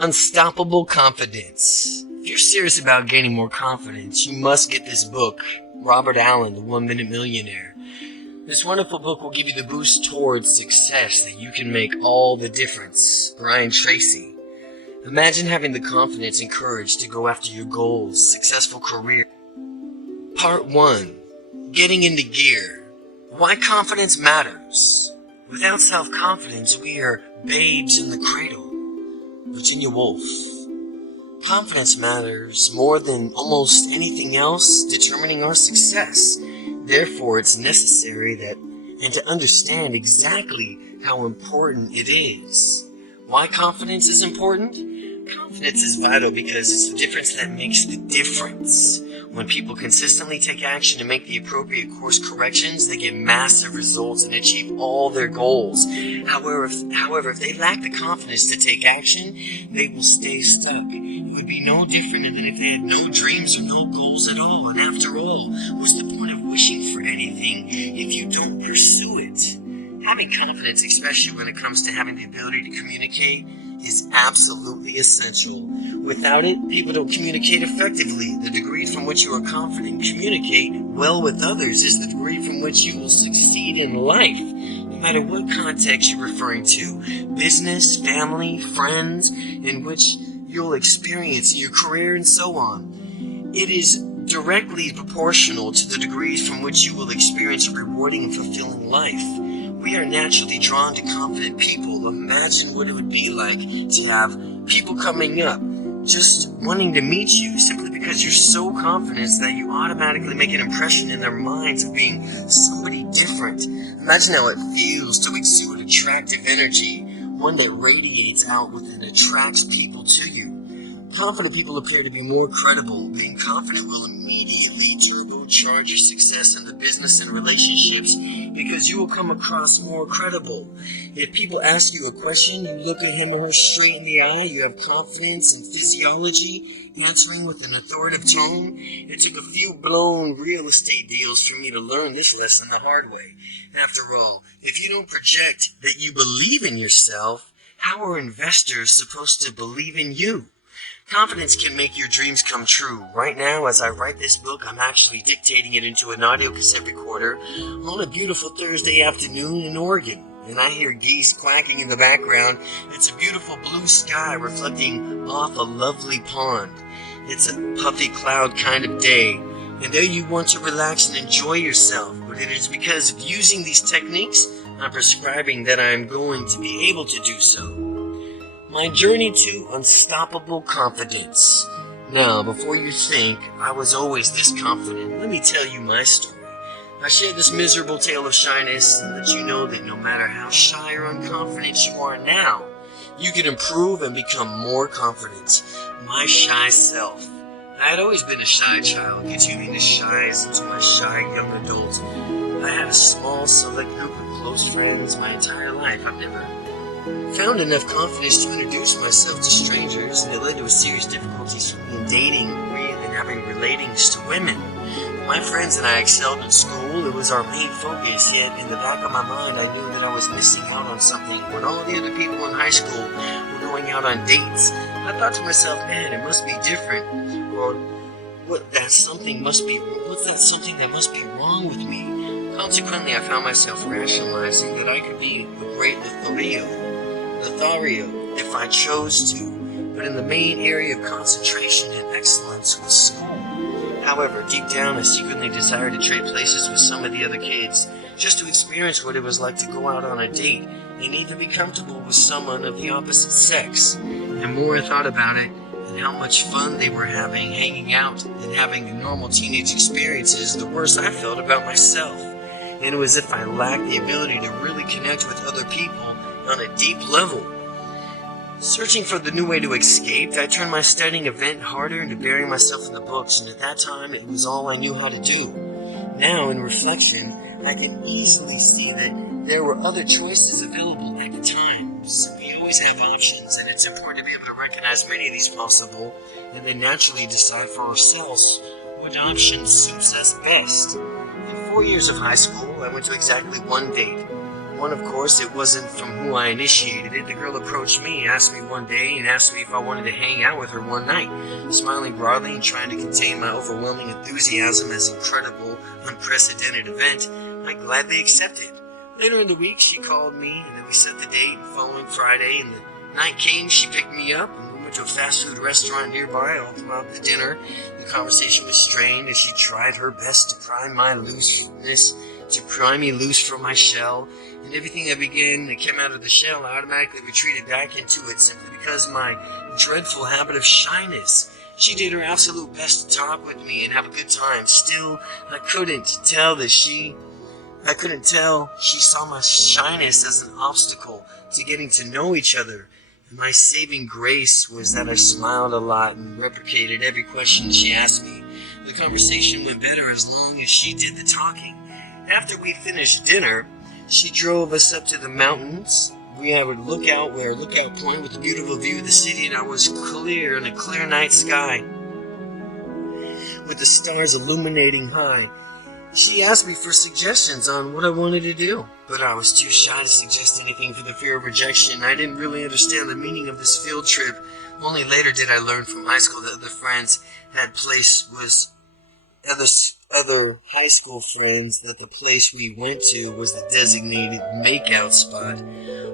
Unstoppable Confidence. If you're serious about gaining more confidence, you must get this book, Robert Allen, The 1 Minute Millionaire. This wonderful book will give you the boost towards success that you can make all the difference. Brian Tracy. Imagine having the confidence and courage to go after your goals, successful career. Part 1. Getting into gear. Why confidence matters. Without self-confidence, we are babes in the cradle. Virginia Woolf. Confidence matters more than almost anything else determining our success. Therefore, it's necessary to understand exactly how important it is. Why confidence is important? Confidence is vital because it's the difference that makes the difference. When people consistently take action and make the appropriate course corrections, they get massive results and achieve all their goals. However, if they lack the confidence to take action, they will stay stuck. It would be no different than if they had no dreams or no goals at all. And after all, what's the point of wishing for anything if you don't pursue it? Having confidence, especially when it comes to having the ability to communicate, is absolutely essential. Without it, people don't communicate effectively. The degree from which you are confident and communicate well with others is the degree from which you will succeed in life, no matter what context you're referring to, business, family, friends, in which you'll experience in your career and so on. It is directly proportional to the degrees from which you will experience a rewarding and fulfilling life. We are naturally drawn to confident people. Imagine what it would be like to have people coming up just wanting to meet you simply because you're so confident that you automatically make an impression in their minds of being somebody different. Imagine how it feels to exude attractive energy, one that radiates out with and attracts people to you. Confident people appear to be more credible. Being confident will immediately turbocharge your success in the business and relationships because you will come across more credible. If people ask you a question, you look at him or her straight in the eye, you have confidence and physiology, answering with an authoritative tone. It took a few blown real estate deals for me to learn this lesson the hard way. After all, if you don't project that you believe in yourself, how are investors supposed to believe in you? Confidence can make your dreams come true. Right now, as I write this book, I'm actually dictating it into an audio cassette recorder on a beautiful Thursday afternoon in Oregon. And I hear geese quacking in the background. It's a beautiful blue sky reflecting off a lovely pond. It's a puffy cloud kind of day. And there you want to relax and enjoy yourself. But it is because of using these techniques, I'm prescribing that I'm going to be able to do so. My journey to unstoppable confidence. Now, before you think I was always this confident, let me tell you my story. I share this miserable tale of shyness and let you know that no matter how shy or unconfident you are now, you can improve and become more confident. My shy self. I had always been a shy child, continuing to shy into my shy young adult. I had a small, select group of close friends my entire life. I've never found enough confidence to introduce myself to strangers, and it led to a serious difficulties for me in dating and having relatings to women. My friends and I excelled in school. It was our main focus, yet in the back of my mind I knew that I was missing out on something. When all the other people in high school were going out on dates, I thought to myself, man, it must be different, or what's that something that must be wrong with me. Consequently, I found myself rationalizing that I could be a great Lothario if I chose to, but in the main area of concentration and excellence was school. However, deep down I secretly desired to trade places with some of the other kids, just to experience what it was like to go out on a date and even be comfortable with someone of the opposite sex. The more I thought about it, and how much fun they were having, hanging out and having the normal teenage experiences, the worse I felt about myself. And it was as if I lacked the ability to really connect with other people on a deep level. Searching for the new way to escape, I turned my studying event harder into burying myself in the books, and at that time it was all I knew how to do. Now, in reflection, I can easily see that there were other choices available at the time. So we always have options, and it's important to be able to recognize many of these possible, and then naturally decide for ourselves what option suits us best. In 4 years of high school, I went to exactly one date. One, of course, it wasn't from who I initiated it. The girl approached me, asked me one day, and asked me if I wanted to hang out with her one night. Smiling broadly and trying to contain my overwhelming enthusiasm as an incredible, unprecedented event, I gladly accepted. Later in the week, she called me, and then we set the date. The following Friday, and the night came, she picked me up, and we went to a fast food restaurant nearby. All throughout the dinner, the conversation was strained as she tried her best to pry me loose from my shell. And everything that came out of the shell, I automatically retreated back into it simply because of my dreadful habit of shyness. She did her absolute best to talk with me and have a good time. Still, I couldn't tell she saw my shyness as an obstacle to getting to know each other. And my saving grace was that I smiled a lot and reciprocated every question she asked me. The conversation went better as long as she did the talking. After we finished dinner, she drove us up to the mountains. We had a lookout point with a beautiful view of the city, and I was clear in a clear night sky with the stars illuminating high. She asked me for suggestions on what I wanted to do, but I was too shy to suggest anything for the fear of rejection. I didn't really understand the meaning of this field trip. Only later did I learn from high school that other high school friends that the place we went to was the designated makeout spot.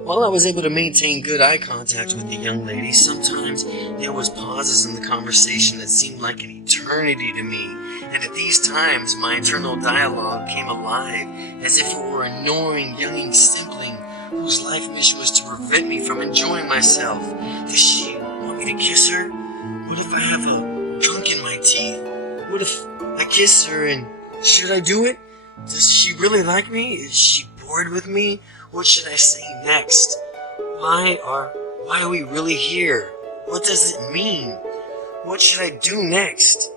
While I was able to maintain good eye contact with the young lady, sometimes there was pauses in the conversation that seemed like an eternity to me, and at these times my internal dialogue came alive as if it were a gnawing young sibling whose life mission was to prevent me from enjoying myself. Does she want me to kiss her? What if I have a gunk in my teeth? What if I kiss her, and should I do it? Does she really like me? Is she bored with me? What should I say next? Why are we really here? What does it mean? What should I do next?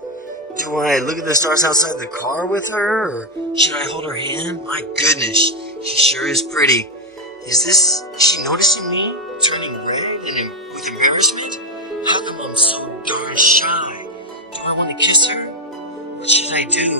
Do I look at the stars outside the car with her, or should I hold her hand? My goodness, she sure is pretty. Is she noticing me? Turning red and with embarrassment? How come I'm so darn shy? Do I want to kiss her? What should I do?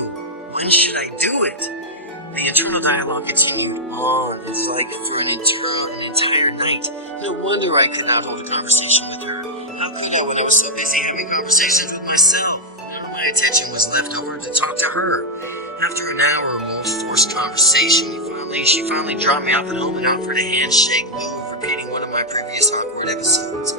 When should I do it? The internal dialogue continued on. It's like for an entire night. No wonder I could not hold a conversation with her. How could I when I was so busy having conversations with myself? None of my attention was left over to talk to her. After an hour or more forced conversation, she finally dropped me off at home and offered a handshake, repeating one of my previous awkward episodes.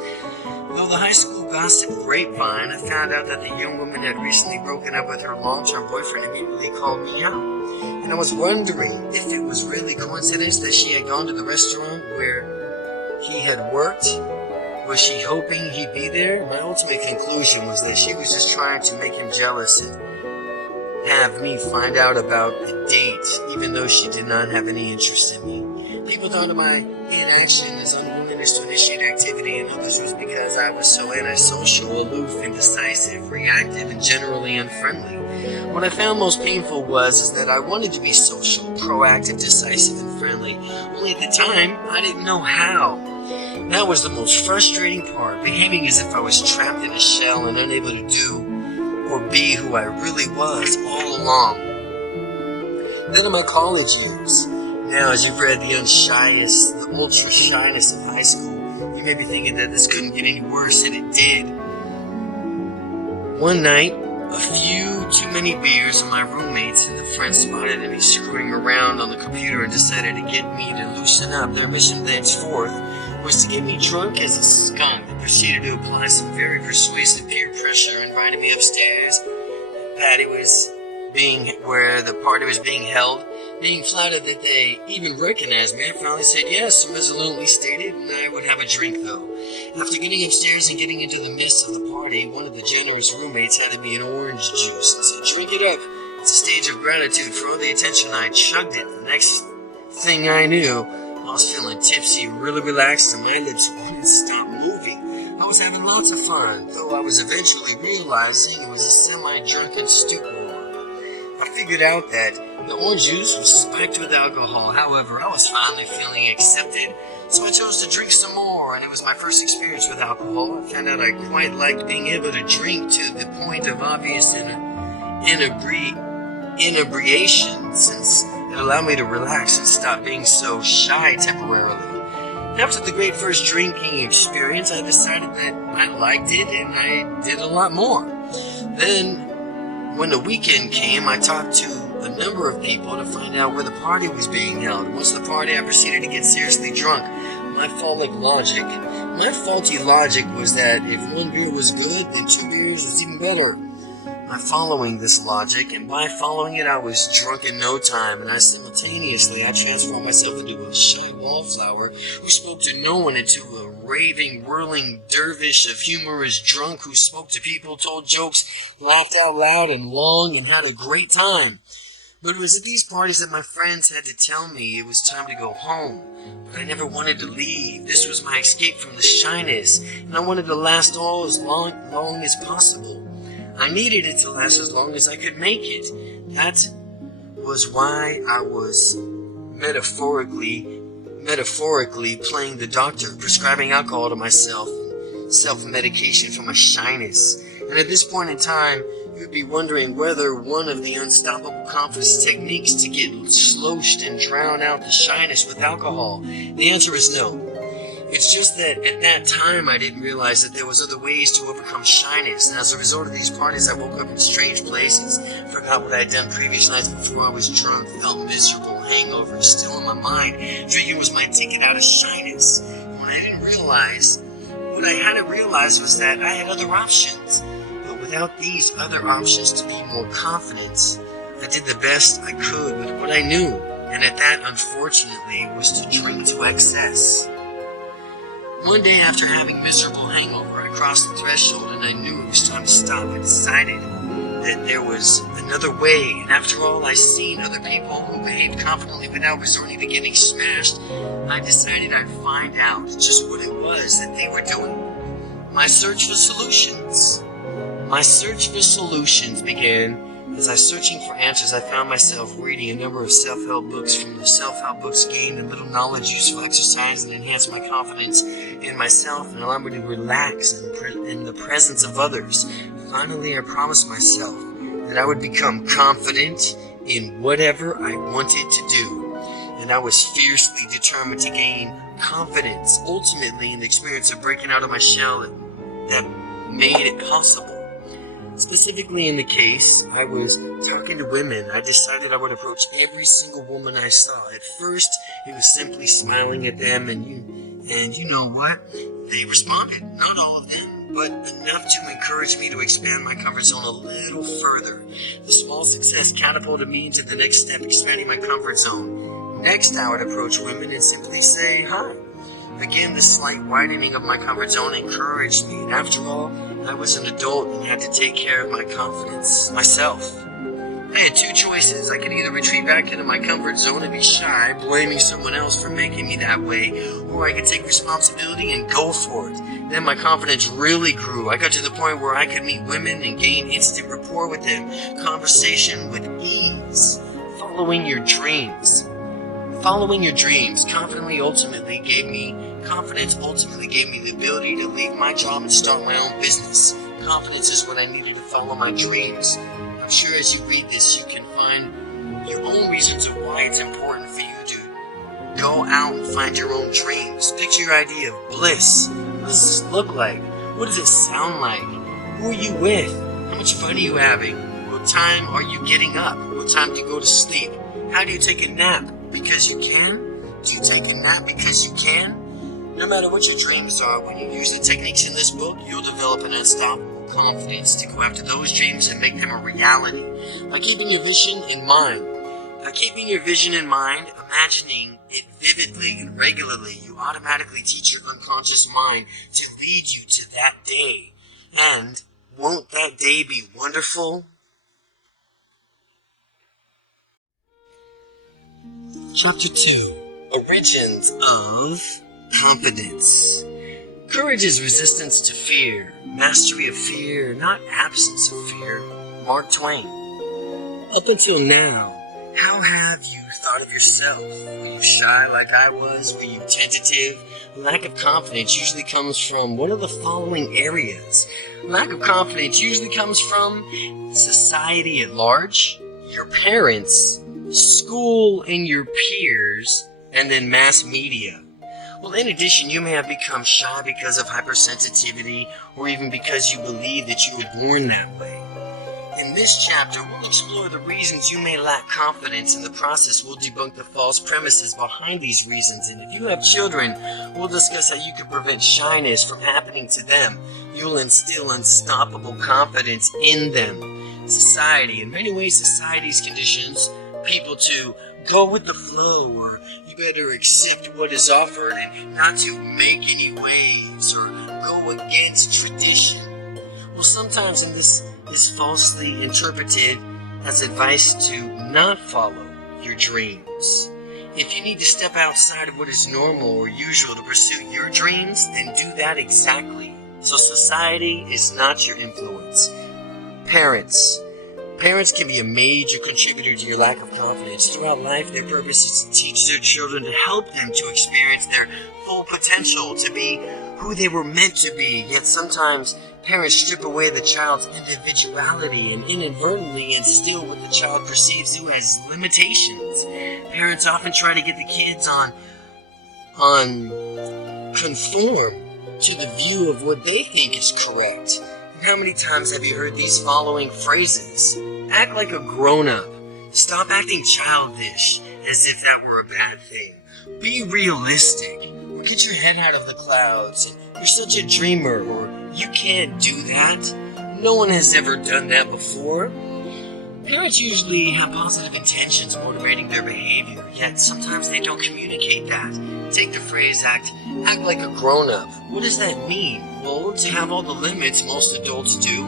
Though the high school gossip grapevine, I found out that the young woman had recently broken up with her long-term boyfriend and immediately called me out. And I was wondering if it was really coincidence that she had gone to the restaurant where he had worked. Was she hoping he'd be there? My ultimate conclusion was that she was just trying to make him jealous and have me find out about the date, even though she did not have any interest in me. People thought of my inaction as unwillingness to initiate activity, and others was because I was so antisocial, aloof, indecisive, reactive, and generally unfriendly. What I found most painful was that I wanted to be social, proactive, decisive, and friendly. Only at the time, I didn't know how. That was the most frustrating part, behaving as if I was trapped in a shell and unable to do or be who I really was all along. Then in my college years, now as you've read the ultra shyness of high school, you may be thinking that this couldn't get any worse, and it did. One night, a few too many beers, and my roommates and the friends spotted me screwing around on the computer and decided to get me to loosen up. Their mission thenceforth was to get me drunk as a skunk. They proceeded to apply some very persuasive peer pressure, inviting me upstairs. Where the party was being held, being flattered that they even recognized me. I finally said yes, and resolutely stated I would have a drink though. After getting upstairs and getting into the midst of the party, one of the generous roommates handed me an orange juice and said, "Drink it up. It's a stage of gratitude for all the attention." I chugged it. The next thing I knew, I was feeling tipsy, really relaxed, and my lips wouldn't stop moving. I was having lots of fun, though I was eventually realizing it was a semi-drunken stupor. I figured out that the orange juice was spiked with alcohol. However, I was finally feeling accepted, so I chose to drink some more, and it was my first experience with alcohol. I found out I quite liked being able to drink to the point of obvious inebriation, since It allowed me to relax and stop being so shy temporarily. After the great first drinking experience, I decided that I liked it and I did a lot more. Then, when the weekend came, I talked to a number of people to find out where the party was being held. Once the party, I proceeded to get seriously drunk. My faulty logic was that if one beer was good, then 2 beers was even better. By following this logic, and by following it, I was drunk in no time, and I transformed myself into a shy wallflower who spoke to no one, into a raving, whirling dervish of humorous drunk who spoke to people, told jokes, laughed out loud and long, and had a great time. But it was at these parties that my friends had to tell me it was time to go home. But I never wanted to leave. This was my escape from the shyness, and I wanted to last as long as possible. I needed it to last as long as I could make it. That was why I was metaphorically playing the doctor, prescribing alcohol to myself, self-medication for my shyness. And at this point in time, you'd be wondering whether one of the unstoppable confidence techniques to get sloshed and drown out the shyness with alcohol. The answer is no. It's just that at that time I didn't realize that there was other ways to overcome shyness, and as a result of these parties I woke up in strange places, forgot what I had done previous nights before I was drunk, felt miserable, hangover still in my mind. Drinking was my ticket out of shyness. What I had to realize was that I had other options, but without these other options to be more confident, I did the best I could with what I knew, and at that, unfortunately, was to drink to excess. One day after having a miserable hangover, I crossed the threshold and I knew it was time to stop. I decided that there was another way, and after all, I'd seen other people who behaved confidently without resorting to getting smashed. I decided I'd find out just what it was that they were doing. My search for solutions began. As I was searching for answers, I found myself reading a number of self-help books. From the self-help books gained a little knowledge, useful exercise, and enhanced my confidence in myself and allowed me to relax in the presence of others. Finally, I promised myself that I would become confident in whatever I wanted to do. And I was fiercely determined to gain confidence, ultimately in the experience of breaking out of my shell that made it possible. Specifically in the case, I was talking to women. I decided I would approach every single woman I saw. At first, it was simply smiling at them, and you know what? They responded. Not all of them, but enough to encourage me to expand my comfort zone a little further. The small success catapulted me into the next step, expanding my comfort zone. Next, I would approach women and simply say hi. Again, the slight widening of my comfort zone encouraged me, and after all, I was an adult and had to take care of my confidence myself. I had 2 choices. I could either retreat back into my comfort zone and be shy, blaming someone else for making me that way, or I could take responsibility and go for it. Then my confidence really grew. I got to the point where I could meet women and gain instant rapport with them, conversation with ease. Following your dreams confidence ultimately gave me the ability to leave my job and start my own business. Confidence is what I needed to follow my dreams. I'm sure as you read this, you can find your own reasons of why it's important for you to go out and find your own dreams. Picture your idea of bliss. What does this look like? What does it sound like? Who are you with? How much fun are you having? What time are you getting up? What time do you go to sleep? How do you take a nap? Because you can? Do you take a nap because you can? No matter what your dreams are, when you use the techniques in this book, you'll develop an unstoppable confidence to go after those dreams and make them a reality. By keeping your vision in mind, imagining it vividly and regularly, you automatically teach your unconscious mind to lead you to that day. And won't that day be wonderful? Chapter 2. Origins of Confidence. Courage is resistance to fear, mastery of fear, not absence of fear. Mark Twain. Up until now, how have you thought of yourself? Were you shy like I was? Were you tentative? Lack of confidence usually comes from one of the following areas. Lack of confidence usually comes from society at large, your parents, school and your peers, and then mass media. Well, in addition, you may have become shy because of hypersensitivity, or even because you believe that you were born that way. In this chapter, we'll explore the reasons you may lack confidence. In the process, we'll debunk the false premises behind these reasons. And if you have children, we'll discuss how you can prevent shyness from happening to them. You'll instill unstoppable confidence in them. Society, in many ways, society's conditions people to go with the flow, or you better accept what is offered and not to make any waves or go against tradition. Well, sometimes in this is falsely interpreted as advice to not follow your dreams. If you need to step outside of what is normal or usual to pursue your dreams, then do that exactly. So society is not your influence. Parents can be a major contributor to your lack of confidence. Throughout life, their purpose is to teach their children, to help them to experience their full potential, to be who they were meant to be. Yet sometimes parents strip away the child's individuality and inadvertently instill what the child perceives as limitations. Parents often try to get the kids on conform to the view of what they think is correct. And how many times have you heard these following phrases? Act like a grown-up. Stop acting childish as if that were a bad thing. Be realistic. Or get your head out of the clouds. You're such a dreamer, or you can't do that. No one has ever done that before. Parents usually have positive intentions motivating their behavior, yet sometimes they don't communicate that. Take the phrase act like a grown-up. What does that mean? Well, to have all the limits most adults do,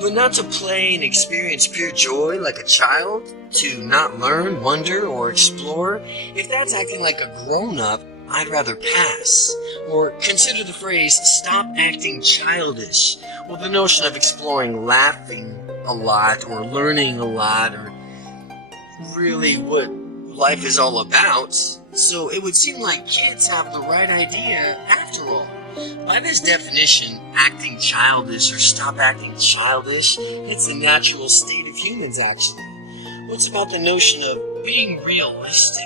but not to play and experience pure joy like a child, to not learn, wonder, or explore. If that's acting like a grown-up, I'd rather pass. Or consider the phrase, stop acting childish. Well, the notion of exploring, laughing a lot, or learning a lot, or really what life is all about. So it would seem like kids have the right idea after all. By this definition, acting childish or stop acting childish, it's the natural state of humans actually. What's about the notion of being realistic?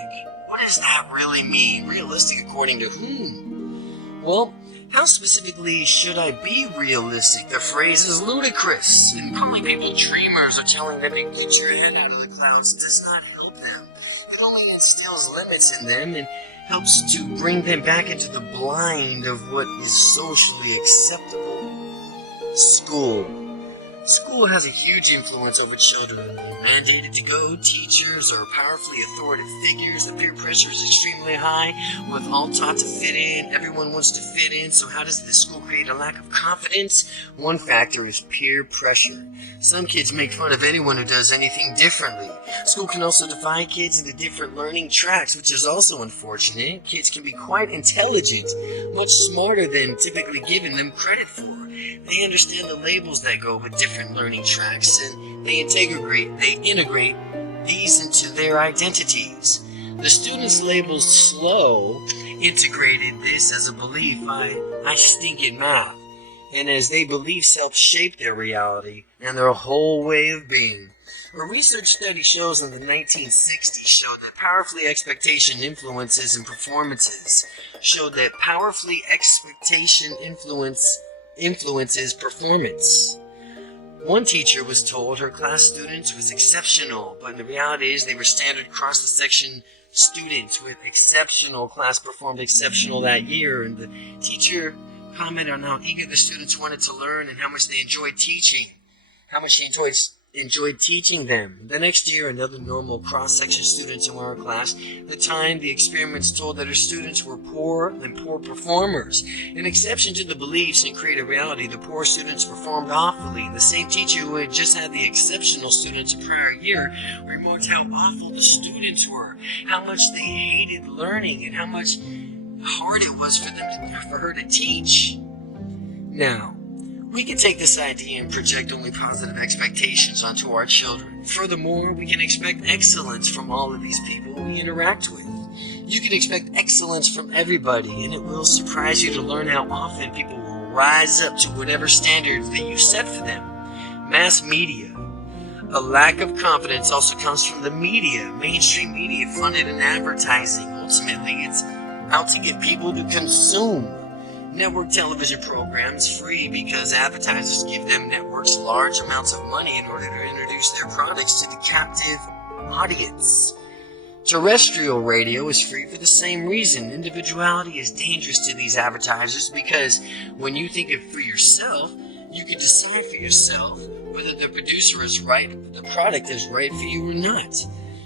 What does that really mean? Realistic according to whom? Well, how specifically should I be realistic? The phrase is ludicrous, and calling people dreamers or telling them to get your head out of the clouds does not help them. It only instills limits in them and helps to bring them back into the blind of what is socially acceptable. School has a huge influence over children. They're mandated to go. Teachers are powerfully authoritative figures. The peer pressure is extremely high. We're all taught to fit in. Everyone wants to fit in. So how does the school create a lack of confidence? One factor is peer pressure. Some kids make fun of anyone who does anything differently. School can also divide kids into different learning tracks, which is also unfortunate. Kids can be quite intelligent, much smarter than typically given them credit for. They understand the labels that go with different learning tracks, and they integrate these into their identities. The students labeled slow integrated this as a belief, I stink at math, and as they beliefs help shape their reality and their whole way of being. A research study shows in the 1960s showed that powerfully expectation influences and performances influences performance. One teacher was told her class students was exceptional, but the reality is they were standard across the section students with exceptional. Class performed exceptional that year, and the teacher commented on how eager the students wanted to learn and how much they enjoyed teaching, enjoyed teaching them. The next year, another normal cross-section students in our class. At the time, the experiments told that her students were poor and poor performers. In exception to the beliefs and created reality, the poor students performed awfully. The same teacher who had just had the exceptional students a prior year remarked how awful the students were, how much they hated learning, and how much hard it was for her to teach. Now, we can take this idea and project only positive expectations onto our children. Furthermore, we can expect excellence from all of these people we interact with. You can expect excellence from everybody, and it will surprise you to learn how often people will rise up to whatever standards that you set for them. Mass media. A lack of confidence also comes from the media, mainstream media funded in advertising. Ultimately, it's out to get people to consume. Network television programs free because advertisers give them networks large amounts of money in order to introduce their products to the captive audience. Terrestrial radio is free for the same reason. Individuality is dangerous to these advertisers because when you think of for yourself, you can decide for yourself whether the producer is right, the product is right for you or not.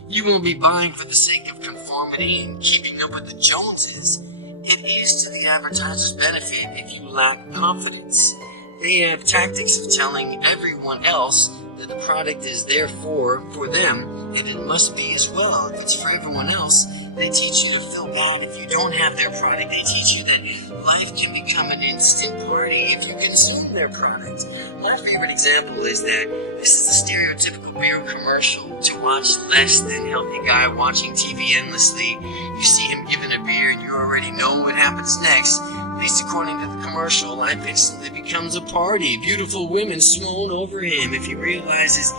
You won't be buying for the sake of conformity and keeping up with the Joneses. It is to the advertiser's benefit if you lack confidence. They have tactics of telling everyone else that the product is there for them, and it must be as well. If it's for everyone else, they teach you to feel bad if you don't have their product. They teach you that life can become an instant party if you consume their product. My favorite example is that this is a stereotypical beer commercial. To watch less than healthy guy watching TV endlessly, you see him given a beer and you already know what happens next. At least according to the commercial, life instantly becomes a party. Beautiful women swoon over him if he realizes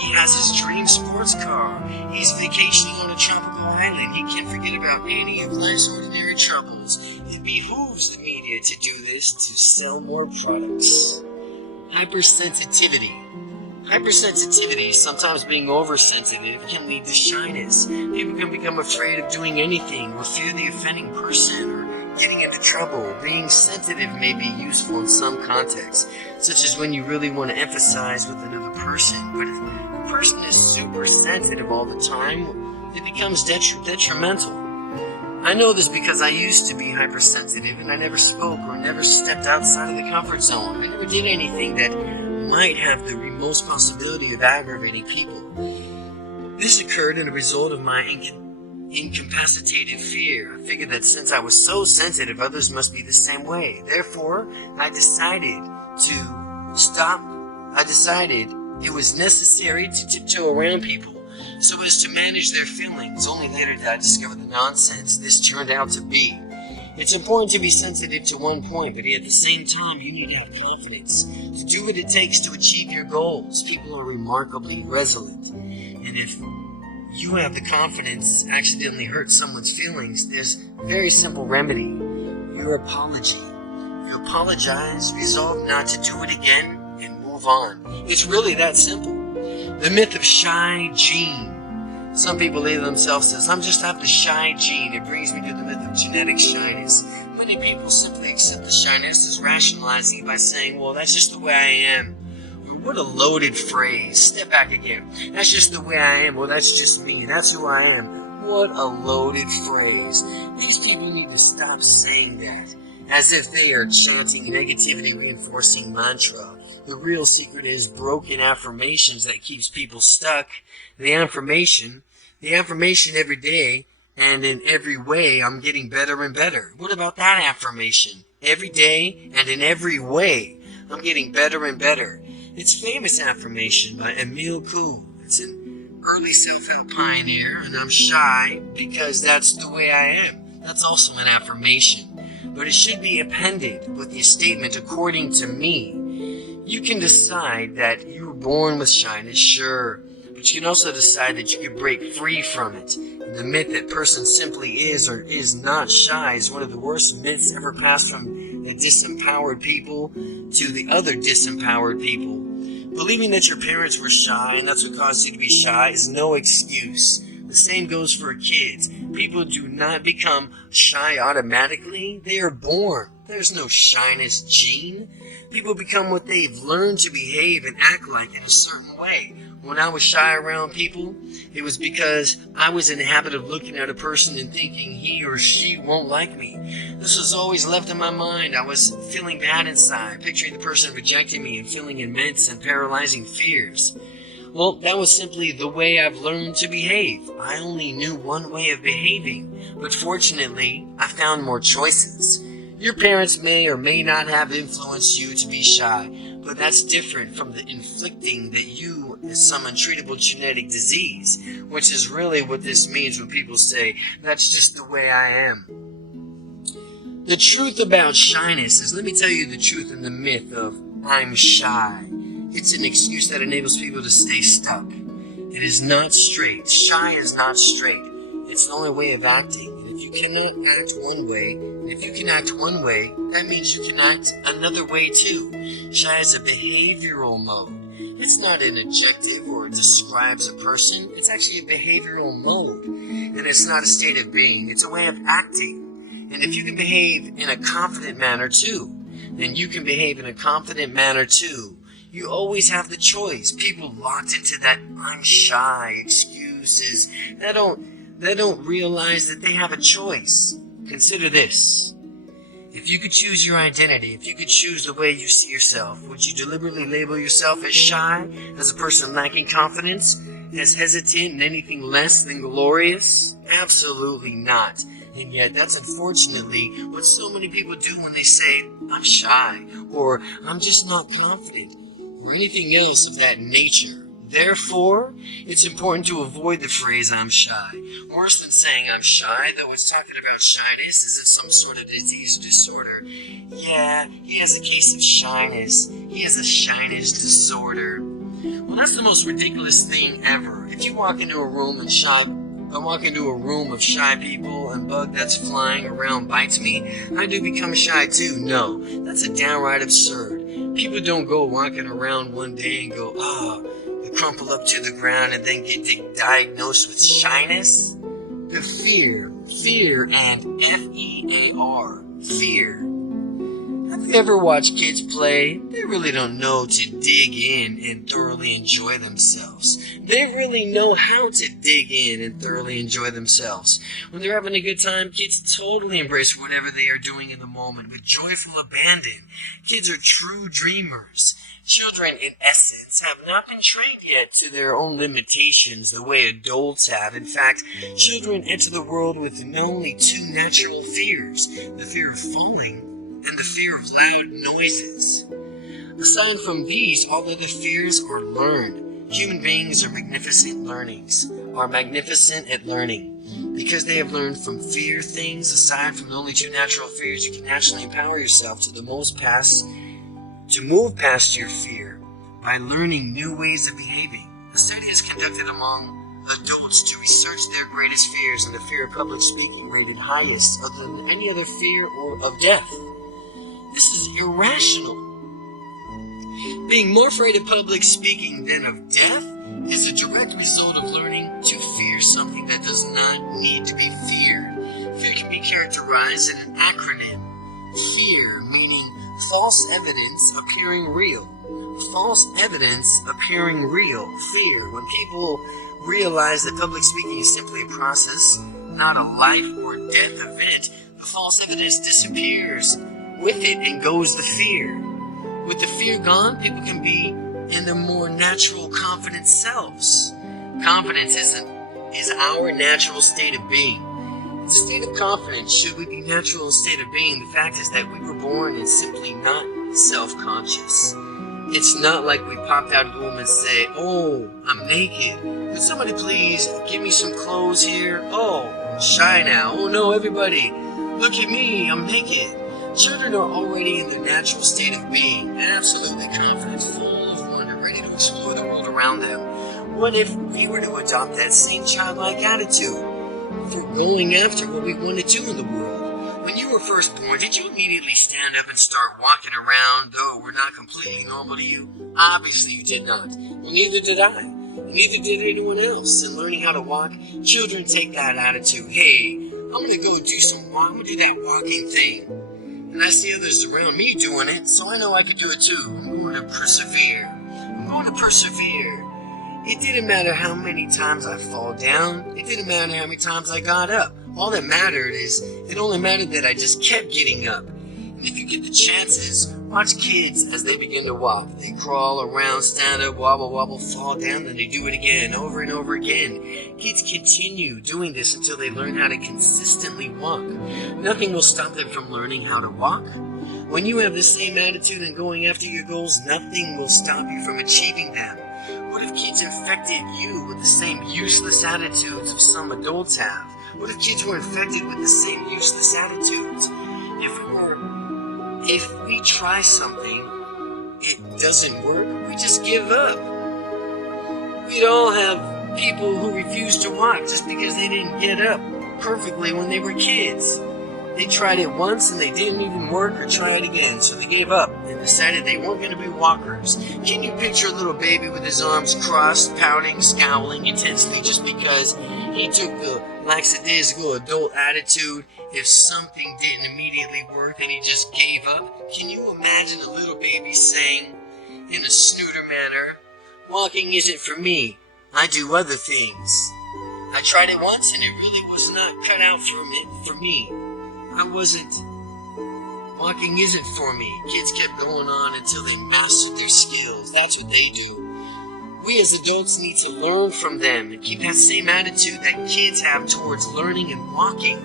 he has his dream sports car. He's vacationing on a tropical island. He can't forget about any of life's ordinary troubles. It behooves the media to do this to sell more products. Hypersensitivity. Hypersensitivity, sometimes being oversensitive, can lead to shyness. People can become afraid of doing anything or fear the offending person or getting into trouble. Being sensitive may be useful in some contexts, such as when you really want to emphasize with another person. But if a person is super sensitive all the time, it becomes detrimental. I know this because I used to be hypersensitive and I never spoke or never stepped outside of the comfort zone. I never did anything that might have the most possibility of aggravating people. This occurred in a result of my incapacitated fear. I figured that since I was so sensitive, others must be the same way. Therefore, I decided to stop. I decided it was necessary to tiptoe around people so as to manage their feelings. Only later did I discover the nonsense this turned out to be. It's important to be sensitive to one point, but at the same time, you need to have confidence to do what it takes to achieve your goals. People are remarkably resilient, and if you have the confidence to accidentally hurt someone's feelings, there's a very simple remedy: your apology. You apologize, resolve not to do it again, and move on. It's really that simple. The myth of shy gene. Some people label themselves as, I'm just have the shy gene. It brings me to the myth of genetic shyness. Many people simply accept the shyness as rationalizing it by saying, well, that's just the way I am. What a loaded phrase. Step back again. That's just the way I am. Well, that's just me. That's who I am. What a loaded phrase. These people need to stop saying that as if they are chanting negativity reinforcing mantra. The real secret is broken affirmations that keeps people stuck. The affirmation every day and in every way, I'm getting better and better. What about that affirmation? Every day and in every way, I'm getting better and better. It's famous affirmation by Emile Kuhl. It's an early self-help pioneer, and I'm shy because that's the way I am. That's also an affirmation, but it should be appended with the statement, according to me. You can decide that you were born with shyness, sure, but you can also decide that you can break free from it. The myth that person simply is or is not shy is one of the worst myths ever passed from the disempowered people to the other disempowered people. Believing that your parents were shy and that's what caused you to be shy is no excuse. The same goes for kids. People do not become shy automatically. They are born. There's no shyness gene. People become what they've learned to behave and act like in a certain way. When I was shy around people, it was because I was in the habit of looking at a person and thinking he or she won't like me. This was always left in my mind. I was feeling bad inside, picturing the person rejecting me and feeling immense and paralyzing fears. Well, that was simply the way I've learned to behave. I only knew one way of behaving, but fortunately, I found more choices. Your parents may or may not have influenced you to be shy, but that's different from the inflicting that you is some untreatable genetic disease, which is really what this means when people say, that's just the way I am. The truth about shyness is, let me tell you the truth in the myth of I'm shy. It's an excuse that enables people to stay stuck. It is not straight. Shy is not straight. It's the only way of acting. And if you cannot act one way, and if you can act one way, that means you can act another way too. Shy is a behavioral mode. It's not an adjective or it describes a person. It's actually a behavioral mode. And it's not a state of being. It's a way of acting. And if you can behave in a confident manner too, then you can behave in a confident manner too. You always have the choice. People locked into that I'm shy excuses. They don't realize that they have a choice. Consider this. If you could choose your identity, if you could choose the way you see yourself, would you deliberately label yourself as shy, as a person lacking confidence, as hesitant and anything less than glorious? Absolutely not. And yet that's unfortunately what so many people do when they say, I'm shy, or I'm just not confident, or anything else of that nature. Therefore, it's important to avoid the phrase, I'm shy. Worse than saying I'm shy, though it's talking about shyness as if some sort of disease or disorder. Yeah, he has a case of shyness. He has a shyness disorder. Well, that's the most ridiculous thing ever. If you walk into a room of shy people and bug that's flying around bites me, I do become shy too. No, that's a downright absurd. People don't go walking around one day and go, crumple up to the ground and then get diagnosed with shyness. The fear and F-E-A-R, fear. Have you ever watched kids play? They really don't know to dig in and thoroughly enjoy themselves. They really know how to dig in and thoroughly enjoy themselves. When they're having a good time, kids totally embrace whatever they are doing in the moment with joyful abandon. Kids are true dreamers. Children, in essence, have not been trained yet to their own limitations the way adults have. In fact, children enter the world with only two natural fears, the fear of falling and the fear of loud noises. Aside from these, all other fears are learned. Human beings are magnificent at learning. Because they have learned from fear things, aside from the only two natural fears, you can naturally empower yourself to move past your fear by learning new ways of behaving. A study is conducted among adults to research their greatest fears, and the fear of public speaking rated highest other than any other fear or of death. This is irrational. Being more afraid of public speaking than of death is a direct result of learning to fear something that does not need to be feared. Fear can be characterized in an acronym. Fear, meaning false evidence appearing real. False evidence appearing real. Fear. When people realize that public speaking is simply a process, not a life or death event, the false evidence disappears. With it and goes the fear. With the fear gone, people can be in their more natural, confident selves. Confidence is our natural state of being. It's a state of confidence. Should we be natural in state of being? The fact is that we were born and simply not self-conscious. It's not like we popped out of the womb and say, oh, I'm naked. Could somebody please give me some clothes here? Oh, I'm shy now. Oh no, everybody, look at me, I'm naked. Children are already in their natural state of being, absolutely confident, full of wonder, ready to explore the world around them. What if we were to adopt that same childlike attitude for going after what we want to do in the world? When you were first born, did you immediately stand up and start walking around, though we're not completely normal to you? Obviously you did not. Well, neither did I. Neither did anyone else. In learning how to walk, children take that attitude. Hey, I'm going to go I'm going to do that walking thing. And I see others around me doing it, so I know I could do it too. I'm going to persevere. It didn't matter how many times I fall down. It didn't matter how many times I got up. All that mattered is, it only mattered that I just kept getting up. And if you get the chances, watch kids as they begin to walk. They crawl around, stand up, wobble, wobble, fall down, then they do it again, over and over again. Kids continue doing this until they learn how to consistently walk. Nothing will stop them from learning how to walk. When you have the same attitude and going after your goals, nothing will stop you from achieving them. What if kids infected you with the same useless attitudes of some adults have? What if kids were infected with the same useless attitudes? If we try something it doesn't work, we just give up. We'd all have people who refuse to walk just because they didn't get up perfectly when they were kids. They tried it once and they didn't even work or try it again, so they gave up and decided they weren't going to be walkers. Can you picture a little baby with his arms crossed, pouting, scowling intensely just because he took the lackadaisical adult attitude if something didn't immediately work and he just gave up? Can you imagine a little baby saying in a snooter manner, "Walking isn't for me, I do other things. I tried it once and it really was not cut out for me. Walking isn't for me." Kids kept going on until they mastered their skills. That's what they do. We as adults need to learn from them and keep that same attitude that kids have towards learning and walking.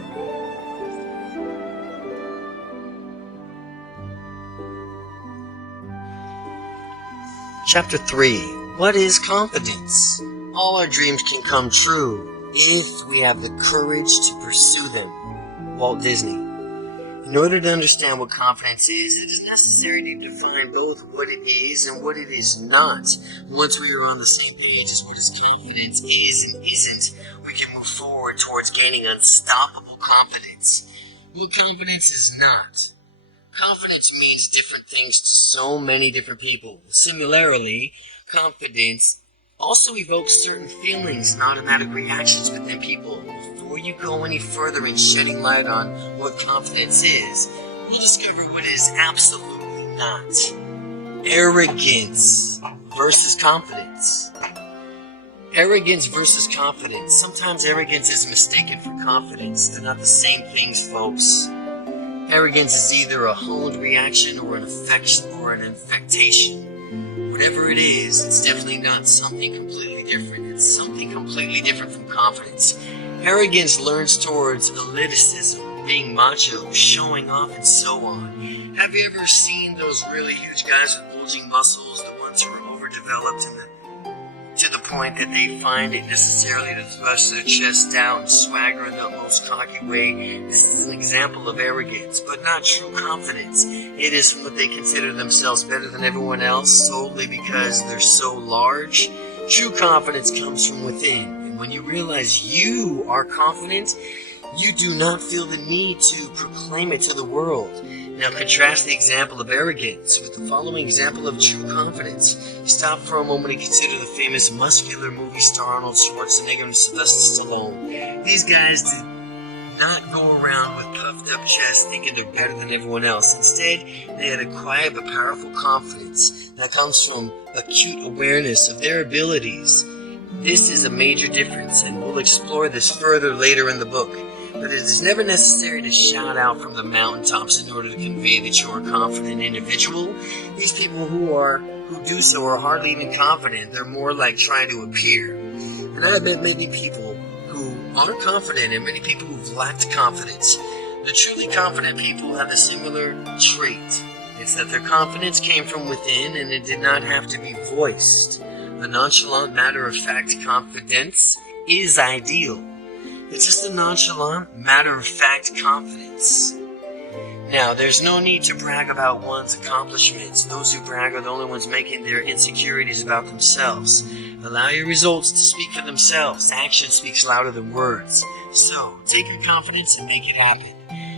Chapter 3. What is confidence? All our dreams can come true if we have the courage to pursue them. Walt Disney. In order to understand what confidence is, it is necessary to define both what it is and what it is not. Once we are on the same page as what confidence is and isn't, we can move forward towards gaining unstoppable confidence. What confidence is not. Confidence means different things to so many different people. Similarly, confidence also evokes certain feelings and automatic reactions within people. Before you go any further in shedding light on what confidence is, we'll discover what is absolutely not. Arrogance versus confidence. Arrogance versus confidence. Sometimes arrogance is mistaken for confidence. They're not the same things, folks. Arrogance is either a honed reaction or an affection or an infectation. Whatever it is, it's definitely not something completely different. It's something completely different from confidence. Arrogance learns towards elitism, being macho, showing off, and so on. Have you ever seen those really huge guys with bulging muscles, the ones who are overdeveloped to the point that they find it necessarily to thrust their chest out and swagger in the most cocky way? This is an example of arrogance, but not true confidence. It is what they consider themselves better than everyone else solely because they're so large. True confidence comes from within, and when you realize you are confident, you do not feel the need to proclaim it to the world. Now contrast the example of arrogance with the following example of true confidence. Stop for a moment and consider the famous muscular movie star Arnold Schwarzenegger and Sylvester Stallone. These guys did not go around with puffed up chests thinking they're better than everyone else. Instead, they had a quiet but powerful confidence that comes from acute awareness of their abilities. This is a major difference, and we'll explore this further later in the book. But it is never necessary to shout out from the mountaintops in order to convey that you are a confident individual. These people who do so are hardly even confident. They're more like trying to appear. And I met many people who aren't confident and many people who've lacked confidence. The truly confident people have a similar trait. It's that their confidence came from within and it did not have to be voiced. A nonchalant, matter-of-fact confidence is ideal. It's just a nonchalant, matter-of-fact confidence. Now, there's no need to brag about one's accomplishments. Those who brag are the only ones making their insecurities about themselves. Allow your results to speak for themselves. Action speaks louder than words. So, take your confidence and make it happen.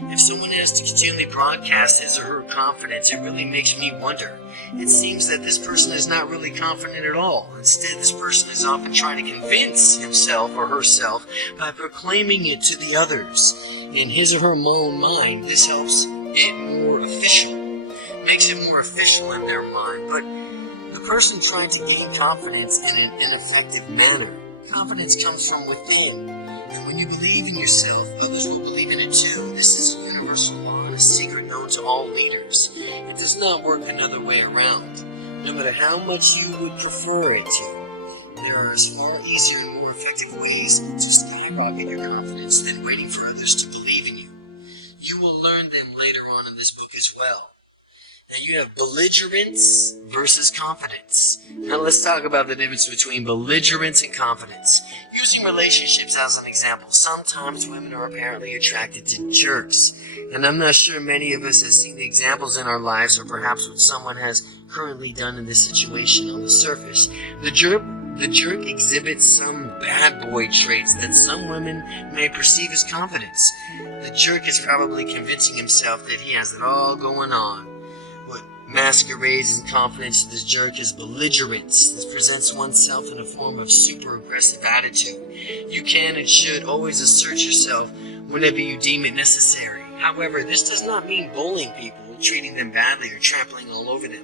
If someone has to continually broadcast his or her confidence, it really makes me wonder. It seems that this person is not really confident at all. Instead, this person is often trying to convince himself or herself by proclaiming it to the others. In his or her own mind, this helps it more official, makes it more official in their mind. But the person trying to gain confidence in an ineffective manner, confidence comes from within. And when you believe in yourself, others will believe in it too. This is a universal law and a secret known to all leaders. It does not work another way around, no matter how much you would prefer it to. There are as far easier and more effective ways to skyrocket your confidence than waiting for others to believe in you. You will learn them later on in this book as well. Now you have belligerence versus confidence. Now let's talk about the difference between belligerence and confidence. Using relationships as an example, sometimes women are apparently attracted to jerks. And I'm not sure many of us have seen the examples in our lives, or perhaps what someone has currently done in this situation on the surface. The jerk exhibits some bad boy traits that some women may perceive as confidence. The jerk is probably convincing himself that he has it all going on. What masquerades as confidence to this jerk is belligerence. This presents oneself in a form of super aggressive attitude. You can and should always assert yourself whenever you deem it necessary. However, this does not mean bullying people, treating them badly, or trampling all over them.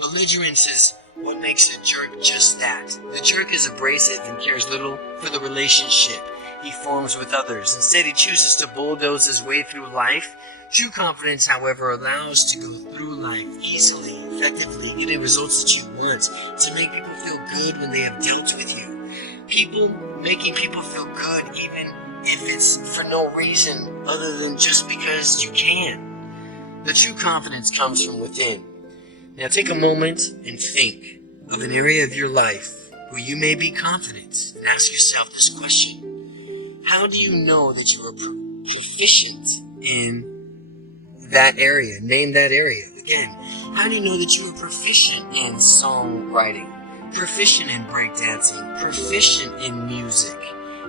Belligerence is what makes a jerk just that. The jerk is abrasive and cares little for the relationship he forms with others. Instead, he chooses to bulldoze his way through life. True confidence, however, allows to go through life easily, effectively, getting results that you want, to make people feel good when they have dealt with you. Making people feel good even if it's for no reason other than just because you can. The true confidence comes from within. Now take a moment and think of an area of your life where you may be confident, and ask yourself this question. How do you know that you are proficient in that area? Name that area. Again, how do you know that you are proficient in songwriting, proficient in breakdancing, proficient in music?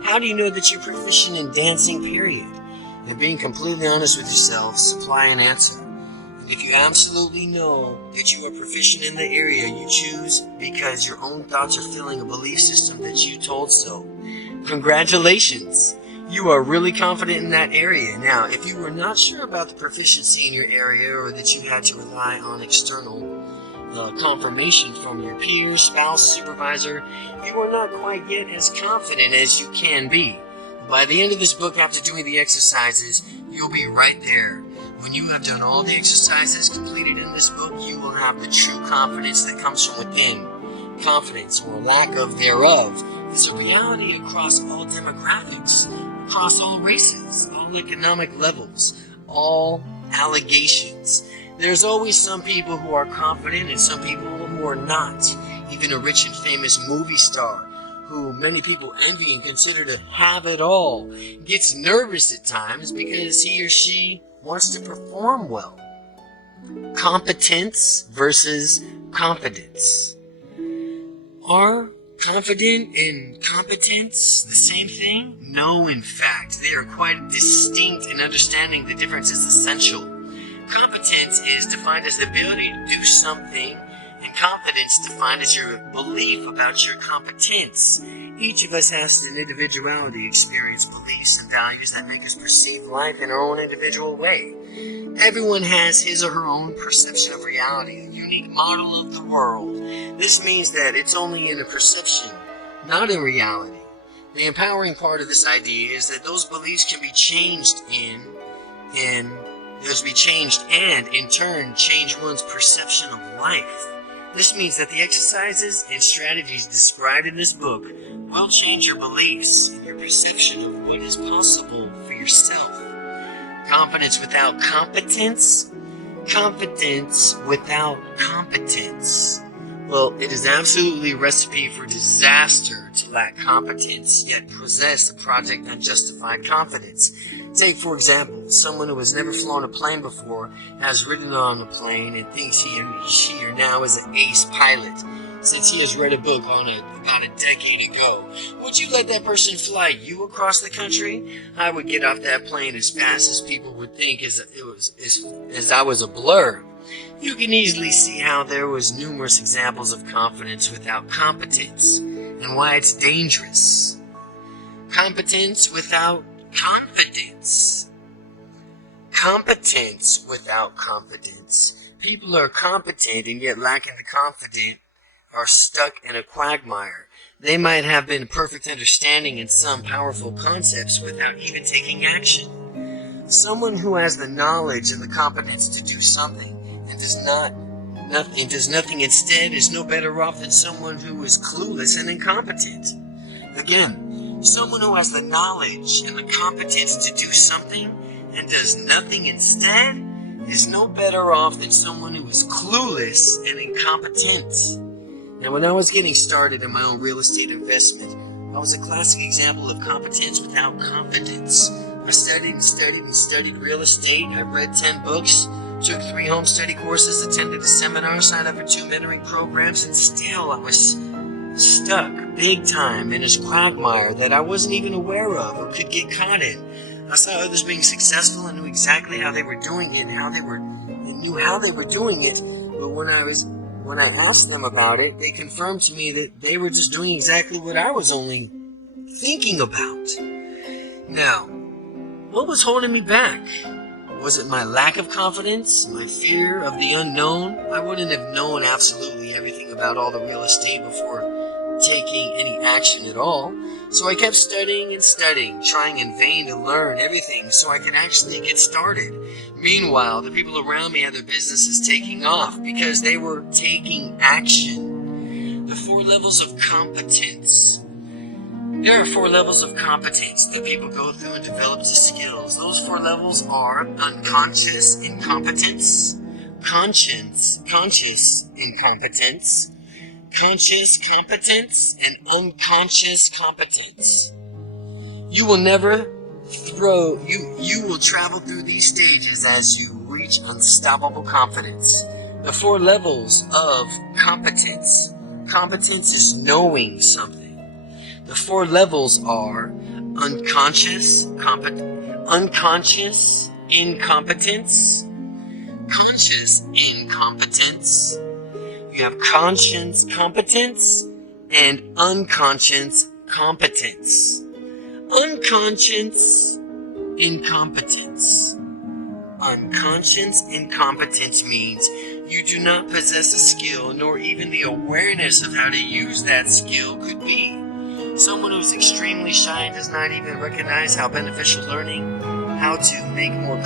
How do you know that you're proficient in dancing, period? And being completely honest with yourself, supply an answer. And if you absolutely know that you are proficient in the area you choose because your own thoughts are filling a belief system that you told so, congratulations! You are really confident in that area. Now, if you were not sure about the proficiency in your area, or that you had to rely on external confirmation from your peers, spouse, supervisor, you are not quite yet as confident as you can be. By the end of this book, after doing the exercises, you'll be right there. When you have done all the exercises completed in this book, you will have the true confidence that comes from within. Confidence, or lack of thereof, is a reality across all demographics, across all races, all economic levels, all allegations. There's always some people who are confident and some people who are not. Even a rich and famous movie star, who many people envy and consider to have it all, gets nervous at times because he or she wants to perform well. Competence versus confidence. Are confident and competence the same thing? No, in fact, they are quite distinct, and understanding the difference is essential. Competence is defined as the ability to do something, and confidence defined as your belief about your competence. Each of us has an individuality, experience, beliefs, and values that make us perceive life in our own individual way. Everyone has his or her own perception of reality, a unique model of the world. This means that it's only in a perception, not in reality. The empowering part of this idea is that those beliefs can be changed and in turn change one's perception of life. This means that the exercises and strategies described in this book will change your beliefs and your perception of what is possible for yourself. Confidence without competence? Confidence without competence. Well, it is absolutely a recipe for disaster to lack competence, yet possess a project unjustified confidence. Take, for example, someone who has never flown a plane before, has ridden on a plane, and thinks she or now is an ace pilot, since he has read a book on it about a decade ago. Would you let that person fly you across the country? I would get off that plane as fast as people would think as I was a blur. You can easily see how there was numerous examples of confidence without competence, and why it's dangerous. Competence without confidence. Competence without confidence. People are competent and yet lacking the confidence are stuck in a quagmire. They might have been perfect understanding in some powerful concepts without even taking action. Someone who has the knowledge and the competence to do something and does nothing instead is no better off than someone who is clueless and incompetent. Again, someone who has the knowledge and the competence to do something and does nothing instead is no better off than someone who is clueless and incompetent. Now, when I was getting started in my own real estate investment, I was a classic example of competence without confidence. I studied and studied and studied real estate. I read 10 books, took 3 home study courses, attended a seminar, signed up for 2 mentoring programs, and still I was stuck big time in this quagmire that I wasn't even aware of or could get caught in. I saw others being successful and knew exactly how they were doing it and knew how they were doing it, but when I asked them about it, they confirmed to me that they were just doing exactly what I was only thinking about. Now, what was holding me back? Was it my lack of confidence? My fear of the unknown? I wouldn't have known absolutely everything about all the real estate before taking any action at all. So I kept studying and studying, trying in vain to learn everything so I could actually get started. Meanwhile, the people around me had their businesses taking off because they were taking action. The 4 levels of competence. There are 4 levels of competence that people go through and develop to skills. Those 4 levels are unconscious incompetence, conscious incompetence, conscious competence, and unconscious competence. You will travel through these stages as you reach unstoppable confidence. The 4 levels of competence. Competence is knowing something. The 4 levels are unconscious incompetence, conscious incompetence. You have conscious competence and unconscious competence. Unconscious incompetence. Unconscious incompetence means you do not possess a skill nor even the awareness of how to use that skill could be. Someone who is extremely shy and does not even recognize how beneficial learning how to be more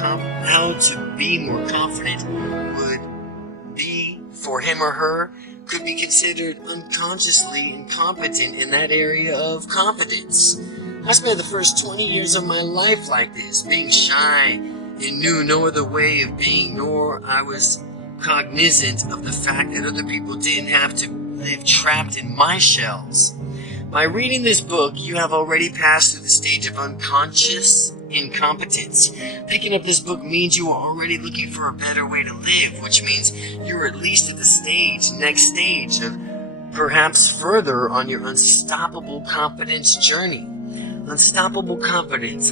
confident would be for him or her could be considered unconsciously incompetent in that area of confidence. I spent the first 20 years of my life like this, being shy and knew no other way of being, nor I was cognizant of the fact that other people didn't have to live trapped in my shells. By reading this book, you have already passed through the stage of unconscious incompetence. Picking up this book means you are already looking for a better way to live, which means you're at least at the next stage of perhaps further on your unstoppable confidence journey. Unstoppable confidence,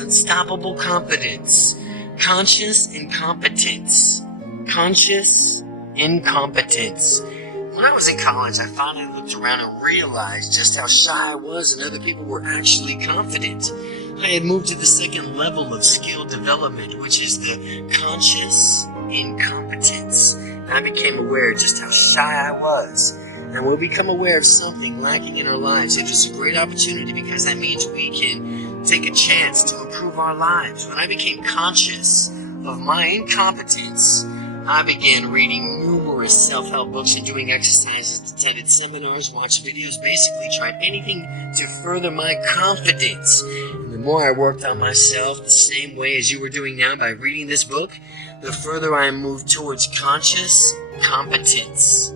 conscious incompetence, conscious incompetence. When I was in college, I finally looked around and realized just how shy I was and other people were actually confident. I had moved to the 2nd level of skill development, which is the conscious incompetence. And I became aware just how shy I was. And when we become aware of something lacking in our lives, it is a great opportunity because that means we can take a chance to improve our lives. When I became conscious of my incompetence, I began reading numerous self-help books and doing exercises, attended seminars, watched videos, basically tried anything to further my confidence. And the more I worked on myself the same way as you were doing now by reading this book, the further I moved towards conscious competence.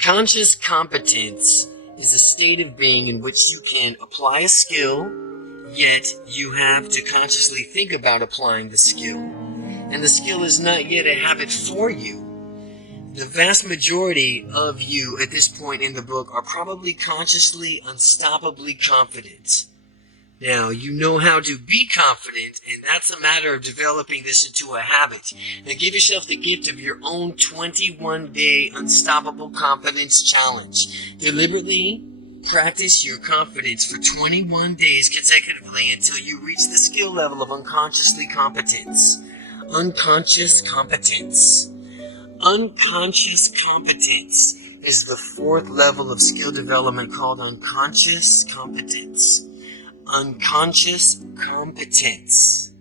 Conscious competence is a state of being in which you can apply a skill, yet you have to consciously think about applying the skill. And the skill is not yet a habit for you. The vast majority of you at this point in the book are probably consciously, unstoppably confident. Now, you know how to be confident, and that's a matter of developing this into a habit. Now, give yourself the gift of your own 21-day unstoppable confidence challenge. Deliberately practice your confidence for 21 days consecutively until you reach the skill level of unconsciously competence. Unconscious competence. Unconscious competence is the 4th level of skill development called unconscious competence. Unconscious competence.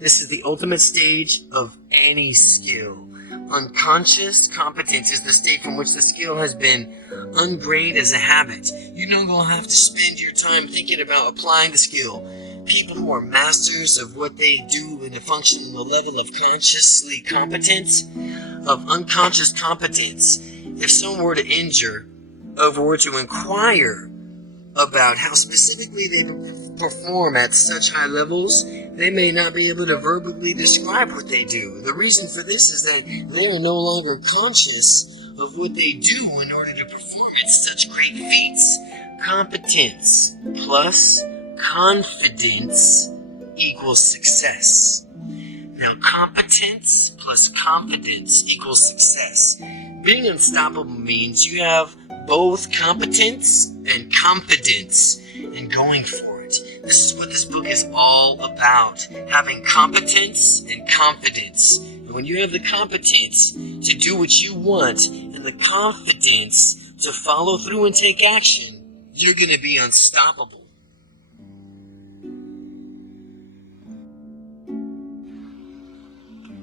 This is the ultimate stage of any skill. Unconscious competence is the state from which the skill has been ingrained as a habit. You no longer have to spend your time thinking about applying the skill. people who are masters of what they do in a functional level of consciously competence, of unconscious competence. If someone were to were to inquire about how specifically they perform at such high levels, they may not be able to verbally describe what they do. The reason for this is that they are no longer conscious of what they do in order to perform at such great feats. Competence plus confidence equals success. Now, competence plus confidence equals success. Being unstoppable means you have both competence and confidence in going for it. This is what this book is all about. Having competence and confidence. And when you have the competence to do what you want and the confidence to follow through and take action, you're going to be unstoppable.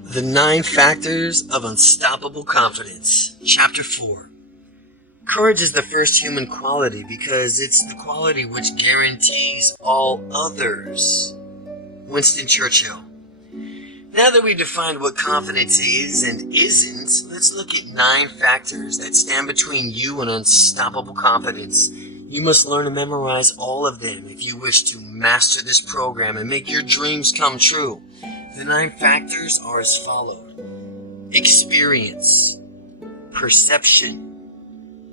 The 9 Factors of Unstoppable Confidence. Chapter 4. Courage is the first human quality because it's the quality which guarantees all others. Winston Churchill. Now that we've defined what confidence is and isn't, let's look at 9 factors that stand between you and unstoppable confidence. You must learn to memorize all of them if you wish to master this program and make your dreams come true. The 9 factors are as follows: experience, perception,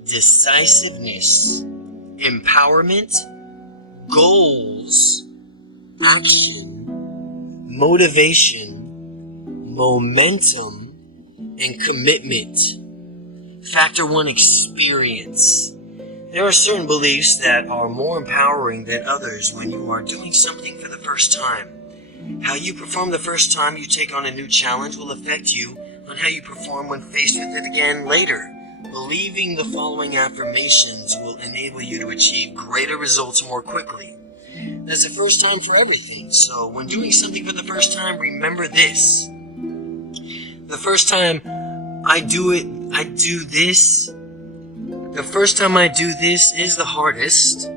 decisiveness, empowerment, goals, action, motivation, momentum, and commitment. Factor 1, experience. There are certain beliefs that are more empowering than others when you are doing something for the first time. How you perform the first time you take on a new challenge will affect you on how you perform when faced with it again later. Believing the following affirmations will enable you to achieve greater results more quickly. There's a first time for everything, so when doing something for the first time, remember this. The first time I do this. The first time I do this is the hardest.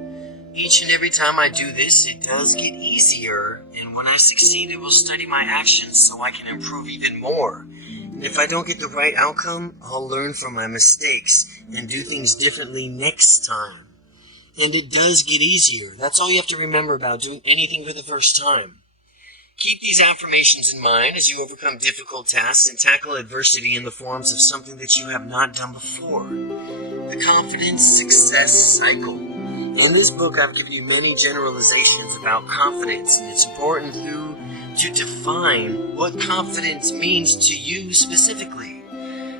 Each and every time I do this, it does get easier, and when I succeed, I will study my actions so I can improve even more. And if I don't get the right outcome, I'll learn from my mistakes and do things differently next time. And it does get easier. That's all you have to remember about doing anything for the first time. Keep these affirmations in mind as you overcome difficult tasks and tackle adversity in the forms of something that you have not done before. The Confidence Success Cycle. In this book, I've given you many generalizations about confidence, and it's important to define what confidence means to you specifically.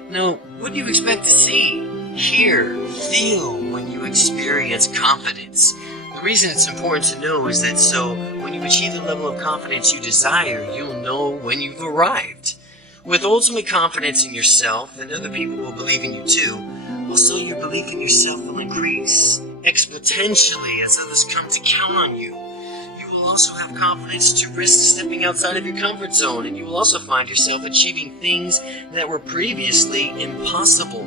Now, what do you expect to see, hear, feel when you experience confidence? The reason it's important to know is that so when you achieve the level of confidence you desire, you'll know when you've arrived. With ultimate confidence in yourself, and other people will believe in you too, also your belief in yourself will increase exponentially as others come to count on you. You will also have confidence to risk stepping outside of your comfort zone, and you will also find yourself achieving things that were previously impossible.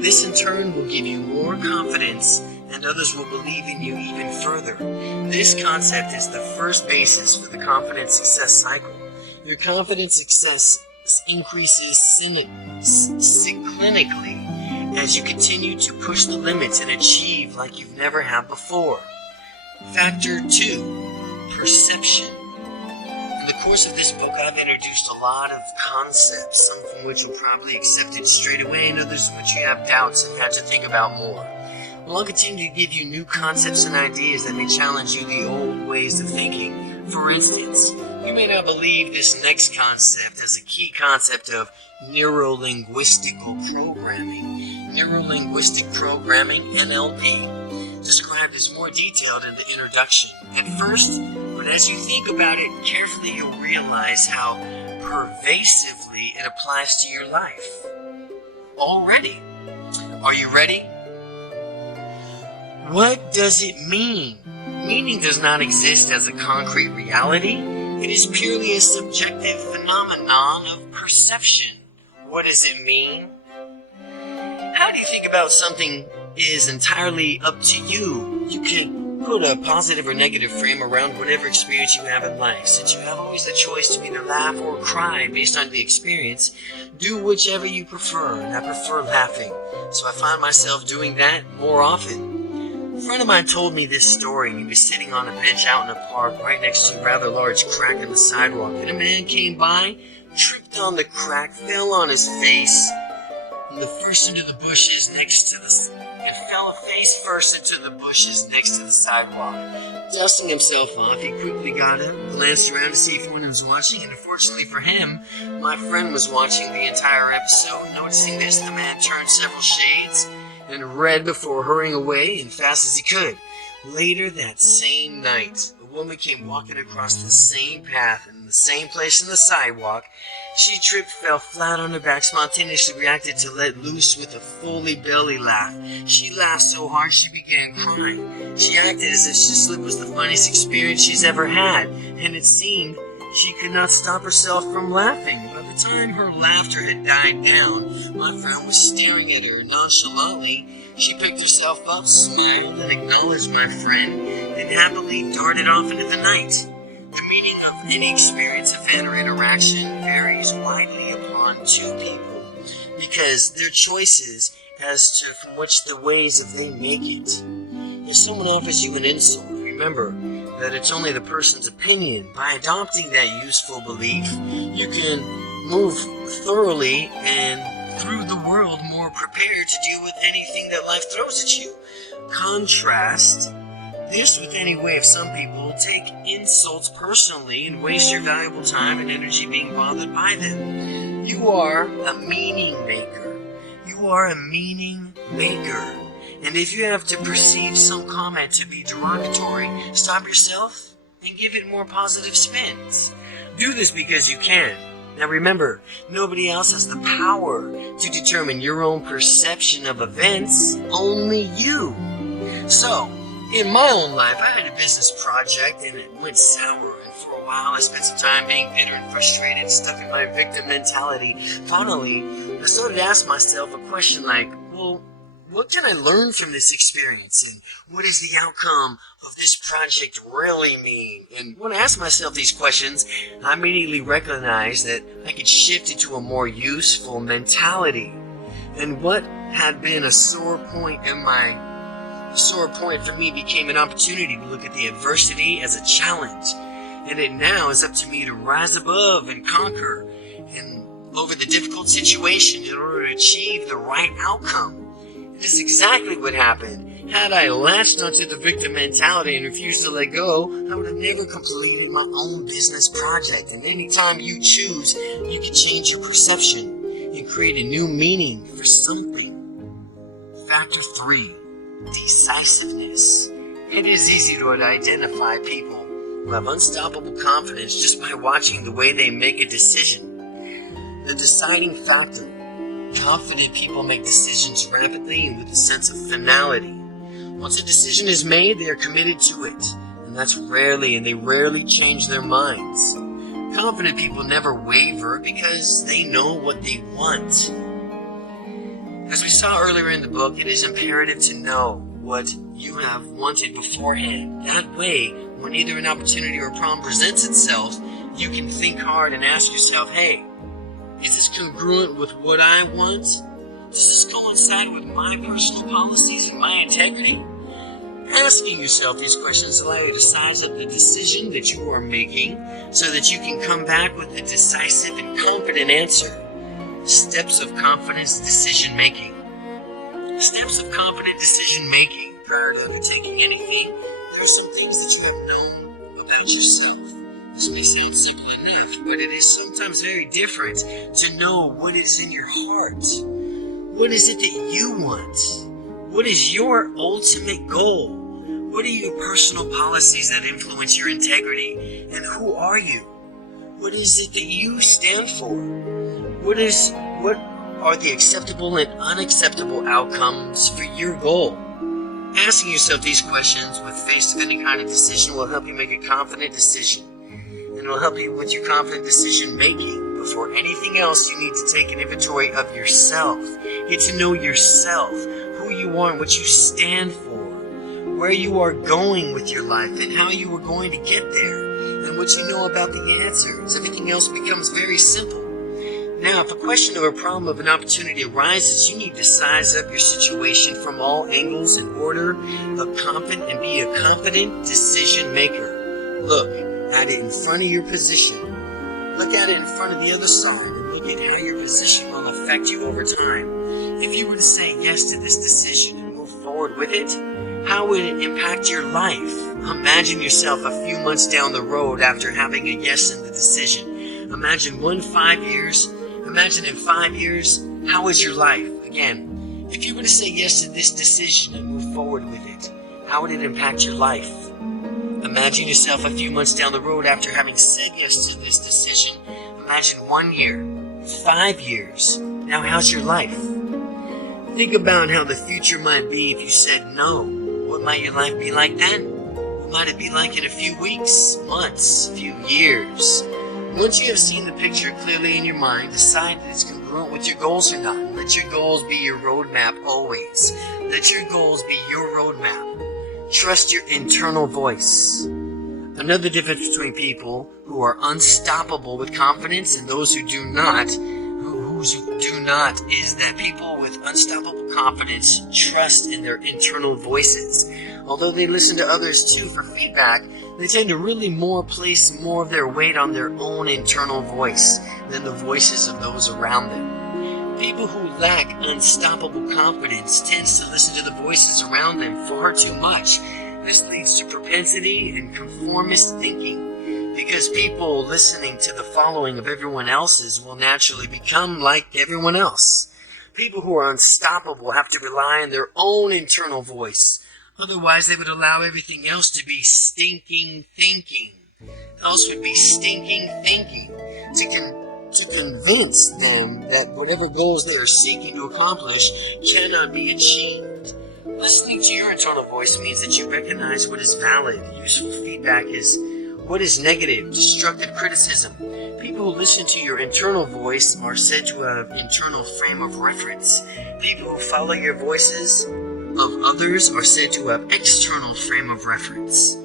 This in turn will give you more confidence, and others will believe in you even further. This concept is the first basis for the confidence success cycle. Your confidence success increases cyclically as you continue to push the limits and achieve like you've never had before. Factor 2, perception. In the course of this book, I've introduced a lot of concepts, some from which you'll probably accept it straight away, and others from which you have doubts and have to think about more. Well, I'll continue to give you new concepts and ideas that may challenge you the old ways of thinking. For instance, you may not believe this next concept as a key concept of neuro-linguistical programming. Neuro-linguistic programming, NLP, described as more detailed in the introduction. At first, but as you think about it carefully, you'll realize how pervasively it applies to your life. Already. Are you ready? What does it mean? Meaning does not exist as a concrete reality. It is purely a subjective phenomenon of perception. What does it mean? How do you think about something is entirely up to you. You can put a positive or negative frame around whatever experience you have in life. Since you have always the choice to either laugh or cry based on the experience, do whichever you prefer, and I prefer laughing. So I find myself doing that more often. A friend of mine told me this story. He was sitting on a bench out in a park right next to a rather large crack in the sidewalk. Then a man came by, tripped on the crack, fell on his face, and fell face first into the bushes next to the sidewalk. Dusting himself off, he quickly got up, glanced around to see if anyone was watching, and unfortunately for him, my friend was watching the entire episode. Noticing this, the man turned several shades and red before hurrying away as fast as he could. Later that same night, a woman came walking across the same path in the same place in the sidewalk. She tripped, fell flat on her back, spontaneously reacted to let loose with a fully belly laugh. She laughed so hard she began crying. She acted as if this slip was the funniest experience she's ever had, and it seemed she could not stop herself from laughing. By the time her laughter had died down, my friend was staring at her nonchalantly. She picked herself up, smiled, and acknowledged my friend, and happily darted off into the night. The meaning of any experience, event, or interaction varies widely upon two people because their choices as to from which the ways of they make it. If someone offers you an insult, remember that it's only the person's opinion. By adopting that useful belief, you can move thoroughly and through the world more prepared to deal with anything that life throws at you. Contrast this with any way of some people take insults personally and waste your valuable time and energy being bothered by them. You are a meaning maker. You are a meaning maker. And if you have to perceive some comment to be derogatory, stop yourself and give it more positive spins. Do this because you can. Now remember, nobody else has the power to determine your own perception of events, only you. So, in my own life, I had a business project and it went sour, and for a while I spent some time being bitter and frustrated, stuck in my victim mentality. Finally, I started to ask myself a question like, well, what can I learn from this experience, and what does the outcome of this project really mean? And when I asked myself these questions, I immediately recognized that I could shift into a more useful mentality. And what had been a sore point for me became an opportunity to look at the adversity as a challenge. And it now is up to me to rise above and conquer and over the difficult situation in order to achieve the right outcome. This is exactly what happened. Had I latched onto the victim mentality and refused to let go, I would have never completed my own business project. And anytime you choose, you can change your perception and create a new meaning for something. Factor 3. Decisiveness. It is easy to identify people who have unstoppable confidence just by watching the way they make a decision. The deciding factor. Confident people make decisions rapidly and with a sense of finality. Once a decision is made, they are committed to it, and they rarely change their minds. Confident people never waver because they know what they want. As we saw earlier in the book, it is imperative to know what you have wanted beforehand. That way, when either an opportunity or a problem presents itself, you can think hard and ask yourself, hey, is this congruent with what I want? Does this coincide with my personal policies and my integrity? Asking yourself these questions allow you to size up the decision that you are making so that you can come back with a decisive and confident answer. Steps of confidence decision making. Steps of confident decision making. Prior to undertaking anything, there are some things that you have known about yourself. This may sound simple enough, but it is sometimes very different to know what is in your heart. What is it that you want? What is your ultimate goal? What are your personal policies that influence your integrity? And who are you? What is it that you stand for? What are the acceptable and unacceptable outcomes for your goal? Asking yourself these questions with face of any kind of decision will help you make a confident decision. And it will help you with your confident decision making. Before anything else, you need to take an inventory of yourself. Get to know yourself, who you are and what you stand for. where you are going with your life and how you are going to get there, and what you know about the answers. Everything else becomes very simple. Now, if a question or a problem of an opportunity arises, you need to size up your situation from all angles in order of confident and be a confident decision maker. Look at it in front of your position. Look at it in front of the other side and look at how your position will affect you over time. If you were to say yes to this decision and move forward with it, how would it impact your life? Imagine yourself a few months down the road after having a yes in the decision. Imagine in 5 years, how is your life? Again, if you were to say yes to this decision and move forward with it, how would it impact your life? Imagine yourself a few months down the road after having said yes to this decision. Imagine 1 year, 5 years. Now how's your life? Think about how the future might be if you said no. What might your life be like then? What might it be like in a few weeks, months, few years? Once you have seen the picture clearly in your mind, decide that it's congruent with your goals or not. Let your goals be your roadmap always. Let your goals be your roadmap. Trust your internal voice. Another difference between people who are unstoppable with confidence and those who do not, is that people with unstoppable confidence trust in their internal voices. Although they listen to others too for feedback, they tend to really place more of their weight on their own internal voice than the voices of those around them. People who lack unstoppable confidence tends to listen to the voices around them far too much. This leads to propensity and conformist thinking, because people listening to the following of everyone else's will naturally become like everyone else. People who are unstoppable have to rely on their own internal voice. Otherwise, they would allow everything else to be stinking thinking. Else would be stinking thinking to convince them that whatever goals they are seeking to accomplish cannot be achieved. Listening to your internal voice means that you recognize what is valid. Useful feedback is what is negative, destructive criticism. People who listen to your internal voice are said to have internal frame of reference. People who follow your voices of others are said to have external frame of reference.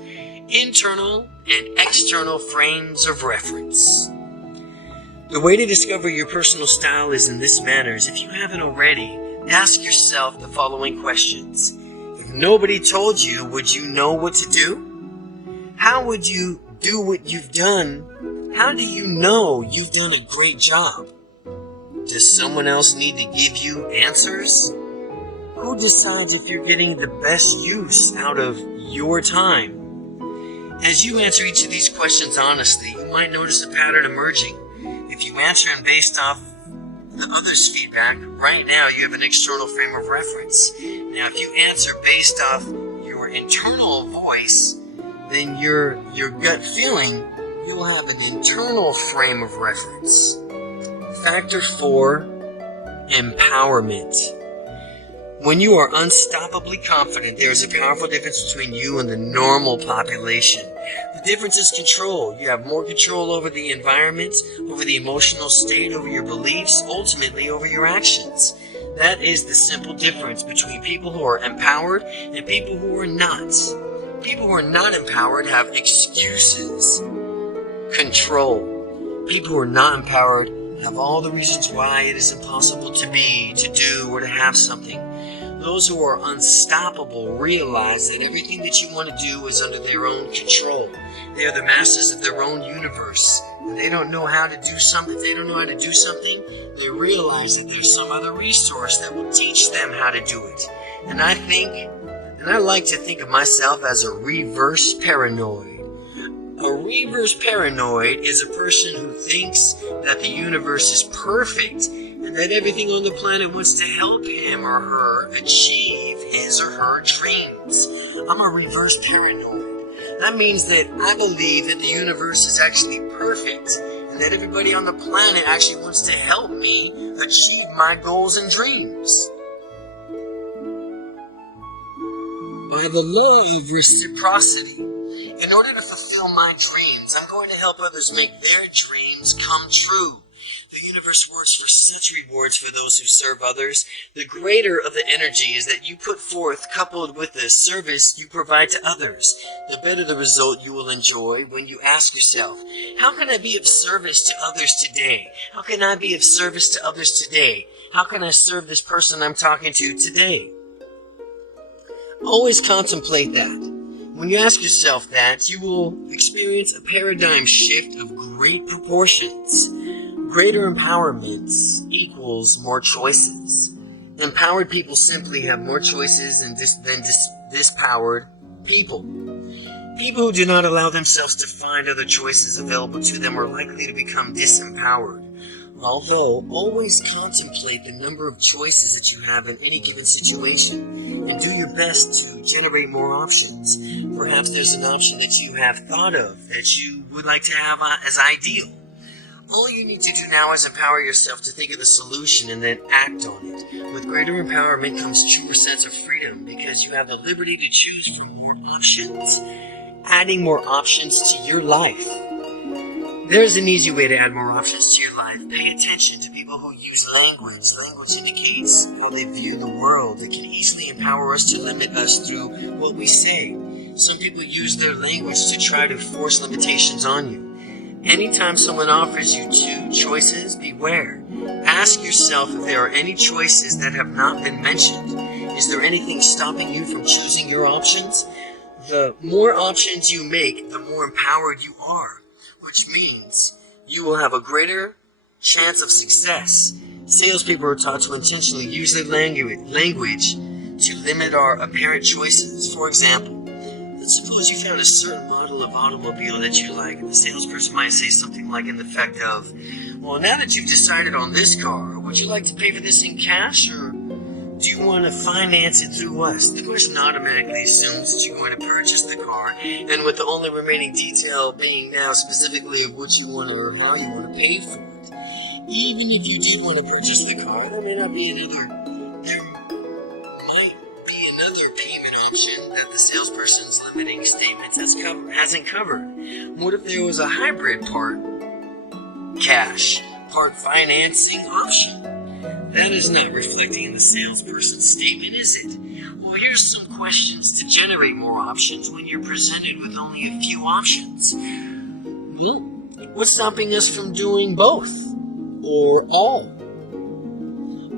Internal and external frames of reference. The way to discover your personal style is in this manner. If you haven't already, ask yourself the following questions. If nobody told you, would you know what to do? How would you do what you've done? How do you know you've done a great job? Does someone else need to give you answers? Who decides if you're getting the best use out of your time? As you answer each of these questions honestly, you might notice a pattern emerging. If you answer them based off the other's feedback, right now you have an external frame of reference. Now, if you answer based off your internal voice, then your gut feeling, you'll have an internal frame of reference. Factor 4, empowerment. When you are unstoppably confident, there is a powerful difference between you and the normal population. The difference is control. You have more control over the environment, over the emotional state, over your beliefs, ultimately over your actions. That is the simple difference between people who are empowered and people who are not. People who are not empowered have excuses, control. People who are not empowered have all the reasons why it is impossible to be, to do, or to have something. Those who are unstoppable realize that everything that you want to do is under their own control. They are the masters of their own universe. And they don't know how to do something. If they don't know how to do something, they realize that there's some other resource that will teach them how to do it. And I like to think of myself as a reverse paranoid. A reverse paranoid is a person who thinks that the universe is perfect and that everything on the planet wants to help him or her achieve his or her dreams. I'm a reverse paranoid. That means that I believe that the universe is actually perfect and that everybody on the planet actually wants to help me achieve my goals and dreams. By the law of reciprocity, in order to fulfill my dreams, I'm going to help others make their dreams come true. The universe works for such rewards for those who serve others. The greater of the energy is that you put forth, coupled with the service you provide to others, the better the result you will enjoy when you ask yourself, how can I be of service to others today? How can I be of service to others today? How can I serve this person I'm talking to today? Always contemplate that. When you ask yourself that, you will experience a paradigm shift of great proportions. Greater empowerment equals more choices. Empowered people simply have more choices than dispowered people. People who do not allow themselves to find other choices available to them are likely to become disempowered. Although, always contemplate the number of choices that you have in any given situation and do your best to generate more options. Perhaps there's an option that you have thought of that you would like to have as ideal. All you need to do now is empower yourself to think of the solution and then act on it. With greater empowerment comes truer sense of freedom because you have the liberty to choose from more options. Adding more options to your life. There's an easy way to add more options to your life. Pay attention to people who use language. Language indicates how they view the world. It can easily empower us to limit us through what we say. Some people use their language to try to force limitations on you. Anytime someone offers you two choices, beware. Ask yourself if there are any choices that have not been mentioned. Is there anything stopping you from choosing your options? The more options you make, the more empowered you are, which means you will have a greater chance of success. Salespeople are taught to intentionally use their language to limit our apparent choices. For example, let's suppose you found a certain model of automobile that you like, and the salesperson might say something like in the effect of, well, now that you've decided on this car, would you like to pay for this in cash, or do you want to finance it through us? The question automatically assumes that you're going to purchase the car, and with the only remaining detail being now specifically of what you want or how you want to pay for it. Even if you did want to purchase the car, there might be another payment option that the salesperson's limiting statements hasn't covered. What if there was a hybrid part cash, part financing option? That is not reflecting in the salesperson's statement, is it? Well, here's some questions to generate more options when you're presented with only a few options. Well, what's stopping us from doing both? Or all?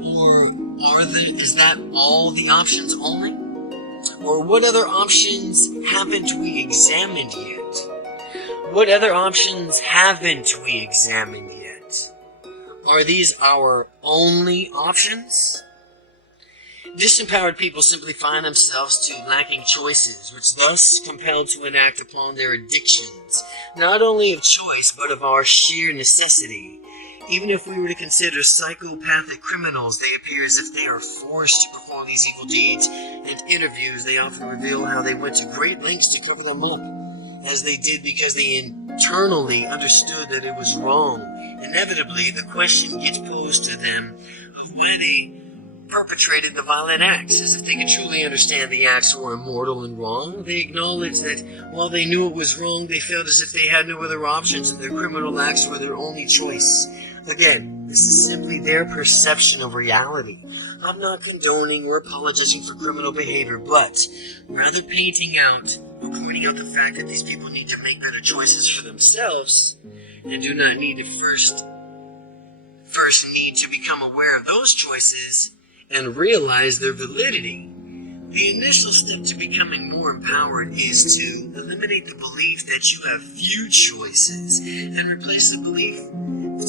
Or is that all the options only? Or what other options haven't we examined yet? What other options haven't we examined yet? Are these our only options? Disempowered people simply find themselves to lacking choices, which thus compelled to enact upon their addictions, not only of choice, but of our sheer necessity. Even if we were to consider psychopathic criminals, they appear as if they are forced to perform these evil deeds, and interviews they often reveal how they went to great lengths to cover them up, as they did because they internally understood that it was wrong. Inevitably, the question gets posed to them of why they perpetrated the violent acts. As if they could truly understand the acts were immoral and wrong, they acknowledge that while they knew it was wrong, they felt as if they had no other options and their criminal acts were their only choice. Again, this is simply their perception of reality. I'm not condoning or apologizing for criminal behavior, but rather pointing out the fact that these people need to make better choices for themselves and do not need to first need to become aware of those choices and realize their validity. The initial step to becoming more empowered is to eliminate the belief that you have few choices and replace the belief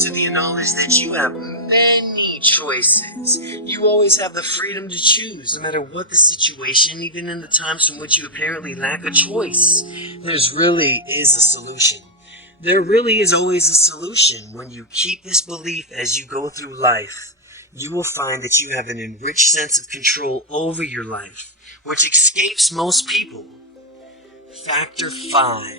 to the knowledge that you have many choices. You always have the freedom to choose, no matter what the situation, even in the times in which you apparently lack a choice. There really is a solution. There really is always a solution. When you keep this belief as you go through life, you will find that you have an enriched sense of control over your life, which escapes most people. Factor 5.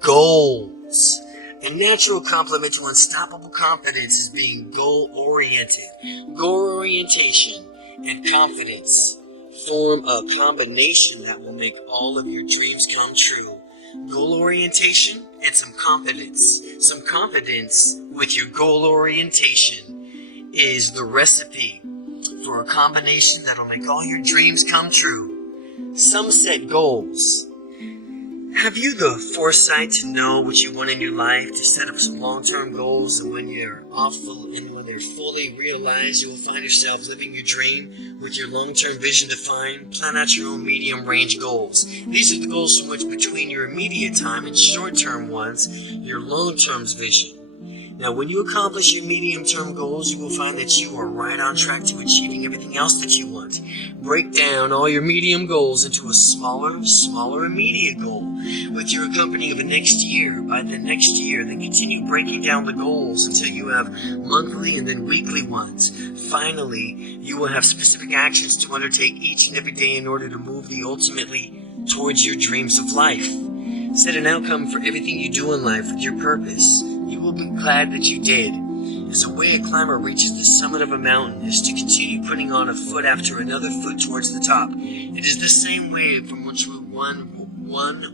Goals. A natural complement to unstoppable confidence is being goal-oriented. Goal orientation and confidence form a combination that will make all of your dreams come true. Goal orientation and some confidence. Some confidence with your goal orientation is the recipe for a combination that'll make all your dreams come true. Some set goals. Have you the foresight to know what you want in your life, to set up some long-term goals, and when they're fully realized, you will find yourself living your dream with your long-term vision defined? Plan out your own medium-range goals. These are the goals from which between your immediate time and short-term ones, your long-term vision. Now, when you accomplish your medium-term goals, you will find that you are right on track to achieving everything else that you want. Break down all your medium goals into a smaller immediate goal with your accompanying of a next year. By the next year, then continue breaking down the goals until you have monthly and then weekly ones. Finally, you will have specific actions to undertake each and every day in order to move ultimately towards your dreams of life. Set an outcome for everything you do in life with your purpose. You will be glad that you did. As a way a climber reaches the summit of a mountain is to continue putting on a foot after another foot towards the top. It is the same way from which one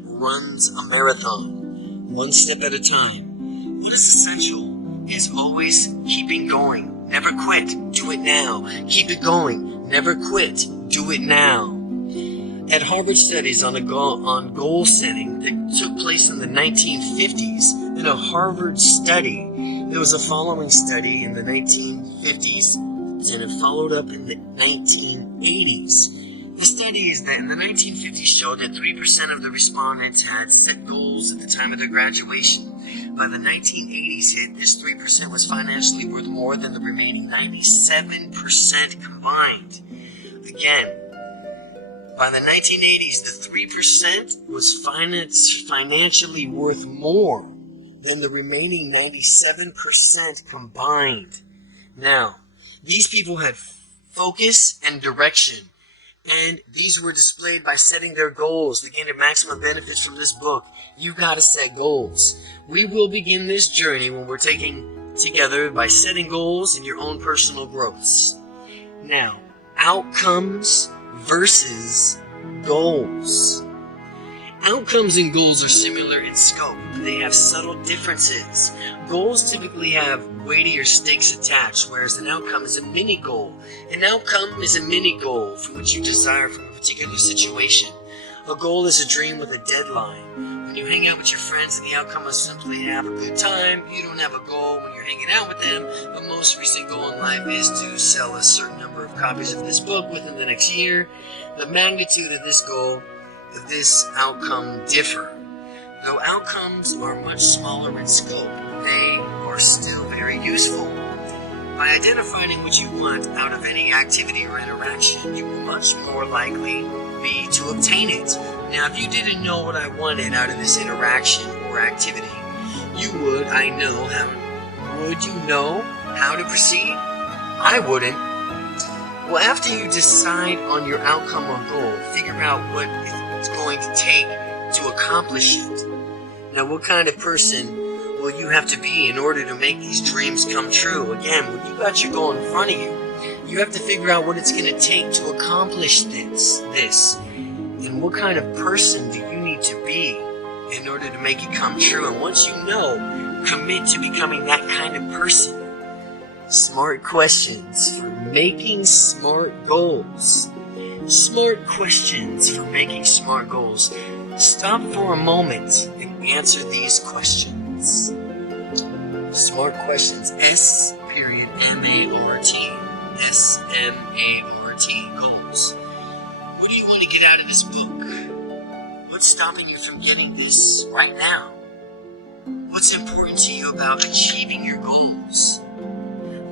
runs a marathon, one step at a time. What is essential is always keeping going. Never quit. Do it now. Keep it going. Never quit. Do it now. At Harvard studies on goal setting that took place in the 1950s, in a Harvard study, there was a following study in the 1950s, and it followed up in the 1980s. The study is that in the 1950s showed that 3% of the respondents had set goals at the time of their graduation. By the 1980s hit, this 3% was financially worth more than the remaining 97% combined. Again, by the 1980s, the 3% was financially worth more than the remaining 97% combined. Now, these people had focus and direction, and these were displayed by setting their goals to gain the maximum benefits from this book. You've got to set goals. We will begin this journey when we're taking together by setting goals in your own personal growths. Now, outcomes versus goals. Outcomes and goals are similar in scope, but they have subtle differences. Goals typically have weightier stakes attached, whereas an outcome is a mini goal. An outcome is a mini goal from which you desire from a particular situation. A goal is a dream with a deadline. When you hang out with your friends and the outcome is simply have a good time, you don't have a goal when you're hanging out with them. The most recent goal in life is to sell a certain number of copies of this book within the next year. The magnitude of this goal, of this outcome differ. Though outcomes are much smaller in scope, they are still very useful. By identifying what you want out of any activity or interaction, you will much more likely be to obtain it. Now, if you didn't know what I wanted out of this interaction or activity, you would you know how to proceed? I wouldn't. Well, after you decide on your outcome or goal, figure out what it's going to take to accomplish it. Now, what kind of person will you have to be in order to make these dreams come true? Again, when you got your goal in front of you, you have to figure out what it's going to take to accomplish this. And what kind of person do you need to be in order to make it come true? And once you know, commit to becoming that kind of person. Smart questions for making smart goals. Smart questions for making smart goals. Stop for a moment and answer these questions. Smart questions. S.M.A.R.T. S.M.A.R.T. Goals. What do you want to get out of this book? What's stopping you from getting this right now? What's important to you about achieving your goals?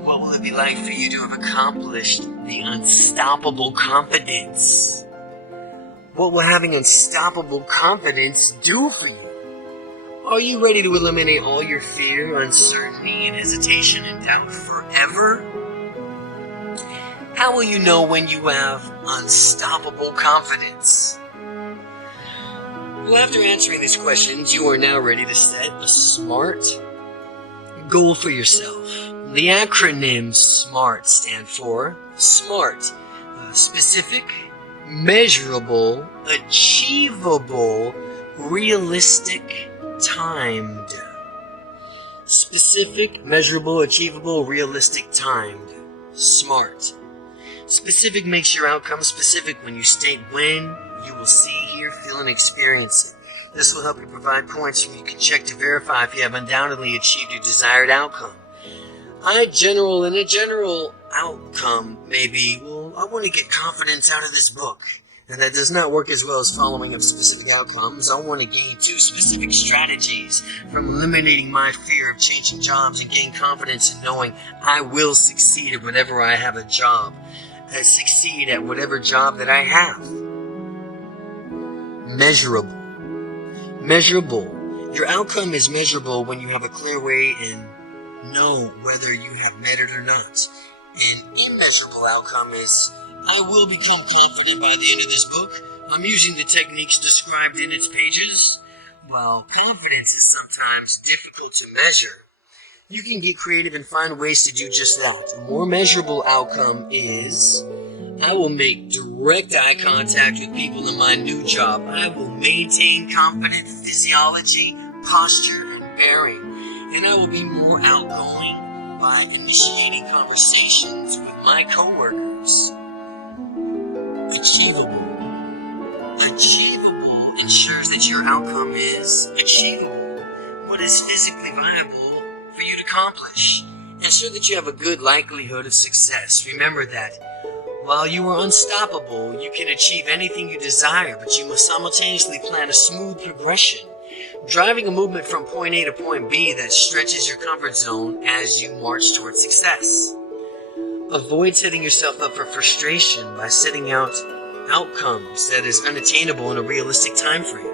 What will it be like for you to have accomplished the unstoppable confidence? What will having unstoppable confidence do for you? Are you ready to eliminate all your fear, uncertainty, and hesitation and doubt forever? How will you know when you have unstoppable confidence? Well, after answering these questions, you are now ready to set a SMART goal for yourself. The acronym SMART stand for SMART. Specific, measurable, achievable, realistic, Timed. Specific, measurable, achievable, realistic, timed. Smart. Specific makes your outcome specific when you state when you will see, hear, feel, and experience it. This will help you provide points you can check to verify if you have undoubtedly achieved your desired outcome. A general outcome may be, well, I want to get confidence out of this book. And that does not work as well as following up specific outcomes. I want to gain 2 specific strategies from eliminating my fear of changing jobs and gain confidence in knowing I will succeed at whatever I have a job. Succeed at whatever job that I have. Measurable. Measurable. Your outcome is measurable when you have a clear way and know whether you have met it or not. An immeasurable outcome is, I will become confident by the end of this book. I'm using the techniques described in its pages. While confidence is sometimes difficult to measure, you can get creative and find ways to do just that. A more measurable outcome is, I will make direct eye contact with people in my new job. I will maintain confident physiology, posture, and bearing. And I will be more outgoing by initiating conversations with my coworkers. Achievable. Achievable ensures that your outcome is achievable. What is physically viable for you to accomplish? Ensure that you have a good likelihood of success. Remember that while you are unstoppable, you can achieve anything you desire, but you must simultaneously plan a smooth progression, driving a movement from point A to point B that stretches your comfort zone as you march towards success. Avoid setting yourself up for frustration by setting out outcomes that is unattainable in a realistic time frame.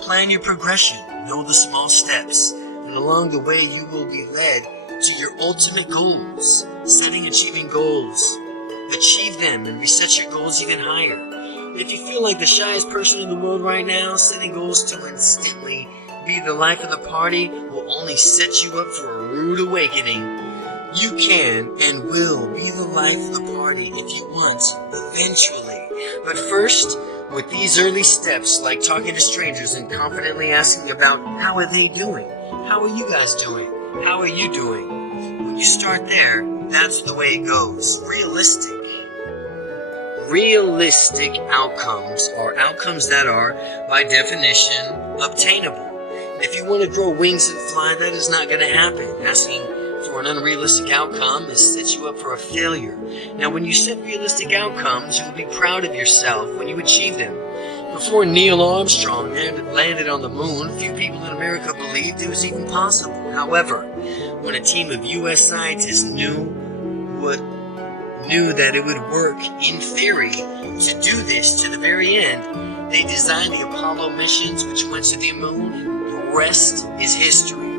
Plan your progression, know the small steps, and along the way you will be led to your ultimate goals. Setting achieving goals. Achieve them and reset your goals even higher. If you feel like the shyest person in the world right now, setting goals to instantly be the life of the party will only set you up for a rude awakening. You can and will be the life of the party if you want, eventually. But first, with these early steps, like talking to strangers and confidently asking about how are they doing? How are you guys doing? How are you doing? When you start there, that's the way it goes. Realistic. Realistic outcomes are outcomes that are, by definition, obtainable. If you want to grow wings and fly, that is not going to happen. Asking for an unrealistic outcome is set you up for a failure. Now, when you set realistic outcomes, you will be proud of yourself when you achieve them. Before Neil Armstrong landed on the moon, few people in America believed it was even possible. However, when a team of U.S. scientists knew that it would work in theory to do this to the very end, they designed the Apollo missions, which went to the moon, and the rest is history.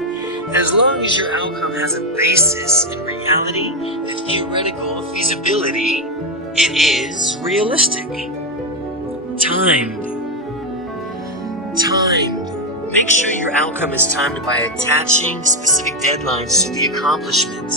As long as your outcome has a basis in reality, the theoretical feasibility, it is realistic. Timed. Make sure your outcome is timed by attaching specific deadlines to the accomplishment.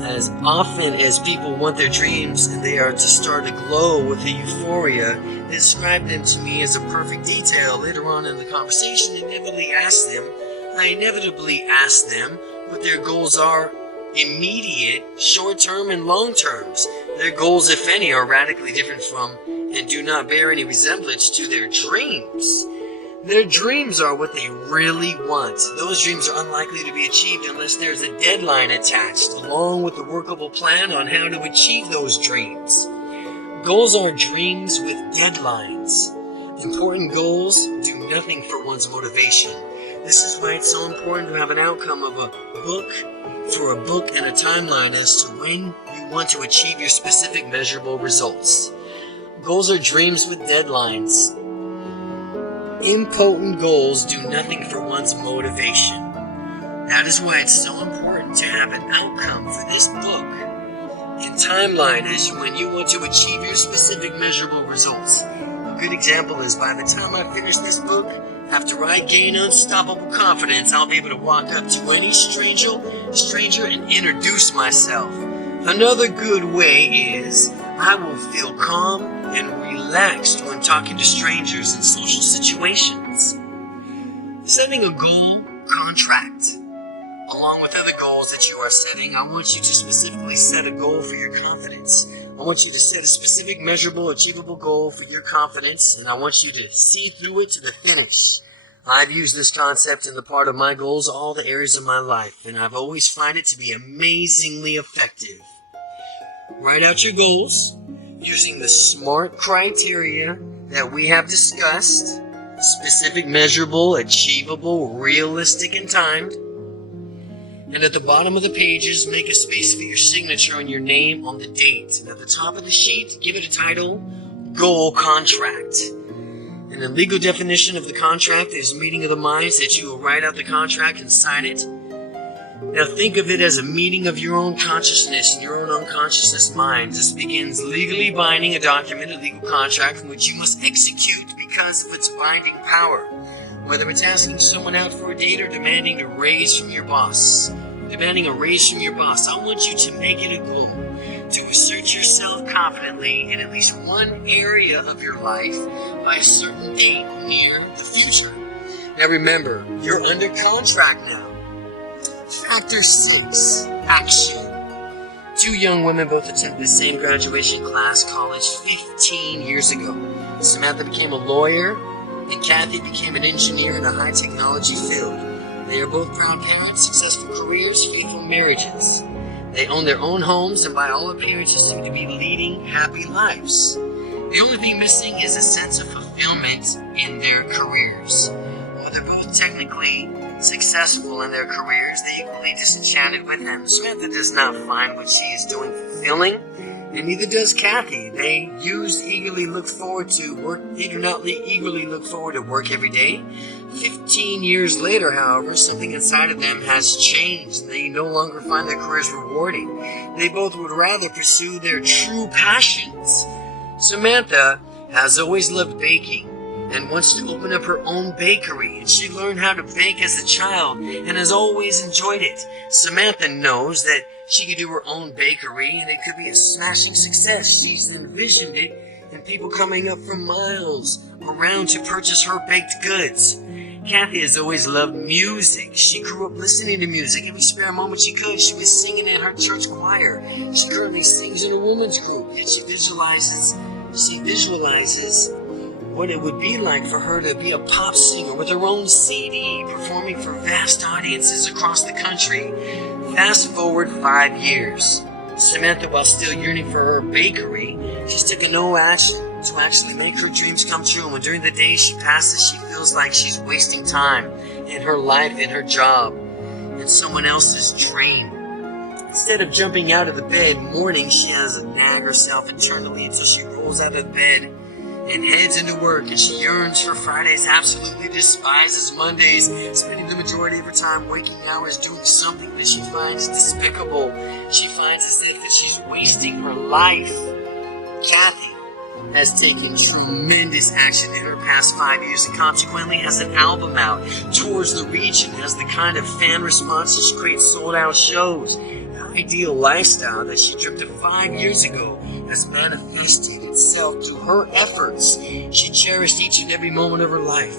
As often as people want their dreams and they are to start aglow with a euphoria, they describe them to me as a perfect detail. Later on in the conversation, I inevitably ask them what their goals are: immediate, short-term, and long-terms. Their goals, if any, are radically different from and do not bear any resemblance to their dreams. Their dreams are what they really want. Those dreams are unlikely to be achieved unless there's a deadline attached, along with a workable plan on how to achieve those dreams. Goals are dreams with deadlines. Important goals do nothing for one's motivation. This is why it's so important to have an outcome of a book and a timeline as to when you want to achieve your specific measurable results. Goals are dreams with deadlines. Impotent goals do nothing for one's motivation. That is why it's so important to have an outcome for this book and timeline as to when you want to achieve your specific measurable results. A good example is, by the time I finish this book, after I gain unstoppable confidence, I'll be able to walk up to any stranger and introduce myself. Another good way is, I will feel calm and relaxed when talking to strangers in social situations. Setting a goal contract. Along with other goals that you are setting, I want you to specifically set a goal for your confidence. I want you to set a specific, measurable, achievable goal for your confidence, and I want you to see through it to the finish. I've used this concept in the part of my goals, all the areas of my life, and I've always found it to be amazingly effective. Write out your goals using the SMART criteria that we have discussed: specific, measurable, achievable, realistic, and timed. And at the bottom of the pages, make a space for your signature and your name on the date. And at the top of the sheet, give it a title: Goal Contract. And the legal definition of the contract is meeting of the minds, that you will write out the contract and sign it. Now think of it as a meeting of your own consciousness and your own unconsciousness minds. This begins legally binding a document, a legal contract, from which you must execute because of its binding power. Whether it's asking someone out for a date or demanding a raise from your boss. I want you to make it a goal to assert yourself confidently in at least one area of your life by a certain date near the future. Now remember, you're under contract now. Factor 6, action. Two young women both attended the same graduation class college 15 years ago. Samantha became a lawyer, and Kathy became an engineer in a high technology field. They are both proud parents, successful careers, faithful marriages. They own their own homes and by all appearances seem to be leading happy lives. The only thing missing is a sense of fulfillment in their careers. While they're both technically successful in their careers, they're equally disenchanted with them. Samantha does not find what she is doing fulfilling, and neither does Kathy. They do not eagerly look forward to work every day. 15 years later, however, something inside of them has changed. They no longer find their careers rewarding. They both would rather pursue their true passions. Samantha has always loved baking and wants to open up her own bakery, and she learned how to bake as a child and has always enjoyed it. Samantha knows that she could do her own bakery and it could be a smashing success. She's envisioned it, and people coming up from miles around to purchase her baked goods. Kathy has always loved music. She grew up listening to music. Every spare moment she could, she was singing in her church choir. She currently sings in a women's group, and she visualizes what it would be like for her to be a pop singer with her own CD, performing for vast audiences across the country. Fast forward 5 years. Samantha, while still yearning for her bakery, she's taken no action to actually make her dreams come true. And when during the day she passes, she feels like she's wasting time in her life, in her job, in someone else's dream. Instead of jumping out of the bed morning, she has to nag herself internally until she rolls out of bed and heads into work, and she yearns for Fridays, absolutely despises Mondays, spending the majority of her time waking hours doing something that she finds despicable. She finds as if that she's wasting her life. Kathy has taken tremendous action in her past 5 years and consequently has an album out, tours the region, has the kind of fan response that she creates sold-out shows. The ideal lifestyle that she dreamt of 5 years ago has manifested itself through her efforts. She cherished each and every moment of her life.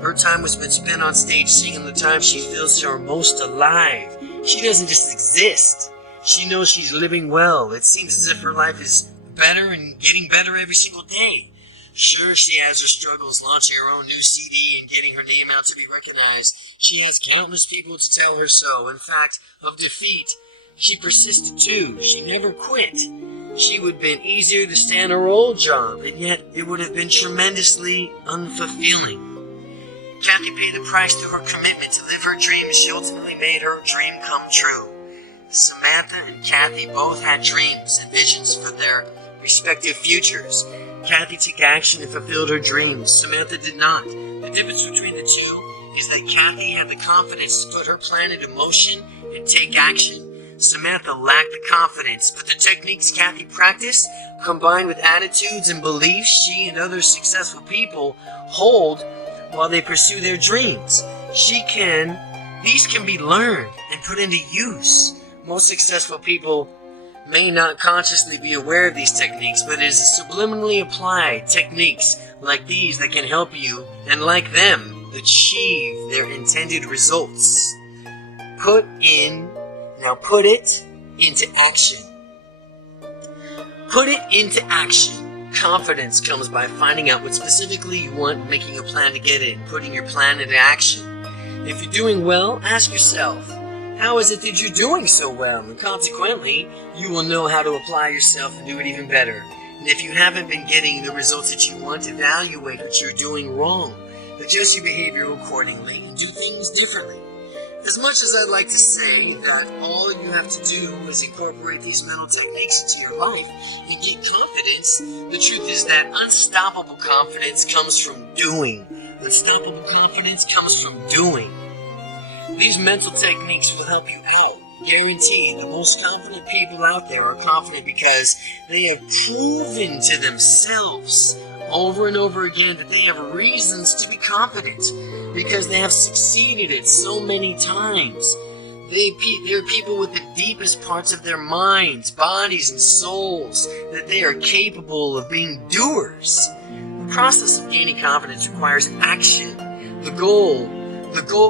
Her time has been spent on stage singing the time she feels her most alive. She doesn't just exist. She knows she's living well. It seems as if her life is better and getting better every single day. Sure, she has her struggles launching her own new CD and getting her name out to be recognized. She has countless people to tell her so. In fact, of defeat, she persisted too. She never quit. She would have been easier to stay in her old job, and yet it would have been tremendously unfulfilling. Kathy paid the price through her commitment to live her dream. She ultimately made her dream come true. Samantha and Kathy both had dreams and visions for their respective futures. Kathy took action and fulfilled her dreams. Samantha did not. The difference between the two is that Kathy had the confidence to put her plan into motion and take action. Samantha lacked the confidence, but the techniques Kathy practiced, combined with attitudes and beliefs she and other successful people hold while they pursue their dreams, these can be learned and put into use. Most successful people may not consciously be aware of these techniques, but it is subliminally applied techniques like these that can help you, and like them, achieve their intended results. Put it into action. Put it into action. Confidence comes by finding out what specifically you want, making a plan to get it, putting your plan into action. If you're doing well, ask yourself, how is it that you're doing so well? And consequently, you will know how to apply yourself and do it even better. And if you haven't been getting the results that you want, evaluate what you're doing wrong. Adjust your behavior accordingly and do things differently. As much as I'd like to say that all you have to do is incorporate these mental techniques into your life and get confidence, the truth is that unstoppable confidence comes from doing. Unstoppable confidence comes from doing. These mental techniques will help you out. Guaranteed, the most confident people out there are confident because they have proven to themselves over and over again that they have reasons to be confident because they have succeeded it so many times. They're people with the deepest parts of their minds, bodies, and souls that they are capable of being doers. The process of gaining confidence requires action. The goal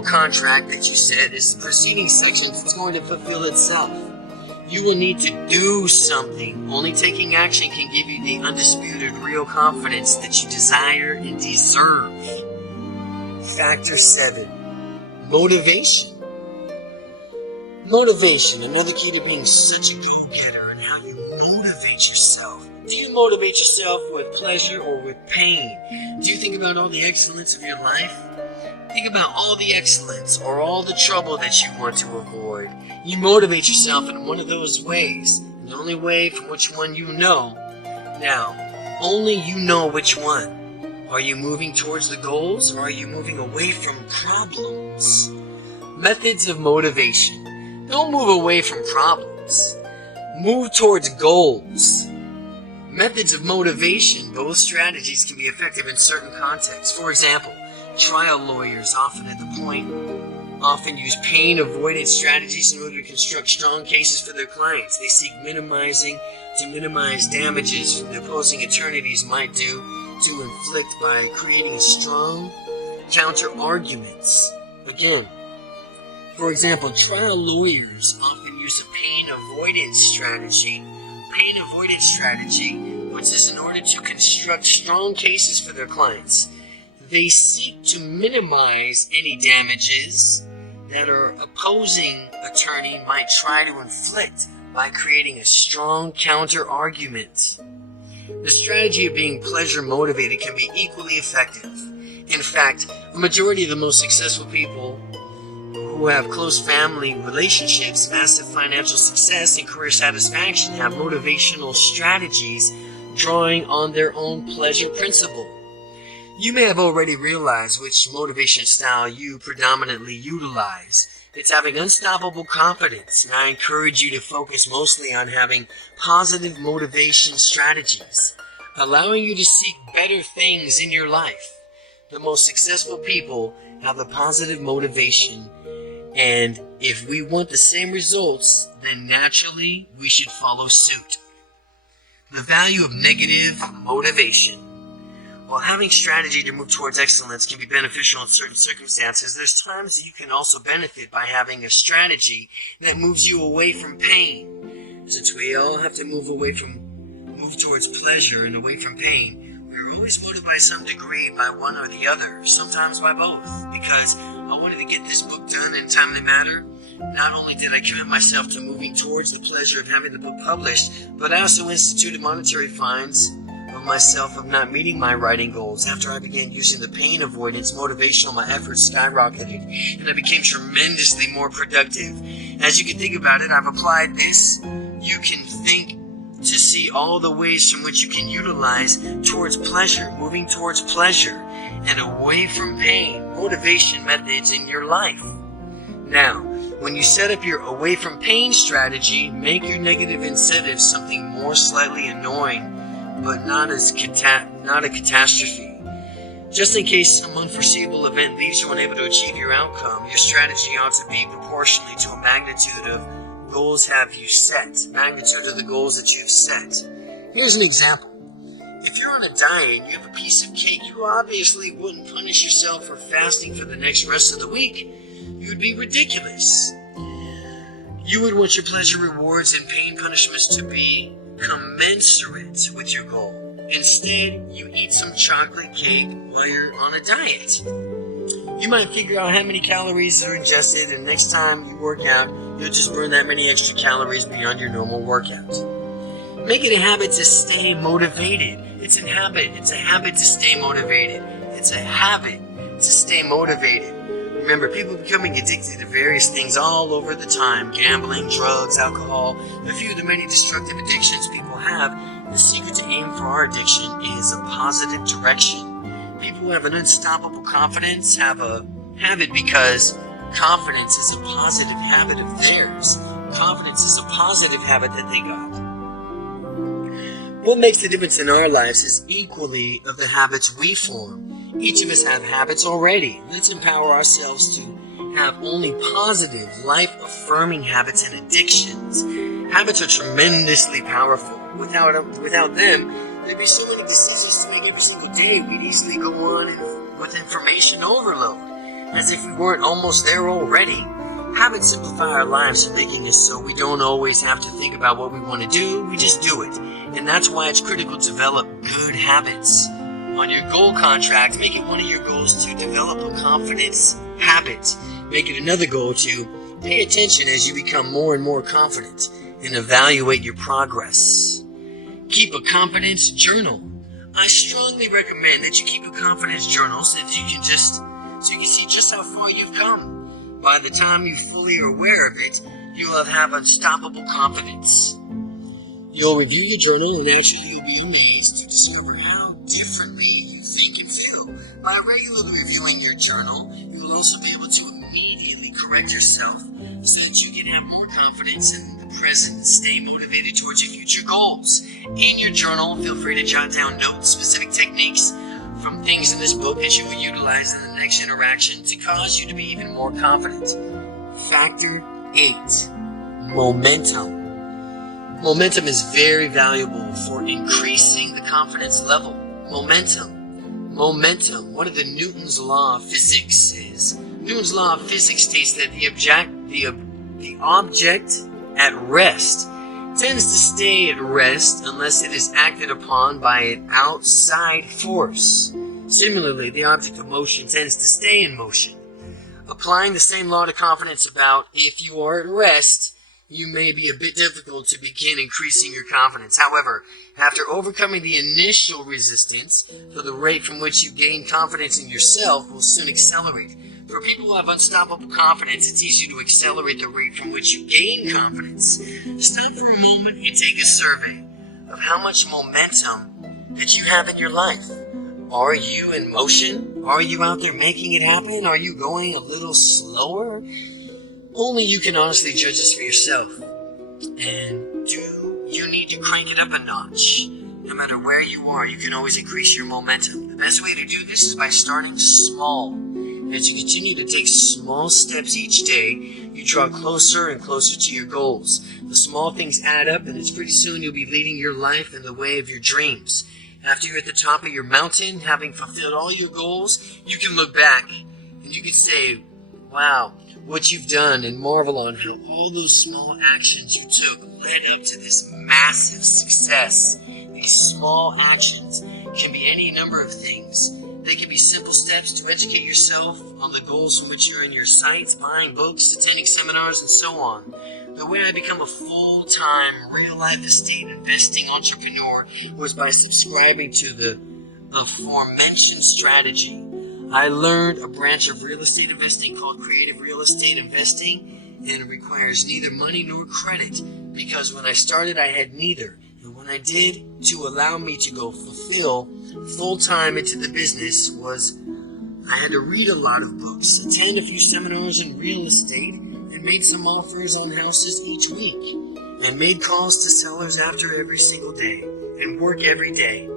contract that you set is the preceding section that's going to fulfill itself. You will need to do something. Only taking action can give you the undisputed real confidence that you desire and deserve. Factor 7. Motivation. Motivation, another key to being such a go-getter and how you motivate yourself. Do you motivate yourself with pleasure or with pain? Do you think about all the excellence of your life? Think about all the excellence or all the trouble that you want to avoid. You motivate yourself in one of those ways. The only way from which one you know. Now, only you know which one. Are you moving towards the goals or are you moving away from problems? Methods of motivation. Don't move away from problems. Move towards goals. Methods of motivation. Both strategies can be effective in certain contexts. For example, trial lawyers often use pain avoidance strategies in order to construct strong cases for their clients. They seek to minimize damages from the opposing attorneys might do to inflict by creating a strong counter-arguments. Again, for example, trial lawyers often use a pain avoidance strategy. Pain avoidance strategy, which is in order to construct strong cases for their clients. They seek to minimize any damages that our opposing attorney might try to inflict by creating a strong counter-argument. The strategy of being pleasure motivated can be equally effective. In fact, a majority of the most successful people who have close family relationships, massive financial success, and career satisfaction have motivational strategies drawing on their own pleasure principle. You may have already realized which motivation style you predominantly utilize. It's having unstoppable confidence, and I encourage you to focus mostly on having positive motivation strategies, allowing you to seek better things in your life. The most successful people have a positive motivation, and if we want the same results, then naturally we should follow suit. The value of negative motivation. While having strategy to move towards excellence can be beneficial in certain circumstances, there's times that you can also benefit by having a strategy that moves you away from pain. Since we all have to move towards pleasure and away from pain, we're always motivated by some degree by one or the other, sometimes by both. Because I wanted to get this book done in a timely manner, not only did I commit myself to moving towards the pleasure of having the book published, but I also instituted monetary fines of myself of not meeting my writing goals. After I began using the pain avoidance motivational, my efforts skyrocketed, and I became tremendously more productive. As you can think about it, I've applied this. You can think to see all the ways from which you can utilize towards pleasure, moving towards pleasure, and away from pain, motivation methods in your life. Now, when you set up your away from pain strategy, make your negative incentives something more slightly annoying, but not a catastrophe. Just in case some unforeseeable event leaves you unable to achieve your outcome, your strategy ought to be proportionally to a magnitude of the goals that you have set. Here's an example. If you're on a diet and you have a piece of cake, you obviously wouldn't punish yourself for fasting for the next rest of the week. You would be ridiculous. You would want your pleasure rewards and pain punishments to be commensurate with your goal. Instead, you eat some chocolate cake while you're on a diet. You might figure out how many calories are ingested, and next time you work out, you'll just burn that many extra calories beyond your normal workout. Make it a habit to stay motivated. It's a habit. It's a habit to stay motivated. It's a habit to stay motivated. Remember, people are becoming addicted to various things all over the time. Gambling, drugs, alcohol, a few of the many destructive addictions people have. The secret to aim for our addiction is a positive direction. People who have an unstoppable confidence have a habit because confidence is a positive habit of theirs. Confidence is a positive habit that they got. What makes the difference in our lives is equally of the habits we form. Each of us have habits already. Let's empower ourselves to have only positive, life-affirming habits and addictions. Habits are tremendously powerful. Without them, there'd be so many decisions to make every single day. We'd easily go on with information overload, as if we weren't almost there already. Habits simplify our lives, making us so we don't always have to think about what we want to do. We just do it. And that's why it's critical to develop good habits. On your goal contract, make it one of your goals to develop a confidence habit. Make it another goal to pay attention as you become more and more confident and evaluate your progress. Keep a confidence journal. I strongly recommend that you keep a confidence journal so that you can see just how far you've come. By the time you fully are aware of it, you'll have unstoppable confidence. You'll review your journal and actually you'll be amazed to discover how differently you think and feel. By regularly reviewing your journal, you will also be able to immediately correct yourself so that you can have more confidence in the present and stay motivated towards your future goals. In your journal, feel free to jot down notes, specific techniques from things in this book that you will utilize in the next interaction to cause you to be even more confident. Factor 8. Momentum. Momentum is very valuable for increasing the confidence level. Momentum. One of the Newton's law of physics is. Newton's law of physics states that the object at rest tends to stay at rest unless it is acted upon by an outside force. Similarly, the object of motion tends to stay in motion. Applying the same law to confidence about if you are at rest, you may be a bit difficult to begin increasing your confidence. However, after overcoming the initial resistance, the rate from which you gain confidence in yourself will soon accelerate. For people who have unstoppable confidence, it's easy to accelerate the rate from which you gain confidence. Stop for a moment and take a survey of how much momentum that you have in your life. Are you in motion? Are you out there making it happen? Are you going a little slower? Only you can honestly judge this for yourself. And do you need to crank it up a notch? No matter where you are, you can always increase your momentum. The best way to do this is by starting small. As you continue to take small steps each day, you draw closer and closer to your goals. The small things add up, and it's pretty soon you'll be leading your life in the way of your dreams. After you're at the top of your mountain, having fulfilled all your goals, you can look back and you can say, wow, what you've done, and marvel on how all those small actions you took led up to this massive success. These small actions can be any number of things. They can be simple steps to educate yourself on the goals from which you're in your sights, buying books, attending seminars, and so on. The way I become a full-time, real-life estate investing entrepreneur was by subscribing to the aforementioned strategy. I learned a branch of real estate investing called creative real estate investing, and it requires neither money nor credit, because when I started I had neither. And when I did, to allow me to go fulfill full-time into the business was I had to read a lot of books, attend a few seminars in real estate, and made some offers on houses each week, and made calls to sellers after every single day, and work every day.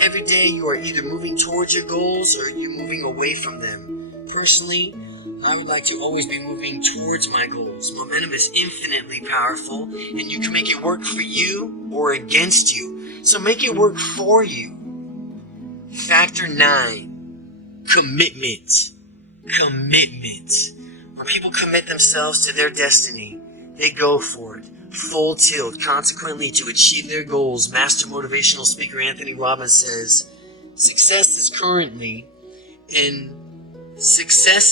Every day you are either moving towards your goals or you're moving away from them. Personally, I would like to always be moving towards my goals. Momentum is infinitely powerful, and you can make it work for you or against you. So make it work for you. Factor 9, commitment. Commitment. When people commit themselves to their destiny, they go for it, full tilt. Consequently, to achieve their goals, master motivational speaker Anthony Robbins says, success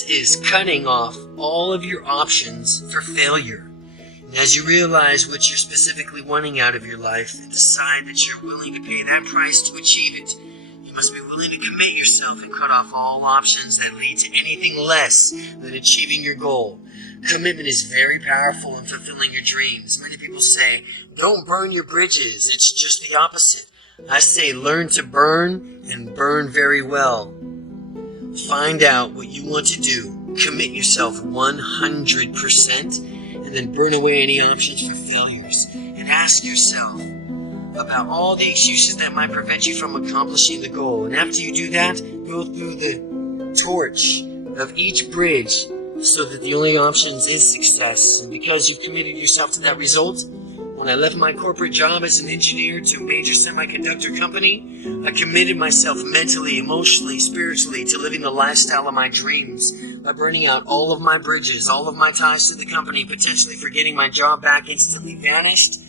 is cutting off all of your options for failure. And as you realize what you're specifically wanting out of your life and decide that you're willing to pay that price to achieve it, you must be willing to commit yourself and cut off all options that lead to anything less than achieving your goal. Commitment is very powerful in fulfilling your dreams. Many people say, don't burn your bridges. It's just the opposite. I say, learn to burn and burn very well. Find out what you want to do. Commit yourself 100%. And then burn away any options for failures. And ask yourself about all the excuses that might prevent you from accomplishing the goal. And after you do that, go through the torch of each bridge so that the only options is success. And because you committed yourself to that result, when I left my corporate job as an engineer to a major semiconductor company, I committed myself mentally, emotionally, spiritually to living the lifestyle of my dreams by burning out all of my bridges, all of my ties to the company, potentially forgetting my job back instantly vanished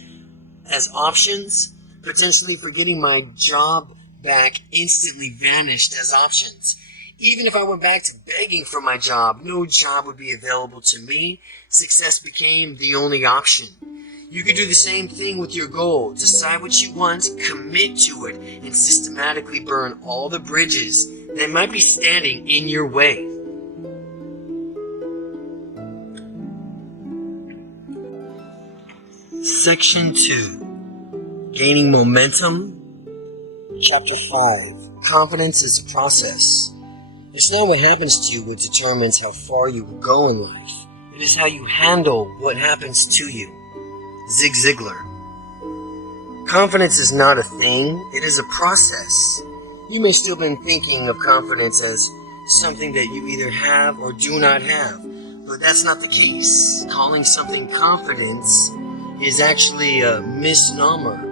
as options, potentially forgetting my job back instantly vanished as options. Even if I went back to begging for my job, no job would be available to me. Success became the only option. You could do the same thing with your goal. Decide what you want, commit to it, and systematically burn all the bridges that might be standing in your way. Section 2. Gaining momentum. Chapter 5. Confidence is a process. It's not what happens to you what determines how far you will go in life. It is how you handle what happens to you. Zig Ziglar. Confidence is not a thing, it is a process. You may still be thinking of confidence as something that you either have or do not have, but that's not the case. Calling something confidence is actually a misnomer.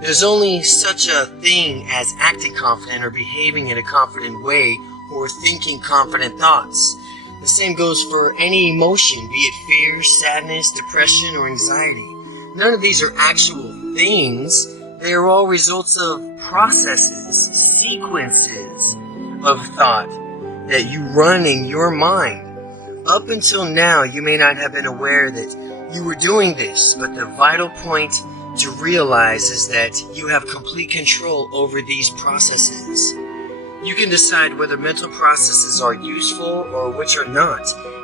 There's only such a thing as acting confident or behaving in a confident way or thinking confident thoughts. The same goes for any emotion, be it fear, sadness, depression, or anxiety. None of these are actual things. They are all results of processes, sequences of thought that you run in your mind. Up until now, you may not have been aware that you were doing this, but the vital point to realize is that you have complete control over these processes. You can decide whether mental processes are useful or which are not.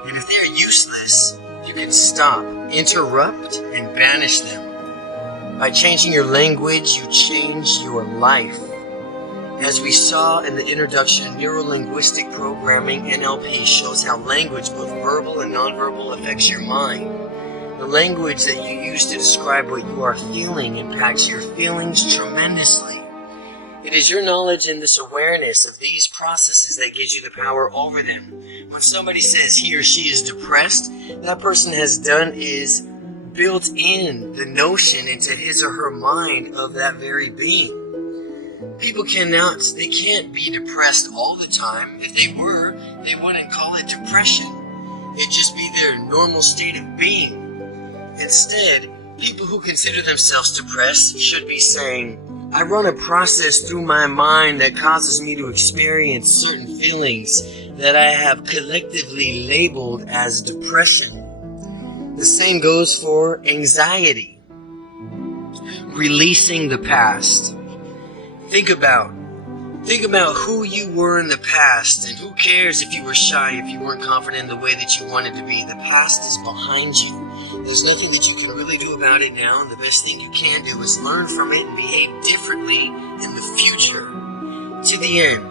And if they are useless, you can stop, interrupt, and banish them. By changing your language, you change your life. As we saw in the introduction, neuro-linguistic programming, NLP, shows how language, both verbal and nonverbal, affects your mind. The language that you use to describe what you are feeling impacts your feelings tremendously. It is your knowledge and this awareness of these processes that gives you the power over them. When somebody says he or she is depressed, that person has done is built in the notion into his or her mind of that very being. People they can't be depressed all the time. If they were, they wouldn't call it depression. It'd just be their normal state of being. Instead, people who consider themselves depressed should be saying, I run a process through my mind that causes me to experience certain feelings that I have collectively labeled as depression. The same goes for anxiety. Releasing the past. Think about who you were in the past, and who cares if you were shy, if you weren't confident in the way that you wanted to be. The past is behind you. There's nothing that you can really do about it now, and the best thing you can do is learn from it and behave differently in the future. To the end.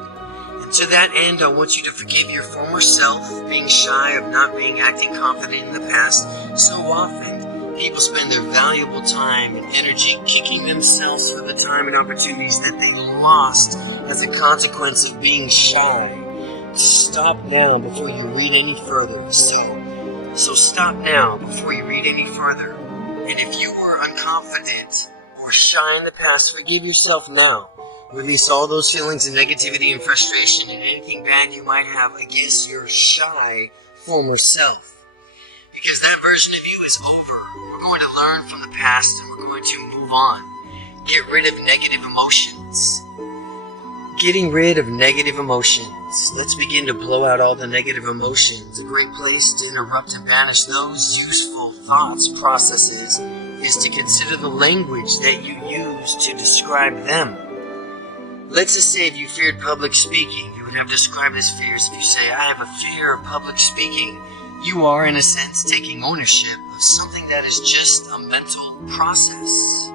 And to that end, I want you to forgive your former self, being shy of not acting confident in the past. So often, people spend their valuable time and energy kicking themselves for the time and opportunities that they lost as a consequence of being shy. Stop now before you read any further. So stop now before you read any further. And if you were unconfident or shy in the past, forgive yourself now. Release all those feelings of negativity and frustration and anything bad you might have against your shy former self. Because that version of you is over. We're going to learn from the past and we're going to move on. Get rid of negative emotions. Getting rid of negative emotions. Let's begin to blow out all the negative emotions. A great place to interrupt and banish those useful thoughts, processes, is to consider the language that you use to describe them. Let's just say if you feared public speaking, you would have described this fear as if you say, I have a fear of public speaking. You are, in a sense, taking ownership of something that is just a mental process.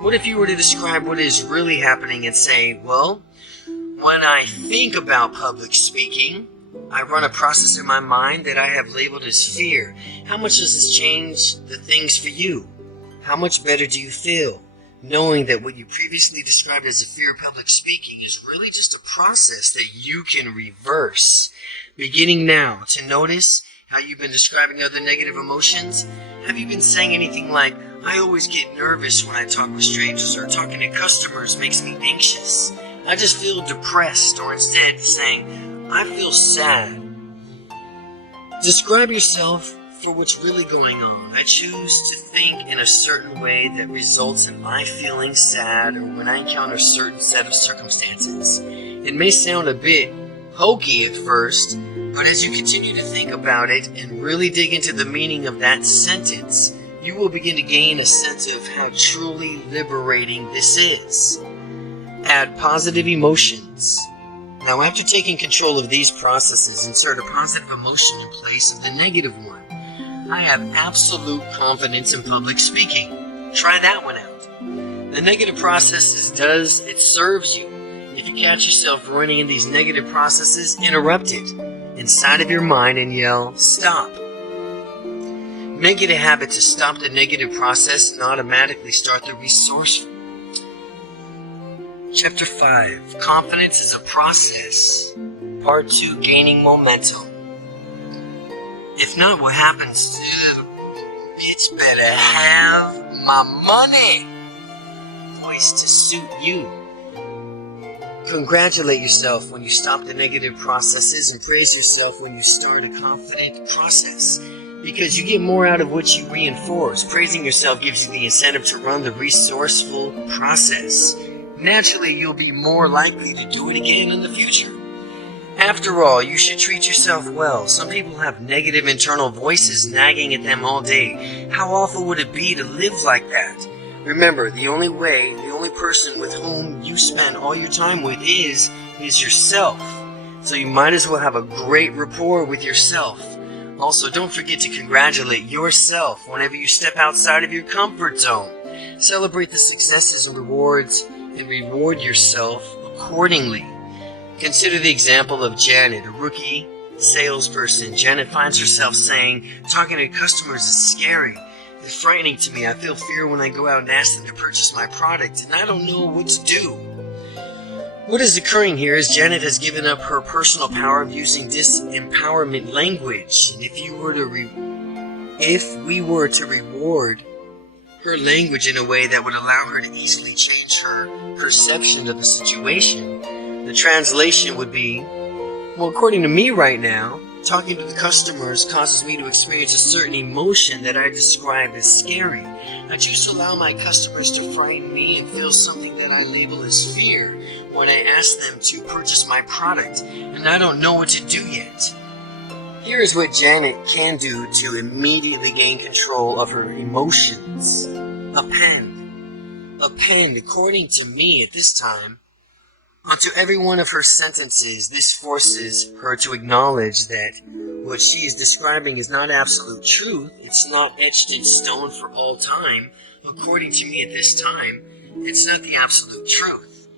What if you were to describe what is really happening and say, well, when I think about public speaking, I run a process in my mind that I have labeled as fear. How much does this change the things for you? How much better do you feel knowing that what you previously described as a fear of public speaking is really just a process that you can reverse? Beginning now to notice how you've been describing other negative emotions. Have you been saying anything like, I always get nervous when I talk with strangers, or talking to customers makes me anxious. I just feel depressed, or instead saying, I feel sad. Describe yourself for what's really going on. I choose to think in a certain way that results in my feeling sad, or when I encounter a certain set of circumstances. It may sound a bit hokey at first, but as you continue to think about it and really dig into the meaning of that sentence, you will begin to gain a sense of how truly liberating this is. Add positive emotions. Now, after taking control of these processes, insert a positive emotion in place of the negative one. I have absolute confidence in public speaking. Try that one out. The negative processes it serves you. If you catch yourself running in these negative processes, interrupt it inside of your mind and yell, stop. Make it a habit to stop the negative process and automatically start the resourceful. Chapter 5, Confidence is a Process. Part 2, Gaining Momentum. If not, what happens to the bitch better have my money? Voice to suit you. Congratulate yourself when you stop the negative processes and praise yourself when you start a confident process. Because you get more out of what you reinforce. Praising yourself gives you the incentive to run the resourceful process. Naturally, you'll be more likely to do it again in the future. After all, you should treat yourself well. Some people have negative internal voices nagging at them all day. How awful would it be to live like that? Remember, the only person with whom you spend all your time with is yourself. So you might as well have a great rapport with yourself. Also, don't forget to congratulate yourself whenever you step outside of your comfort zone. Celebrate the successes and rewards and reward yourself accordingly. Consider the example of Janet, a rookie salesperson. Janet finds herself saying, talking to customers is scary. It's frightening to me. I feel fear when I go out and ask them to purchase my product, and I don't know what to do. What is occurring here is Janet has given up her personal power of using disempowerment language. And if we were to reward her language in a way that would allow her to easily change her perception of the situation, the translation would be, well, according to me right now, talking to the customers causes me to experience a certain emotion that I describe as scary. I choose to allow my customers to frighten me and feel something that I label as fear when I ask them to purchase my product, and I don't know what to do yet. Here is what Janet can do to immediately gain control of her emotions. Append, according to me at this time, onto every one of her sentences. This forces her to acknowledge that what she is describing is not absolute truth. It's not etched in stone for all time. According to me at this time, it's not the absolute truth.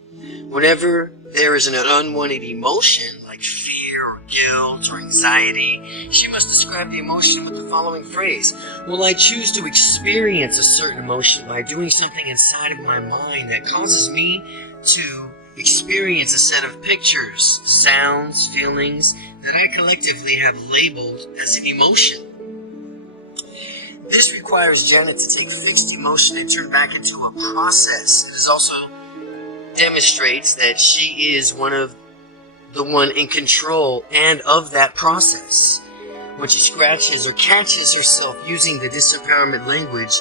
Whenever there is an unwanted emotion, like fear or guilt or anxiety, she must describe the emotion with the following phrase. Well, I choose to experience a certain emotion by doing something inside of my mind that causes me to experience a set of pictures, sounds, feelings that I collectively have labeled as an emotion. This requires Janet to take fixed emotion and turn back into a process. It is also demonstrates that she is the one in control and of that process. When she scratches or catches herself using the disempowerment language,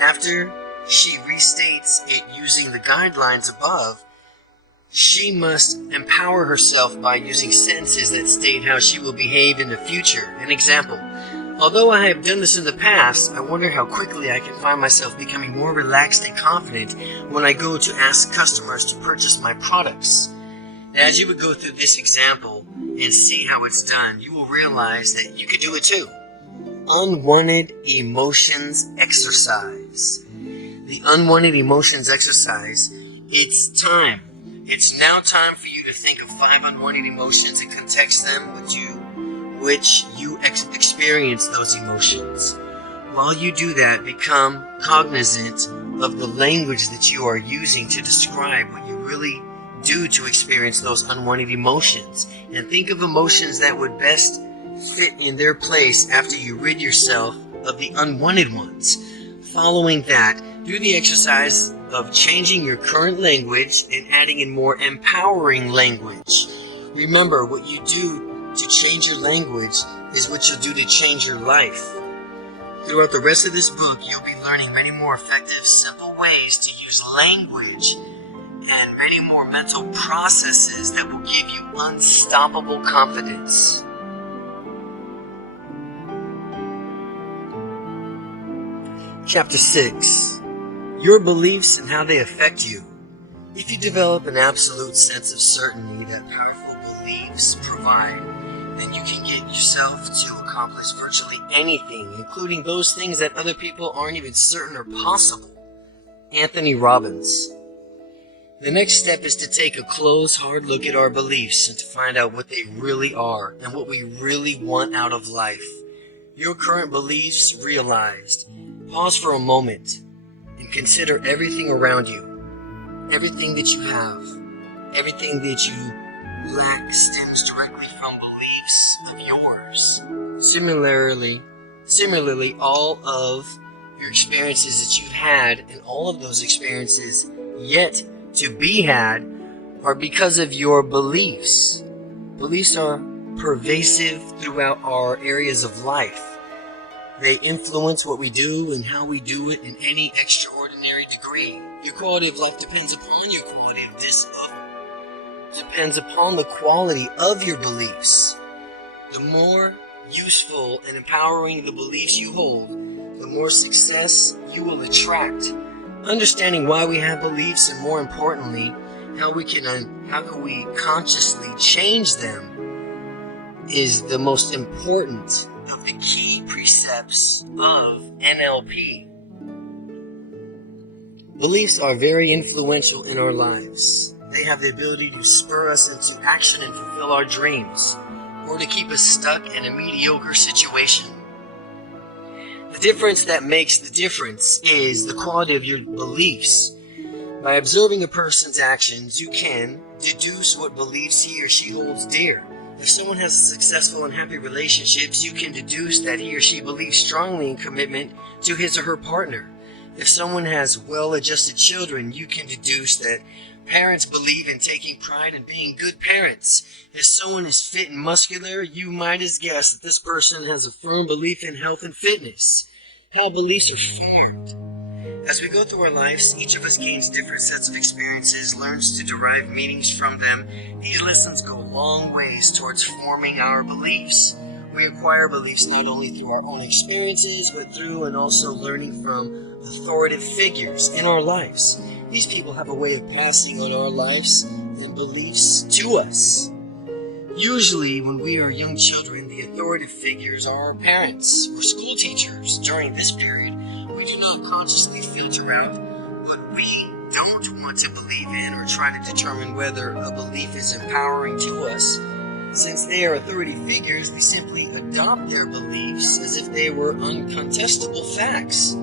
after she restates it using the guidelines above, she must empower herself by using sentences that state how she will behave in the future. An example: although I have done this in the past, I wonder how quickly I can find myself becoming more relaxed and confident when I go to ask customers to purchase my products. As you would go through this example and see how it's done, you will realize that you could do it too. Unwanted emotions exercise. The unwanted emotions exercise, it's time. It's now time for you to think of 5 unwanted emotions and context them with which you experience those emotions. While you do that, become cognizant of the language that you are using to describe what you really do to experience those unwanted emotions, and think of emotions that would best fit in their place after you rid yourself of the unwanted ones. Following that, do the exercise of changing your current language and adding in more empowering language. Remember, what you do to change your language is what you'll do to change your life. Throughout the rest of this book, you'll be learning many more effective, simple ways to use language and many more mental processes that will give you unstoppable confidence. Chapter 6. Your beliefs and how they affect you. If you develop an absolute sense of certainty that powerful beliefs provide, then you can get yourself to accomplish virtually anything, including those things that other people aren't even certain are possible. Anthony Robbins. The next step is to take a close, hard look at our beliefs and to find out what they really are and what we really want out of life. Your current beliefs realized. Pause for a moment and consider everything around you. Everything that you have, everything that you lack stems directly from beliefs of yours. Similarly, all of your experiences that you've had and all of those experiences yet to be had are because of your beliefs. Beliefs are pervasive throughout our areas of life. They influence what we do and how we do it in any extraordinary degree. Your quality of life depends upon your quality of depends upon the quality of your beliefs. The more useful and empowering the beliefs you hold, the more success you will attract. Understanding why we have beliefs, and more importantly, how can we consciously change them, is the most important of the key precepts of NLP. Beliefs are very influential in our lives. They have the ability to spur us into action and fulfill our dreams, or to keep us stuck in a mediocre situation. The difference that makes the difference is the quality of your beliefs. By observing a person's actions, you can deduce what beliefs he or she holds dear. If someone has successful and happy relationships, you can deduce that he or she believes strongly in commitment to his or her partner. If someone has well-adjusted children, you can deduce that parents believe in taking pride in being good parents. If someone is fit and muscular, you might as guess that this person has a firm belief in health and fitness. How beliefs are formed. As we go through our lives, each of us gains different sets of experiences, learns to derive meanings from them. These lessons go long ways towards forming our beliefs. We acquire beliefs not only through our own experiences, but through and also learning from authoritative figures in our lives. These people have a way of passing on our lives and beliefs to us. Usually, when we are young children, the authoritative figures are our parents or school teachers. During this period, we do not consciously filter out what we don't want to believe in or try to determine whether a belief is empowering to us. Since they are authority figures, we simply adopt their beliefs as if they were uncontestable facts.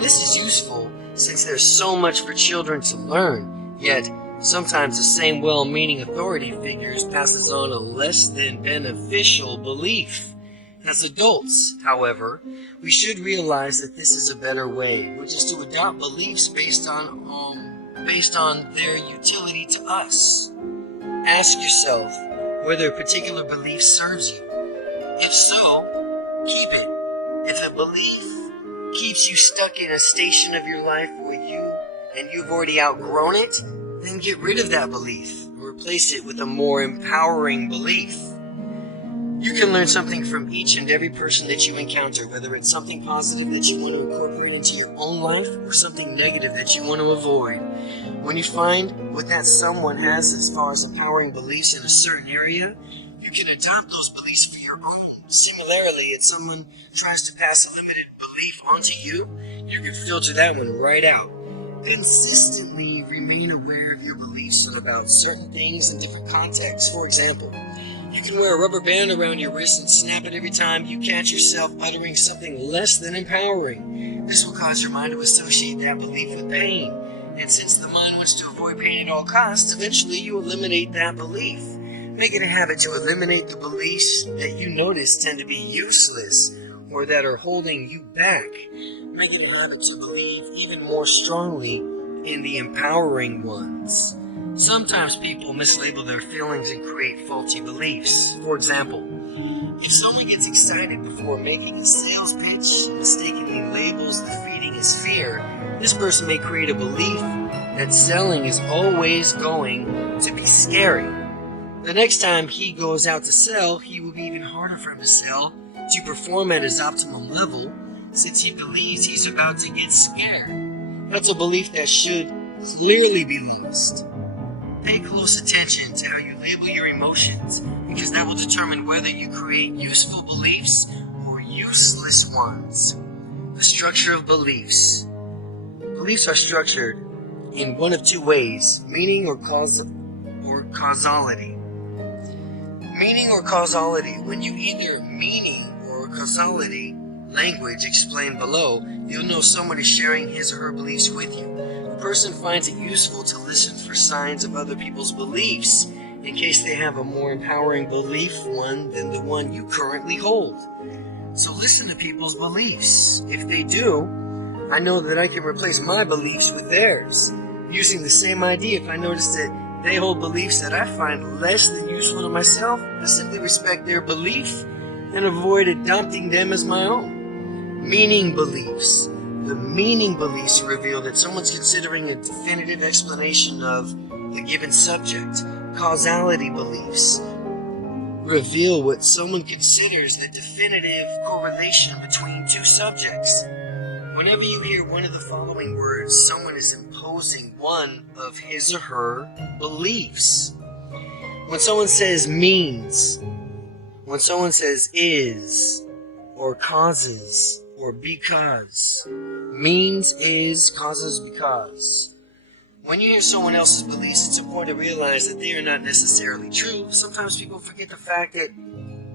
This is useful since there's so much for children to learn, yet sometimes the same well-meaning authority figures passes on a less than beneficial belief. As adults, however, we should realize that this is a better way, which is to adopt beliefs based on based on their utility to us. Ask yourself whether a particular belief serves you. If so, keep it. If a belief keeps you stuck in a station of your life and you've already outgrown it, then get rid of that belief and replace it with a more empowering belief. You can learn something from each and every person that you encounter, whether it's something positive that you want to incorporate into your own life or something negative that you want to avoid. When you find what that someone has as far as empowering beliefs in a certain area, you can adopt those beliefs for your own. Similarly, if someone tries to pass a limited belief onto you, you can filter that one right out. Consistently remain aware of your beliefs about certain things in different contexts. For example, you can wear a rubber band around your wrist and snap it every time you catch yourself uttering something less than empowering. This will cause your mind to associate that belief with pain. And since the mind wants to avoid pain at all costs, eventually you eliminate that belief. Make it a habit to eliminate the beliefs that you notice tend to be useless or that are holding you back. Make it a habit to believe even more strongly in the empowering ones. Sometimes people mislabel their feelings and create faulty beliefs. For example, if someone gets excited before making a sales pitch and mistakenly labels defeating as fear, this person may create a belief that selling is always going to be scary. The next time he goes out to sell, he will be even harder for him to sell, to perform at his optimum level, since he believes he's about to get scared. That's a belief that should clearly be lost. Pay close attention to how you label your emotions, because that will determine whether you create useful beliefs or useless ones. The structure of beliefs. Beliefs are structured in one of two ways: meaning or causality. Meaning or causality. When you either meaning or causality language explained below, you'll know someone is sharing his or her beliefs with you. A person finds it useful to listen for signs of other people's beliefs in case they have a more empowering belief one than the one you currently hold. So listen to people's beliefs. If they do, I know that I can replace my beliefs with theirs. Using the same idea, if I notice that they hold beliefs that I find less than useful to myself, I simply respect their belief and avoid adopting them as my own. Meaning beliefs. The meaning beliefs reveal that someone's considering a definitive explanation of the given subject. Causality beliefs reveal what someone considers the definitive correlation between two subjects. Whenever you hear one of the following words, someone is imposing one of his or her beliefs. When someone says means, when someone says is, or causes, or because, means, is, causes, because. When you hear someone else's beliefs, it's important to realize that they are not necessarily true. Sometimes people forget the fact that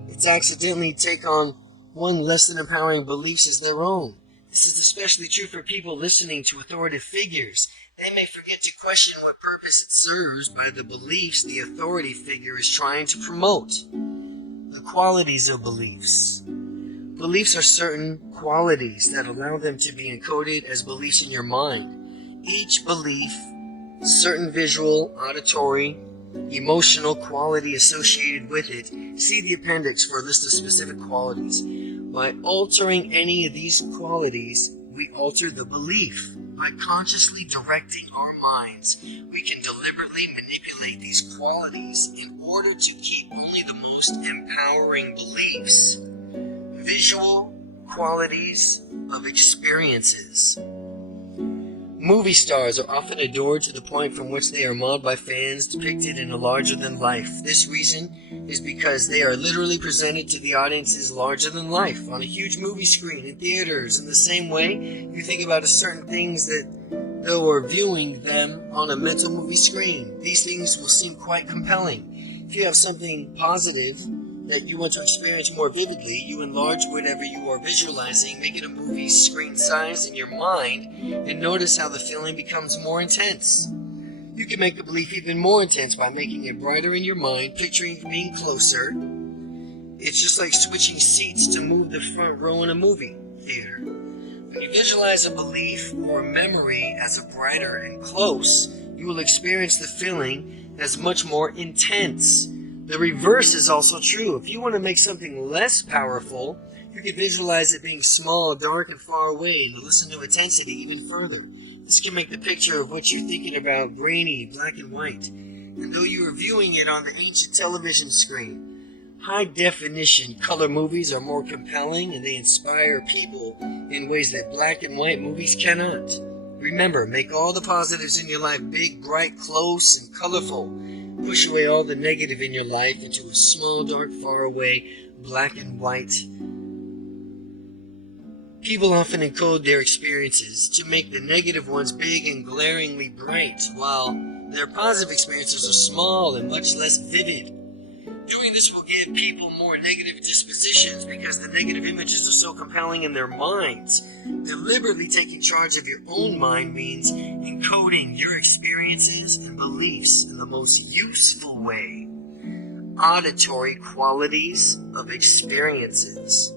it's accidentally take on one less than empowering beliefs as their own. This is especially true for people listening to authoritative figures. They may forget to question what purpose it serves by the beliefs the authority figure is trying to promote. The qualities of beliefs. Beliefs are certain qualities that allow them to be encoded as beliefs in your mind. Each belief, certain visual, auditory, emotional quality associated with it. See the appendix for a list of specific qualities. By altering any of these qualities, we alter the belief. By consciously directing our minds, we can deliberately manipulate these qualities in order to keep only the most empowering beliefs. Visual qualities of experiences. Movie stars are often adored to the point from which they are modeled by fans depicted in a larger-than-life. This reason is because they are literally presented to the audiences larger-than-life on a huge movie screen in theaters. In the same way, you think about certain things that though are viewing them on a mental movie screen. These things will seem quite compelling. If you have something positive that you want to experience more vividly, you enlarge whatever you are visualizing, make it a movie screen size in your mind, and notice how the feeling becomes more intense. You can make the belief even more intense by making it brighter in your mind, picturing being closer. It's just like switching seats to move the front row in a movie theater. When you visualize a belief or a memory as a brighter and close, you will experience the feeling as much more intense. The reverse is also true. If you want to make something less powerful, you can visualize it being small, dark, and far away, and listen to intensity even further. This can make the picture of what you're thinking about grainy, black and white. And though you are viewing it on the ancient television screen, high-definition color movies are more compelling, and they inspire people in ways that black and white movies cannot. Remember, make all the positives in your life big, bright, close, and colorful. Push away all the negative in your life into a small, dark, far away, black and white. People often encode their experiences to make the negative ones big and glaringly bright, while their positive experiences are small and much less vivid. Doing this will give people more negative dispositions because the negative images are so compelling in their minds. Deliberately taking charge of your own mind means encoding your experiences and beliefs in the most useful way. Auditory qualities of experiences.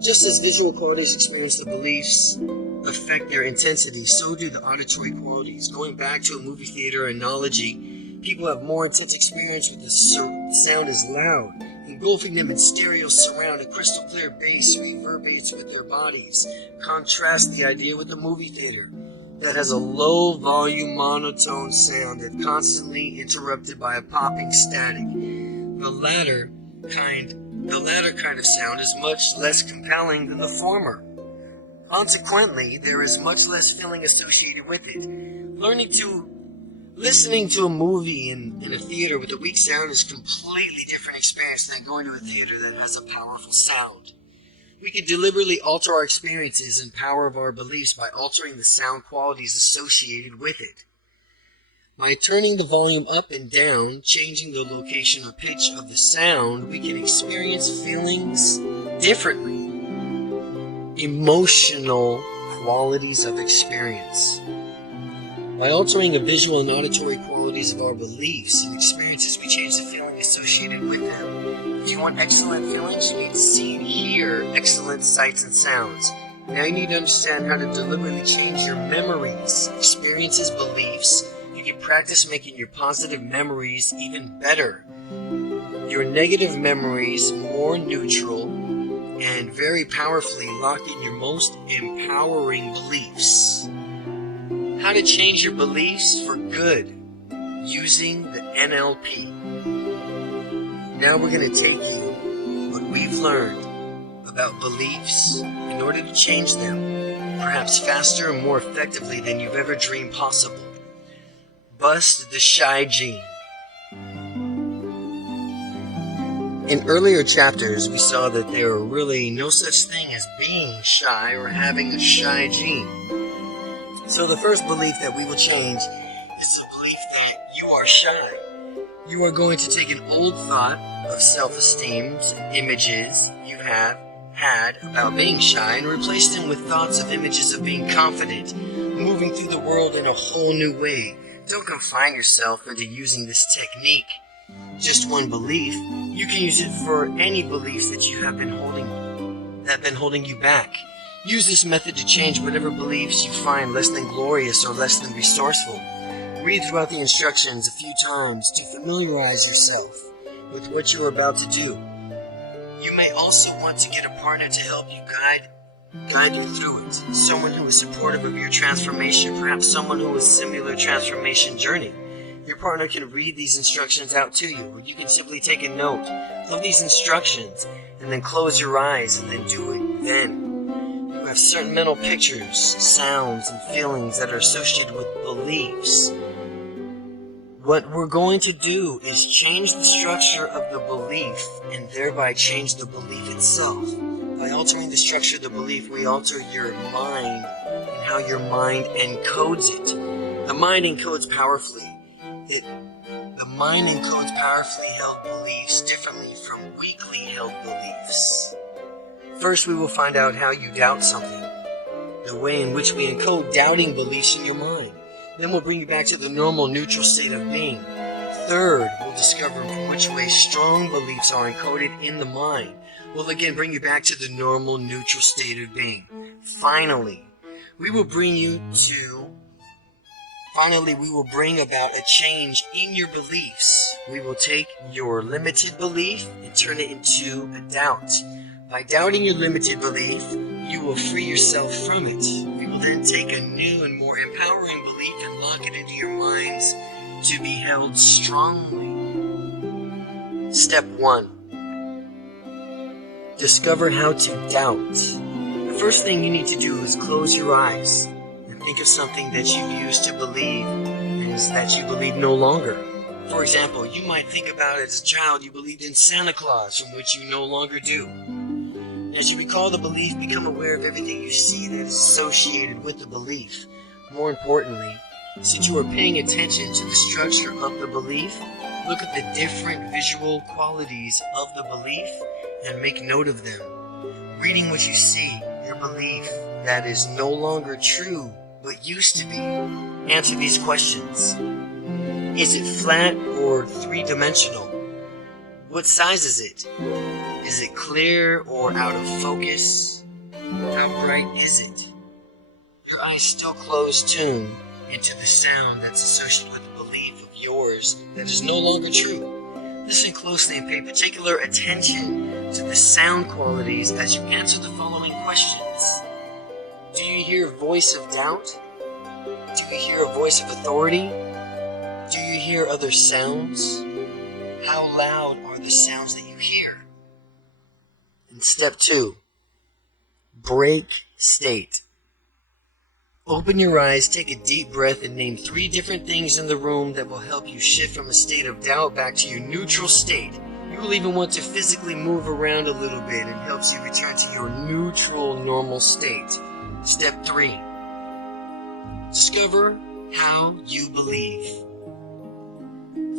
Just as visual qualities experience the beliefs affect their intensity, so do the auditory qualities. Going back to a movie theater analogy, people have more intense experience with the sound is loud, engulfing them in stereo surround. A crystal clear bass reverberates with their bodies. Contrast the idea with the movie theater that has a low volume monotone sound that constantly interrupted by a popping static. The latter kind of sound is much less compelling than the former. Consequently, there is much less feeling associated with it. Listening to a movie in a theater with a weak sound is a completely different experience than going to a theater that has a powerful sound. We can deliberately alter our experiences and power of our beliefs by altering the sound qualities associated with it. By turning the volume up and down, changing the location or pitch of the sound, we can experience feelings differently. Emotional qualities of experience. By altering the visual and auditory qualities of our beliefs and experiences, we change the feeling associated with them. If you want excellent feelings, you need to see and hear excellent sights and sounds. Now you need to understand how to deliberately change your memories, experiences, beliefs. You can practice making your positive memories even better. Your negative memories more neutral, and very powerfully lock in your most empowering beliefs. How to change your beliefs for good using the NLP. Now we're going to take you what we've learned about beliefs in order to change them, perhaps faster and more effectively than you've ever dreamed possible. Bust the shy gene. In earlier chapters, we saw that there are really no such thing as being shy or having a shy gene. So the first belief that we will change is the belief that you are shy. You are going to take an old thought of self-esteem, images you have had about being shy, and replace them with thoughts of images of being confident, moving through the world in a whole new way. Don't confine yourself into using this technique. Just one belief. You can use it for any beliefs that you have been holding you back. Use this method to change whatever beliefs you find less than glorious or less than resourceful. Read throughout the instructions a few times to familiarize yourself with what you are about to do. You may also want to get a partner to help you guide you through it. Someone who is supportive of your transformation, perhaps someone who has a similar transformation journey. Your partner can read these instructions out to you, or you can simply take a note of these instructions and then close your eyes and then do it then. You have certain mental pictures, sounds, and feelings that are associated with beliefs. What we're going to do is change the structure of the belief and thereby change the belief itself. By altering the structure of the belief, we alter your mind and how your mind encodes it. The mind encodes powerfully. The mind encodes powerfully held beliefs differently from weakly held beliefs. First, we will find out how you doubt something, the way in which we encode doubting beliefs in your mind. Then we'll bring you back to the normal neutral state of being. Third, we'll discover which way strong beliefs are encoded in the mind. We'll again bring you back to the normal neutral state of being. Finally, we will bring about a change in your beliefs. We will take your limited belief and turn it into a doubt. By doubting your limited belief, you will free yourself from it. We will then take a new and more empowering belief and lock it into your minds to be held strongly. Step 1. Discover how to doubt. The first thing you need to do is close your eyes and think of something that you used to believe and that you believe no longer. For example, you might think about as a child you believed in Santa Claus, from which you no longer do. As you recall the belief, become aware of everything you see that is associated with the belief. More importantly, since you are paying attention to the structure of the belief, look at the different visual qualities of the belief and make note of them. Reading what you see, your belief that is no longer true but used to be. Answer these questions. Is it flat or three-dimensional? What size is it? Is it clear or out of focus? How bright is it? Your eyes still closed, tune into the sound that's associated with a belief of yours that is no longer true. Listen closely and pay particular attention to the sound qualities as you answer the following questions. Do you hear a voice of doubt? Do you hear a voice of authority? Do you hear other sounds? How loud are the sounds that you hear? And step 2, break state. Open your eyes, take a deep breath, and name 3 different things in the room that will help you shift from a state of doubt back to your neutral state. You will even want to physically move around a little bit and helps you return to your neutral, normal state. Step 3, discover how you believe.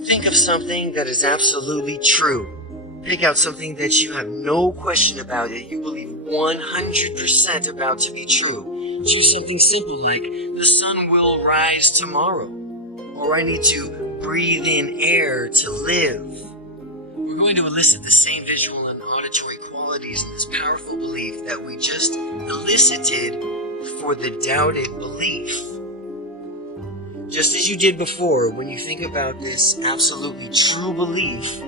Think of something that is absolutely true. Pick out something that you have no question about, that you believe 100% about to be true. Choose something simple like, the sun will rise tomorrow, or I need to breathe in air to live. We're going to elicit the same visual and auditory qualities in this powerful belief that we just elicited for the doubted belief. Just as you did before, when you think about this absolutely true belief,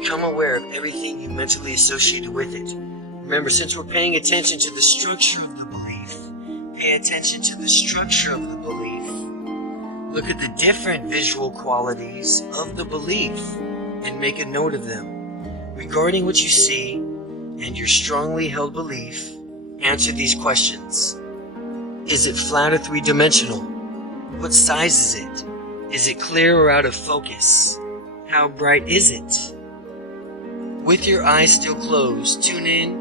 become aware of everything you mentally associated with it. Remember, since we're paying attention to the structure of the belief, pay attention to the structure of the belief. Look at the different visual qualities of the belief and make a note of them. Regarding what you see and your strongly held belief, answer these questions. Is it flat or three-dimensional? What size is it? Is it clear or out of focus? How bright is it? With your eyes still closed, tune in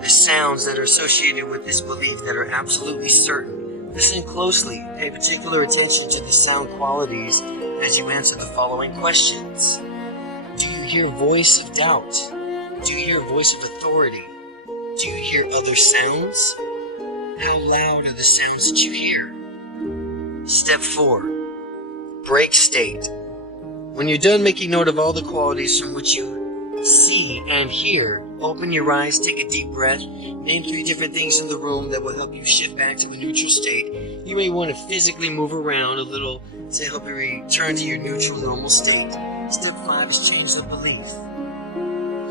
the sounds that are associated with this belief that are absolutely certain. Listen closely. Pay particular attention to the sound qualities as you answer the following questions. Do you hear a voice of doubt? Do you hear a voice of authority? Do you hear other sounds? How loud are the sounds that you hear? Step 4. Break state. When you're done making note of all the qualities from which you see and hear, open your eyes, take a deep breath, name 3 different things in the room that will help you shift back to a neutral state. You may want to physically move around a little to help you return to your neutral, normal state. Step 5 is change the belief.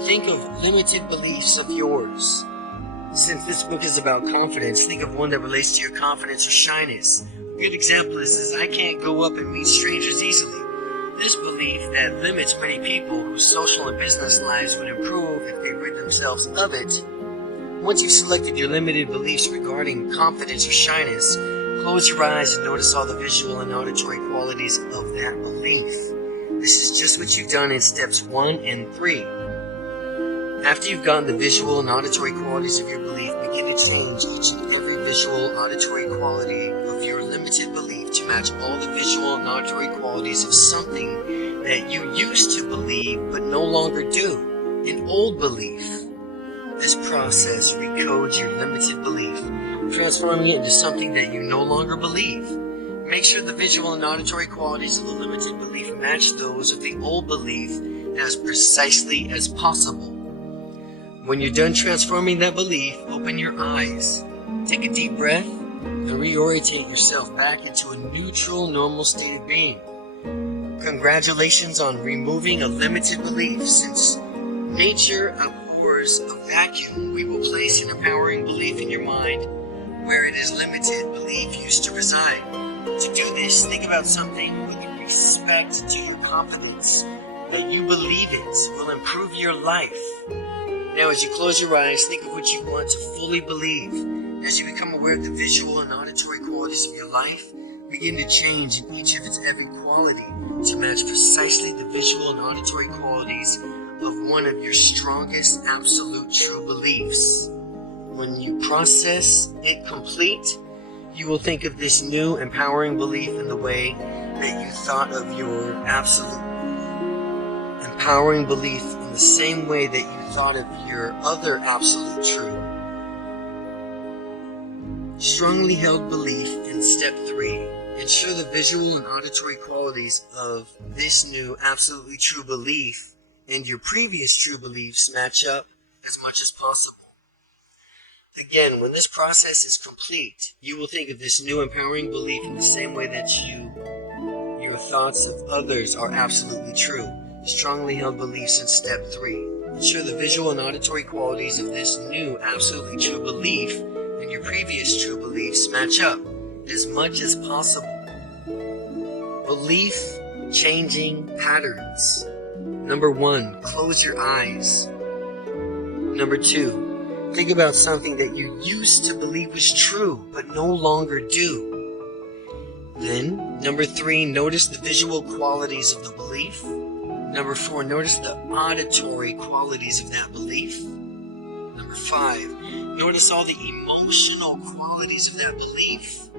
Think of limited beliefs of yours. Since this book is about confidence, think of one that relates to your confidence or shyness. A good example is I can't go up and meet strangers easily. This belief that limits many people whose social and business lives would improve if they rid themselves of it. Once you've selected your limited beliefs regarding confidence or shyness, close your eyes and notice all the visual and auditory qualities of that belief. This is just what you've done in steps 1 and 3. After you've gotten the visual and auditory qualities of your belief, begin to change each and every visual auditory quality of your limited belief to match all the visual and auditory qualities of something that you used to believe but no longer do, an old belief. This process recodes your limited belief, transforming it into something that you no longer believe. Make sure the visual and auditory qualities of the limited belief match those of the old belief as precisely as possible. When you're done transforming that belief, open your eyes. Take a deep breath and reorientate yourself back into a neutral, normal state of being. Congratulations on removing a limited belief. Since nature abhors a vacuum, we will place an empowering belief in your mind where it is limited belief used to reside. To do this, think about something with respect to your confidence that you believe it will improve your life. Now, as you close your eyes, think of what you want to fully believe. As you become aware of the visual and auditory qualities of your life, begin to change in each of its every quality to match precisely the visual and auditory qualities of one of your strongest absolute true beliefs. When you process it complete, you will think of this new empowering belief in the way that you thought of your absolute empowering belief in the same way that you thought of your other absolute true. Strongly held belief in step 3. Ensure the visual and auditory qualities of this new absolutely true belief and your previous true beliefs match up as much as possible. Again, when this process is complete, you will think of this new empowering belief in the same way that your thoughts of others are absolutely true. Strongly held beliefs in step 3. Ensure the visual and auditory qualities of this new absolutely true belief and your previous true beliefs match up as much as possible. Belief changing patterns. Number 1, close your eyes. Number 2, think about something that you used to believe was true but no longer do. Then, number 3, notice the visual qualities of the belief. Number 4, notice the auditory qualities of that belief. Number 5, notice all the emotional qualities of that belief.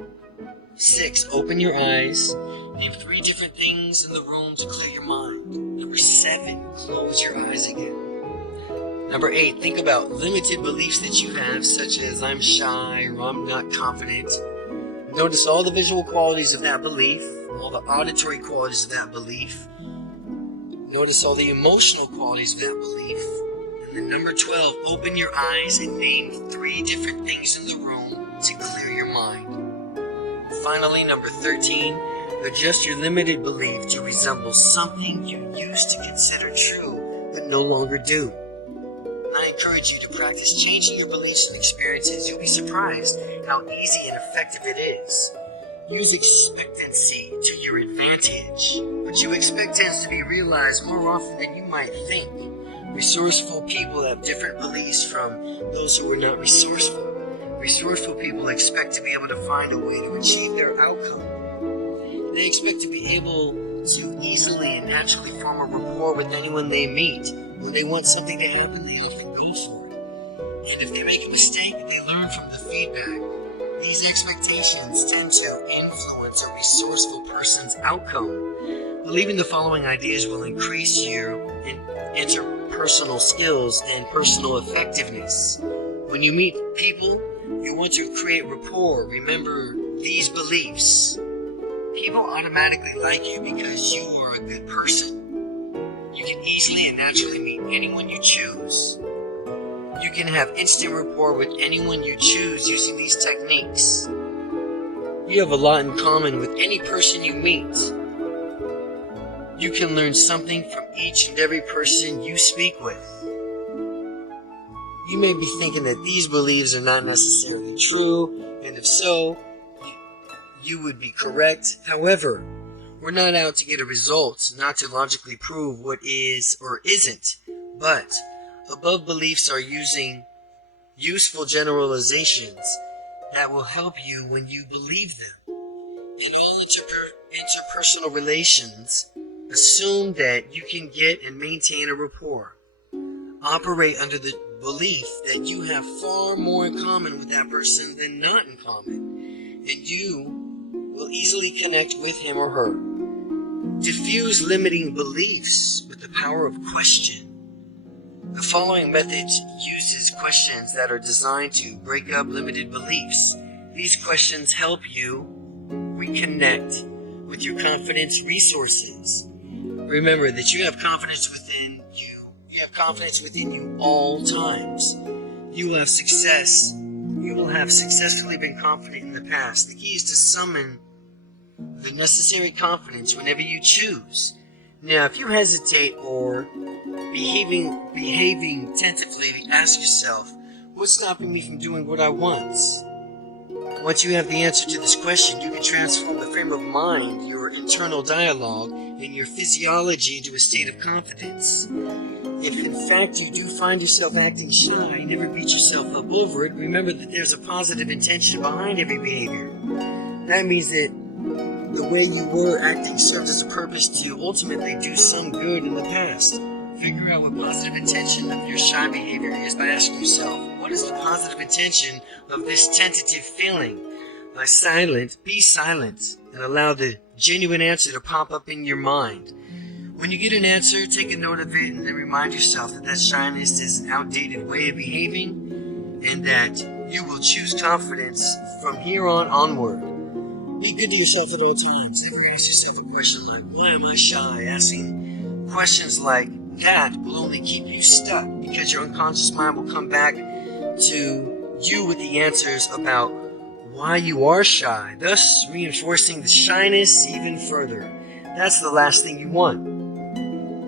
6, open your eyes. Name 3 different things in the room to clear your mind. Number 7, close your eyes again. Number 8, think about limited beliefs that you have, such as I'm shy or I'm not confident. Notice all the visual qualities of that belief, all the auditory qualities of that belief. Notice all the emotional qualities of that belief. And then number 12, open your eyes and name 3 different things in the room to clear your mind. Finally, number 13, adjust your limited belief to resemble something you used to consider true but no longer do. I encourage you to practice changing your beliefs and experiences. You'll be surprised how easy and effective it is. Use expectancy to your advantage. What you expect tends to be realized more often than you might think. Resourceful people have different beliefs from those who are not resourceful. Resourceful people expect to be able to find a way to achieve their outcome. They expect to be able to easily and naturally form a rapport with anyone they meet. When they want something to happen, they often go for it. And if they make a mistake, they learn from the feedback. These expectations tend to influence a resourceful person's outcome. Believing the following ideas will increase your interpersonal skills and personal effectiveness. When you meet people, you want to create rapport. Remember these beliefs. People automatically like you because you are a good person. You can easily and naturally meet anyone you choose. You can have instant rapport with anyone you choose using these techniques. You have a lot in common with any person you meet. You can learn something from each and every person you speak with. You may be thinking that these beliefs are not necessarily true, and if so, you would be correct. However, we're not out to get a result, not to logically prove what is or isn't, but above beliefs are using useful generalizations that will help you when you believe them. In all interpersonal relations, assume that you can get and maintain a rapport. Operate under the belief that you have far more in common with that person than not in common, and you will easily connect with him or her. Diffuse limiting beliefs with the power of question. The following method uses questions that are designed to break up limited beliefs. These questions help you reconnect with your confidence resources. Remember that you have confidence within you. You have confidence within you all times. You will have success you will have successfully been confident in the past. The key is to summon the necessary confidence whenever you choose. Now, if you hesitate or behaving tentatively, ask yourself, what's stopping me from doing what I want? Once you have the answer to this question, you can transform the frame of mind, your internal dialogue, and your physiology into a state of confidence. If in fact you do find yourself acting shy, never beat yourself up over it. Remember that there's a positive intention behind every behavior. That means that the way you were acting serves as a purpose to ultimately do some good in the past. Figure out what positive intention of your shy behavior is by asking yourself, what is the positive intention of this tentative feeling? Be silent and allow the genuine answer to pop up in your mind. When you get an answer, take a note of it and then remind yourself that shyness is an outdated way of behaving and that you will choose confidence from here on onward. Be good to yourself at all times. Never ask yourself a question like, why am I shy? Asking questions like that will only keep you stuck because your unconscious mind will come back to you with the answers about why you are shy, thus reinforcing the shyness even further. That's the last thing you want.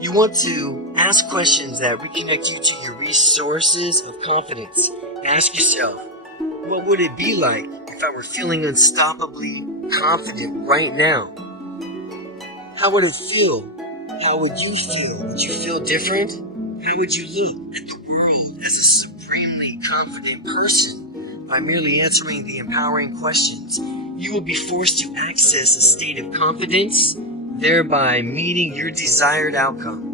You want to ask questions that reconnect you to your resources of confidence. Ask yourself, what would it be like if I were feeling unstoppably confident right now? How would it feel? How would you feel? Would you feel different? How would you look at the world as a supremely confident person by merely answering the empowering questions? You will be forced to access a state of confidence, thereby meeting your desired outcome.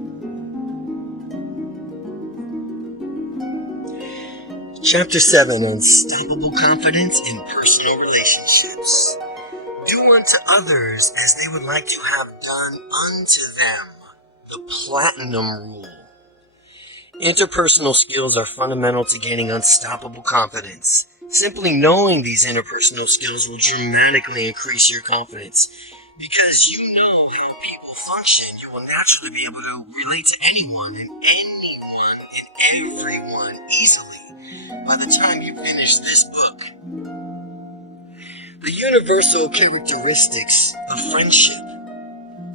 Chapter 7, Unstoppable Confidence in Personal Relationships. Do unto others as they would like to have done unto them. The Platinum Rule. Interpersonal skills are fundamental to gaining unstoppable confidence. Simply knowing these interpersonal skills will dramatically increase your confidence. Because you know how people function, you will naturally be able to relate to anyone and everyone easily by the time you finish this book. The universal characteristics of friendship.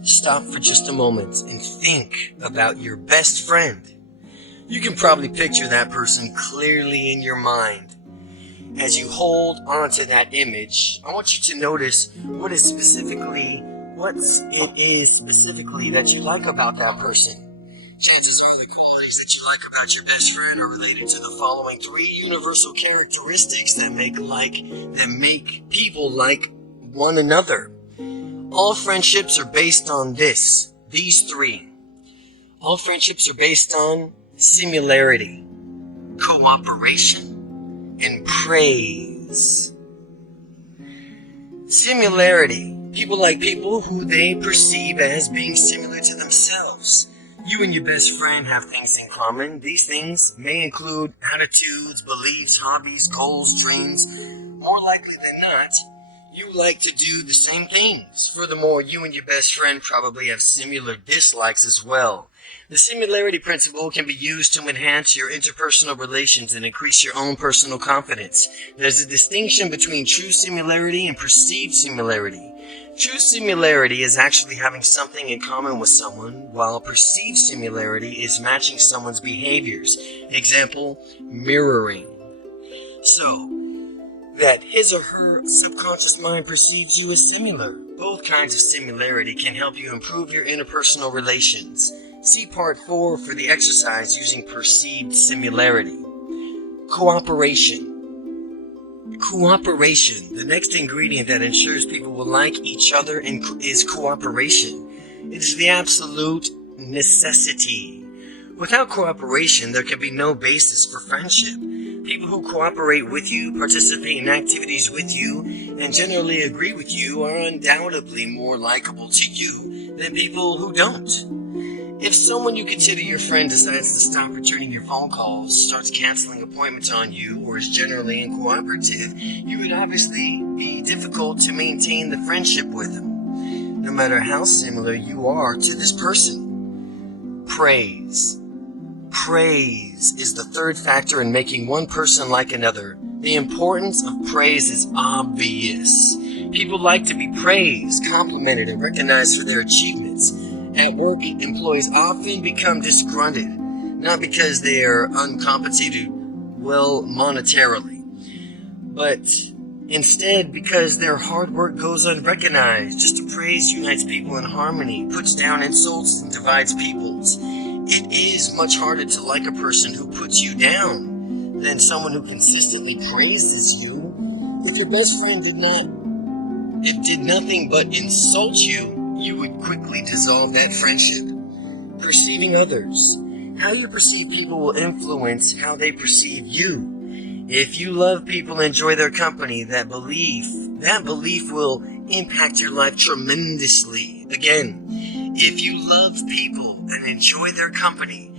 Stop for just a moment and think about your best friend. You can probably picture that person clearly in your mind. As you hold on to that image, I want you to notice what it is specifically that you like about that person. Chances are the qualities that you like about your best friend are related to the following 3 universal characteristics that make people like one another. All friendships are based on these 3. All friendships are based on similarity, cooperation, and praise. Similarity. People like people who they perceive as being similar to themselves. You and your best friend have things in common. These things may include attitudes, beliefs, hobbies, goals, dreams. More likely than not, you like to do the same things. Furthermore, you and your best friend probably have similar dislikes as well. The similarity principle can be used to enhance your interpersonal relations and increase your own personal confidence. There's a distinction between true similarity and perceived similarity. True similarity is actually having something in common with someone, while perceived similarity is matching someone's behaviors. Example, mirroring. So, that his or her subconscious mind perceives you as similar. Both kinds of similarity can help you improve your interpersonal relations. See Part 4 for the exercise using perceived similarity. Cooperation. Cooperation. The next ingredient that ensures people will like each other is cooperation. It is the absolute necessity. Without cooperation, there can be no basis for friendship. People who cooperate with you, participate in activities with you, and generally agree with you are undoubtedly more likable to you than people who don't. If someone you consider your friend decides to stop returning your phone calls, starts canceling appointments on you, or is generally uncooperative, you would obviously be difficult to maintain the friendship with them, no matter how similar you are to this person. Praise. Praise is the third factor in making one person like another. The importance of praise is obvious. People like to be praised, complimented, and recognized for their achievements. At work, employees often become disgruntled, not because they are uncompensated well monetarily, but instead because their hard work goes unrecognized. Just to praise unites people in harmony, puts down insults, and divides peoples. It is much harder to like a person who puts you down than someone who consistently praises you. If your best friend did nothing but insult you, you would quickly dissolve that friendship. Perceiving others. How you perceive people will influence how they perceive you. If you love people and enjoy their company, that belief will impact your life tremendously. Again, if you love people and enjoy their company,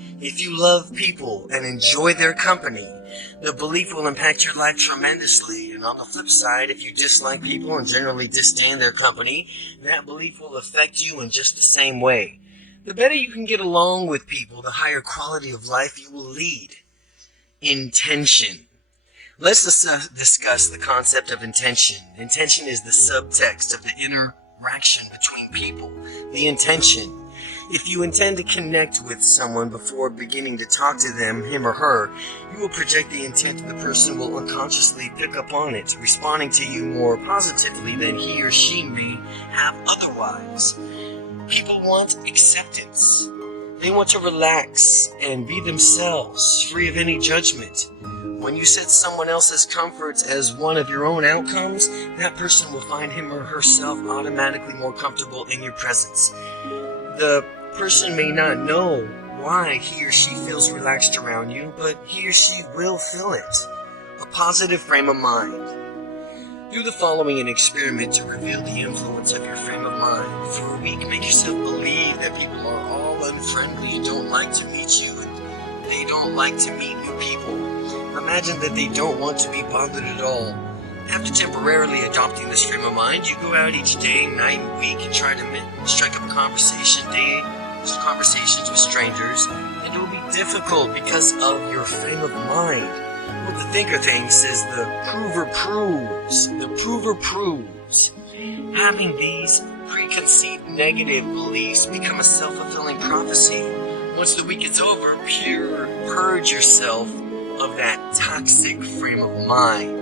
the belief will impact your life tremendously. And on the flip side, if you dislike people and generally disdain their company, that belief will affect you in just the same way. The better you can get along with people, the higher quality of life you will lead. Intention. Let's discuss the concept of intention. Intention is the subtext of the interaction between people. The intention. If you intend to connect with someone before beginning to talk to them, him or her, you will project the intent, and the person will unconsciously pick up on it, responding to you more positively than he or she may have otherwise. People want acceptance. They want to relax and be themselves, free of any judgment. When you set someone else's comforts as one of your own outcomes, that person will find him or herself automatically more comfortable in your presence. The person may not know why he or she feels relaxed around you, but he or she will feel it. A positive frame of mind. Do the following an experiment to reveal the influence of your frame of mind. For a week, make yourself believe that people are all unfriendly and don't like to meet you, and they don't like to meet new people. Imagine that they don't want to be bothered at all. After temporarily adopting this frame of mind, you go out each day, night, and week and try to strike up conversations with strangers, and it will be difficult because of your frame of mind. What the thinker thinks is the prover proves. The prover proves. Having these preconceived negative beliefs become a self-fulfilling prophecy. Once the week is over, purge yourself of that toxic frame of mind.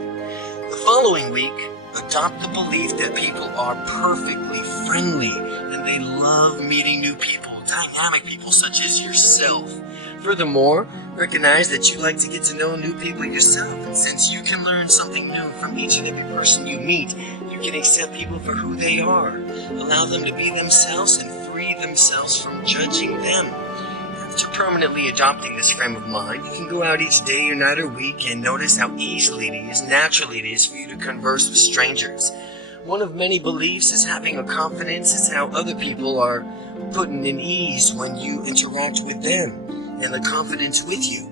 The following week, adopt the belief that people are perfectly friendly and they love meeting new people, dynamic people such as yourself. Furthermore, recognize that you like to get to know new people yourself, and since you can learn something new from each and every person you meet, you can accept people for who they are, allow them to be themselves, and free themselves from judging them. After permanently adopting this frame of mind, you can go out each day or night or week and notice how naturally it is for you to converse with strangers. One of many beliefs is having a confidence is how other people are put in ease when you interact with them, and the confidence with you.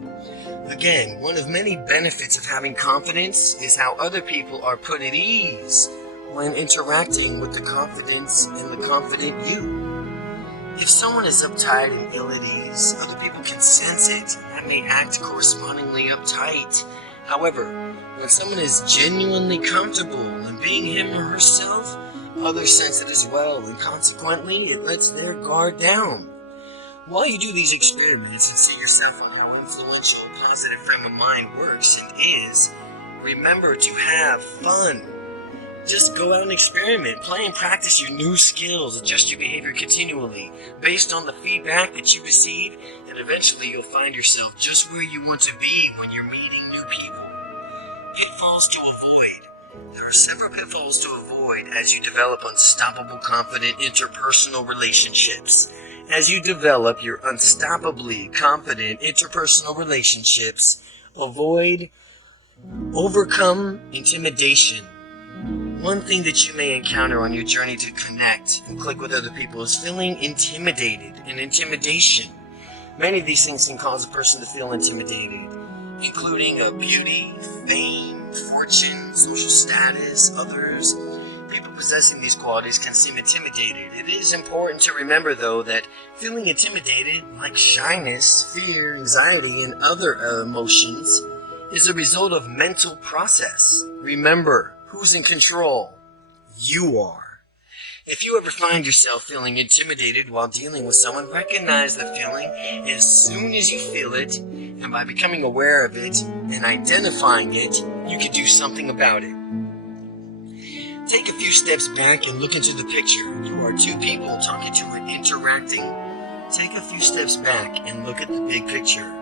Again, one of many benefits of having confidence is how other people are put at ease when interacting with the confidence and the confident you. If someone is uptight and ill at ease, other people can sense it, and that may act correspondingly uptight. However, when someone is genuinely comfortable in being him or herself, others sense it as well, and consequently, it lets their guard down. While you do these experiments and see yourself on how influential a positive frame of mind works and is, remember to have fun. Just go out and experiment, play and practice your new skills, adjust your behavior continually based on the feedback that you receive, and eventually you'll find yourself just where you want to be when you're meeting new people. Pitfalls to avoid. There are several pitfalls to avoid as you develop unstoppable, confident interpersonal relationships. As you develop your unstoppably confident interpersonal relationships, overcome intimidation. One thing that you may encounter on your journey to connect and click with other people is feeling intimidated and intimidation. Many of these things can cause a person to feel intimidated, including beauty, fame, fortune, social status, others. People possessing these qualities can seem intimidated. It is important to remember, though, that feeling intimidated, like shyness, fear, anxiety, and other emotions, is a result of mental process. Remember, who's in control? You are. If you ever find yourself feeling intimidated while dealing with someone, recognize the feeling as soon as you feel it, and by becoming aware of it and identifying it, you can do something about it. Take a few steps back and look into the picture. You are two people talking to and interacting. Take a few steps back and look at the big picture.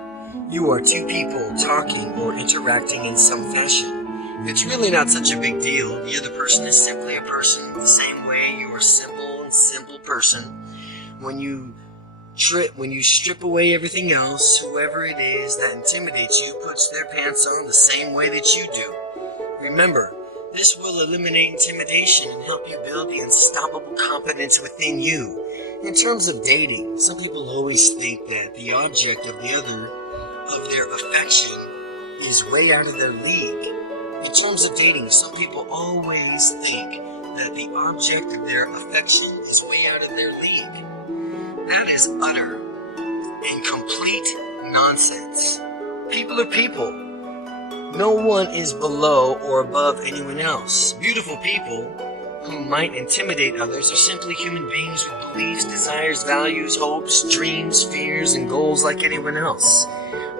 You are two people talking or interacting in some fashion. It's really not such a big deal. The other person is simply a person, the same way you are simple person. When you strip away everything else, whoever it is that intimidates you puts their pants on the same way that you do. Remember, this will eliminate intimidation and help you build the unstoppable confidence within you. In terms of dating, some people always think that the object of their affection is way out of their league. In terms of dating, some people always think that the object of their affection is way out of their league. That is utter and complete nonsense. People are people. No one is below or above anyone else. Beautiful people who might intimidate others are simply human beings with beliefs, desires, values, hopes, dreams, fears, and goals like anyone else.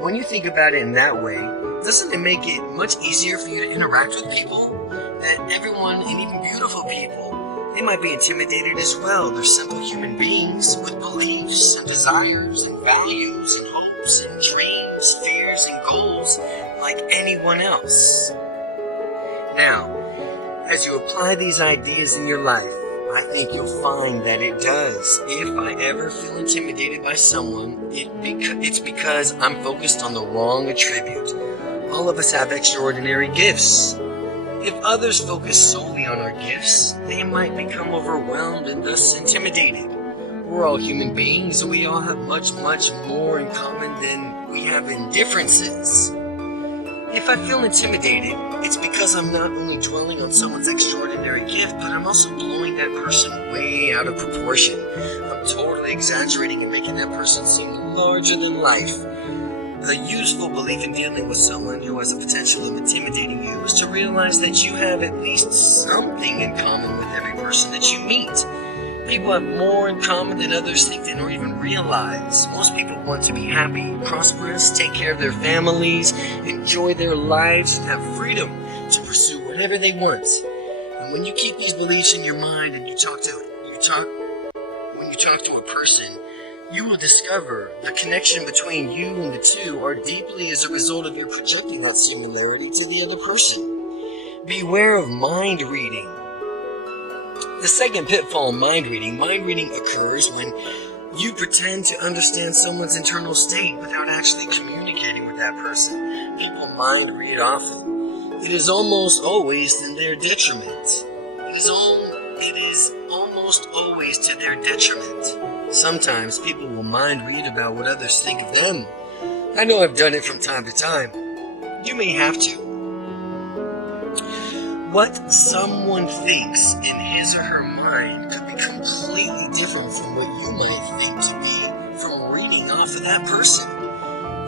When you think about it in that way, doesn't it make it much easier for you to interact with people? That everyone, and even beautiful people, they might be intimidated as well. They're simple human beings with beliefs and desires and values and hopes and dreams, fears and goals like anyone else. Now, as you apply these ideas in your life, I think you'll find that it does. If I ever feel intimidated by someone, it's because I'm focused on the wrong attribute. All of us have extraordinary gifts. If others focus solely on our gifts, they might become overwhelmed and thus intimidated. We're all human beings, and we all have much more in common than we have in differences. If I feel intimidated, it's because I'm not only dwelling on someone's extraordinary gift, but I'm also blowing that person way out of proportion. I'm totally exaggerating and making that person seem larger than life. A useful belief in dealing with someone who has the potential of intimidating you is to realize that you have at least something in common with every person that you meet. People have more in common than others think or even realize. Most people want to be happy, prosperous, take care of their families, enjoy their lives, and have freedom to pursue whatever they want. And when you keep these beliefs in your mind and when you talk to a person, you will discover the connection between you and the two are deeply as a result of you projecting that similarity to the other person. Beware of mind reading. The second pitfall in mind reading occurs when you pretend to understand someone's internal state without actually communicating with that person. People mind read often. It is almost always to their detriment. It is almost always to their detriment. Sometimes people will mind read about what others think of them. I know I've done it from time to time. You may have to. What someone thinks in his or her mind could be completely different from what you might think to be from reading off of that person.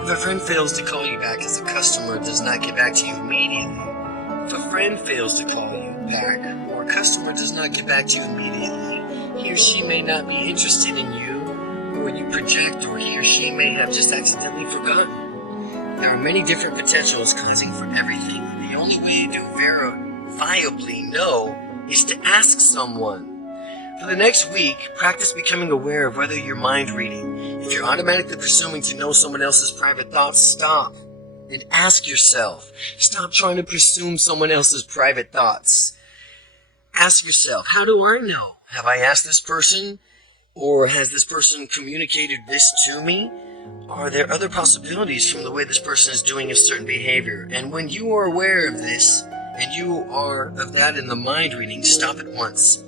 If a friend fails to call you back as a customer does not get back to you immediately, if a friend fails to call you back or a customer does not get back to you immediately, he or she may not be interested in you or you project, or he or she may have just accidentally forgotten. There are many different potentials causing for everything. The only way to verifiably know is to ask someone. For the next week, practice becoming aware of whether you're mind reading. If you're automatically presuming to know someone else's private thoughts, stop and ask yourself. Stop trying to presume someone else's private thoughts. Ask yourself, how do I know? Have I asked this person? Or has this person communicated this to me? Are there other possibilities from the way this person is doing a certain behavior? And when you are aware of this, and you are of that in the mind reading, stop at once.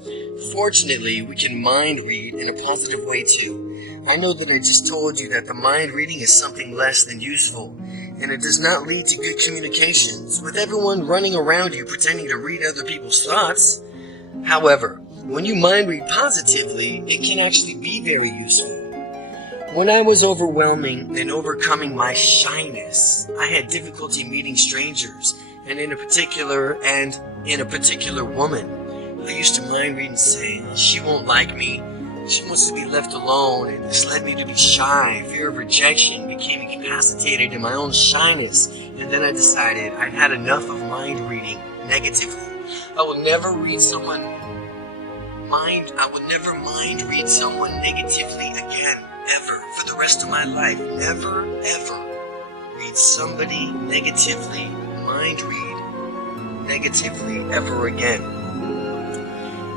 Fortunately, we can mind read in a positive way too. I know that I just told you that the mind reading is something less than useful, and it does not lead to good communications, with everyone running around you pretending to read other people's thoughts. However, when you mind read positively, it can actually be very useful. When I was overwhelming and overcoming my shyness, I had difficulty meeting strangers, and in a particular woman. I used to mind read and say, she won't like me, she wants to be left alone, and this led me to be shy. Fear of rejection became incapacitated in my own shyness, and then I decided I'd had enough of mind reading negatively. I will never mind read someone negatively again, ever, for the rest of my life. Never, ever read somebody negatively, mind read negatively ever again.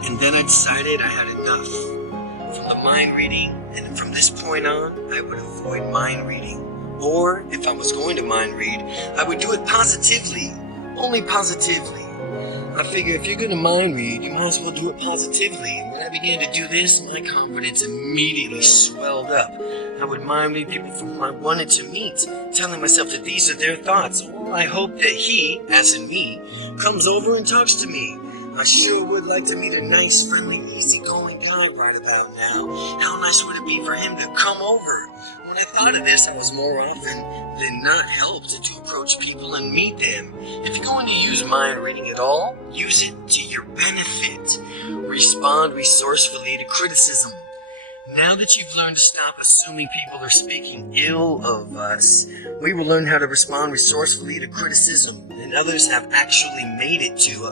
And then I decided I had enough from the mind reading, and from this point on, I would avoid mind reading. Or, if I was going to mind read, I would do it positively, only positively. I figure if you're going to mind read, you might as well do it positively. And when I began to do this, my confidence immediately swelled up. I would mind read people whom I wanted to meet, telling myself that these are their thoughts. Or I hope that he, as in me, comes over and talks to me. I sure would like to meet a nice, friendly, easygoing guy right about now. How nice would it be for him to come over? When I thought of this, I was more often than not helped to approach people and meet them. If you're going to use mind reading at all, use it to your benefit. Respond resourcefully to criticism. Now that you've learned to stop assuming people are speaking ill of us, we will learn how to respond resourcefully to criticism, and others have actually made it to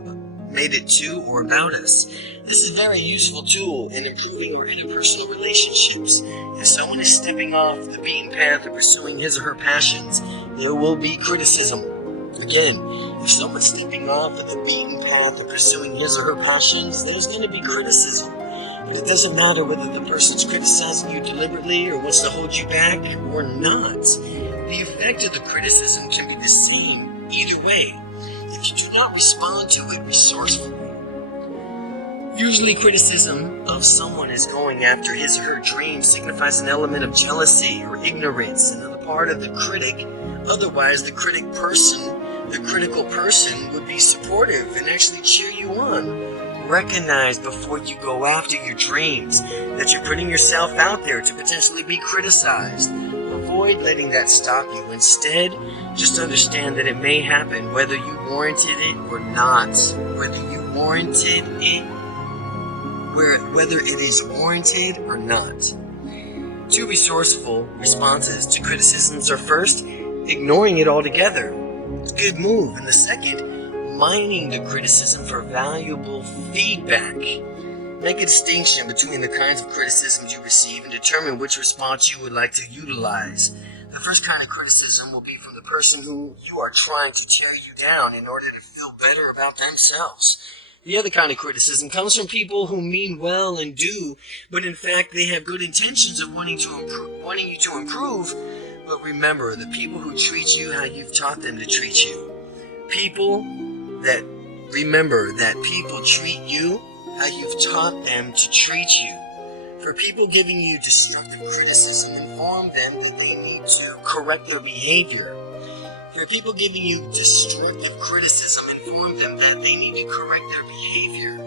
or about us. This is a very useful tool in improving our interpersonal relationships. If someone is stepping off the beaten path of pursuing his or her passions, there will be criticism. Again, if someone's stepping off of the beaten path of pursuing his or her passions, there's going to be criticism. But it doesn't matter whether the person's criticizing you deliberately or wants to hold you back or not. The effect of the criticism can be the same either way, if you do not respond to it resourcefully. Usually criticism of someone is going after his or her dream signifies an element of jealousy or ignorance on the part of the critic. Otherwise, the critical person would be supportive and actually cheer you on. Recognize before you go after your dreams that you're putting yourself out there to potentially be criticized. Avoid letting that stop you. Instead, just understand that it may happen whether you warranted it or not. Whether it is warranted or not. Two resourceful responses to criticisms are first, ignoring it altogether. A good move. And the second, mining the criticism for valuable feedback. Make a distinction between the kinds of criticisms you receive and determine which response you would like to utilize. The first kind of criticism will be from the person who you are trying to tear you down in order to feel better about themselves. The other kind of criticism comes from people who mean well and do, but in fact they have good intentions of wanting you to improve. But remember, the people who treat you how you've taught them to treat you. Remember that people treat you how you've taught them to treat you. For people giving you destructive criticism, inform them that they need to correct their behavior. For people giving you destructive criticism, inform them that they need to correct their behavior.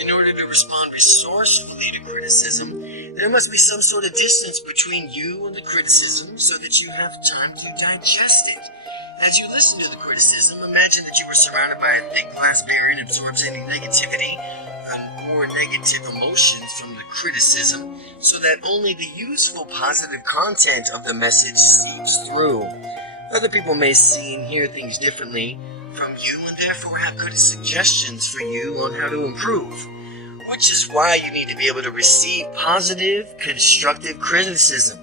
In order to respond resourcefully to criticism, there must be some sort of distance between you and the criticism so that you have time to digest it. As you listen to the criticism, imagine that you were surrounded by a thick glass barrier and absorbs any negativity or negative emotions from the criticism so that only the useful positive content of the message seeps through. Other people may see and hear things differently from you and therefore have good suggestions for you on how to improve, which is why you need to be able to receive positive, constructive criticism.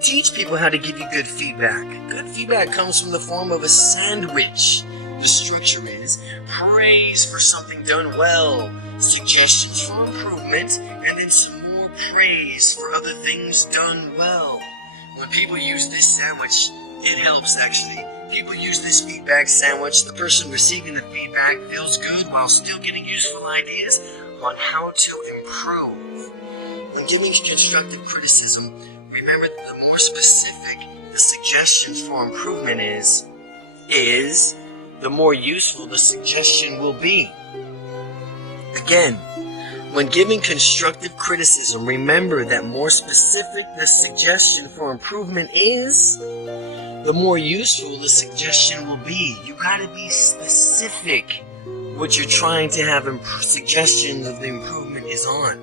Teach people how to give you good feedback. Good feedback comes from the form of a sandwich. The structure is praise for something done well, suggestions for improvement, and then some more praise for other things done well. When people use this sandwich, it helps actually. People use this feedback sandwich. The person receiving the feedback feels good while still getting useful ideas on how to improve. When giving constructive criticism, remember that the more specific the suggestions for improvement is, the more useful the suggestion will be. Again, When giving constructive criticism, remember that more specific the suggestion for improvement is, the more useful the suggestion will be. You gotta be specific what you're trying to have suggestions of the improvement is on.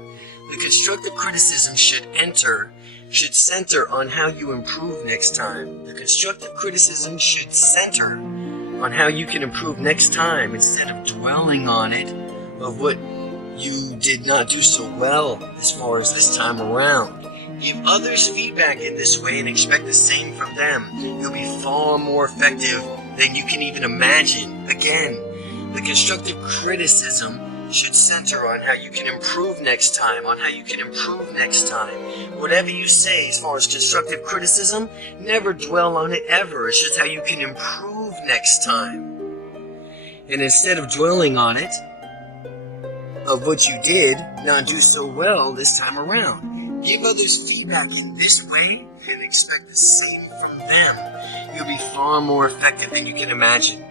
The constructive criticism should center on how you improve next time. The constructive criticism should center on how you can improve next time instead of dwelling on it of what you did not do so well as far as this time around. Give others feedback in this way and expect the same from them. You'll be far more effective than you can even imagine. Again, the constructive criticism should center on how you can improve next time, Whatever you say as far as constructive criticism, never dwell on it ever. It's just how you can improve next time. And instead of dwelling on it, of what you did not do so well this time around. Give others feedback in this way and expect the same from them. You'll be far more effective than you can imagine.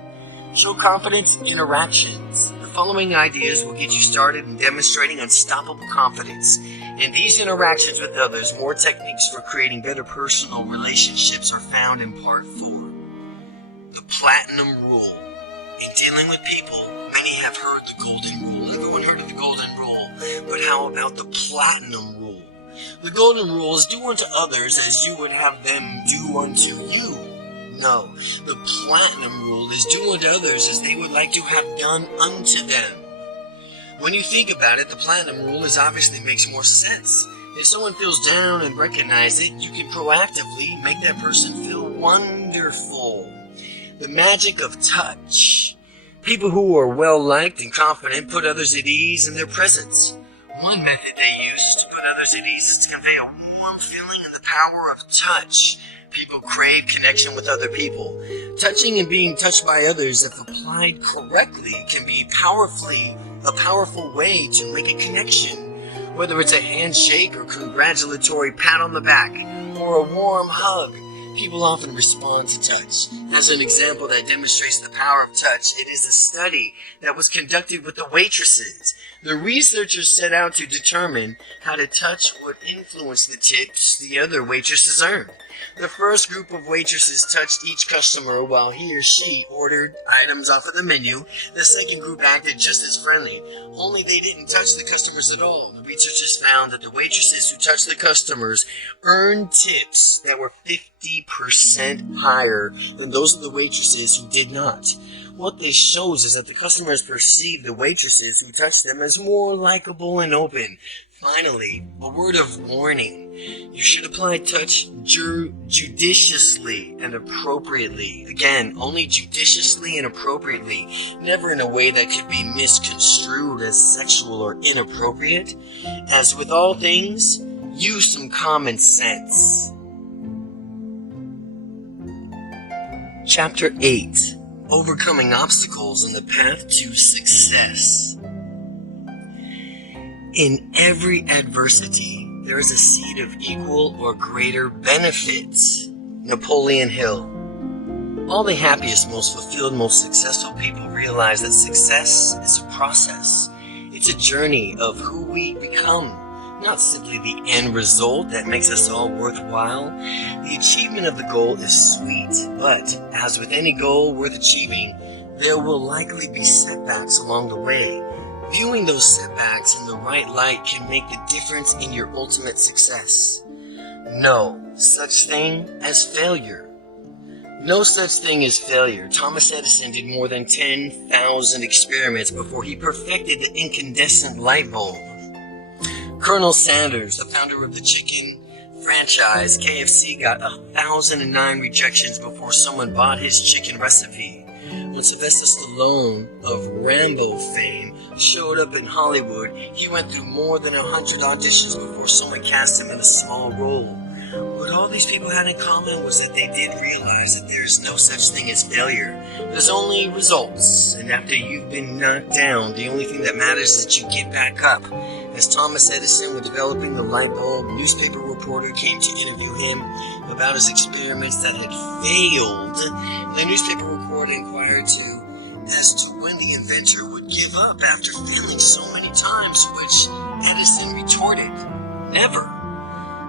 Show confidence in interactions. The following ideas will get you started in demonstrating unstoppable confidence. In these interactions with others, more techniques for creating better personal relationships are found in Part 4. The Platinum Rule. In dealing with people, many have heard the Golden Rule. Everyone heard of the Golden Rule. But how about the Platinum Rule? The Golden Rule is do unto others as you would have them do unto you. No, the Platinum Rule is do unto others as they would like to have done unto them. When you think about it, the Platinum Rule obviously makes more sense. If someone feels down and recognize it, you can proactively make that person feel wonderful. The magic of touch. People who are well-liked and confident put others at ease in their presence. One method they use to put others at ease is to convey a warm feeling and the power of touch. People crave connection with other people. Touching and being touched by others, if applied correctly, can be a powerful way to make a connection. Whether it's a handshake or congratulatory pat on the back or a warm hug, people often respond to touch. As an example that demonstrates the power of touch, it is a study that was conducted with the waitresses. The researchers set out to determine how to touch would influence the tips the other waitresses earned. The first group of waitresses touched each customer while he or she ordered items off of the menu. The second group acted just as friendly, only they didn't touch the customers at all. The researchers found that the waitresses who touched the customers earned tips that were 50% higher than those of the waitresses who did not. What this shows is that the customers perceive the waitresses who touched them as more likable and open. Finally, a word of warning. You should apply touch judiciously and appropriately. Again, only judiciously and appropriately, never in a way that could be misconstrued as sexual or inappropriate. As with all things, use some common sense. Chapter 8. Overcoming obstacles on the path to success. In every adversity, there is a seed of equal or greater benefits. Napoleon Hill. All the happiest, most fulfilled, most successful people realize that success is a process. It's a journey of who we become, not simply the end result that makes us all worthwhile. The achievement of the goal is sweet, but as with any goal worth achieving, there will likely be setbacks along the way. Viewing those setbacks in the right light can make the difference in your ultimate success. No such thing as failure. No such thing as failure. Thomas Edison did more than 10,000 experiments before he perfected the incandescent light bulb. Colonel Sanders, the founder of the chicken franchise KFC, got 1,009 rejections before someone bought his chicken recipe. When Sylvester Stallone of Rambo fame showed up in Hollywood, he went through more than 100 auditions before someone cast him in a small role. What all these people had in common was that they did realize that there's no such thing as failure. There's only results, and after you've been knocked down, the only thing that matters is that you get back up. As Thomas Edison was developing the light bulb, a newspaper reporter came to interview him about his experiments that had failed. The newspaper reporter inquired as to when the inventor would give up after failing so many times, which Edison retorted, "Never."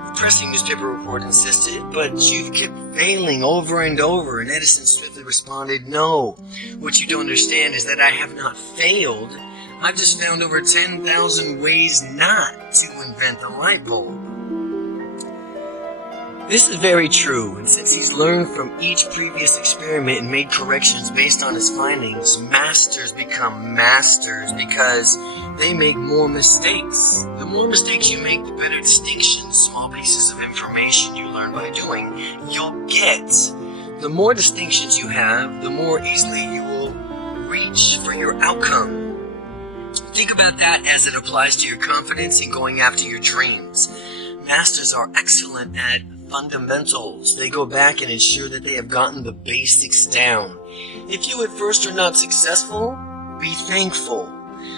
The pressing newspaper reporter insisted, "But you've kept failing over and over," and Edison swiftly responded, "No, what you don't understand is that I have not failed. I've just found over 10,000 ways not to invent the light bulb." This is very true, and since he's learned from each previous experiment and made corrections based on his findings, masters become masters because they make more mistakes. The more mistakes you make, the better distinctions, small pieces of information you learn by doing, you'll get. The more distinctions you have, the more easily you will reach for your outcome. Think about that as it applies to your confidence in going after your dreams. Masters are excellent at fundamentals. They go back and ensure that they have gotten the basics down. If you at first are not successful, be thankful.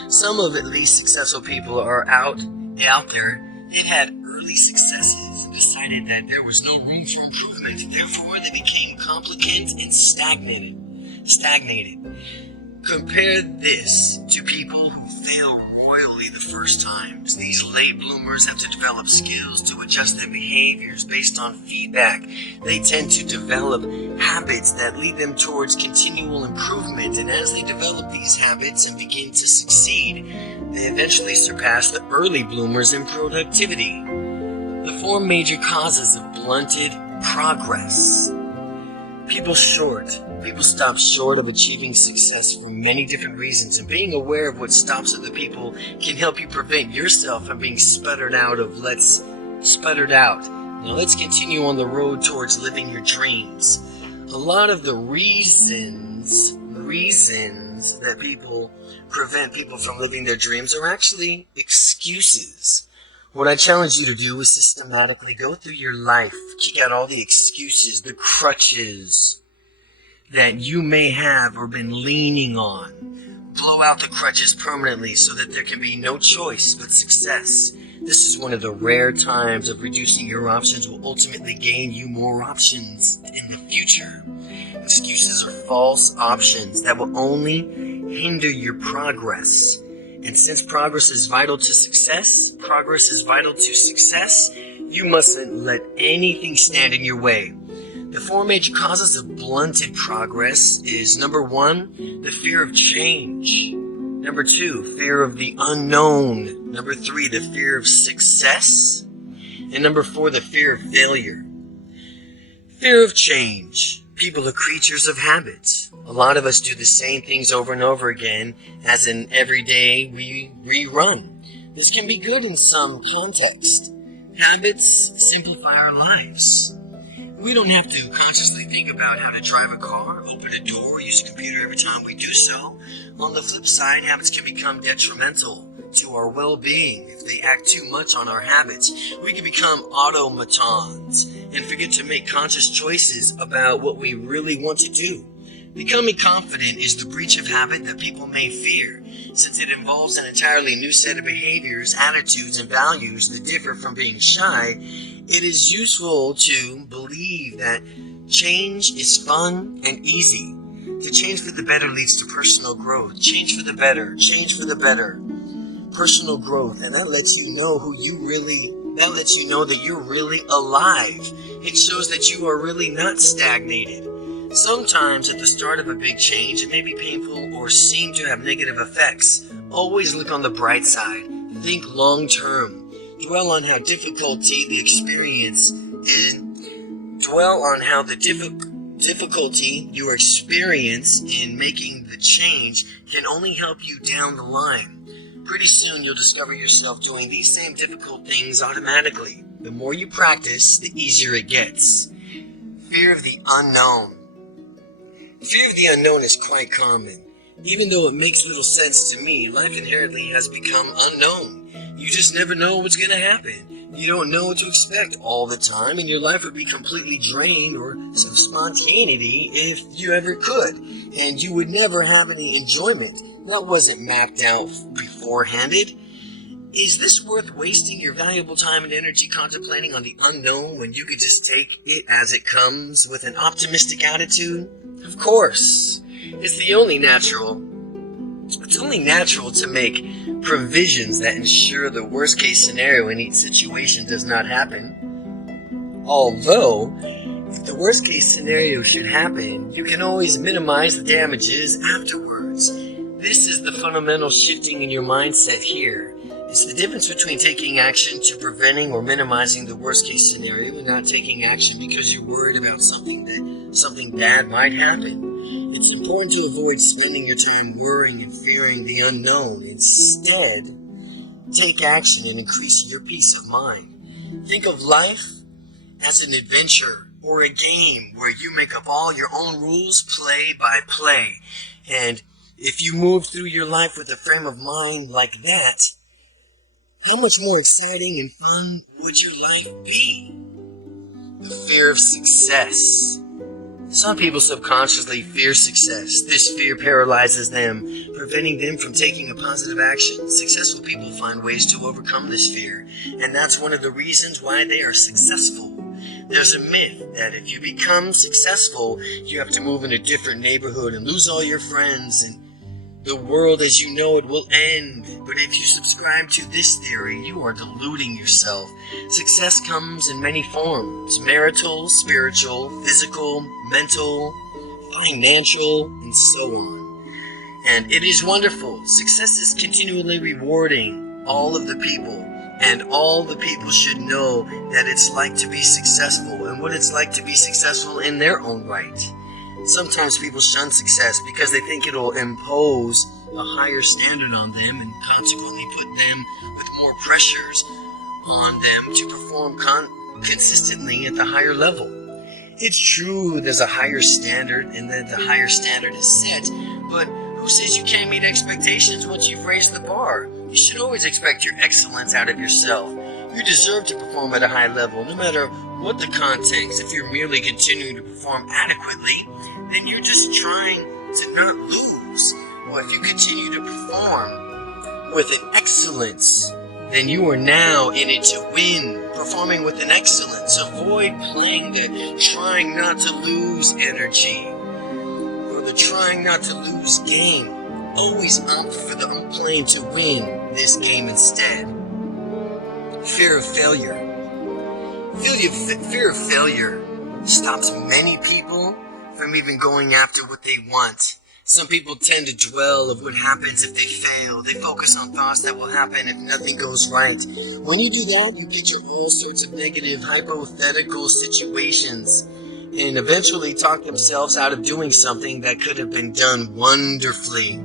Some of at least successful people are out there. They've had early successes and decided that there was no room for improvement. Therefore, they became complicated and stagnated. Compare this to people who fail royally the first times. These late bloomers have to develop skills to adjust their behaviors based on feedback. They tend to develop habits that lead them towards continual improvement, and as they develop these habits and begin to succeed, they eventually surpass the early bloomers in productivity. The 4 major causes of blunted progress. People stop short of achieving success for many different reasons, and being aware of what stops other people can help you prevent yourself from being sputtered out. Now let's continue on the road towards living your dreams. A lot of the reasons that people prevent people from living their dreams are actually excuses. What I challenge you to do is systematically go through your life, kick out all the excuses, the crutches that you may have or been leaning on. Blow out the crutches permanently so that there can be no choice but success. This is one of the rare times of reducing your options will ultimately gain you more options in the future. Excuses are false options that will only hinder your progress. And since progress is vital to success, you mustn't let anything stand in your way. The 4 major causes of blunted progress is number 1, the fear of change. Number 2, fear of the unknown. Number 3, the fear of success. And number 4, the fear of failure. Fear of change. People are creatures of habit. A lot of us do the same things over and over again, as in every day we rerun. This can be good in some context. Habits simplify our lives. We don't have to consciously think about how to drive a car, open a door, use a computer every time we do so. On the flip side, habits can become detrimental to our well-being if they act too much on our habits. We can become automatons and forget to make conscious choices about what we really want to do. Becoming confident is the breach of habit that people may fear, since it involves an entirely new set of behaviors, attitudes, and values that differ from being shy. It is useful to believe that change is fun and easy. To change for the better leads to personal growth. Change for the better. Personal growth, and that lets you know that you're really alive. It shows that you are really not stagnated. Sometimes at the start of a big change, it may be painful or seem to have negative effects. Always look on the bright side. Think long term. Dwell on how difficulty you experience in making the change can only help you down the line. Pretty soon you'll discover yourself doing these same difficult things automatically. The more you practice, the easier it gets. Fear of the unknown. Fear of the unknown is quite common. Even though it makes little sense to me, life inherently has become unknown. You just never know what's going to happen. You don't know what to expect all the time, and your life would be completely drained of spontaneity if you ever could, and you would never have any enjoyment. That wasn't mapped out beforehanded. Is this worth wasting your valuable time and energy contemplating on the unknown when you could just take it as it comes with an optimistic attitude? Of course. It's only natural to make provisions that ensure the worst case scenario in each situation does not happen. Although, if the worst case scenario should happen, you can always minimize the damages afterwards. This is the fundamental shifting in your mindset here. It's the difference between taking action to preventing or minimizing the worst case scenario and not taking action because you're worried about something bad might happen. It's important to avoid spending your time worrying and fearing the unknown. Instead, take action and increase your peace of mind. Think of life as an adventure or a game where you make up all your own rules play by play. And if you move through your life with a frame of mind like that, how much more exciting and fun would your life be? The fear of success. Some people subconsciously fear success. This fear paralyzes them, preventing them from taking a positive action. Successful people find ways to overcome this fear, and that's one of the reasons why they are successful. There's a myth that if you become successful, you have to move in a different neighborhood and lose all your friends, and the world as you know it will end. But if you subscribe to this theory, you are deluding yourself. Success comes in many forms: marital, spiritual, physical, mental, financial, and so on. And it is wonderful. Success is continually rewarding all of the people, and all the people should know that it's like to be successful and what it's like to be successful in their own right. Sometimes people shun success because they think it'll impose a higher standard on them and consequently put them with more pressures on them to perform consistently at the higher level. It's true there's a higher standard and that the higher standard is set, but who says you can't meet expectations once you've raised the bar? You should always expect your excellence out of yourself. You deserve to perform at a high level, no matter what the context. If you're merely continuing to perform adequately, then you're just trying to not lose. Or if you continue to perform with an excellence, then you are now in it to win, performing with an excellence. Avoid playing the trying not to lose energy or the trying not to lose game. Always opt for the playing to win this game instead. Fear of failure. Fear of failure stops many people from even going after what they want. Some people tend to dwell of what happens if they fail. They focus on thoughts that will happen if nothing goes right. When you do that, you get your all sorts of negative, hypothetical situations and eventually talk themselves out of doing something that could have been done wonderfully.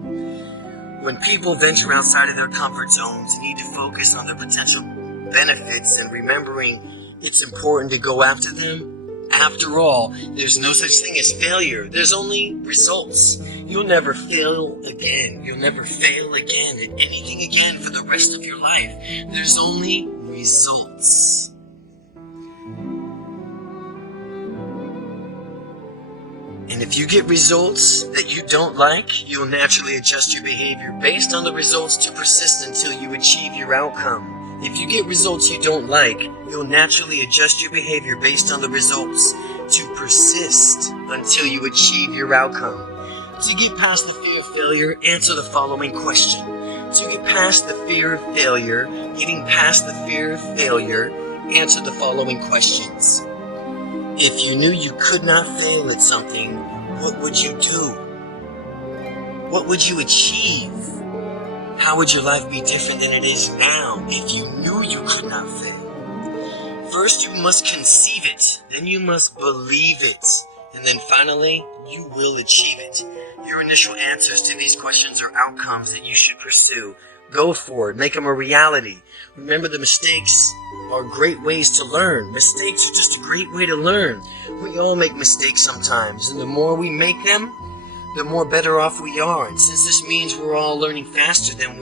When people venture outside of their comfort zones, they need to focus on their potential benefits and remembering it's important to go after them. After all, there's no such thing as failure. There's only results. You'll never fail again. You'll never fail again at anything again for the rest of your life. There's only results. And if you get results that you don't like, you'll naturally adjust your behavior based on the results to persist until you achieve your outcome. If you get results you don't like, you'll naturally adjust your behavior based on the results to persist until you achieve your outcome. To get past the fear of failure, answer the following question. To get past the fear of failure, getting past the fear of failure, answer the following questions. If you knew you could not fail at something, what would you do? What would you achieve? How would your life be different than it is now if you knew you could not fail? First, you must conceive it. Then you must believe it. And then finally, you will achieve it. Your initial answers to these questions are outcomes that you should pursue. Go for it. Make them a reality. Remember, the mistakes are great ways to learn. Mistakes are just a great way to learn. We all make mistakes sometimes, and the more we make them, the more better off we are. And since this means we're all learning faster than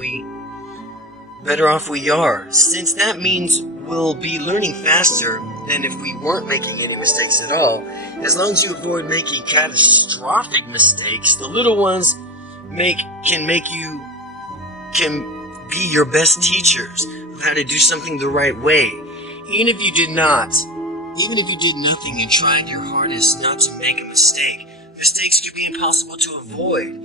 better off we are. Since that means we'll be learning faster than if we weren't making any mistakes at all. As long as you avoid making catastrophic mistakes, the little ones can be your best teachers of how to do something the right way. Even if you did nothing and tried your hardest not to make a mistake, mistakes could be impossible to avoid.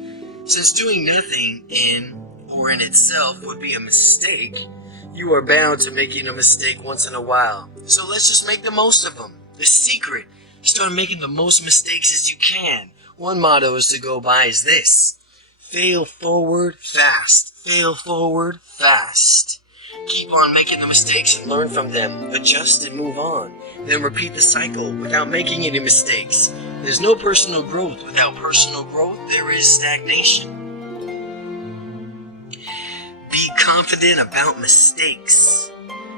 Since doing nothing and or in itself would be a mistake, you are bound to making a mistake once in a while. So let's just make the most of them. The secret, start making the most mistakes as you can. One motto is to go by is this: fail forward fast. Fail forward fast. Keep on making the mistakes and learn from them. Adjust and move on. Then repeat the cycle without making any mistakes. There's no personal growth. Without personal growth, there is stagnation. Be confident about mistakes.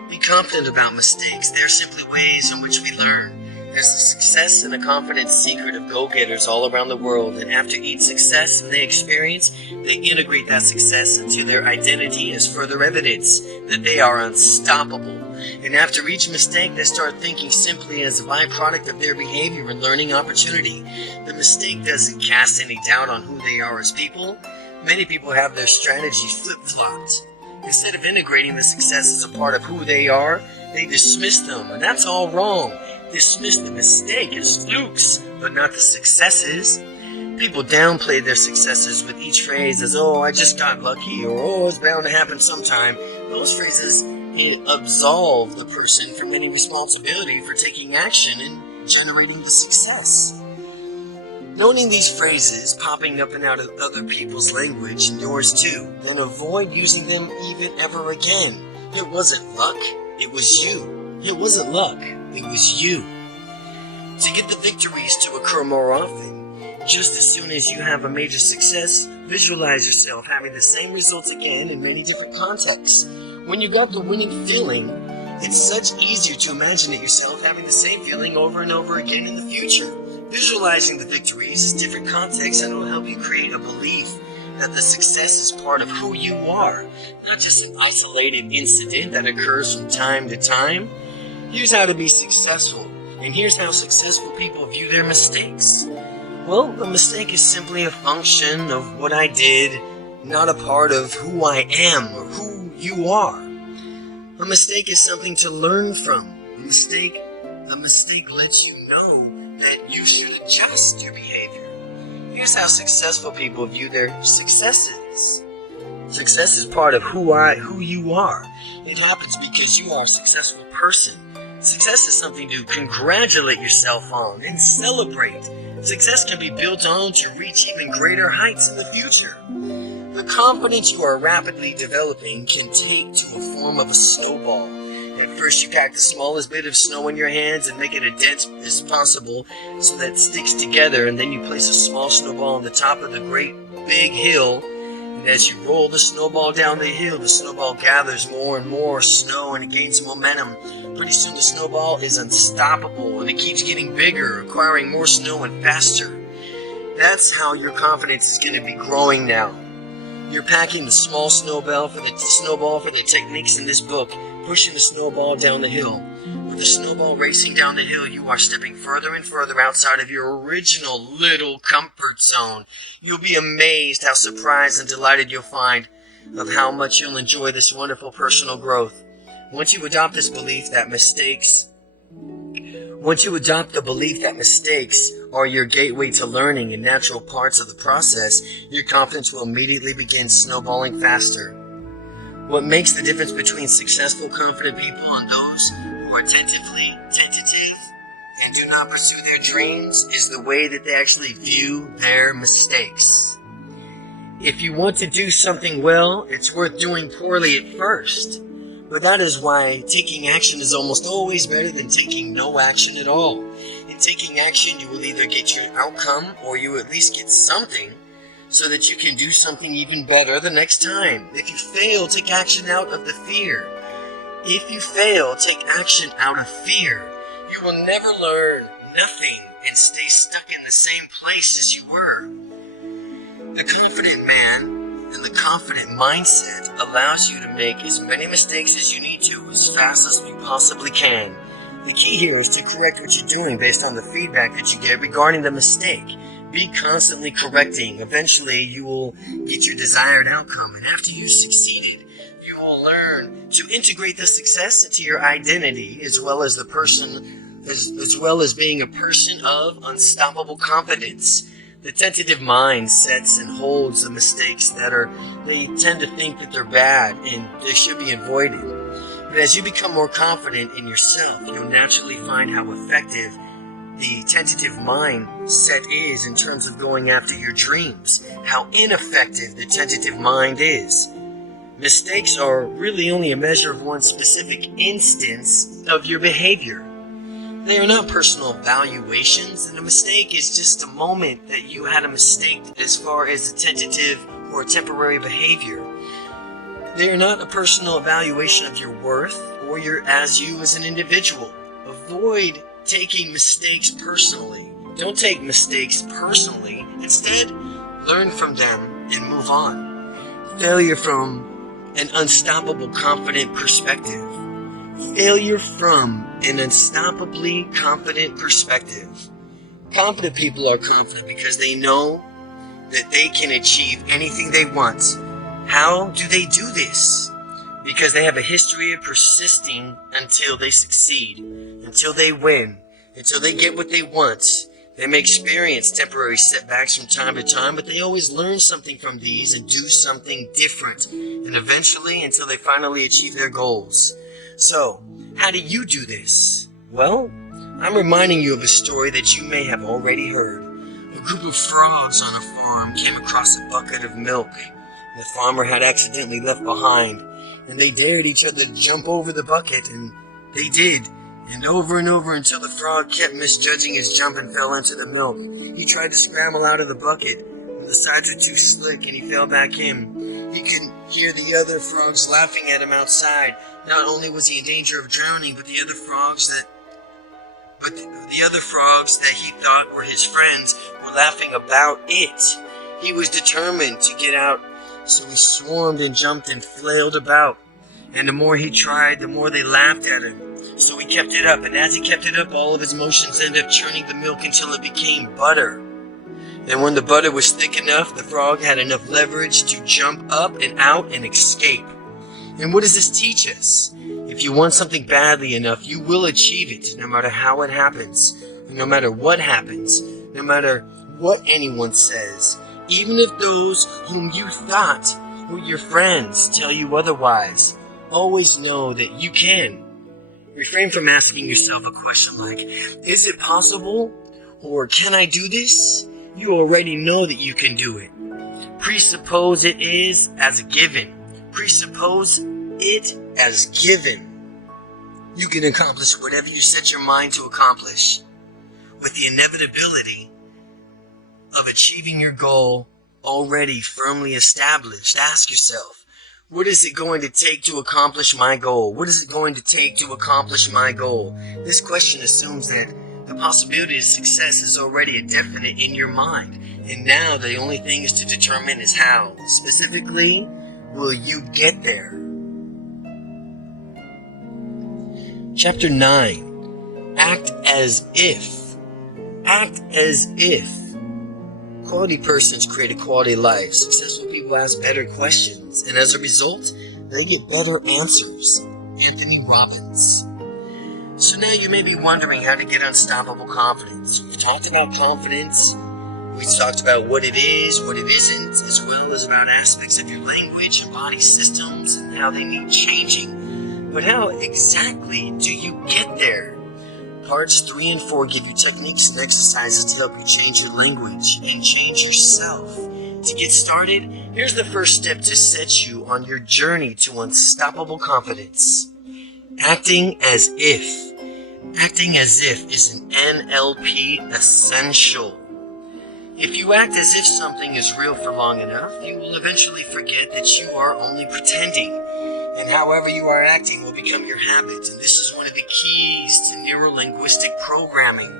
Be confident about mistakes. They're simply ways in which we learn. There's a success and a confidence secret of go-getters all around the world, and after each success they experience, they integrate that success into their identity as further evidence that they are unstoppable. And after each mistake, they start thinking simply as a byproduct of their behavior and learning opportunity. The mistake doesn't cast any doubt on who they are as people. Many people have their strategy flip-flopped. Instead of integrating the success as a part of who they are, they dismiss them, and that's all wrong. Dismiss the mistake as flukes, but not the successes. People downplay their successes with each phrase as, oh, I just got lucky, or oh, it's bound to happen sometime. Those phrases absolve the person from any responsibility for taking action and generating the success. Noting these phrases popping up and out of other people's language and yours too, then avoid using them even ever again. It wasn't luck, it was you. It wasn't luck, it was you. To get the victories to occur more often, just as soon as you have a major success, visualize yourself having the same results again in many different contexts. When you got the winning feeling, it's such easier to imagine it yourself having the same feeling over and over again in the future. Visualizing the victories is different contexts, and it will help you create a belief that the success is part of who you are, not just an isolated incident that occurs from time to time. Here's how to be successful, and here's how successful people view their mistakes. Well, a mistake is simply a function of what I did, not a part of who I am or who you are. A mistake is something to learn from. A mistake lets you know that you should adjust your behavior. Here's how successful people view their successes. Success is part of who you are. It happens because you are a successful person. Success is something to congratulate yourself on and celebrate. Success can be built on to reach even greater heights in the future. The confidence you are rapidly developing can take to a form of a snowball. At first you pack the smallest bit of snow in your hands and make it as dense as possible so that it sticks together, and then you place a small snowball on the top of the great big hill, and as you roll the snowball down the hill, the snowball gathers more and more snow and it gains momentum. Pretty soon the snowball is unstoppable and it keeps getting bigger, acquiring more snow and faster. That's how your confidence is going to be growing now. You're packing the small snowball for the techniques in this book, pushing the snowball down the hill. With the snowball racing down the hill, you are stepping further and further outside of your original little comfort zone. You'll be amazed how surprised and delighted you'll find of how much you'll enjoy this wonderful personal growth. Once you adopt the belief that mistakes are your gateway to learning and natural parts of the process, your confidence will immediately begin snowballing faster. What makes the difference between successful, confident people and those who are tentative and do not pursue their dreams is the way that they actually view their mistakes. If you want to do something well, it's worth doing poorly at first. But that is why taking action is almost always better than taking no action at all. In taking action, you will either get your outcome or you at least get something so that you can do something even better the next time. If you fail, take action out of the fear. If you fail, take action out of fear. You will never learn nothing and stay stuck in the same place as you were. The confident man and the confident mindset allows you to make as many mistakes as you need to as fast as you possibly can. The key here is to correct what you're doing based on the feedback that you get regarding the mistake. Be constantly correcting. Eventually, you will get your desired outcome, and after you've succeeded, you will learn to integrate the success into your identity, as well as being a person of unstoppable confidence. The tentative mind sets and holds the mistakes they tend to think that they're bad and they should be avoided. But as you become more confident in yourself, you'll naturally find how effective the tentative mindset is in terms of going after your dreams, how ineffective the tentative mind is. Mistakes are really only a measure of one specific instance of your behavior. They are not personal evaluations, and a mistake is just a moment that you had a mistake as far as a tentative or a temporary behavior. They are not a personal evaluation of your worth or you as an individual. Avoid taking mistakes personally. Don't take mistakes personally. Instead, learn from them and move on. Failure from an unstoppable, confident perspective. Failure from an unstoppably confident perspective. Confident people are confident because they know that they can achieve anything they want. How do they do this? Because they have a history of persisting until they succeed, until they win, until they get what they want. They may experience temporary setbacks from time to time, but they always learn something from these and do something different, and eventually until they finally achieve their goals. So, how do you do this? Well, I'm reminding you of a story that you may have already heard. A group of frogs on a farm came across a bucket of milk the farmer had accidentally left behind, and they dared each other to jump over the bucket, and they did, and over until the frog kept misjudging his jump and fell into the milk. He tried to scramble out of the bucket, but the sides were too slick, and he fell back in. He could hear the other frogs laughing at him outside. Not only was he in danger of drowning, but the other frogs that he thought were his friends were laughing about it. He was determined to get out, so he swarmed and jumped and flailed about. And the more he tried, the more they laughed at him. So he kept it up, and as he kept it up, all of his motions ended up churning the milk until it became butter. And when the butter was thick enough, the frog had enough leverage to jump up and out and escape. And what does this teach us? If you want something badly enough, you will achieve it, no matter how it happens, no matter what happens, no matter what anyone says. Even if those whom you thought were your friends tell you otherwise, always know that you can. Refrain from asking yourself a question like, is it possible? Or can I do this? You already know that you can do it. Presuppose it is as a given. Presuppose it as given. You can accomplish whatever you set your mind to accomplish. With the inevitability of achieving your goal already firmly established, ask yourself, what is it going to take to accomplish my goal? What is it going to take to accomplish my goal? This question assumes that the possibility of success is already a definite in your mind, and now the only thing is to determine is how. Specifically, will you get there? Chapter 9. Act as if. Act as if. Quality persons create a quality life. Successful people ask better questions, and as a result, they get better answers. Anthony Robbins. So now you may be wondering how to get unstoppable confidence. We've talked about confidence. We've talked about what it is, what it isn't, as well as about aspects of your language and body systems and how they need changing. But how exactly do you get there? Parts 3 and 4 give you techniques and exercises to help you change your language and change yourself. To get started, here's the first step to set you on your journey to unstoppable confidence. Acting as if. Acting as if is an NLP essential. If you act as if something is real for long enough, you will eventually forget that you are only pretending. And however you are acting will become your habit, and this is one of the keys to neuro-linguistic programming.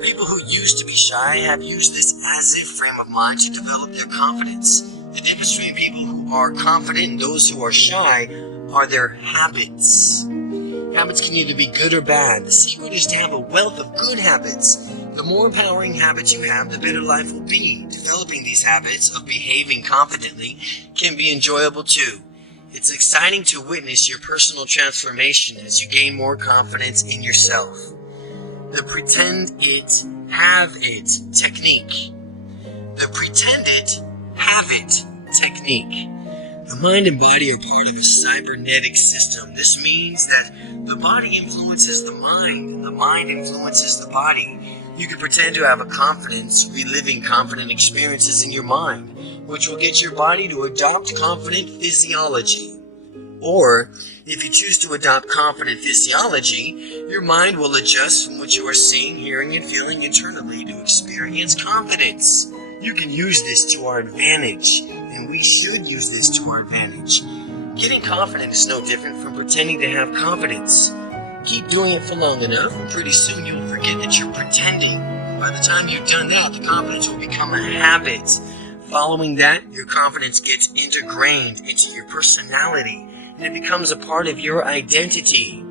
People who used to be shy have used this as-if frame of mind to develop their confidence. The difference between people who are confident and those who are shy are their habits. Habits can either be good or bad. The secret is to have a wealth of good habits. The more empowering habits you have, the better life will be. Developing these habits of behaving confidently can be enjoyable too. It's exciting to witness your personal transformation as you gain more confidence in yourself. The pretend it, have it technique. the pretend it, have it technique. The mind and body are part of a cybernetic system. This means that the body influences the mind, and the mind influences the body. You can pretend to have a confidence, reliving confident experiences in your mind, which will get your body to adopt confident physiology. Or, if you choose to adopt confident physiology, your mind will adjust from what you are seeing, hearing, and feeling internally to experience confidence. You can use this to our advantage, and we should use this to our advantage. Getting confident is no different from pretending to have confidence. Keep doing it for long enough, and pretty soon you'll forget that you're pretending. By the time you've done that, the confidence will become a habit. Following that, your confidence gets integrated into your personality, and it becomes a part of your identity.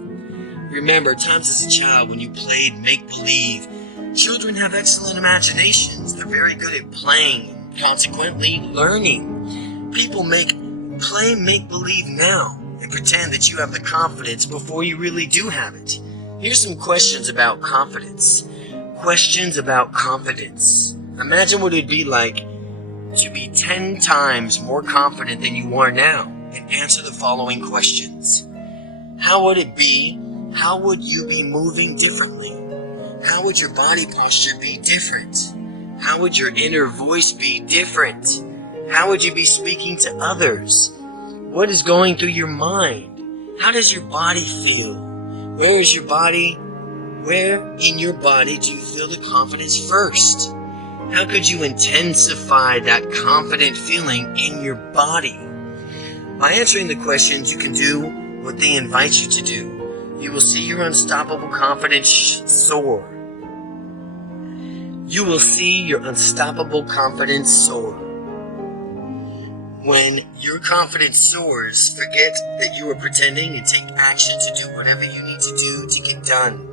Remember, times as a child when you played make-believe. Children have excellent imaginations. They're very good at playing, and consequently learning. People play make-believe now and pretend that you have the confidence before you really do have it. Here's some questions about confidence. Questions about confidence. Imagine what it'd be like to be 10 times more confident than you are now, and answer the following questions. How would it be? How would you be moving differently? How would your body posture be different? How would your inner voice be different? How would you be speaking to others? What is going through your mind? How does your body feel? Where is your body? Where in your body do you feel the confidence first? How could you intensify that confident feeling in your body? By answering the questions, you can do what they invite you to do. You will see your unstoppable confidence soar. You will see your unstoppable confidence soar. When your confidence soars, forget that you are pretending and take action to do whatever you need to do to get done.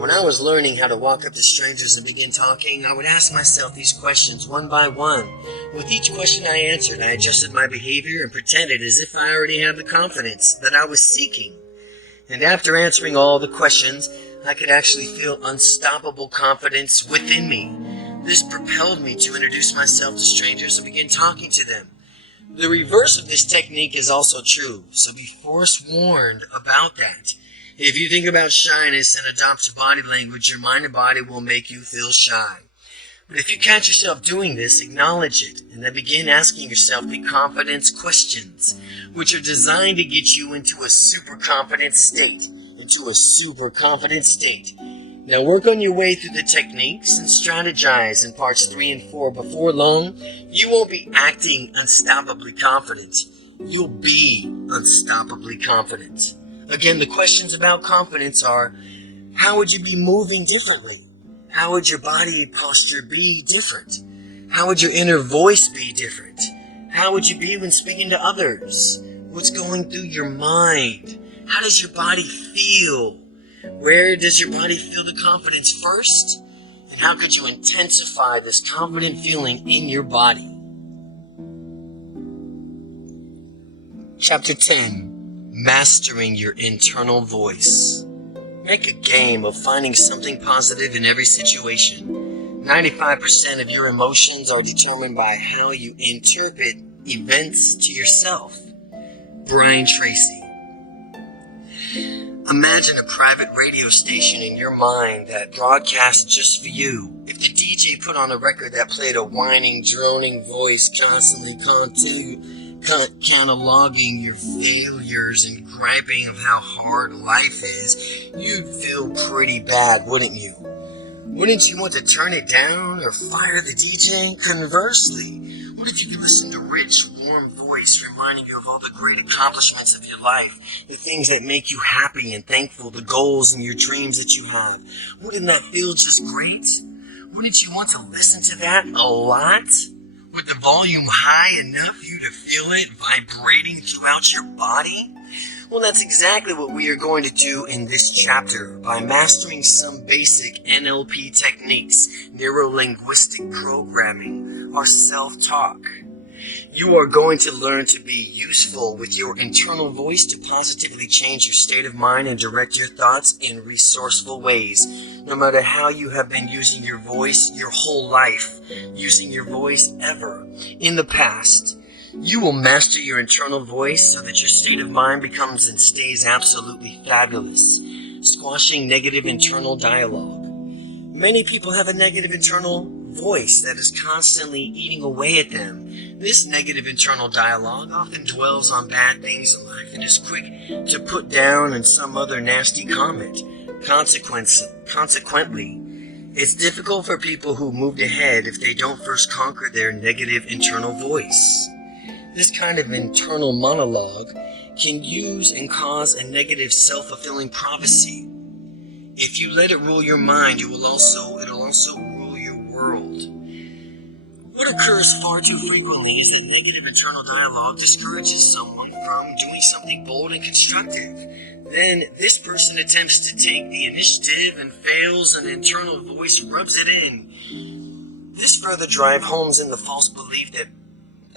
When I was learning how to walk up to strangers and begin talking, I would ask myself these questions one by one. With each question I answered, I adjusted my behavior and pretended as if I already had the confidence that I was seeking. And after answering all the questions, I could actually feel unstoppable confidence within me. This propelled me to introduce myself to strangers and begin talking to them. The reverse of this technique is also true, so be forewarned about that. If you think about shyness and adopt body language, your mind and body will make you feel shy. But if you catch yourself doing this, acknowledge it, and then begin asking yourself the confidence questions, which are designed to get you into a super confident state. Now work on your way through the techniques and strategize in parts 3 and 4. Before long, you won't be acting unstoppably confident. You'll be unstoppably confident. Again, the questions about confidence are, how would you be moving differently? How would your body posture be different? How would your inner voice be different? How would you be when speaking to others? What's going through your mind? How does your body feel? Where does your body feel the confidence first? And how could you intensify this confident feeling in your body? Chapter 10. Mastering your internal voice. Make a game of finding something positive in every situation. 95% of your emotions are determined by how you interpret events to yourself. Brian Tracy. Imagine a private radio station in your mind that broadcasts just for you. If the DJ put on a record that played a whining, droning voice constantly cataloging your failures and griping of how hard life is, you'd feel pretty bad, wouldn't you? Wouldn't you want to turn it down or fire the DJ? Conversely, what if you could listen to rich, warm voice reminding you of all the great accomplishments of your life, the things that make you happy and thankful, the goals and your dreams that you have? Wouldn't that feel just great? Wouldn't you want to listen to that a lot? With the volume high enough for you to feel it vibrating throughout your body? Well, that's exactly what we are going to do in this chapter by mastering some basic NLP techniques, neuro-linguistic programming, or self-talk. You are going to learn to be useful with your internal voice to positively change your state of mind and direct your thoughts in resourceful ways. No matter how you have been using your voice your whole life, using your voice ever in the past, you will master your internal voice so that your state of mind becomes and stays absolutely fabulous, squashing negative internal dialogue. Many people have a negative internal voice that is constantly eating away at them. This negative internal dialogue often dwells on bad things in life and is quick to put down in some other nasty comment. Consequently, it's difficult for people who moved ahead if they don't first conquer their negative internal voice. This kind of internal monologue can use and cause a negative self-fulfilling prophecy. If you let it rule your mind, it'll also rule your world. What occurs far too frequently is that negative internal dialogue discourages someone from doing something bold and constructive. Then this person attempts to take the initiative and fails, and internal voice rubs it in. This further drives home in the false belief that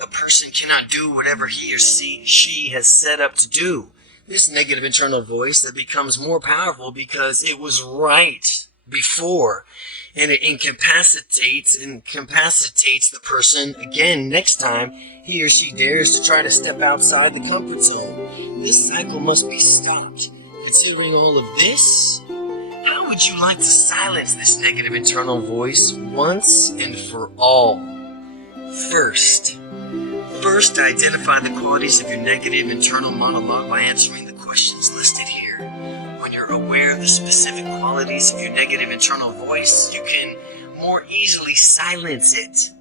a person cannot do whatever he or she has set up to do. This negative internal voice that becomes more powerful because it was right before, and it incapacitates the person again next time he or she dares to try to step outside the comfort zone. This cycle must be stopped. Considering all of this, how would you like to silence this negative internal voice once and for all? First, identify the qualities of your negative internal monologue by answering the questions listed here. When you're aware of the specific qualities of your negative internal voice, you can more easily silence it.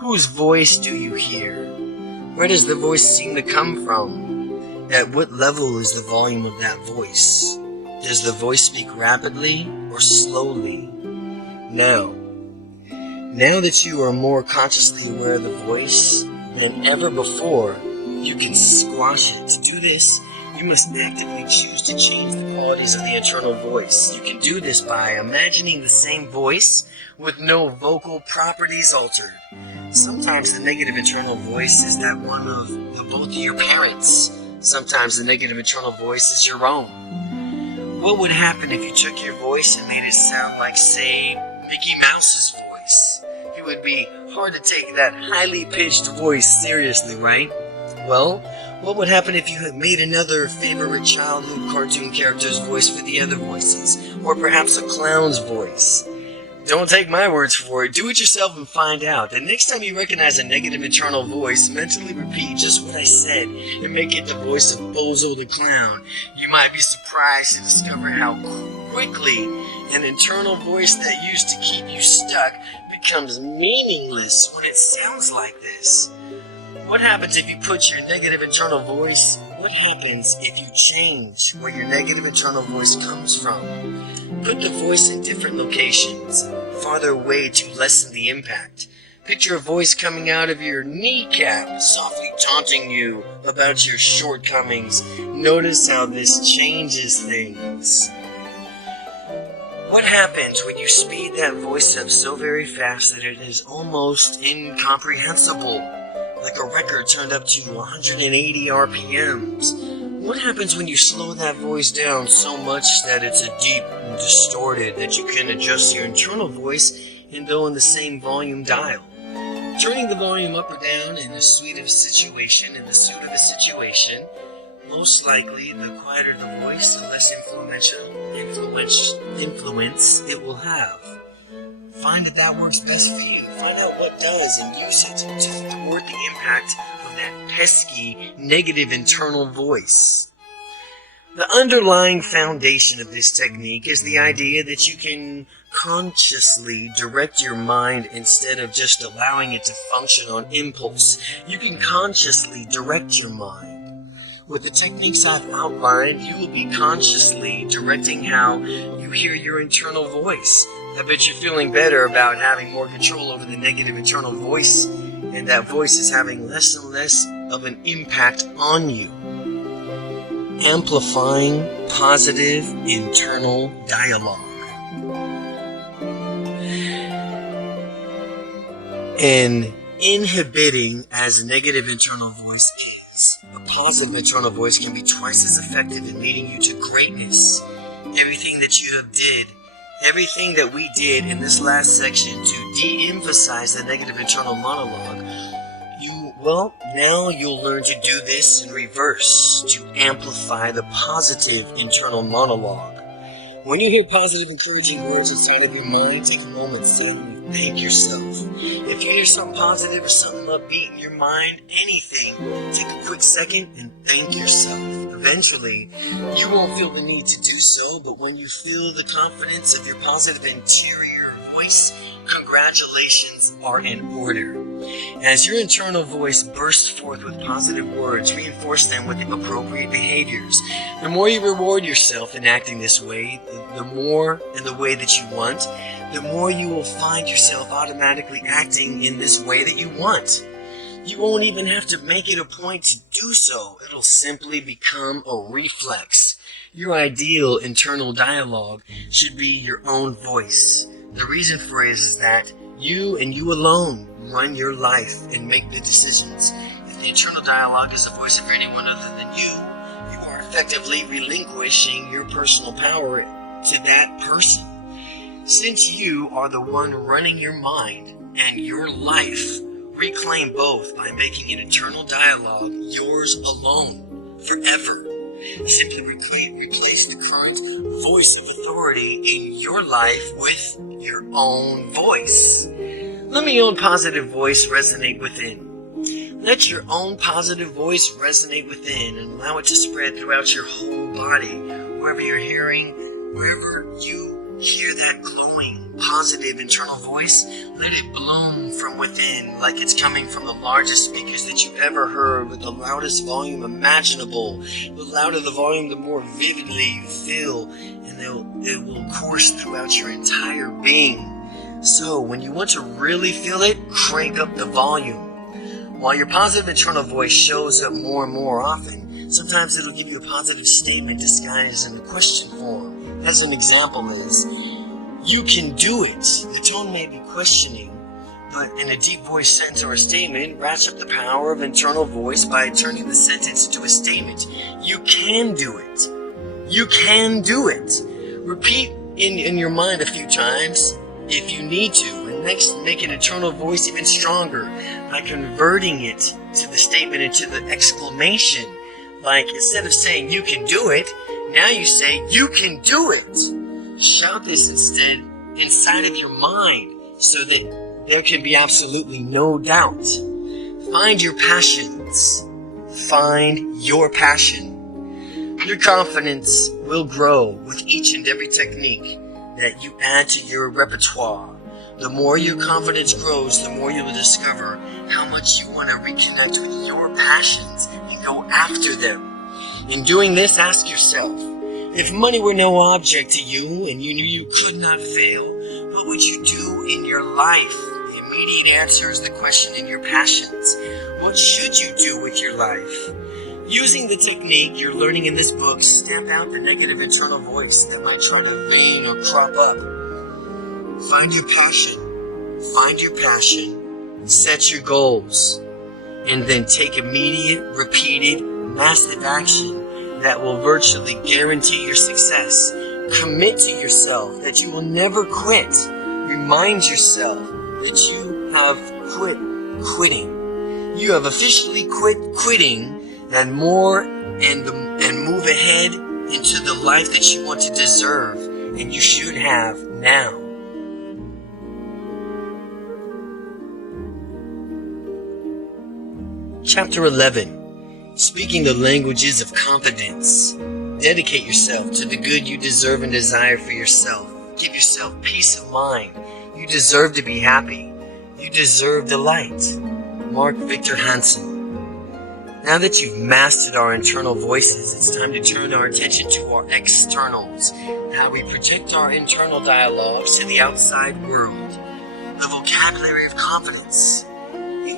Whose voice do you hear? Where does the voice seem to come from? At what level is the volume of that voice? Does the voice speak rapidly or slowly? Now that you are more consciously aware of the voice than ever before, you can squash it. To do this, you must actively choose to change the qualities of the internal voice. You can do this by imagining the same voice with no vocal properties altered. Sometimes the negative internal voice is that one of both of your parents. Sometimes the negative internal voice is your own. What would happen if you took your voice and made it sound like, say, Mickey Mouse's voice? It would be hard to take that highly pitched voice seriously, right? Well, what would happen if you had made another favorite childhood cartoon character's voice for the other voices? Or perhaps a clown's voice? Don't take my words for it. Do it yourself and find out. The next time you recognize a negative internal voice, mentally repeat just what I said and make it the voice of Bozo the Clown. You might be surprised to discover how quickly an internal voice that used to keep you stuck becomes meaningless when it sounds like this. What happens if you put your negative internal voice? What happens if you change where your negative internal voice comes from? Put the voice in different locations, farther away to lessen the impact. Picture a voice coming out of your kneecap, softly taunting you about your shortcomings. Notice how this changes things. What happens when you speed that voice up so very fast that it is almost incomprehensible, like a record turned up to 180 RPMs? What happens when you slow that voice down so much that it's a deep and distorted that you can adjust your internal voice and go in the same volume dial? Turning the volume up or down in the suit of a situation, most likely, the quieter the voice, the less influence it will have. Find if that works best for you. Find out what does and use it to thwart the impact of that pesky, negative internal voice. The underlying foundation of this technique is the idea that you can consciously direct your mind instead of just allowing it to function on impulse. You can consciously direct your mind. With the techniques I've outlined, you will be consciously directing how you hear your internal voice. I bet you're feeling better about having more control over the negative internal voice, and that voice is having less and less of an impact on you. Amplifying positive internal dialogue. An inhibiting as a negative internal voice is, a positive internal voice can be twice as effective in leading you to greatness. Everything that we did in this last section to de-emphasize the negative internal monologue, now you'll learn to do this in reverse, to amplify the positive internal monologue. When you hear positive, encouraging words inside of your mind, take a moment, silently thank yourself. If you hear something positive or something upbeat in your mind, anything, take a quick second and thank yourself. Eventually, you won't feel the need to do so, but when you feel the confidence of your positive interior voice, congratulations are in order. As your internal voice bursts forth with positive words, reinforce them with appropriate behaviors. The more you reward yourself in acting this way, the more in the way that you want, the more you will find yourself automatically acting in this way that you want. You won't even have to make it a point to do so. It'll simply become a reflex. Your ideal internal dialogue should be your own voice. The reason for it is that you and you alone run your life and make the decisions. If the internal dialogue is the voice of anyone other than you, you are effectively relinquishing your personal power to that person. Since you are the one running your mind and your life, reclaim both by making an internal dialogue yours alone, forever. Simply replace the current voice of authority in your life with your own voice. Let your own positive voice resonate within. Let your own positive voice resonate within and allow it to spread throughout your whole body. Wherever you hear that glowing, positive internal voice, let it bloom from within like it's coming from the largest speakers that you've ever heard with the loudest volume imaginable. The louder the volume, the more vividly you feel, and it will course throughout your entire being. So, when you want to really feel it, crank up the volume. While your positive internal voice shows up more and more often, sometimes it'll give you a positive statement disguised in a question form. As an example is, you can do it. The tone may be questioning, but in a deep voice sentence or a statement, ratchet up the power of internal voice by turning the sentence into a statement. You can do it. You can do it. Repeat in your mind a few times if you need to, and next make an internal voice even stronger by converting it to the statement into the exclamation. Like, instead of saying you can do it, now you say you can do it. Shout this instead inside of your mind so that there can be absolutely no doubt. Find your passions. Find your passion. Your confidence will grow with each and every technique that you add to your repertoire. The more your confidence grows, the more you will discover how much you want to reconnect with your passions and go after them. In doing this, ask yourself, if money were no object to you and you knew you could not fail, what would you do in your life? The immediate answer is the question in your passions. What should you do with your life? Using the technique you're learning in this book, stamp out the negative internal voice that might try to wane or crop up. Find your passion. Find your passion. Set your goals. And then take immediate, repeated, massive action that will virtually guarantee your success. Commit to yourself that you will never quit. Remind yourself that you have quit quitting. You have officially quit quitting and move ahead into the life that you want to deserve and you should have now. Chapter 11. Speaking the languages of confidence. Dedicate yourself to the good you deserve and desire for yourself. Give yourself peace of mind. You deserve to be happy. You deserve delight. Mark Victor Hansen. Now that you've mastered our internal voices, it's time to turn our attention to our externals, how we project our internal dialogues to the outside world. The vocabulary of confidence.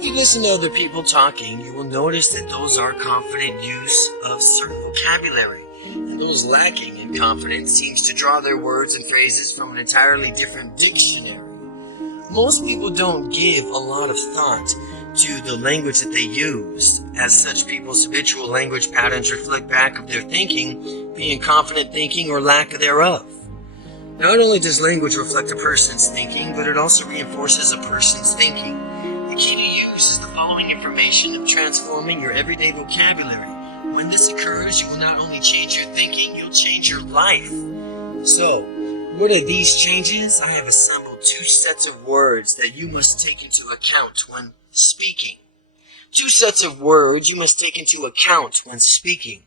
If you listen to other people talking, you will notice that those are confident use of certain vocabulary, and those lacking in confidence seems to draw their words and phrases from an entirely different dictionary. Most people don't give a lot of thought to the language that they use. As such, people's habitual language patterns reflect back of their thinking, being confident thinking or lack thereof. Not only does language reflect a person's thinking, but it also reinforces a person's thinking. The key to use is the following information of transforming your everyday vocabulary. When this occurs, you will not only change your thinking, you'll change your life. So, what are these changes? I have assembled 2 sets of words that you must take into account when speaking. 2 sets of words you must take into account when speaking.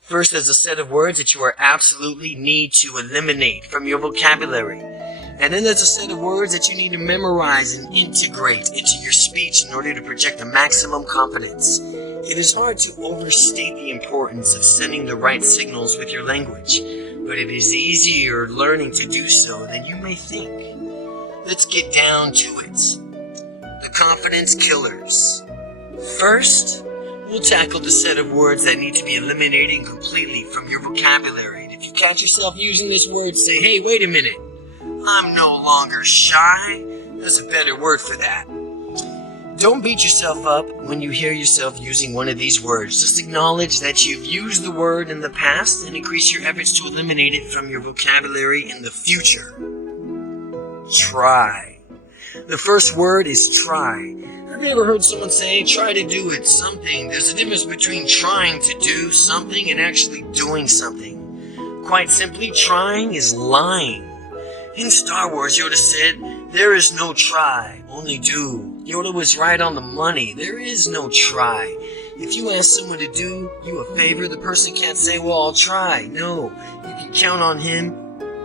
First, there's a set of words that you are absolutely need to eliminate from your vocabulary. And then there's a set of words that you need to memorize and integrate into your speech in order to project the maximum confidence. It is hard to overstate the importance of sending the right signals with your language, but it is easier learning to do so than you may think. Let's get down to it. The confidence killers. First, we'll tackle the set of words that need to be eliminated completely from your vocabulary. And if you catch yourself using this word, say, hey, wait a minute. I'm no longer shy. There's a better word for that. Don't beat yourself up when you hear yourself using one of these words. Just acknowledge that you've used the word in the past and increase your efforts to eliminate it from your vocabulary in the future. Try. The first word is try. Have you ever heard someone say, try to do it, something? There's a difference between trying to do something and actually doing something. Quite simply, trying is lying. In Star Wars, Yoda said, there is no try, only do. Yoda was right on the money. There is no try. If you ask someone to do you a favor, the person can't say, well, I'll try. No, you can count on him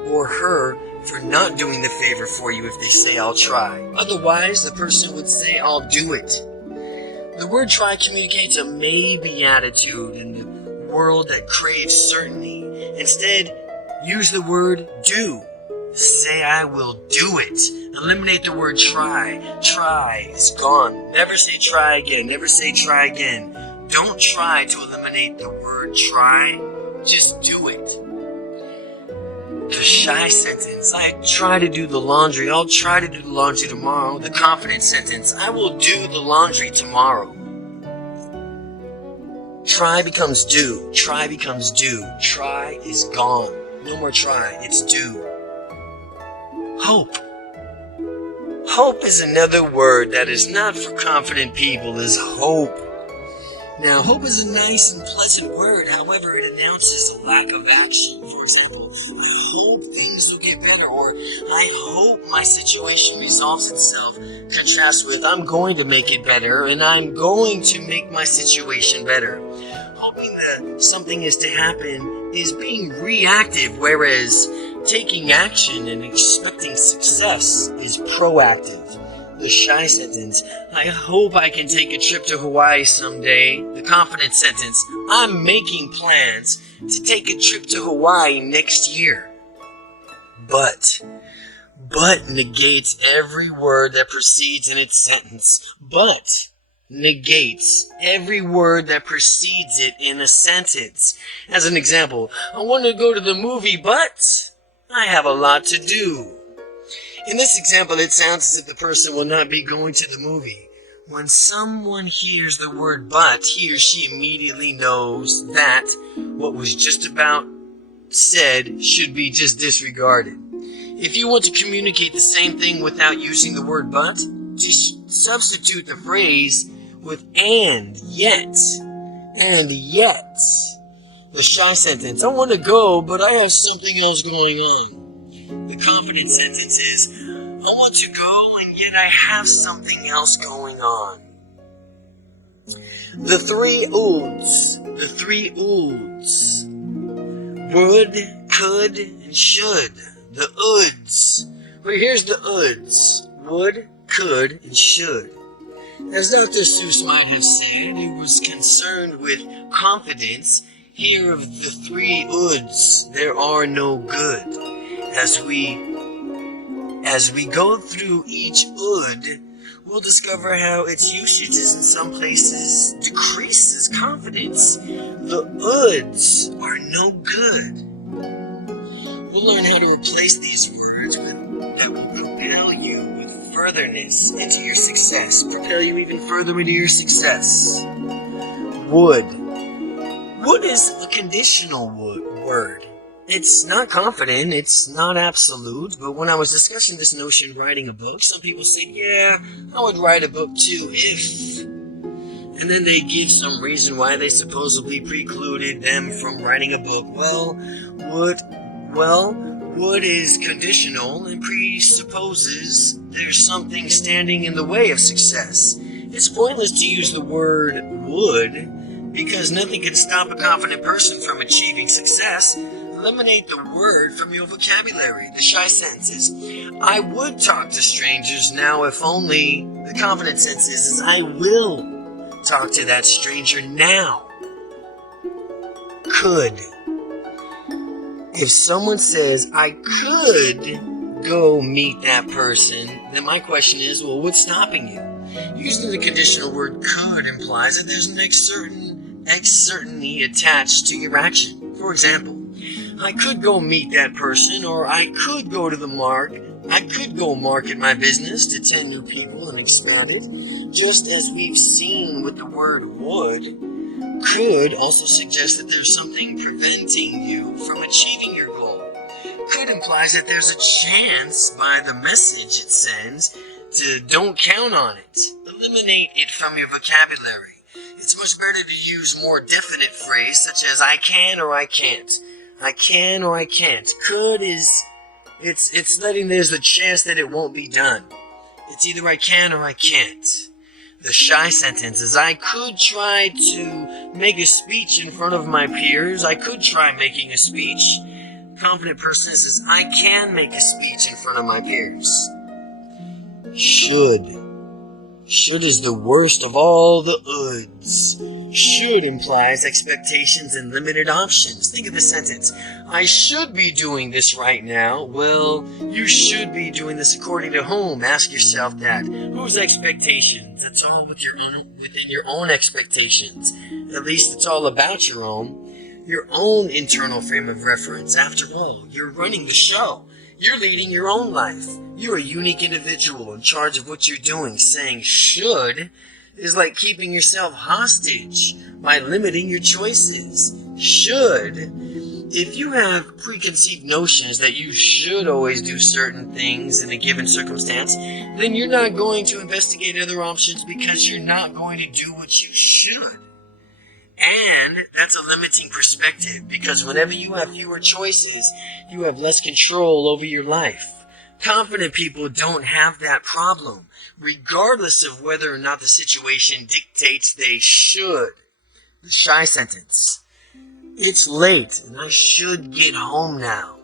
or her for not doing the favor for you if they say, I'll try. Otherwise, the person would say, I'll do it. The word try communicates a maybe attitude in the world that craves certainty. Instead, use the word do. Say, I will do it. Eliminate the word try. Try is gone. Never say try again. Never say try again. Don't try to eliminate the word try. Just do it. The shy sentence. I try to do the laundry. I'll try to do the laundry tomorrow. The confident sentence. I will do the laundry tomorrow. Try becomes do. Try becomes do. Try is gone. No more try. It's do. Hope. Hope is another word that is not for confident people, is hope. Now, hope is a nice and pleasant word, however, it announces a lack of action. For example, I hope things will get better, or I hope my situation resolves itself. Contrast with, I'm going to make it better, and I'm going to make my situation better. Hoping that something is to happen is being reactive, whereas taking action and expecting success is proactive. The shy sentence, I hope I can take a trip to Hawaii someday. The confident sentence, I'm making plans to take a trip to Hawaii next year. But negates every word that precedes in its sentence. But negates every word that precedes it in a sentence. As an example, I want to go to the movie, but I have a lot to do. In this example, it sounds as if the person will not be going to the movie. When someone hears the word but, he or she immediately knows that what was just about said should be just disregarded. If you want to communicate the same thing without using the word but, just substitute the phrase with and yet. And yet. The shy sentence, I want to go, but I have something else going on. The confident sentence is, I want to go, and yet I have something else going on. The three ouds. The three ouds. Would, could, and should. The ouds. Well, here's the ouds. Would, could, and should. As Dr. Seuss might have said, he was concerned with confidence. Here of the three ouds, there are no good. As we go through each oud, we'll discover how its usages in some places decreases confidence. The ouds are no good. We'll learn how to replace these words that will propel you with furtherness into your success, propel you even further into your success. Would. Would is a conditional word. It's not confident, it's not absolute, but when I was discussing this notion of writing a book, some people said, yeah, I would write a book too if... And then they give some reason why they supposedly precluded them from writing a book. Would is conditional and presupposes there's something standing in the way of success. It's pointless to use the word would because nothing can stop a confident person from achieving success. Eliminate the word from your vocabulary. The shy sentence is, I would talk to strangers now if only. The confident sentence is I will talk to that stranger now. Could. If someone says, I could go meet that person, then my question is, well, what's stopping you? Using the conditional word could implies that there's an uncertainty attached to your action. For example, I could go meet that person, or I could go to the I could go market my business to 10 new people and expand it. Just as we've seen with the word would, could also suggest that there's something preventing you from achieving your goal. Could implies that there's a chance by the message it sends to don't count on it. Eliminate it from your vocabulary. It's much better to use more definite phrase such as I can or I can't. I can or I can't. Could is, it's letting there's a chance that it won't be done. It's either I can or I can't. The shy sentence is I could try to make a speech in front of my peers. I could try making a speech. Confident person says I can make a speech in front of my peers. Should. Should is the worst of all the uds. Should implies expectations and limited options. Think of the sentence. I should be doing this right now. Well, you should be doing this according to whom? Ask yourself that. Whose expectations? It's all within your own expectations. At least it's all about your own internal frame of reference. After all, you're running the show. You're leading your own life. You're a unique individual in charge of what you're doing. Saying should is like keeping yourself hostage by limiting your choices. Should. If you have preconceived notions that you should always do certain things in a given circumstance, then you're not going to investigate other options because you're not going to do what you should. And that's a limiting perspective because whenever you have fewer choices, you have less control over your life. Confident people don't have that problem, regardless of whether or not the situation dictates they should. The shy sentence. It's late and I should get home now.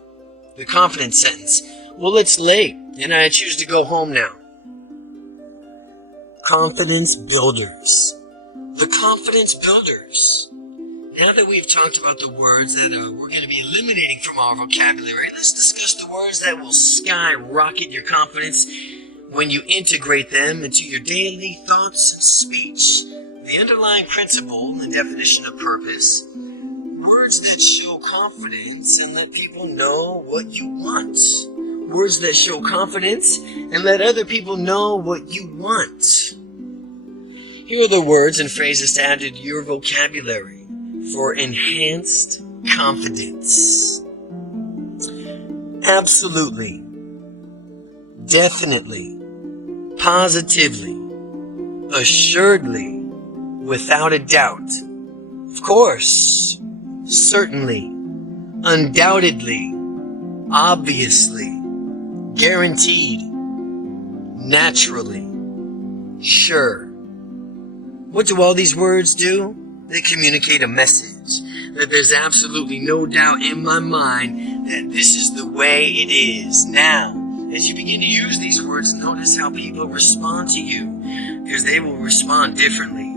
The confident sentence. Well, it's late and I choose to go home now. Confidence builders. The confidence builders. Now that we've talked about the words that we're going to be eliminating from our vocabulary, let's discuss the words that will skyrocket your confidence when you integrate them into your daily thoughts and speech. The underlying principle and the definition of purpose. Words that show confidence and let people know what you want. Words that show confidence and let other people know what you want. Here are the words and phrases to add to your vocabulary for enhanced confidence. Absolutely. Definitely. Positively. Assuredly. Without a doubt. Of course. Certainly. Undoubtedly. Obviously. Guaranteed. Naturally. Sure. What do all these words do? They communicate a message that there's absolutely no doubt in my mind that this is the way it is. Now, as you begin to use these words, notice how people respond to you, because they will respond differently.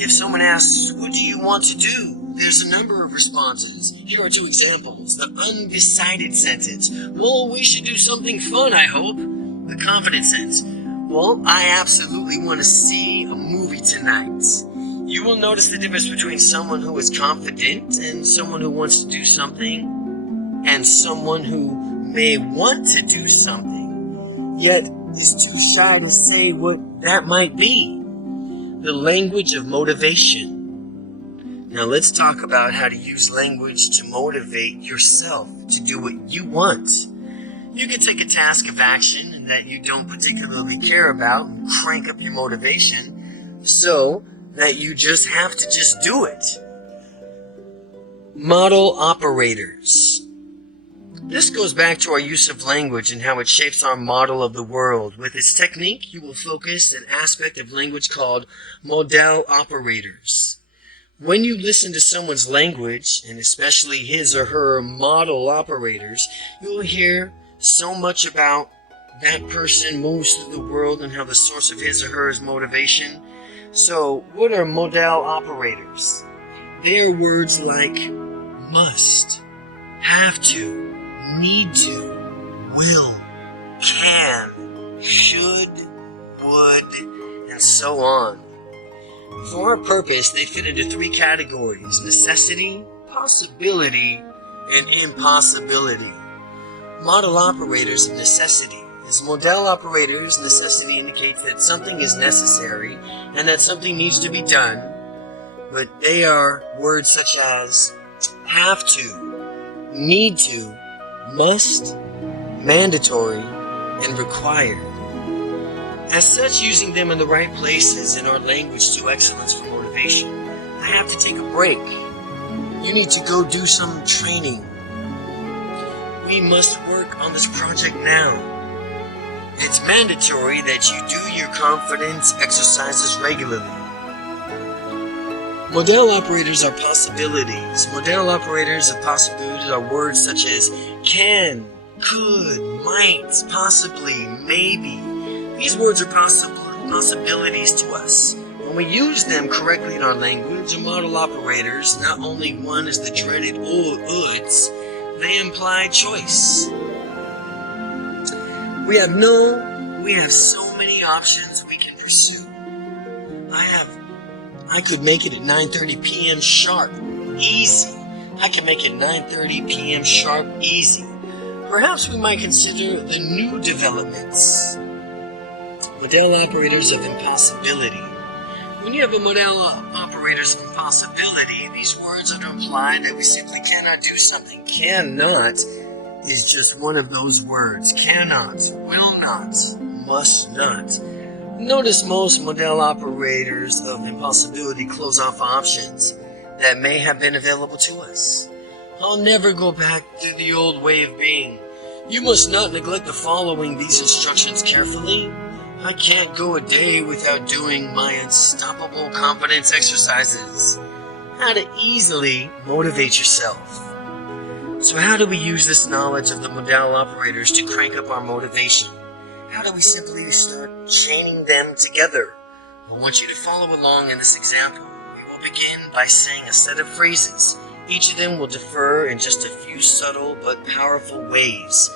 If someone asks, what do you want to do? There's a number of responses. Here are two examples. The undecided sentence. Well, we should do something fun, I hope. The confident sentence. Well, I absolutely want to see a movie tonight. You will notice the difference between someone who is confident and someone who wants to do something and someone who may want to do something, yet is too shy to say what that might be. The language of motivation. Now let's talk about how to use language to motivate yourself to do what you want. You can take a task of action that you don't particularly care about and crank up your motivation so that you just have to just do it. Model operators. This goes back to our use of language and how it shapes our model of the world. With this technique, you will focus an aspect of language called model operators. When you listen to someone's language, and especially his or her model operators, you will hear so much about that person moves through the world and how the source of his or her motivation. So, what are model operators? They are words like must, have to, need to, will, can, should, would, and so on. For our purpose, they fit into three categories: necessity, possibility, and impossibility. Model operators of necessity. As model operators, necessity indicates that something is necessary and that something needs to be done, but they are words such as have to, need to, must, mandatory, and required. As such, using them in the right places in our language to excellence for motivation. I have to take a break. You need to go do some training. We must work on this project now. It's mandatory that you do your confidence exercises regularly. Model operators are possibilities. Model operators of possibilities are words such as can, could, might, possibly, maybe. These words are possibilities to us. When we use them correctly in our language, model operators, not only one is the dreaded ouds, they imply choice. We have so many options we can pursue. I could make it at 9:30 p.m. sharp, easy. I can make it 9:30 p.m. sharp, easy. Perhaps we might consider the new developments. Model operators of impossibility. When you have a model operators of impossibility, these words are to imply that we simply cannot do something. Cannot is just one of those words. Cannot, will not, must not. Notice most model operators of impossibility close off options that may have been available to us. I'll never go back to the old way of being. You must not neglect the following these instructions carefully. I can't go a day without doing my unstoppable confidence exercises. How to easily motivate yourself. So how do we use this knowledge of the model operators to crank up our motivation? How do we simply start chaining them together? I want you to follow along in this example. We will begin by saying a set of phrases. Each of them will differ in just a few subtle but powerful ways.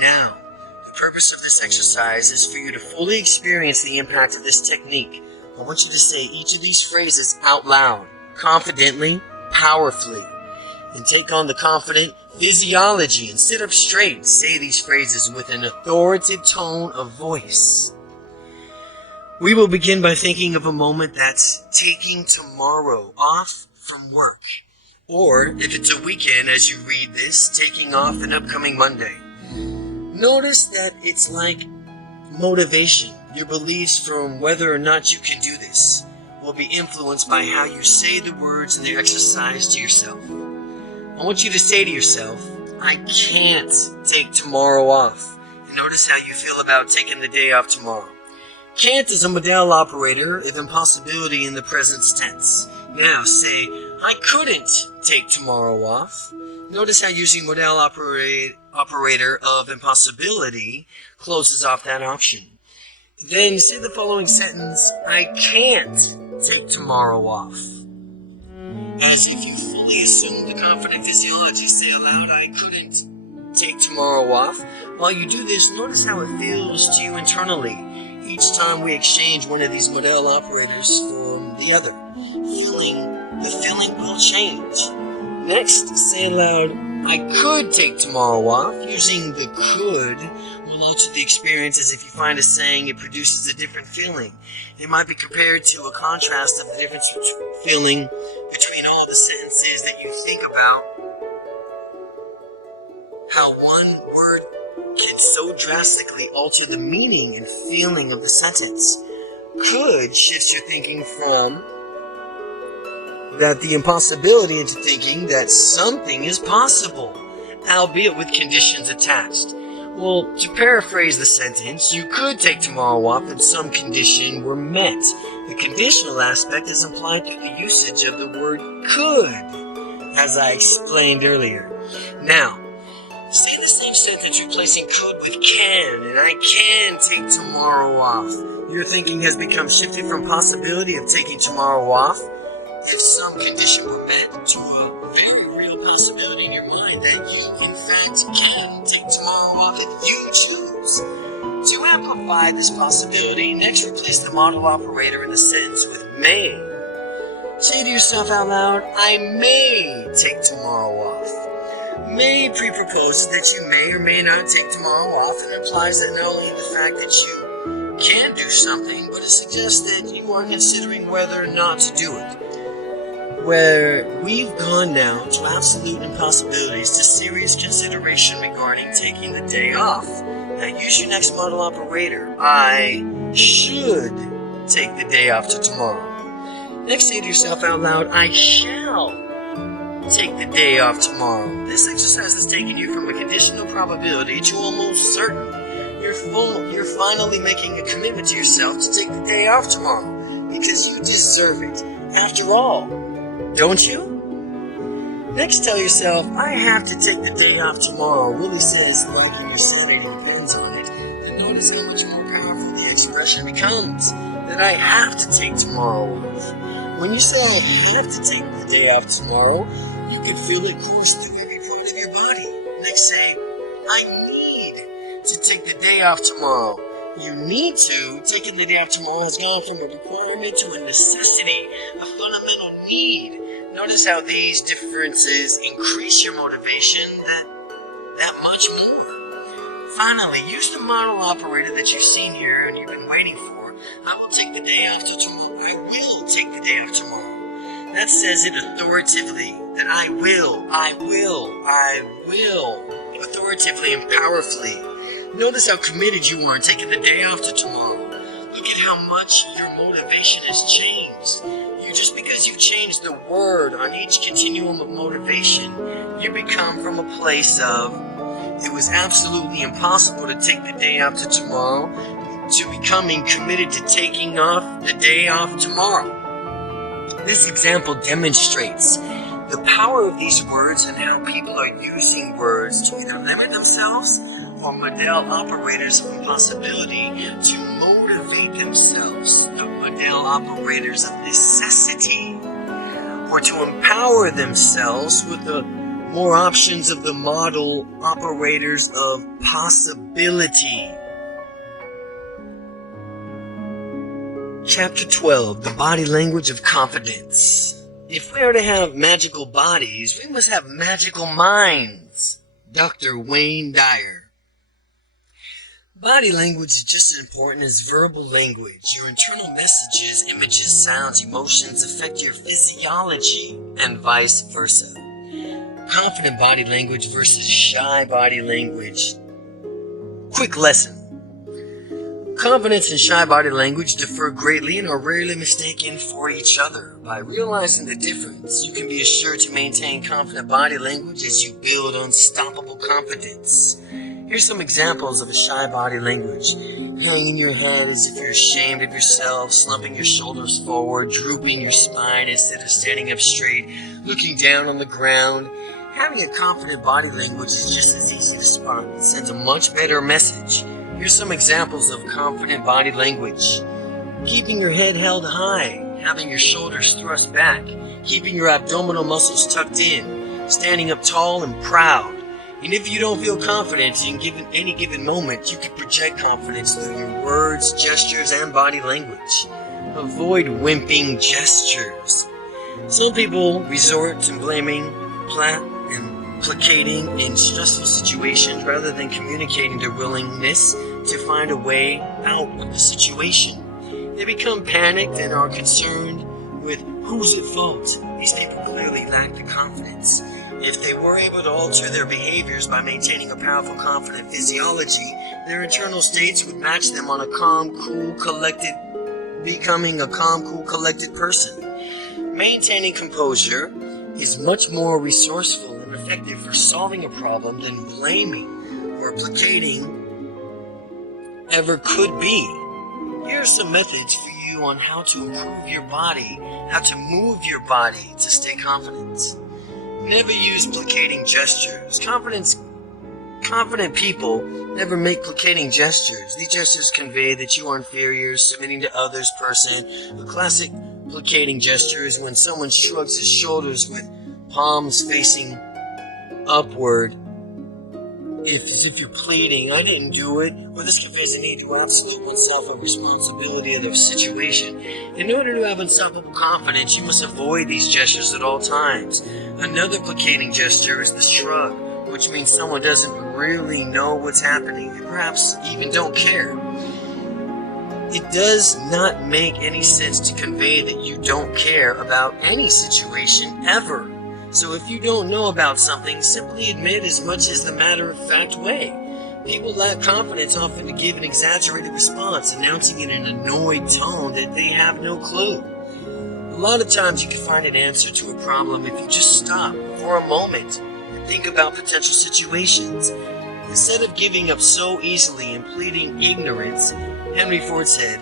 Now, the purpose of this exercise is for you to fully experience the impact of this technique. I want you to say each of these phrases out loud, confidently, powerfully, and take on the confident physiology and sit up straight. Say these phrases with an authoritative tone of voice. We will begin by thinking of a moment that's taking tomorrow off from work. Or, if it's a weekend as you read this, taking off an upcoming Monday. Notice that it's like motivation. Your beliefs from whether or not you can do this will be influenced by how you say the words in the exercise to yourself. I want you to say to yourself, I can't take tomorrow off. And notice how you feel about taking the day off tomorrow. Can't is a model operator of impossibility in the present tense. Now say, I couldn't take tomorrow off. Notice how using model operator of impossibility closes off that option. Then say the following sentence, I can't take tomorrow off. As if you fully assume the confident physiology, say aloud, I couldn't take tomorrow off. While you do this, notice how it feels to you internally each time we exchange one of these model operators from the other. The feeling will change. Next, say aloud, I could take tomorrow off. Using the could will Similar to the experience as if you find a saying, it produces a different feeling. It might be compared to a contrast of the difference feeling between all the sentences that you think about. How one word can so drastically alter the meaning and feeling of the sentence. Could shifts your thinking from that the impossibility into thinking that something is possible, albeit with conditions attached. Well, to paraphrase the sentence, you could take tomorrow off if some condition were met. The conditional aspect is implied through the usage of the word could, as I explained earlier. Now, say the same sentence replacing could with can, and I can take tomorrow off. Your thinking has become shifted from possibility of taking tomorrow off, if some condition were met, to a very real possibility in your mind that you, in fact, can take tomorrow off if you choose. To amplify this possibility, next replace the model operator in the sentence with may. Say to yourself out loud, I may take tomorrow off. May pre-proposes that you may or may not take tomorrow off, and implies that not only the fact that you can do something, but it suggests that you are considering whether or not to do it. Where we've gone now to absolute impossibilities to serious consideration regarding taking the day off. Now use your next model operator. I should take the day off to tomorrow. Next, say to yourself out loud, I shall take the day off tomorrow. This exercise has taken you from a conditional probability to almost certain. You're finally making a commitment to yourself to take the day off tomorrow because you deserve it. After all, don't you? Next, tell yourself, I have to take the day off tomorrow. Willie says, like he said it and depends on it. And notice how much more powerful the expression becomes, that I have to take tomorrow off. When you say I have to take the day off tomorrow, you can feel it course through every part of your body. Next, say, I need to take the day off tomorrow. You need to. Taking the day off tomorrow has gone from a requirement to a necessity, a fundamental need. Notice how these differences increase your motivation that much more. Finally, use the model operator that you've seen here and you've been waiting for. I will take the day off till tomorrow. I will take the day off tomorrow. That says it authoritatively, that I will, authoritatively and powerfully. Notice how committed you are in taking the day off to tomorrow. Look at how much your motivation has changed. Just because you've changed the word on each continuum of motivation, you become from a place of, it was absolutely impossible to take the day off to tomorrow, to becoming committed to taking off the day off tomorrow. This example demonstrates the power of these words and how people are using words to either limit themselves or model operators of impossibility to motivate themselves, the model operators of necessity, or to empower themselves with the more options of the model operators of possibility. Chapter 12, the body language of confidence. If we are to have magical bodies, we must have magical minds. Dr. Wayne Dyer. Body language is just as important as verbal language. Your internal messages, images, sounds, emotions affect your physiology, and vice versa. Confident body language versus shy body language. Quick lesson. Confidence and shy body language differ greatly and are rarely mistaken for each other. By realizing the difference, you can be assured to maintain confident body language as you build unstoppable confidence. Here's some examples of a shy body language. Hanging your head as if you're ashamed of yourself, slumping your shoulders forward, drooping your spine instead of standing up straight, looking down on the ground. Having a confident body language is just as easy to spot. It sends a much better message. Here's some examples of confident body language. Keeping your head held high, having your shoulders thrust back, keeping your abdominal muscles tucked in, standing up tall and proud. And if you don't feel confident in any given moment, you can project confidence through your words, gestures, and body language. Avoid wimping gestures. Some people resort to blaming placating in stressful situations rather than communicating their willingness to find a way out of the situation. They become panicked and are concerned with who's at fault. These people clearly lack the confidence. If they were able to alter their behaviors by maintaining a powerful, confident physiology, their internal states would match them on a calm, cool, collected, becoming a calm, cool, collected person. Maintaining composure is much more resourceful and effective for solving a problem than blaming or placating ever could be. Here are some methods for you on how to improve your body, how to move your body to stay confident. Never use placating gestures. Confident people never make placating gestures. These gestures convey that you are inferior, submitting to others' person. A classic placating gesture is when someone shrugs his shoulders with palms facing upward, as if you're pleading, I didn't do it, or this conveys a need to absolute oneself of responsibility of their situation. In order to have unstoppable confidence, you must avoid these gestures at all times. Another placating gesture is the shrug, which means someone doesn't really know what's happening, and perhaps even don't care. It does not make any sense to convey that you don't care about any situation ever. So if you don't know about something, simply admit as much as the matter-of-fact way. People lack confidence often to give an exaggerated response, announcing in an annoyed tone that they have no clue. A lot of times you can find an answer to a problem if you just stop for a moment and think about potential situations. Instead of giving up so easily and pleading ignorance, Henry Ford said,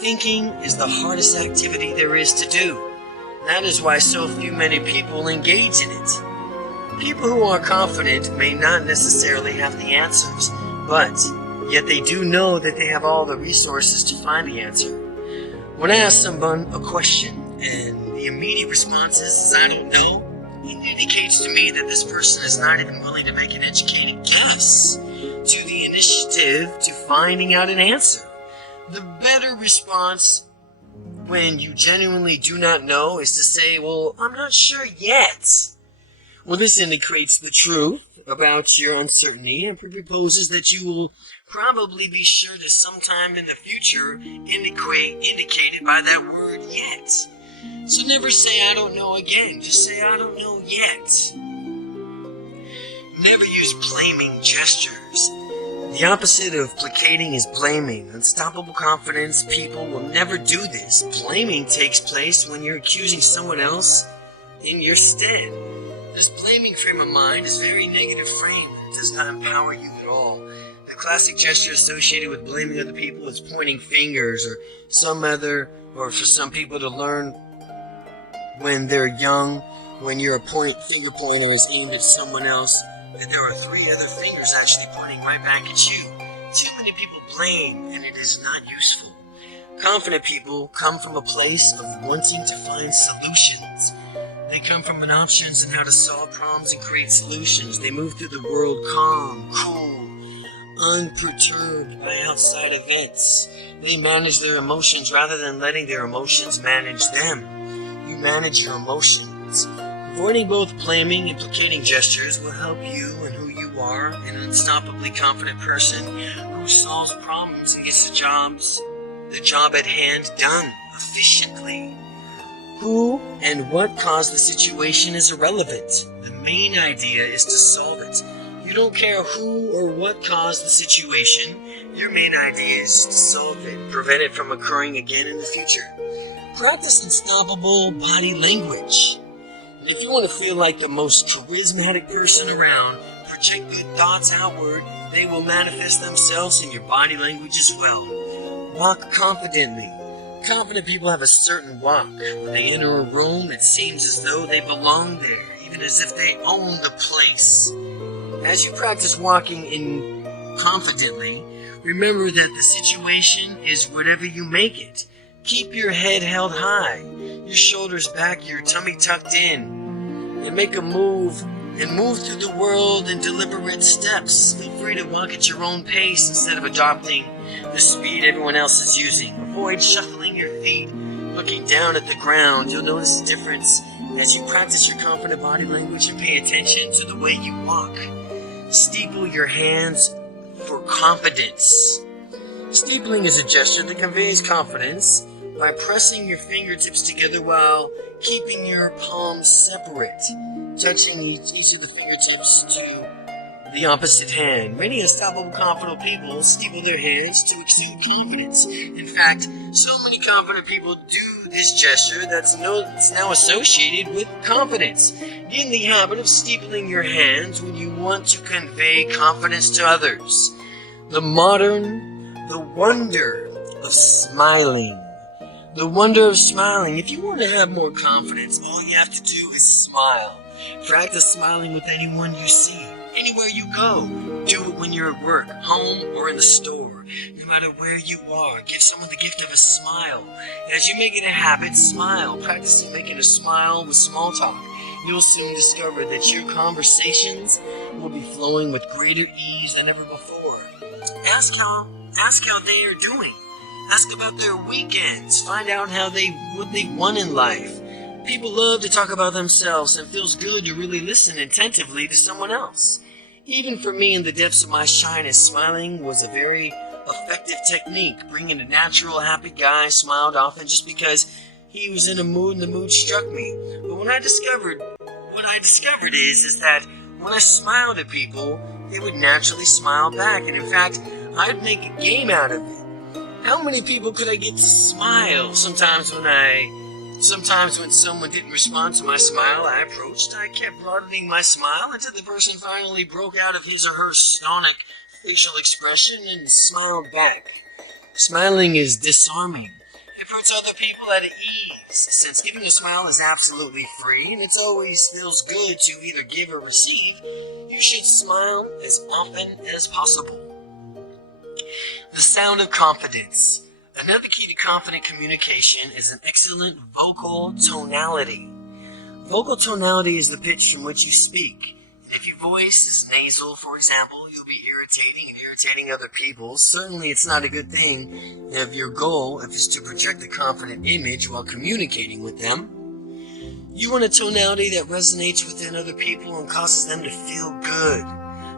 "Thinking is the hardest activity there is to do." That is why so many people engage in it. People who are confident may not necessarily have the answers, but yet they do know that they have all the resources to find the answer. When I ask someone a question and the immediate response is, "I don't know," it indicates to me that this person is not even willing to make an educated guess to the initiative to finding out an answer. The better response when you genuinely do not know is to say, "Well, I'm not sure yet." Well, this indicates the truth about your uncertainty and proposes that you will probably be sure to sometime in the future indicated by that word "yet." So never say "I don't know" again. Just say "I don't know yet." Never use blaming gestures. The opposite of placating is blaming. Unstoppable confidence people will never do this. Blaming takes place when you're accusing someone else in your stead. This blaming frame of mind is very negative frame. It does not empower you at all. The classic gesture associated with blaming other people is pointing fingers or for some people to learn when they're young, when your finger pointer is aimed at someone else, that there are 3 other fingers actually pointing right back at you. Too many people blame, and it is not useful. Confident people come from a place of wanting to find solutions. They come from an options on how to solve problems and create solutions. They move through the world calm, cool, unperturbed by outside events. They manage their emotions rather than letting their emotions manage them. You manage your emotions. Avoiding both blaming and placating gestures will help you and who you are, an unstoppably confident person who solves problems and gets the job at hand done efficiently. Who and what caused the situation is irrelevant. The main idea is to solve it. You don't care who or what caused the situation. Your main idea is to solve it, prevent it from occurring again in the future. Practice unstoppable body language. If you want to feel like the most charismatic person around, project good thoughts outward. They will manifest themselves in your body language as well. Walk confidently. Confident people have a certain walk. When they enter a room, it seems as though they belong there, even as if they own the place. As you practice walking in confidently, remember that the situation is whatever you make it. Keep your head held high, your shoulders back, your tummy tucked in, and make a move and move through the world in deliberate steps. Feel free to walk at your own pace instead of adopting the speed everyone else is using. Avoid shuffling your feet, looking down at the ground. You'll notice a difference as you practice your confident body language and pay attention to the way you walk. Steeple your hands for confidence. Steepling is a gesture that conveys confidence by pressing your fingertips together while keeping your palms separate, touching each of the fingertips to the opposite hand. Many unstoppable, confident people steeple their hands to exude confidence. In fact, so many confident people do this gesture that's now associated with confidence. Get in the habit of steepling your hands when you want to convey confidence to others. The wonder of smiling. The wonder of smiling. If you want to have more confidence, all you have to do is smile. Practice smiling with anyone you see. Anywhere you go, do it when you're at work, home, or in the store. No matter where you are, give someone the gift of a smile. As you make it a habit, smile. Practicing making a smile with small talk. You'll soon discover that your conversations will be flowing with greater ease than ever before. Ask how they are doing. Ask about their weekends. Find out what they won in life. People love to talk about themselves, and it feels good to really listen attentively to someone else. Even for me, in the depths of my shyness, smiling was a very effective technique. Bringing a natural, happy guy smiled often just because he was in a mood and the mood struck me. But what I discovered is that when I smiled at people, they would naturally smile back. And in fact, I'd make a game out of it. How many people could I get to smile? Sometimes when someone didn't respond to my smile, I kept broadening my smile until the person finally broke out of his or her sonic facial expression and smiled back. Smiling is disarming. It puts other people at ease. Since giving a smile is absolutely free and it always feels good to either give or receive, you should smile as often as possible. The sound of confidence. Another key to confident communication is an excellent vocal tonality. Vocal tonality is the pitch from which you speak. And if your voice is nasal, for example, you'll be irritating other people. Certainly it's not a good thing if your goal is to project a confident image while communicating with them. You want a tonality that resonates within other people and causes them to feel good.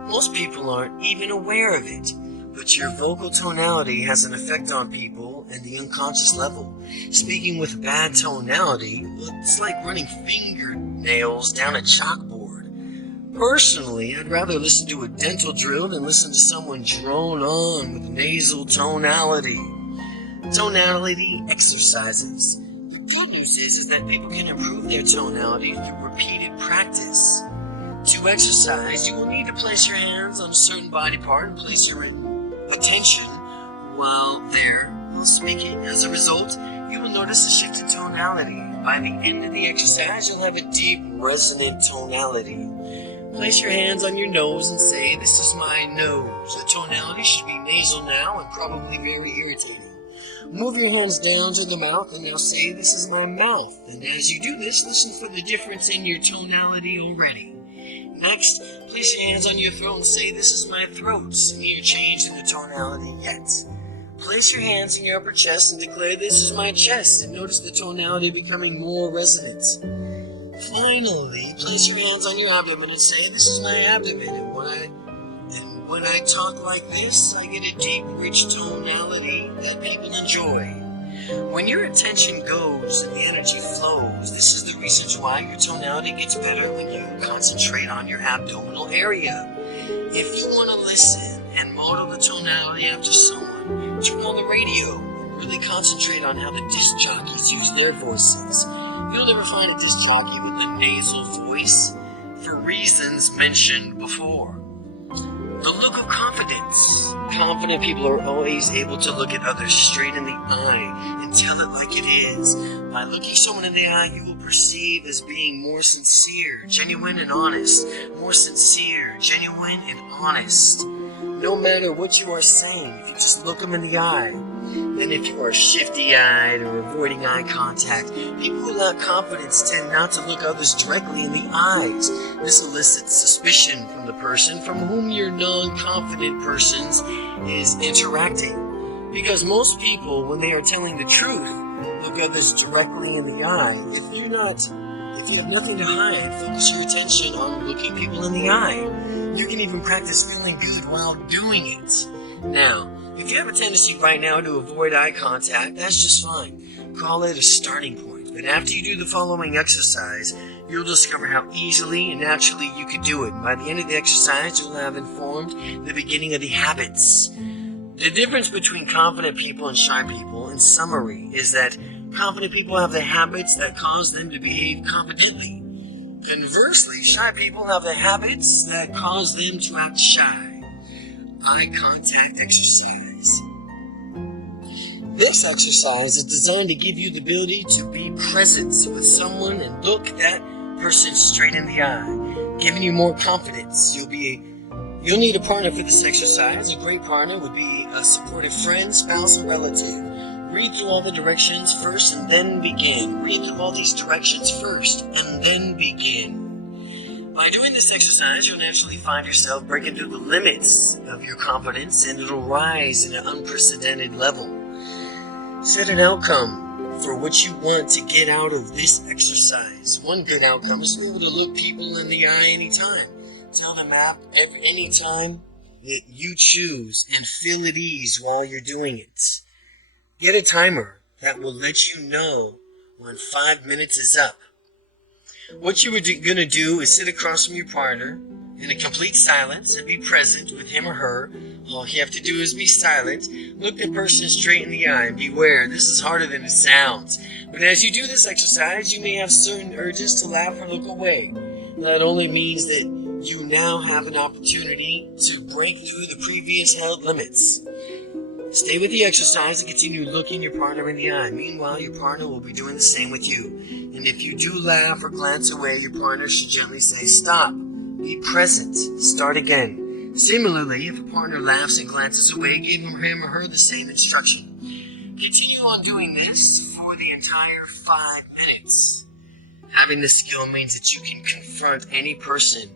Most people aren't even aware of it. But your vocal tonality has an effect on people at the unconscious level. Speaking with bad tonality, it's like running fingernails down a chalkboard. Personally, I'd rather listen to a dental drill than listen to someone drone on with nasal tonality. Tonality exercises. The good news is that people can improve their tonality through repeated practice. To exercise, you will need to place your hands on a certain body part and place your attention while speaking. As a result, you will notice a shift in tonality. By the end of the exercise, you'll have a deep, resonant tonality. Place your hands on your nose and say, "This is my nose." The tonality should be nasal now and probably very irritating. Move your hands down to the mouth and now say, "This is my mouth." And as you do this, listen for the difference in your tonality already. Next, place your hands on your throat and say, "This is my throat." And hear change in the tonality yet. Place your hands in your upper chest and declare, "This is my chest," and notice the tonality becoming more resonant. Finally, place your hands on your abdomen and say, "This is my abdomen." And when I talk like this, I get a deep, rich tonality that people enjoy. When your attention goes and the energy flows, this is the reasons why your tonality gets better when you concentrate on your abdominal area. If you want to listen and model the tonality after someone, turn on the radio and really concentrate on how the disc jockeys use their voices. You'll never find a disc jockey with a nasal voice for reasons mentioned before. The look of confidence. Confident people are always able to look at others straight in the eye and tell it like it is. By looking someone in the eye, you will perceive as being more sincere, genuine, and honest. More sincere, genuine, and honest. No matter what you are saying, if you just look them in the eye. And if you are shifty-eyed or avoiding eye contact, people who lack confidence tend not to look others directly in the eyes. This elicits suspicion from the person from whom your non-confident person is interacting. Because most people, when they are telling the truth, look others directly in the eye. If you have nothing to hide, focus your attention on looking people in the eye. You can even practice feeling good while doing it. Now, if you have a tendency right now to avoid eye contact, that's just fine. Call it a starting point. But after you do the following exercise, you'll discover how easily and naturally you can do it. And by the end of the exercise, you'll have informed the beginning of the habits. The difference between confident people and shy people, in summary, is that confident people have the habits that cause them to behave confidently. Conversely, shy people have the habits that cause them to act shy. Eye contact exercise. This exercise is designed to give you the ability to be present with someone and look that person straight in the eye, giving you more confidence. You'll need a partner for this exercise. A great partner would be a supportive friend, spouse, or relative. Read through all the directions first and then begin. Read through all these directions first and then begin. By doing this exercise, you'll naturally find yourself breaking through the limits of your confidence, and it'll rise in an unprecedented level. Set an outcome for what you want to get out of this exercise. One good outcome is to be able to look people in the eye anytime. Tell them anytime that you choose and feel at ease while you're doing it. Get a timer that will let you know when 5 minutes is up. What you are going to do is sit across from your partner in a complete silence and be present with him or her. All you have to do is be silent, look the person straight in the eye, and beware, this is harder than it sounds. But as you do this exercise, you may have certain urges to laugh or look away. That only means that you now have an opportunity to break through the previous held limits. Stay with the exercise and continue looking your partner in the eye. Meanwhile, your partner will be doing the same with you. And if you do laugh or glance away, your partner should gently say, "Stop. Be present. Start again." Similarly, if a partner laughs and glances away, give him or her the same instruction. Continue on doing this for the entire 5 minutes. Having this skill means that you can confront any person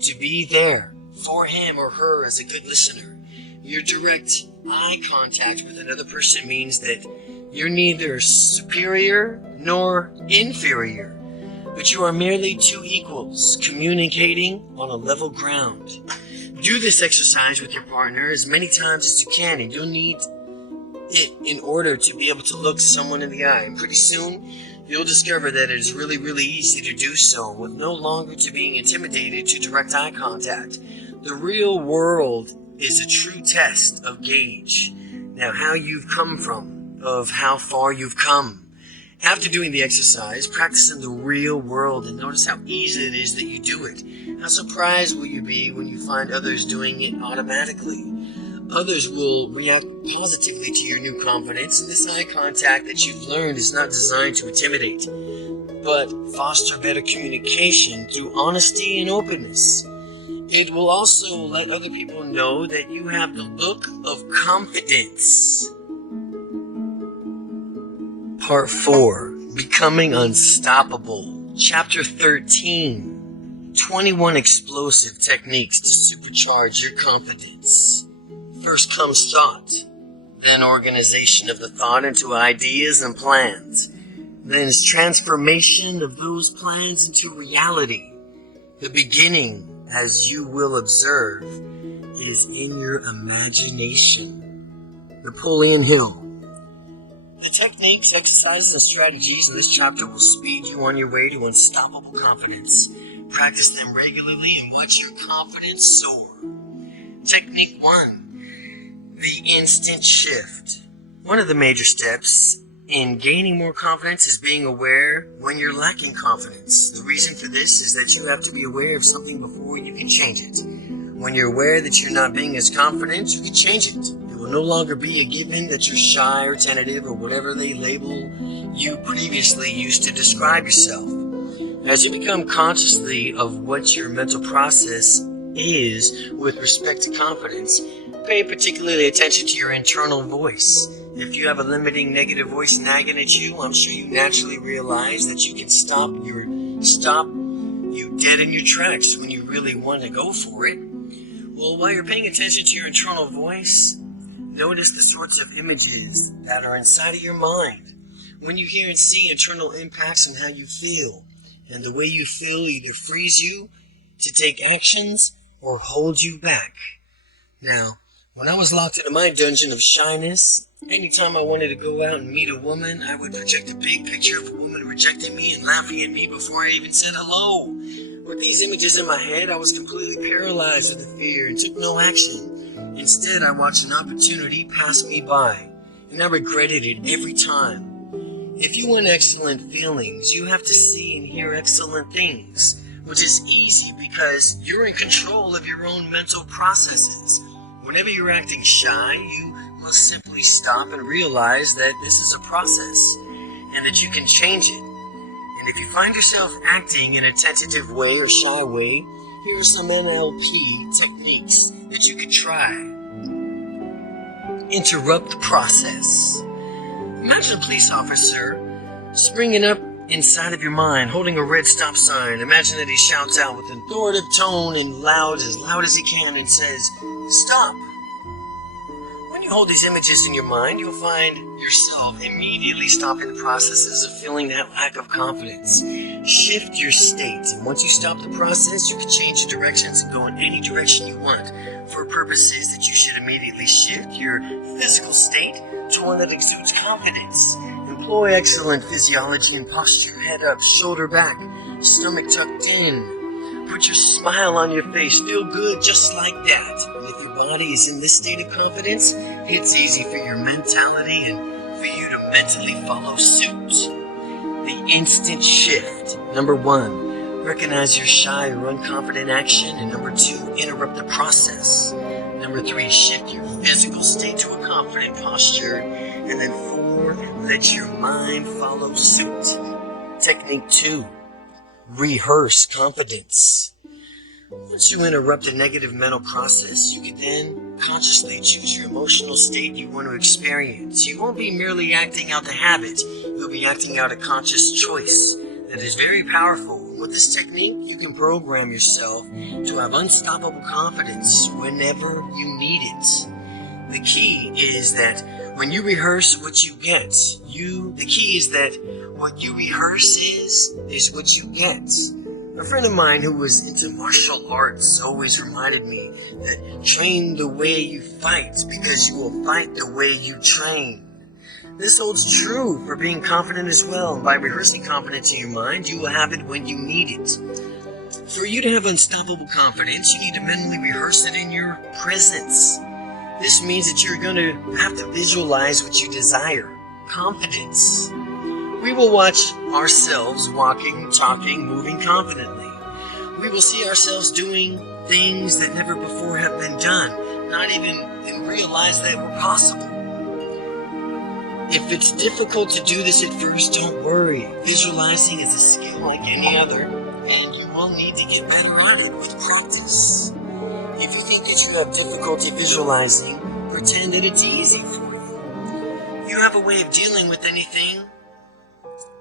to be there for him or her as a good listener. Your direct eye contact with another person means that you're neither superior nor inferior, but you are merely two equals communicating on a level ground. Do this exercise with your partner as many times as you can, and you'll need it in order to be able to look someone in the eye. And pretty soon, you'll discover that it is really, really easy to do so, with no longer to being intimidated to direct eye contact. The real world is a true test of gauge. Now, how you've come from, of how far you've come. After doing the exercise, practice in the real world and notice how easy it is that you do it. How surprised will you be when you find others doing it automatically? Others will react positively to your new confidence, and this eye contact that you've learned is not designed to intimidate, but foster better communication through honesty and openness. It will also let other people know that you have the look of confidence. Part 4. Becoming Unstoppable. Chapter 13. 21 explosive techniques to supercharge your confidence. First comes thought, then organization of the thought into ideas and plans, then is transformation of those plans into reality. The beginning, as you will observe, is in your imagination. Napoleon Hill. The techniques, exercises, and strategies in this chapter will speed you on your way to unstoppable confidence. Practice them regularly and watch your confidence soar. Technique 1. The instant shift. One of the major steps in gaining more confidence is being aware when you're lacking confidence. The reason for this is that you have to be aware of something before you can change it. When you're aware that you're not being as confident, you can change it. It will no longer be a given that you're shy or tentative or whatever they label you previously used to describe yourself. As you become consciously of what your mental process is with respect to confidence, pay particularly attention to your internal voice. If you have a limiting negative voice nagging at you, I'm sure you naturally realize that you can stop you dead in your tracks when you really want to go for it. Well, while you're paying attention to your internal voice, Notice the sorts of images that are inside of your mind. When you hear and see internal impacts on how you feel, and the way you feel either frees you to take actions or hold you back. Now, when I was locked into my dungeon of shyness, anytime I wanted to go out and meet a woman, I would project a big picture of a woman rejecting me and laughing at me before I even said hello. With these images in my head, I was completely paralyzed with the fear and took no action. Instead, I watched an opportunity pass me by, and I regretted it every time. If you want excellent feelings, you have to see and hear excellent things, which is easy because you're in control of your own mental processes. Whenever you're acting shy, you must simply stop and realize that this is a process and that you can change it. And if you find yourself acting in a tentative way or shy way, here are some NLP techniques that you could try. Interrupt the process. Imagine a police officer springing up inside of your mind, holding a red stop sign. Imagine that he shouts out with an authoritative tone and loud as he can and says, "Stop." When you hold these images in your mind, you'll find yourself immediately stopping the processes of feeling that lack of confidence. Shift your state, and once you stop the process, you can change the directions and go in any direction you want. For purposes that you should immediately shift your physical state to one that exudes confidence. Employ excellent physiology and posture, head up, shoulder back, stomach tucked in. Put your smile on your face, feel good just like that. And if your body is in this state of confidence, it's easy for your mentality and for you to mentally follow suit. The instant shift. Number 1, recognize your shy or unconfident action. And number 2, interrupt the process. Number 3, shift your physical state to a confident posture. And then 4, let your mind follow suit. Technique 2, rehearse confidence. Once you interrupt a negative mental process, you can then consciously choose your emotional state you want to experience. You won't be merely acting out the habit, you'll be acting out a conscious choice that is very powerful. With this technique, you can program yourself to have unstoppable confidence whenever you need it. The key is that when you rehearse what you get, the key is that what you rehearse is what you get. A friend of mine who was into martial arts always reminded me that train the way you fight because you will fight the way you train. This holds true for being confident as well. By rehearsing confidence in your mind, you will have it when you need it. For you to have unstoppable confidence, you need to mentally rehearse it in your presence. This means that you're going to have to visualize what you desire. Confidence. We will watch ourselves walking, talking, moving confidently. We will see ourselves doing things that never before have been done, not even realize they were possible. If it's difficult to do this at first, don't worry. Visualizing is a skill like any other, and you will need to get better at it with practice. If you think that you have difficulty visualizing, pretend that it's easy for you. You have a way of dealing with anything.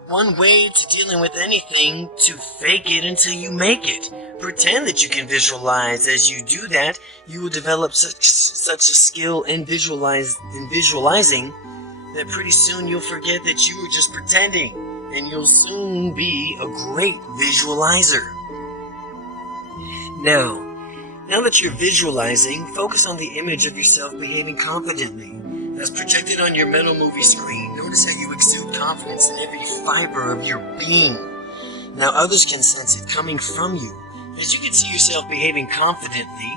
One way to dealing with anything, to fake it until you make it. Pretend that you can visualize. As you do that, you will develop such a skill in visualizing that pretty soon you'll forget that you were just pretending, and you'll soon be a great visualizer. Now that you're visualizing, focus on the image of yourself behaving confidently. As projected on your mental movie screen, notice how you exude confidence in every fiber of your being. Now others can sense it coming from you. As you can see yourself behaving confidently,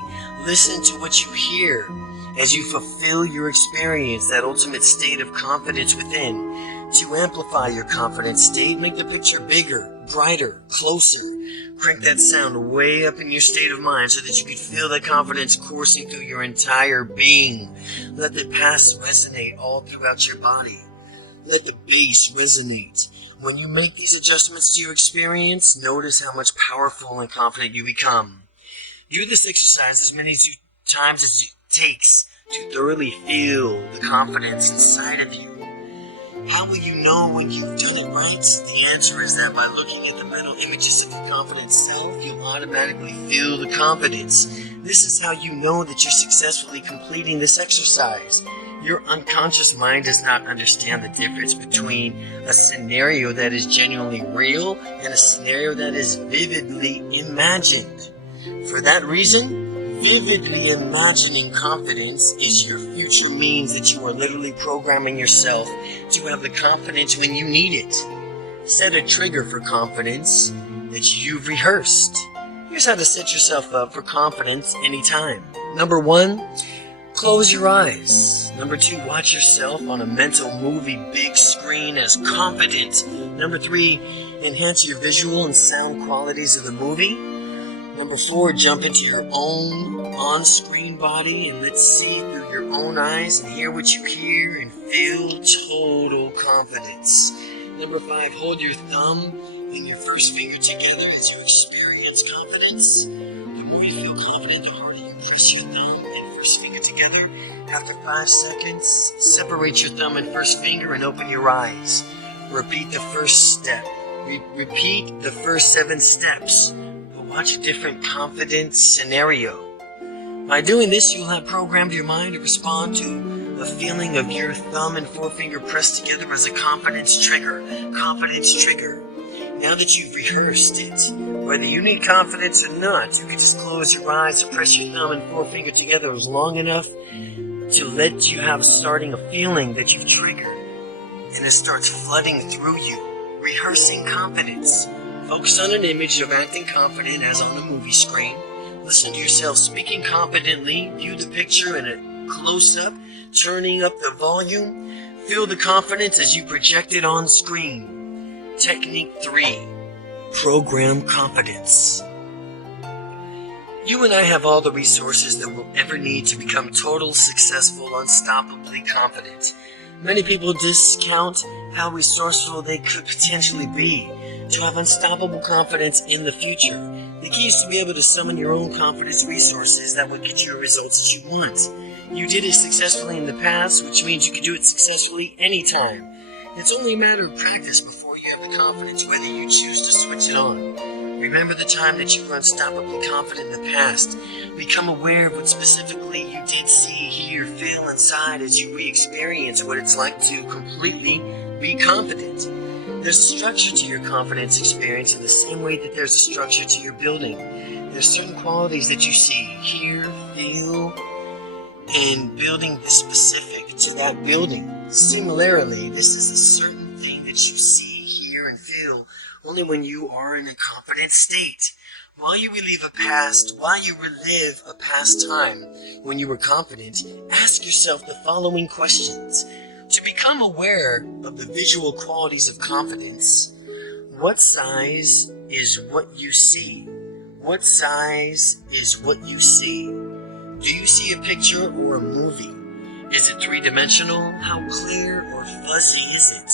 listen to what you hear as you fulfill your experience, that ultimate state of confidence within. To amplify your confident state, make the picture bigger, brighter, closer. Crank that sound way up in your state of mind so that you can feel that confidence coursing through your entire being. Let the past resonate all throughout your body. Let the bass resonate. When you make these adjustments to your experience, notice how much powerful and confident you become. Do this exercise as many times as it takes to thoroughly feel the confidence inside of you. How will you know when you've done it right? The answer is that by looking at the mental images of your confident self, you'll automatically feel the confidence. This is how you know that you're successfully completing this exercise. Your unconscious mind does not understand the difference between a scenario that is genuinely real and a scenario that is vividly imagined. For that reason, vividly imagining confidence is your future means that you are literally programming yourself to have the confidence when you need it. Set a trigger for confidence that you've rehearsed. Here's how to set yourself up for confidence anytime. Number 1, close your eyes. Number 2, watch yourself on a mental movie big screen as confident. Number 3, enhance your visual and sound qualities of the movie. Number 4, jump into your own on-screen body and let's see through your own eyes and hear what you hear and feel total confidence. Number 5, hold your thumb and your first finger together as you experience confidence. The more you feel confident, the harder you press your thumb and first finger together. After 5 seconds, separate your thumb and first finger and open your eyes. Repeat the first step. Repeat the first 7 steps, but watch a different confidence scenario. By doing this, you'll have programmed your mind to respond to a feeling of your thumb and forefinger pressed together as a confidence trigger. Confidence trigger. Now that you've rehearsed it, whether you need confidence or not, you can just close your eyes and press your thumb and forefinger together long enough to let you have starting a feeling that you've triggered. And it starts flooding through you. Rehearsing confidence. Focus on an image of acting confident as on a movie screen. Listen to yourself speaking confidently. View the picture in a close-up, turning up the volume. Feel the confidence as you project it on screen. Technique 3. Program confidence. You and I have all the resources that we'll ever need to become total, successful, unstoppably confident. Many people discount how resourceful they could potentially be to have unstoppable confidence in the future. The key is to be able to summon your own confidence resources that will get you the results that you want. You did it successfully in the past, which means you can do it successfully anytime. It's only a matter of practice before you have the confidence whether you choose to switch it on. Remember the time that you were unstoppably confident in the past. Become aware of what specifically you did see, hear, feel inside as you re-experience what it's like to completely be confident. There's a structure to your confidence experience in the same way that there's a structure to your building. There's certain qualities that you see, hear, feel, and building the specific to that building. Similarly, this is a certain thing that you see, hear, and feel only when you are in a confident state. While you relive a past time when you were confident, ask yourself the following questions. To become aware of the visual qualities of confidence, what size is what you see? What size is what you see? Do you see a picture or a movie? Is it three-dimensional? How clear or fuzzy is it?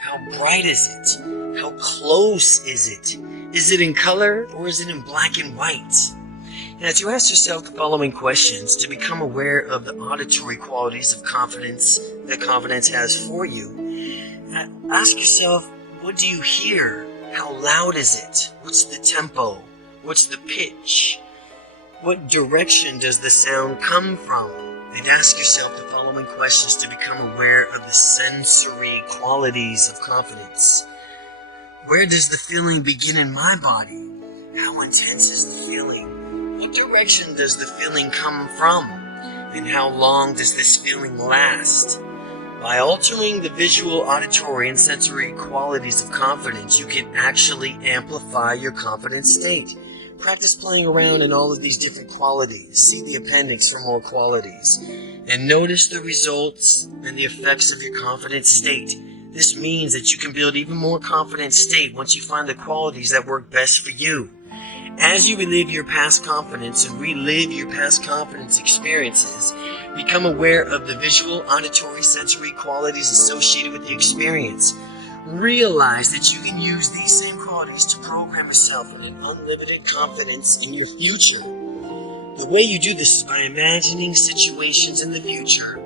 How bright is it? How close is it? Is it in color or is it in black and white? And as you ask yourself the following questions to become aware of the auditory qualities of confidence that confidence has for you, ask yourself, what do you hear? How loud is it? What's the tempo? What's the pitch? What direction does the sound come from? And ask yourself the following questions to become aware of the sensory qualities of confidence. Where does the feeling begin in my body? How intense is the feeling? What direction does the feeling come from? And how long does this feeling last? By altering the visual, auditory, and sensory qualities of confidence, you can actually amplify your confident state. Practice playing around in all of these different qualities. See the appendix for more qualities. And notice the results and the effects of your confident state. This means that you can build even more confident state once you find the qualities that work best for you. As you relive your past confidence and relive your past confidence experiences, become aware of the visual, auditory, sensory qualities associated with the experience. Realize that you can use these same qualities to program yourself in an unlimited confidence in your future. The way you do this is by imagining situations in the future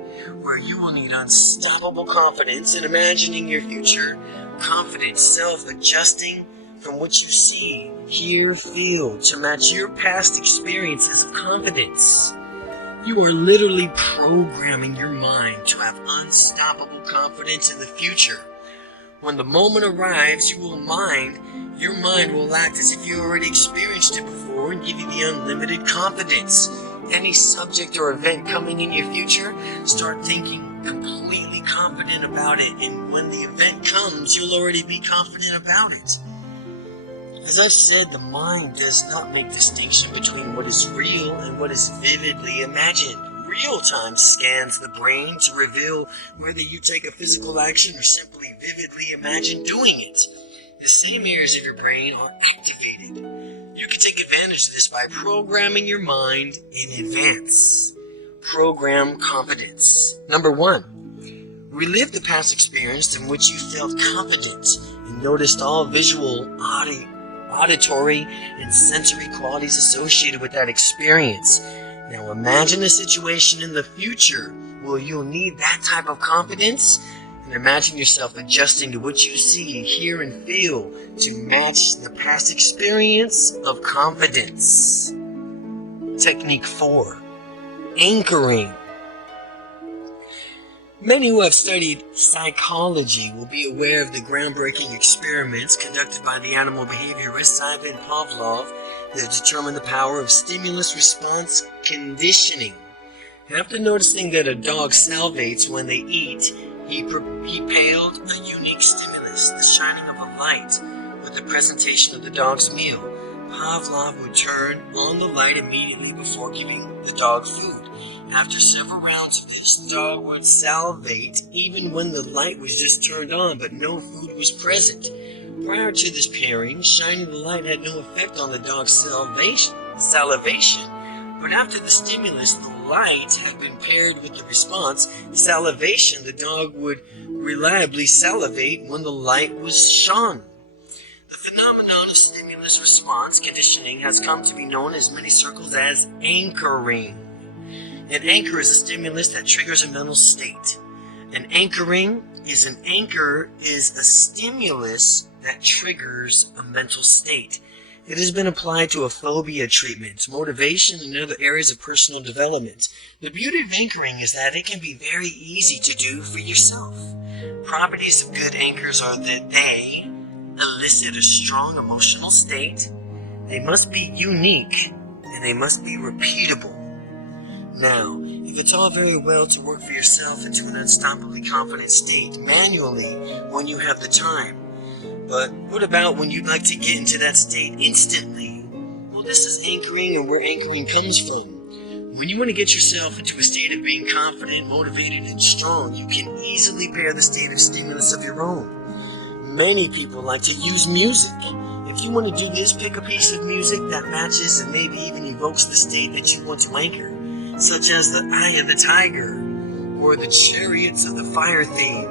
where you will need unstoppable confidence and imagining your future confident self adjusting from what you see, hear, feel to match your past experiences of confidence. You are literally programming your mind to have unstoppable confidence in the future. When the moment arrives, your mind will act as if you already experienced it before and give you the unlimited confidence. Any subject or event coming in your future, start thinking completely confident about it, and when the event comes, you'll already be confident about it. As I've said, the mind does not make distinction between what is real and what is vividly imagined. Real-time scans the brain to reveal whether you take a physical action or simply vividly imagine doing it. The same areas of your brain are activated. You can take advantage of this by programming your mind in advance. Program confidence. Number 1. Relive the past experience in which you felt confident and noticed all visual, auditory, and sensory qualities associated with that experience. Now imagine a situation in the where where you'll need that type of confidence, and imagine yourself adjusting to what you see, hear, and feel to match the past experience of confidence. Technique 4. Anchoring. Many who have studied psychology will be aware of the groundbreaking experiments conducted by the animal behaviorist Ivan Pavlov that determined the power of stimulus-response conditioning. After noticing that a dog salivates when they eat, he paled a unique stimulus, the shining of a light, with the presentation of the dog's meal. Pavlov would turn on the light immediately before giving the dog food. After several rounds of this, the dog would salivate even when the light was just turned on but no food was present. Prior to this pairing, shining the light had no effect on the dog's salivation. But after the stimulus, the light had been paired with the response, salivation, the dog would reliably salivate when the light was shone. The phenomenon of stimulus response conditioning has come to be known in many circles as anchoring. An anchor is a stimulus that triggers a mental state. An anchor is a stimulus that triggers a mental state. It has been applied to a phobia treatment, motivation, and other areas of personal development. The beauty of anchoring is that it can be very easy to do for yourself. Properties of good anchors are that they elicit a strong emotional state, they must be unique, and they must be repeatable. Now, if it's all very well to work for yourself into an unstoppably confident state manually when you have the time, but what about when you'd like to get into that state instantly? Well, this is anchoring, and where anchoring comes from. When you want to get yourself into a state of being confident, motivated, and strong, you can easily pair the state of stimulus of your own. Many people like to use music. If you want to do this, pick a piece of music that matches and maybe even evokes the state that you want to anchor, such as the Eye of the Tiger or the Chariots of the Fire theme.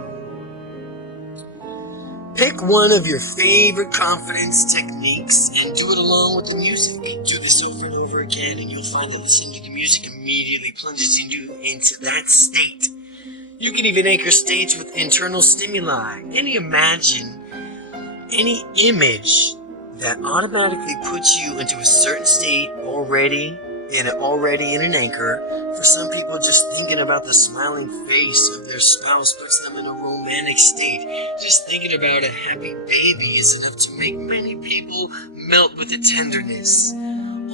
Pick one of your favorite confidence techniques and do it along with the music. Do this over and over again, and you'll find that listening to the music immediately plunges you into that state. You can even anchor states with internal stimuli. Any image that automatically puts you into a certain state already in an anchor. For some people, just thinking about the smiling face of their spouse puts them in a romantic state. Just thinking about a happy baby is enough to make many people melt with the tenderness.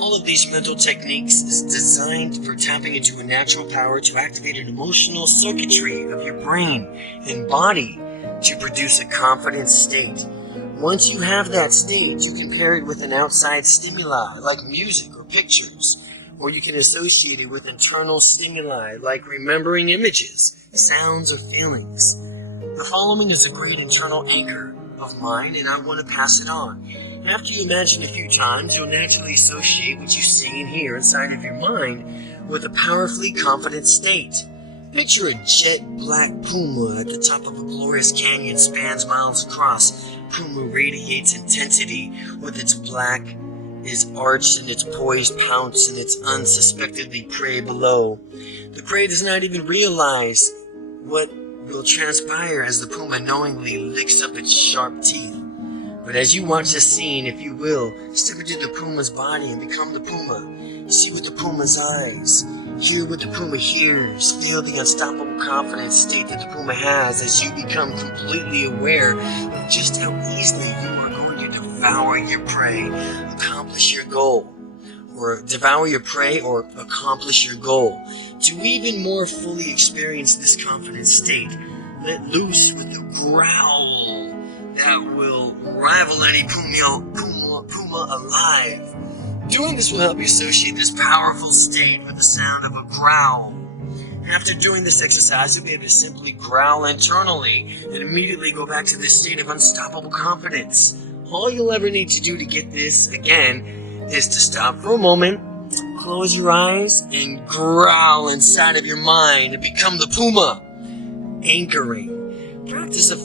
All of these mental techniques is designed for tapping into a natural power to activate an emotional circuitry of your brain and body to produce a confident state. Once you have that state, you can pair it with an outside stimuli like music or pictures, or you can associate it with internal stimuli like remembering images, sounds, or feelings. The following is a great internal anchor of mine, and I want to pass it on. After you imagine a few times, you'll naturally associate what you see and hear inside of your mind with a powerfully confident state. Picture a jet black puma at the top of a glorious canyon spans miles across. Puma radiates intensity with its black, is arched in its poised pounce and its unsuspectedly prey below. The prey does not even realize what will transpire as the puma knowingly licks up its sharp teeth. But as you watch the scene, if you will, step into the puma's body and become the puma. See with the puma's eyes. Hear what the puma hears. Feel the unstoppable confidence state that the puma has as you become completely aware of just how easily you are going to devour your prey, accomplish your goal. Or devour your prey or accomplish your goal. To even more fully experience this confident state, let loose with a growl that will rival any puma alive. Doing this will help you associate this powerful state with the sound of a growl. After doing this exercise, you'll be able to simply growl internally and immediately go back to this state of unstoppable confidence. All you'll ever need to do to get this, again, is to stop for a moment, close your eyes, and growl inside of your mind and become the puma. Anchoring. Practice a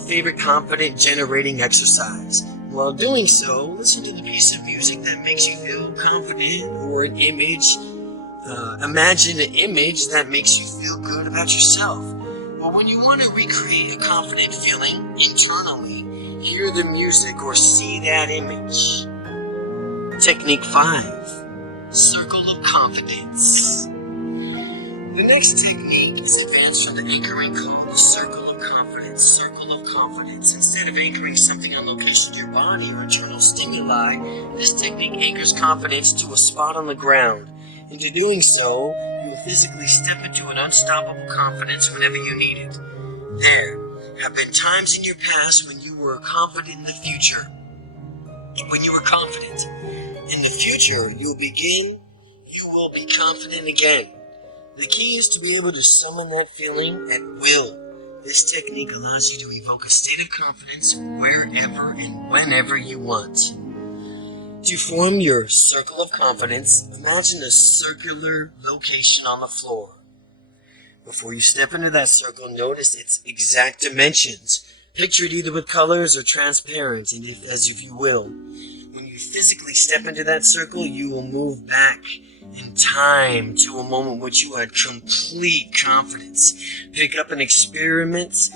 favorite confident generating exercise. While doing so, listen to the piece of music that makes you feel confident or an image. Imagine an image that makes you feel good about yourself. But when you want to recreate a confident feeling internally, hear the music or see that image. Technique 5. Circle of Confidence. The next technique is advanced from the anchoring called the Circle of Confidence. Circle of Confidence. Instead of anchoring something on location to your body or internal stimuli, this technique anchors confidence to a spot on the ground. Into doing so, you will physically step into an unstoppable confidence whenever you need it. There have been times in your past when you were confident in the future. When you were confident in the future, you will be confident again. The key is to be able to summon that feeling at will. This technique allows you to evoke a state of confidence wherever and whenever you want. To form your circle of confidence, imagine a circular location on the floor. Before you step into that circle, notice its exact dimensions. Picture it either with colors or transparent, and as if you will. When you physically step into that circle, you will move back in time to a moment which you had complete confidence. Pick an experience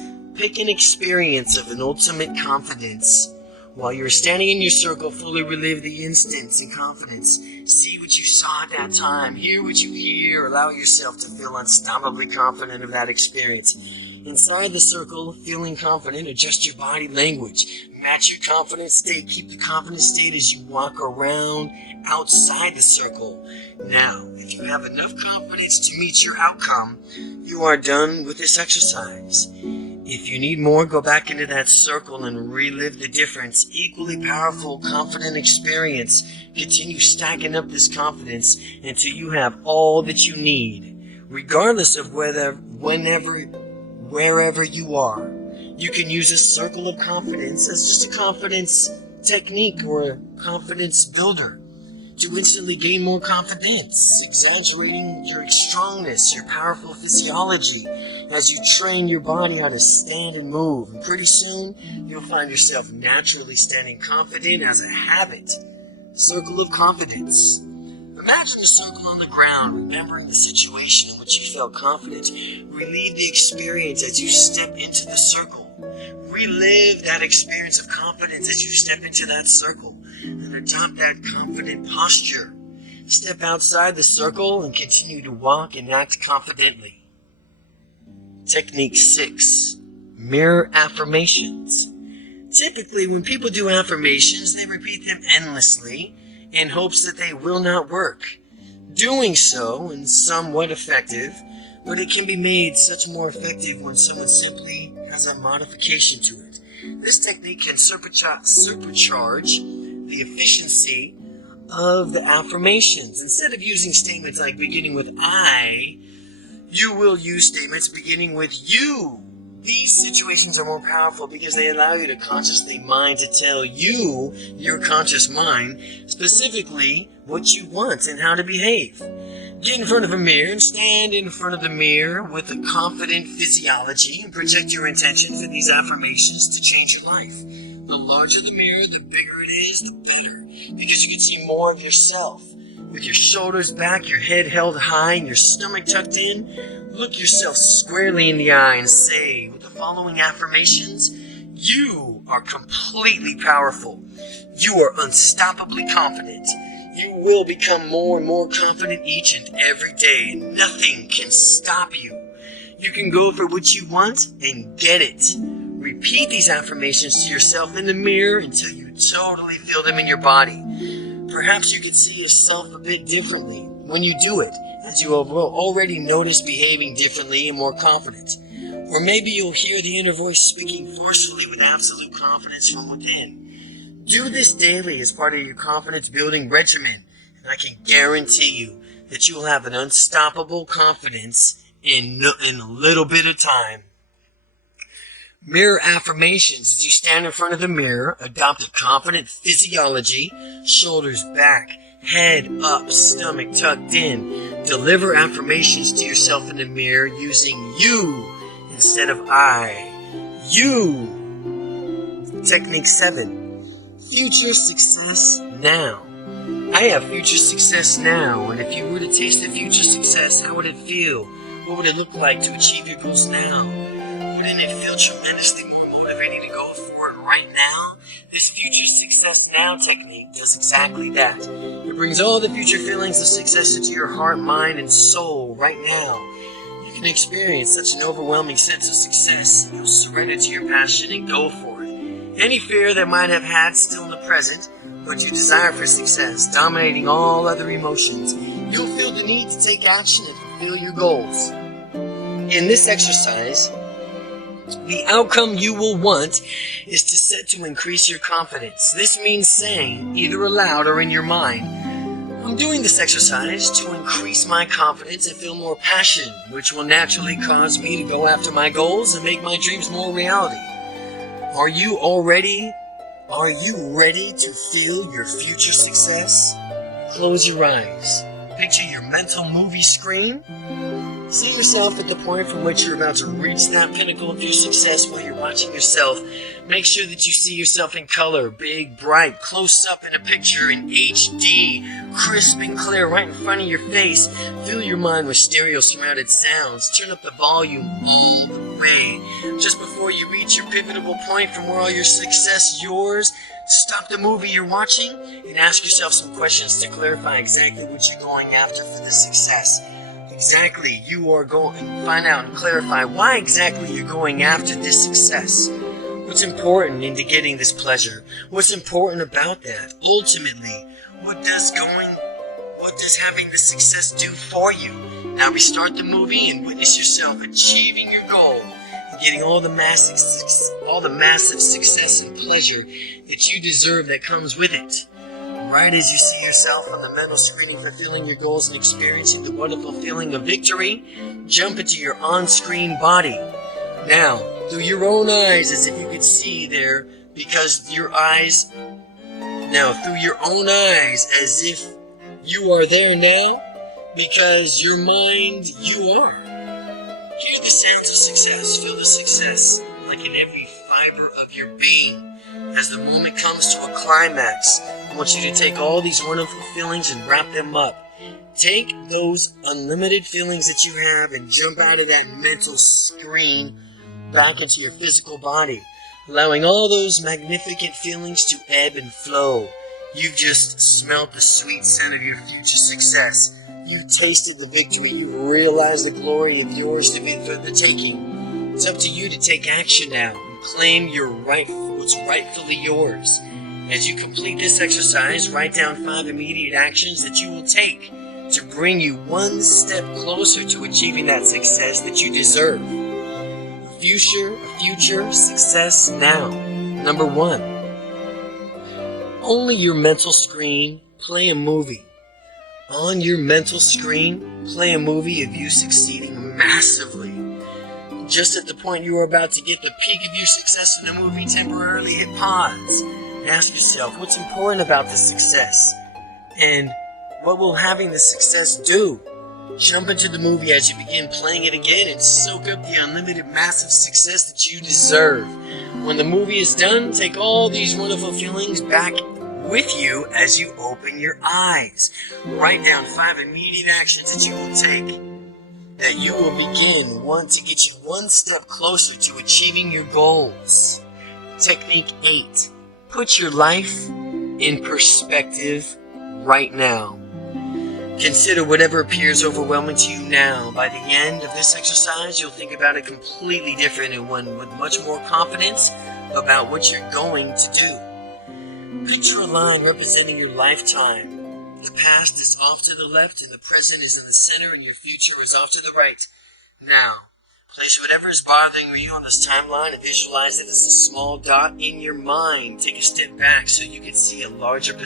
of an ultimate confidence. While you're standing in your circle, fully relive the instance in confidence. See what you saw at that time. Hear what you hear. Allow yourself to feel unstoppably confident of that experience. Inside the circle, feeling confident, adjust your body language. Match your confident state. Keep the confident state as you walk around outside the circle. Now, if you have enough confidence to meet your outcome, you are done with this exercise. If you need more, go back into that circle and relive the difference. Equally powerful, confident experience. Continue stacking up this confidence until you have all that you need. Regardless of wherever you are, you can use a circle of confidence as just a confidence technique or a confidence builder to instantly gain more confidence, exaggerating your strongness, your powerful physiology as you train your body how to stand and move. And pretty soon, you'll find yourself naturally standing confident as a habit. Circle of confidence. Imagine a circle on the ground, remembering the situation in which you felt confident. Relive the experience as you step into the circle. Relive that experience of confidence as you step into that circle and adopt that confident posture. Step outside the circle and continue to walk and act confidently. Technique 6. Mirror affirmations. Typically, when people do affirmations, they repeat them endlessly in hopes that they will not work. Doing so is somewhat effective, but it can be made such more effective when someone simply has a modification to it. This technique can supercharge the efficiency of the affirmations. Instead of using statements like beginning with I, you will use statements beginning with you. These situations are more powerful because they allow you to consciously mind to tell you, your conscious mind, specifically what you want and how to behave. Get in front of a mirror and stand in front of the mirror with a confident physiology and project your intention for these affirmations to change your life. The larger the mirror, the bigger it is, the better, because you can see more of yourself. With your shoulders back, your head held high, and your stomach tucked in, look yourself squarely in the eye and say, with the following affirmations, you are completely powerful. You are unstoppably confident. You will become more and more confident each and every day. Nothing can stop you. You can go for what you want and get it. Repeat these affirmations to yourself in the mirror until you totally feel them in your body. Perhaps you could see yourself a bit differently when you do it, as you will already notice behaving differently and more confident. Or maybe you'll hear the inner voice speaking forcefully with absolute confidence from within. Do this daily as part of your confidence building regimen, and I can guarantee you that you will have an unstoppable confidence in a little bit of time. Mirror affirmations. As you stand in front of the mirror, adopt a confident physiology, shoulders back, head up, stomach tucked in. Deliver affirmations to yourself in the mirror using you instead of I. You. Technique 7. Future success now. I have future success now, and if you were to taste the future success, how would it feel? What would it look like to achieve your goals now? Wouldn't it feel tremendously more motivating to go for it right now? This future success now technique does exactly that. It brings all the future feelings of success into your heart, mind, and soul right now. You can experience such an overwhelming sense of success. You'll surrender to your passion and go for it. Any fear that might have had still in the present, but your desire for success dominating all other emotions, you'll feel the need to take action and fulfill your goals. In this exercise, the outcome you will want is to set to increase your confidence. This means saying, either aloud or in your mind, I'm doing this exercise to increase my confidence and feel more passion, which will naturally cause me to go after my goals and make my dreams more reality. Are you ready to feel your future success? Close your eyes. Picture your mental movie screen. See yourself at the point from which you're about to reach that pinnacle of your success while you're watching yourself. Make sure that you see yourself in color, big, bright, close up in a picture in HD, crisp and clear right in front of your face. Fill your mind with stereo surrounded sounds. Turn up the volume all the way. Just before you reach your pivotal point from where all your success is yours, stop the movie you're watching and ask yourself some questions to clarify exactly what you're going after for the success. Exactly, you are going to find out and clarify why exactly you're going after this success. What's important into getting this pleasure? What's important about that? Ultimately, what does having this success do for you? Now restart the movie and witness yourself achieving your goal and getting all the massive success and pleasure that you deserve that comes with it. Right as you see yourself on the mental screen fulfilling your goals and experiencing the wonderful feeling of victory, jump into your on-screen body. Now, through your own eyes, as if you could see there, through your own eyes, as if you are there now, because your mind, you are. Hear the sounds of success, feel the success, like in every fiber of your being. As the moment comes to a climax, I want you to take all these wonderful feelings and wrap them up. Take those unlimited feelings that you have and jump out of that mental screen back into your physical body, allowing all those magnificent feelings to ebb and flow. You've just smelt the sweet scent of your future success. You've tasted the victory. You've realized the glory of yours to be for the taking. It's up to you to take action now and claim what's rightfully yours. As you complete this exercise, write down 5 immediate actions that you will take to bring you one step closer to achieving that success that you deserve. A future success now. Number 1. Only your mental screen, play a movie. On your mental screen, play a movie of you succeeding massively. Just at the point you are about to get the peak of your success in the movie, temporarily hit pause. Ask yourself, what's important about the success? And what will having the success do? Jump into the movie as you begin playing it again and soak up the unlimited massive success that you deserve. When the movie is done, take all these wonderful feelings back with you as you open your eyes. Write down 5 immediate actions that you will take that you will begin to get you one step closer to achieving your goals. Technique 8. Put your life in perspective right now. Consider whatever appears overwhelming to you now. By the end of this exercise, you'll think about it completely different and one with much more confidence about what you're going to do. Picture a line representing your lifetime. The past is off to the left and the present is in the center and your future is off to the right. Now, place whatever is bothering you on this timeline and visualize it as a small dot in your mind. Take a step back so you can see a larger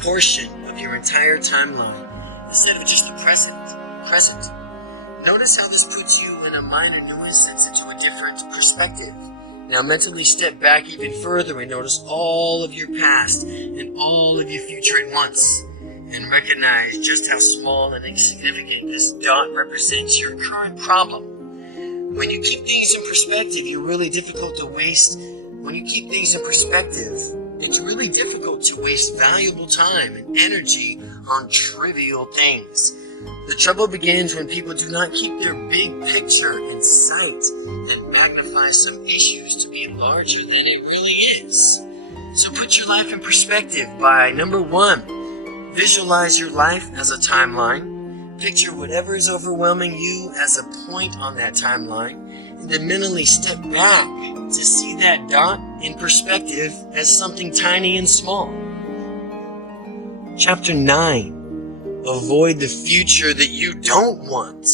portion of your entire timeline instead of just the present. Notice how this puts you in a minor nuisance into a different perspective. Now mentally step back even further and notice all of your past and all of your future at once. And recognize just how small and insignificant this dot represents your current problem. When you keep things in perspective, it's really difficult to waste valuable time and energy on trivial things. The trouble begins when people do not keep their big picture in sight and magnify some issues to be larger than it really is. So put your life in perspective by number 1, visualize your life as a timeline. Picture whatever is overwhelming you as a point on that timeline. And then mentally step back to see that dot in perspective as something tiny and small. Chapter 9. Avoid the future that you don't want.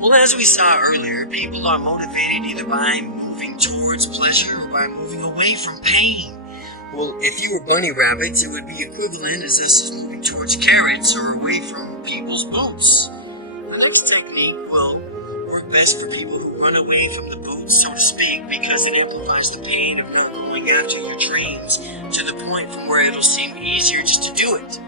Well, as we saw earlier, people are motivated either by moving towards pleasure or by moving away from pain. Well, if you were bunny rabbits, it would be equivalent as us moving towards carrots or away from people's boots. The next technique will work best for people who run away from the boat, so to speak, because it amplifies the pain of not going after your dreams to the point from where it'll seem easier just to do it.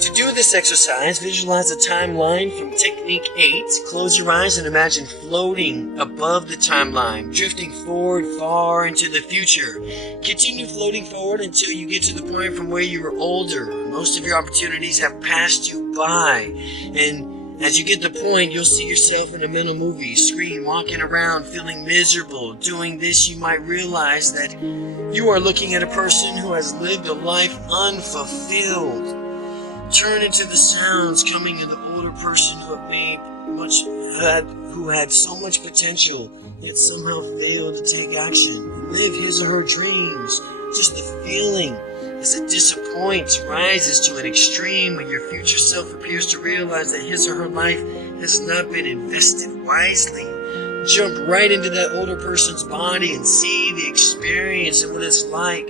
To do this exercise, visualize a timeline from Technique 8. Close your eyes and imagine floating above the timeline, drifting forward far into the future. Continue floating forward until you get to the point from where you were older. Most of your opportunities have passed you by, and as you get the point, you'll see yourself in a mental movie, screen, walking around, feeling miserable. Doing this, you might realize that you are looking at a person who has lived a life unfulfilled. Turn into the sounds coming in the older person who had so much potential, yet somehow failed to take action, live his or her dreams. Just the feeling as it disappoints rises to an extreme when your future self appears to realize that his or her life has not been invested wisely. Jump right into that older person's body and see the experience and what it's like.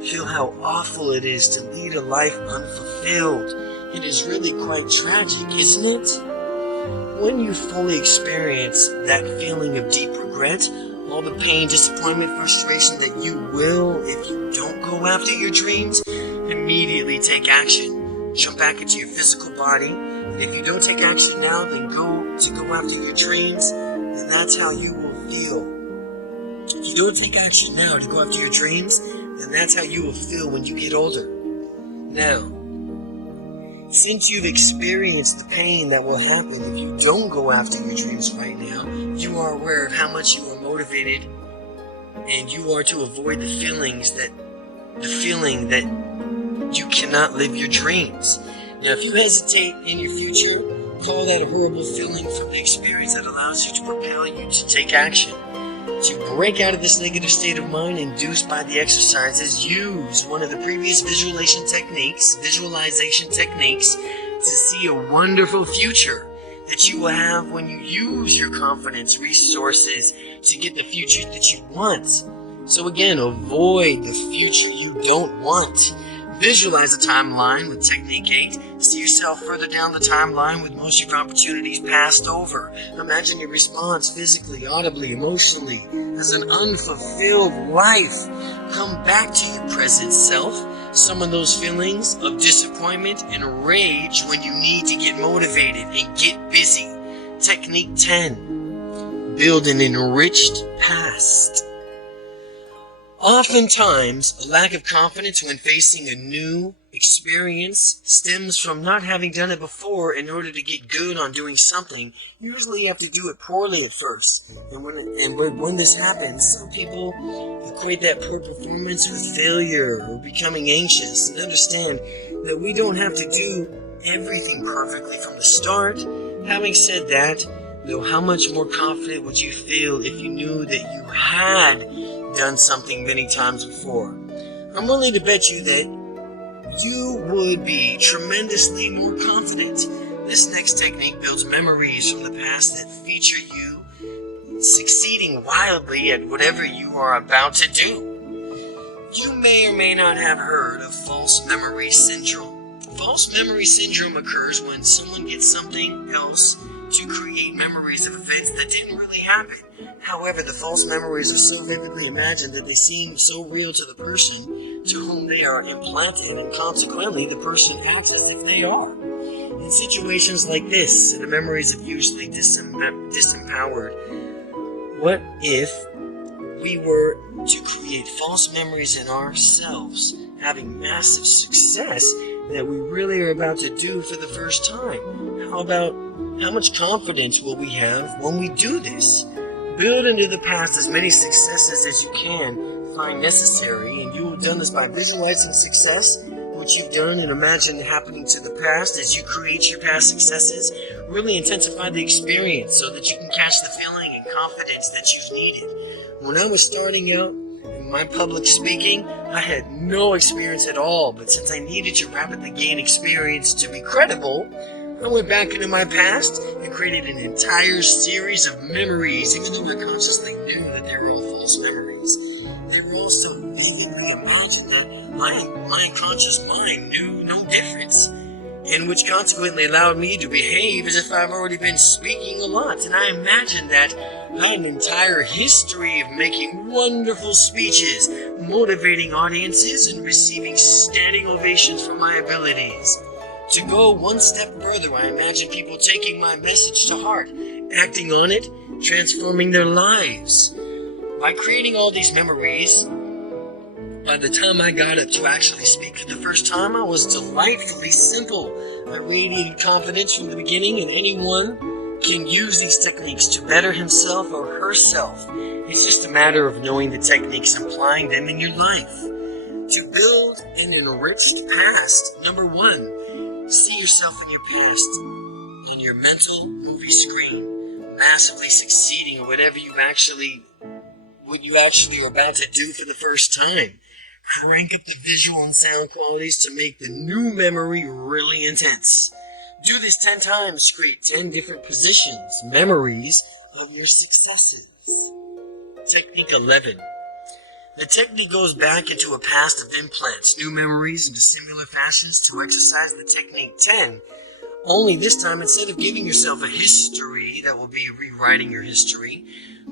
Feel how awful it is to lead a life unfulfilled. It is really quite tragic, isn't it? When you fully experience that feeling of deep regret, all the pain, disappointment, frustration that you will if you don't go after your dreams, immediately take action. Jump back into your physical body, and if you don't take action now, then go after your dreams, and that's how you will feel. If you don't take action now to go after your dreams, then that's how you will feel when you get older. Now, since you've experienced the pain that will happen if you don't go after your dreams right now, you are aware of how much you are motivated, and you are to avoid the feeling that you cannot live your dreams. Now, if you hesitate in your future, call that a horrible feeling from the experience that allows you to propel you to take action. To break out of this negative state of mind induced by the exercises, use one of the previous visualization techniques to see a wonderful future that you will have when you use your confidence resources to get the future that you want. So again, avoid the future you don't want. Visualize a timeline with Technique 8. See yourself further down the timeline with most of your opportunities passed over. Imagine your response physically, audibly, emotionally as an unfulfilled life. Come back to your present self. Summon those feelings of disappointment and rage when you need to get motivated and get busy. Technique 10. Build an enriched past. Oftentimes, a lack of confidence when facing a new experience stems from not having done it before. In order to get good on doing something, usually you have to do it poorly at first. And when this happens, some people equate that poor performance with failure or becoming anxious, and understand that we don't have to do everything perfectly from the start. Having said that, though, how much more confident would you feel if you knew that you had done something many times before? I'm willing to bet you that you would be tremendously more confident. This next technique builds memories from the past that feature you succeeding wildly at whatever you are about to do. You may or may not have heard of false memory syndrome. False memory syndrome occurs when someone gets something else to create memories of events that didn't really happen. However, the false memories are so vividly imagined that they seem so real to the person to whom they are implanted, and consequently the person acts as if they are. In situations like this, the memories are usually disempowered. What if we were to create false memories in ourselves, having massive success that we really are about to do for the first time? How much confidence will we have when we do this? Build into the past as many successes as you can find necessary, and you have done this by visualizing success, what you've done, and imagine happening to the past as you create your past successes. Really intensify the experience so that you can catch the feeling and confidence that you've needed. When I was starting out in my public speaking, I had no experience at all, but since I needed to rapidly gain experience to be credible, I went back into my past and created an entire series of memories, even though I consciously knew that they were all false memories. They were all so vividly imagined that my unconscious mind knew no difference, and which consequently allowed me to behave as if I've already been speaking a lot. And I imagined that I had an entire history of making wonderful speeches, motivating audiences, and receiving standing ovations for my abilities. To go one step further, I imagine people taking my message to heart, acting on it, transforming their lives. By creating all these memories, by the time I got up to actually speak for the first time, I was delightfully simple. I radiated confidence from the beginning, and anyone can use these techniques to better himself or herself. It's just a matter of knowing the techniques and applying them in your life. To build an enriched past, number 1, see yourself in your past, in your mental movie screen, massively succeeding at what you actually are about to do for the first time. Crank up the visual and sound qualities to make the new memory really intense. Do this 10 times, create 10 different positions, memories of your successes. Technique 11. The technique goes back into a past of implants, new memories into similar fashions to exercise the technique 10. Only this time, instead of giving yourself a history that will be rewriting your history,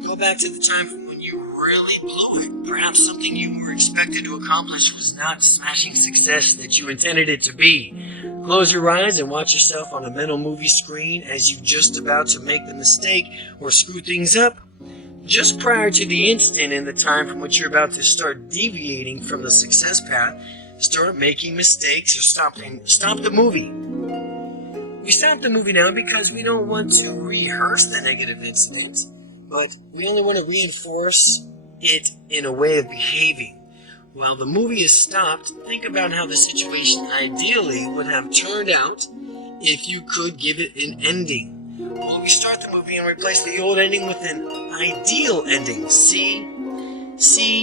go back to the time from when you really blew it. Perhaps something you were expected to accomplish was not smashing success that you intended it to be. Close your eyes and watch yourself on a mental movie screen as you're just about to make the mistake or screw things up. Just prior to the instant in the time from which you're about to start deviating from the success path, start making mistakes or stop the movie. We stop the movie now because we don't want to rehearse the negative incident, but we only want to reinforce it in a way of behaving. While the movie is stopped, think about how the situation ideally would have turned out if you could give it an ending. We'll restart the movie and replace the old ending with an ideal ending. See,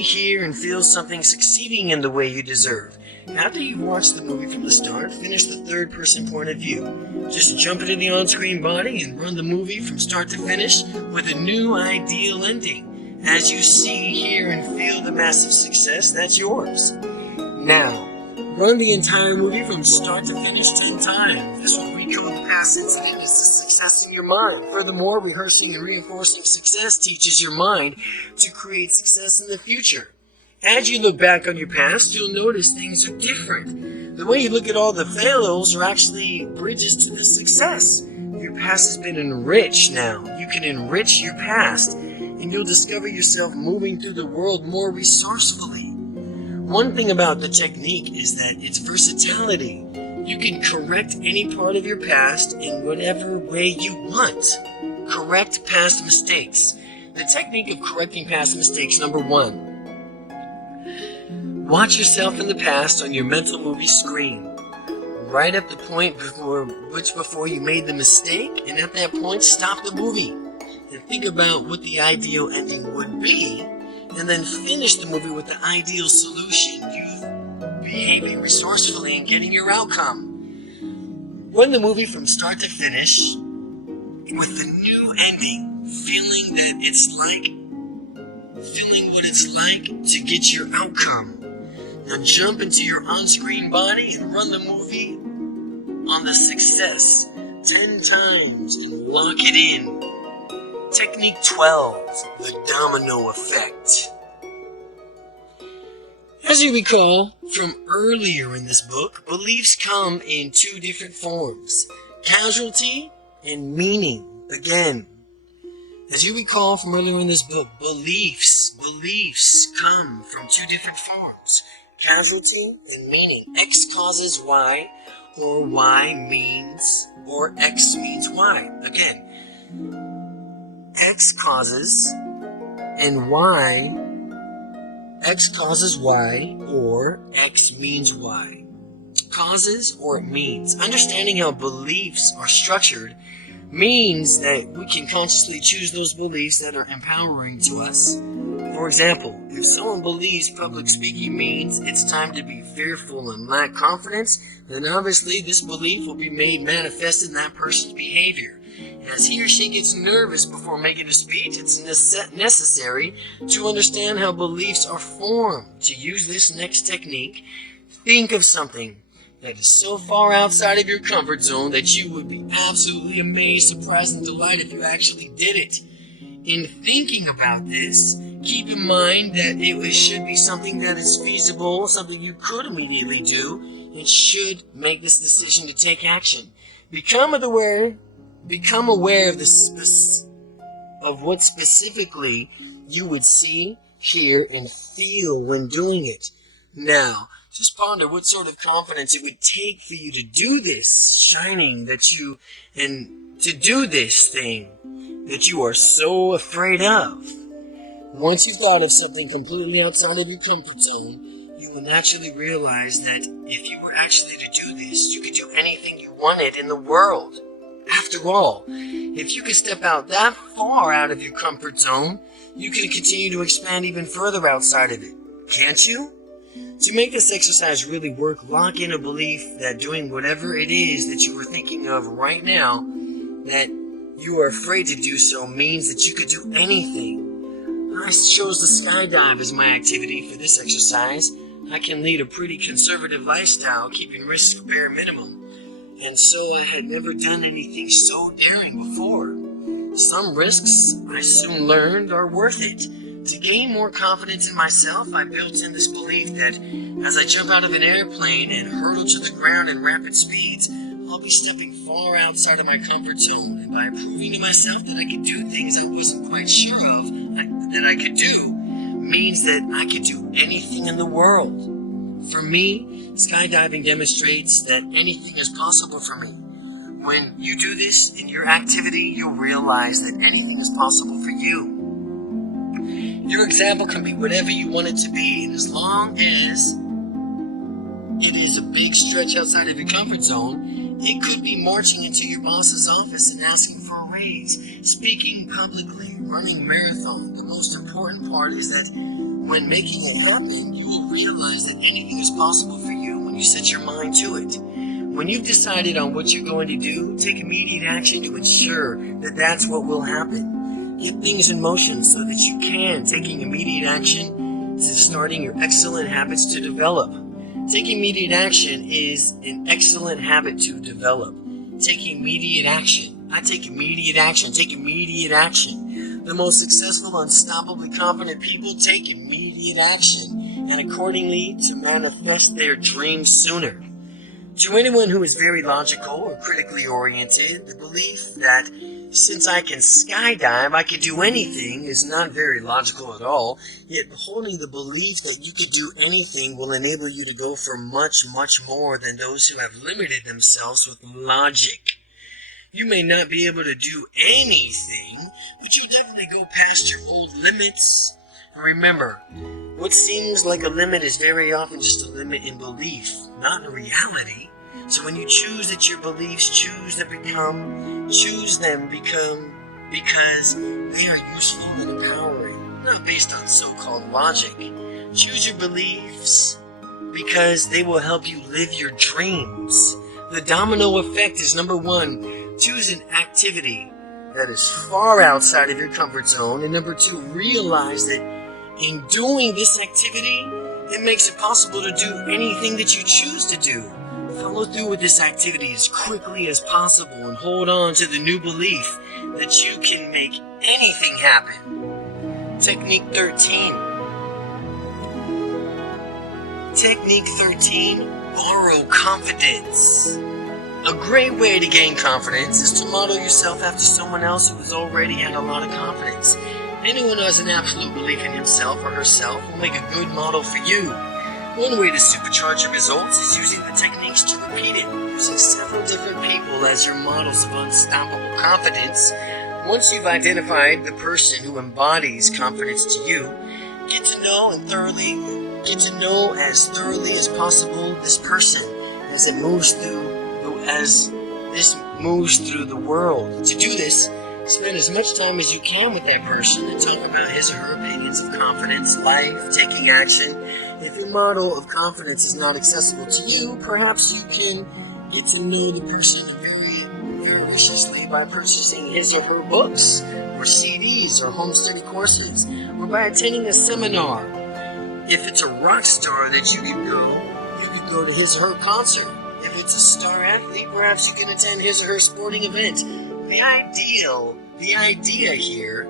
hear, and feel something succeeding in the way you deserve. After you've watched the movie from the start, finish the third-person point of view. Just jump into the on-screen body and run the movie from start to finish with a new ideal ending. As you see, hear, and feel the massive success that's yours. Now, run the entire movie from start to finish 10 times. This will recode the past incident as a success in your mind. Furthermore, rehearsing and reinforcing success teaches your mind to create success in the future. As you look back on your past, you'll notice things are different. The way you look at all the failures are actually bridges to the success. Your past has been enriched now. You can enrich your past. and you'll discover yourself moving through the world more resourcefully. One thing about the technique is that its versatility. You can correct any part of your past in whatever way you want. Correct past mistakes. The technique of correcting past mistakes, number 1. Watch yourself in the past on your mental movie screen. Right up the point before you made the mistake, and at that point, stop the movie and think about what the ideal ending would be, and then finish the movie with the ideal solution. You behaving resourcefully and getting your outcome. Run the movie from start to finish with the new ending, feeling what it's like to get your outcome. Now jump into your on-screen body and run the movie on the success 10 times and lock it in. Technique 12, the domino effect. As you recall from earlier in this book, beliefs come in 2 different forms, casualty and meaning. Again, as you recall from earlier in this book, beliefs come from 2 different forms, casualty and meaning. X causes Y, or Y means, or X means Y. Again, X causes and Y, X causes Y, or X means Y. Causes or it means. Understanding how beliefs are structured means that we can consciously choose those beliefs that are empowering to us. For example, if someone believes public speaking means it's time to be fearful and lack confidence, then obviously this belief will be made manifest in that person's behavior. As he or she gets nervous before making a speech, it's necessary to understand how beliefs are formed. To use this next technique, think of something that is so far outside of your comfort zone that you would be absolutely amazed, surprised, and delighted if you actually did it. In thinking about this, keep in mind that it should be something that is feasible, something you could immediately do, and should make this decision to take action. Become aware of what specifically you would see, hear, and feel when doing it. Now, just ponder what sort of confidence it would take for you to do this to do this thing that you are so afraid of. Once you've thought of something completely outside of your comfort zone, you will naturally realize that if you were actually to do this, you could do anything you wanted in the world. After all, if you could step out that far out of your comfort zone, you can continue to expand even further outside of it. Can't you? To make this exercise really work, lock in a belief that doing whatever it is that you are thinking of right now, that you are afraid to do so, means that you could do anything. I chose the skydive as my activity for this exercise. I can lead a pretty conservative lifestyle, keeping risks bare minimum. And so I had never done anything so daring before. Some risks, I soon learned, are worth it. To gain more confidence in myself, I built in this belief that as I jump out of an airplane and hurtle to the ground in rapid speeds, I'll be stepping far outside of my comfort zone. And by proving to myself that I could do things I wasn't quite sure of that I could do, means that I could do anything in the world. For me, skydiving demonstrates that anything is possible for me. When you do this in your activity, you'll realize that anything is possible for you. Your example can be whatever you want it to be, and as long as it is a big stretch outside of your comfort zone, it could be marching into your boss's office and asking for a raise, speaking publicly, running a marathon. The most important part is that when making it happen, you will realize that anything is possible for you when you set your mind to it. When you've decided on what you're going to do, take immediate action to ensure that that's what will happen. Get things in motion so that you can, taking immediate action to starting your excellent habits to develop. Taking immediate action is an excellent habit to develop. Taking immediate action. I take immediate action. Take immediate action. The most successful, unstoppably confident people take immediate action, and accordingly to manifest their dreams sooner. To anyone who is very logical or critically oriented, the belief that since I can skydive, I can do anything is not very logical at all, yet holding the belief that you could do anything will enable you to go for much, much more than those who have limited themselves with logic. You may not be able to do anything, but you'll definitely go past your old limits. Remember, what seems like a limit is very often just a limit in belief, not in reality. So when you choose that your beliefs choose them become because they are useful and empowering, not based on so-called logic. Choose your beliefs because they will help you live your dreams. The domino effect is number 1, choose an activity that is far outside of your comfort zone, and number 2, realize that in doing this activity, it makes it possible to do anything that you choose to do. Follow through with this activity as quickly as possible and hold on to the new belief that you can make anything happen. Technique 13. Technique 13, borrow confidence. A great way to gain confidence is to model yourself after someone else who has already had a lot of confidence. Anyone who has an absolute belief in himself or herself will make a good model for you. One way to supercharge your results is using the techniques to repeat it, using several different people as your models of unstoppable confidence. Once you've identified the person who embodies confidence to you, get to know as thoroughly as possible this person as this moves through the world. To do this, spend as much time as you can with that person and talk about his or her opinions of confidence, life, taking action. If your model of confidence is not accessible to you, perhaps you can get to know the person very viciously by purchasing his or her books, or CDs, or home study courses, or by attending a seminar. If it's a rock star that you could go to his or her concert. If it's a star athlete, perhaps you can attend his or her sporting event. The idea here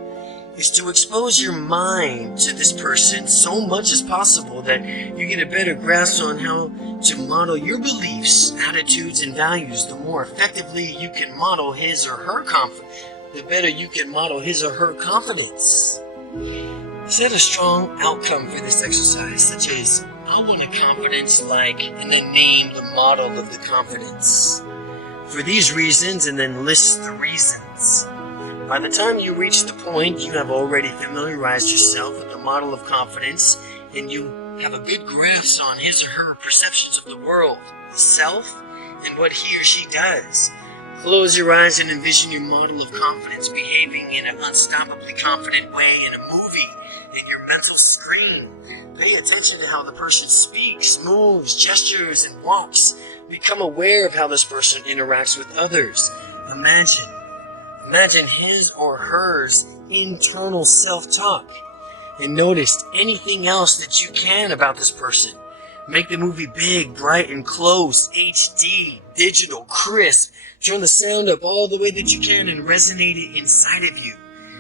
is to expose your mind to this person so much as possible that you get a better grasp on how to model your beliefs, attitudes, and values. The more effectively you can model his or her confidence, the better you can model his or her confidence. Set a strong outcome for this exercise, such as, I want a confidence like, and then name the model of the confidence. For these reasons, and then list the reasons. By the time you reach the point, you have already familiarized yourself with the model of confidence, and you have a good grasp on his or her perceptions of the world, the self, and what he or she does. Close your eyes and envision your model of confidence behaving in an unstoppably confident way in a movie in your mental screen. Pay attention to how the person speaks, moves, gestures, and walks. Become aware of how this person interacts with others. Imagine his or hers internal self-talk. And notice anything else that you can about this person. Make the movie big, bright, and close, HD, digital, crisp. Turn the sound up all the way that you can and resonate it inside of you.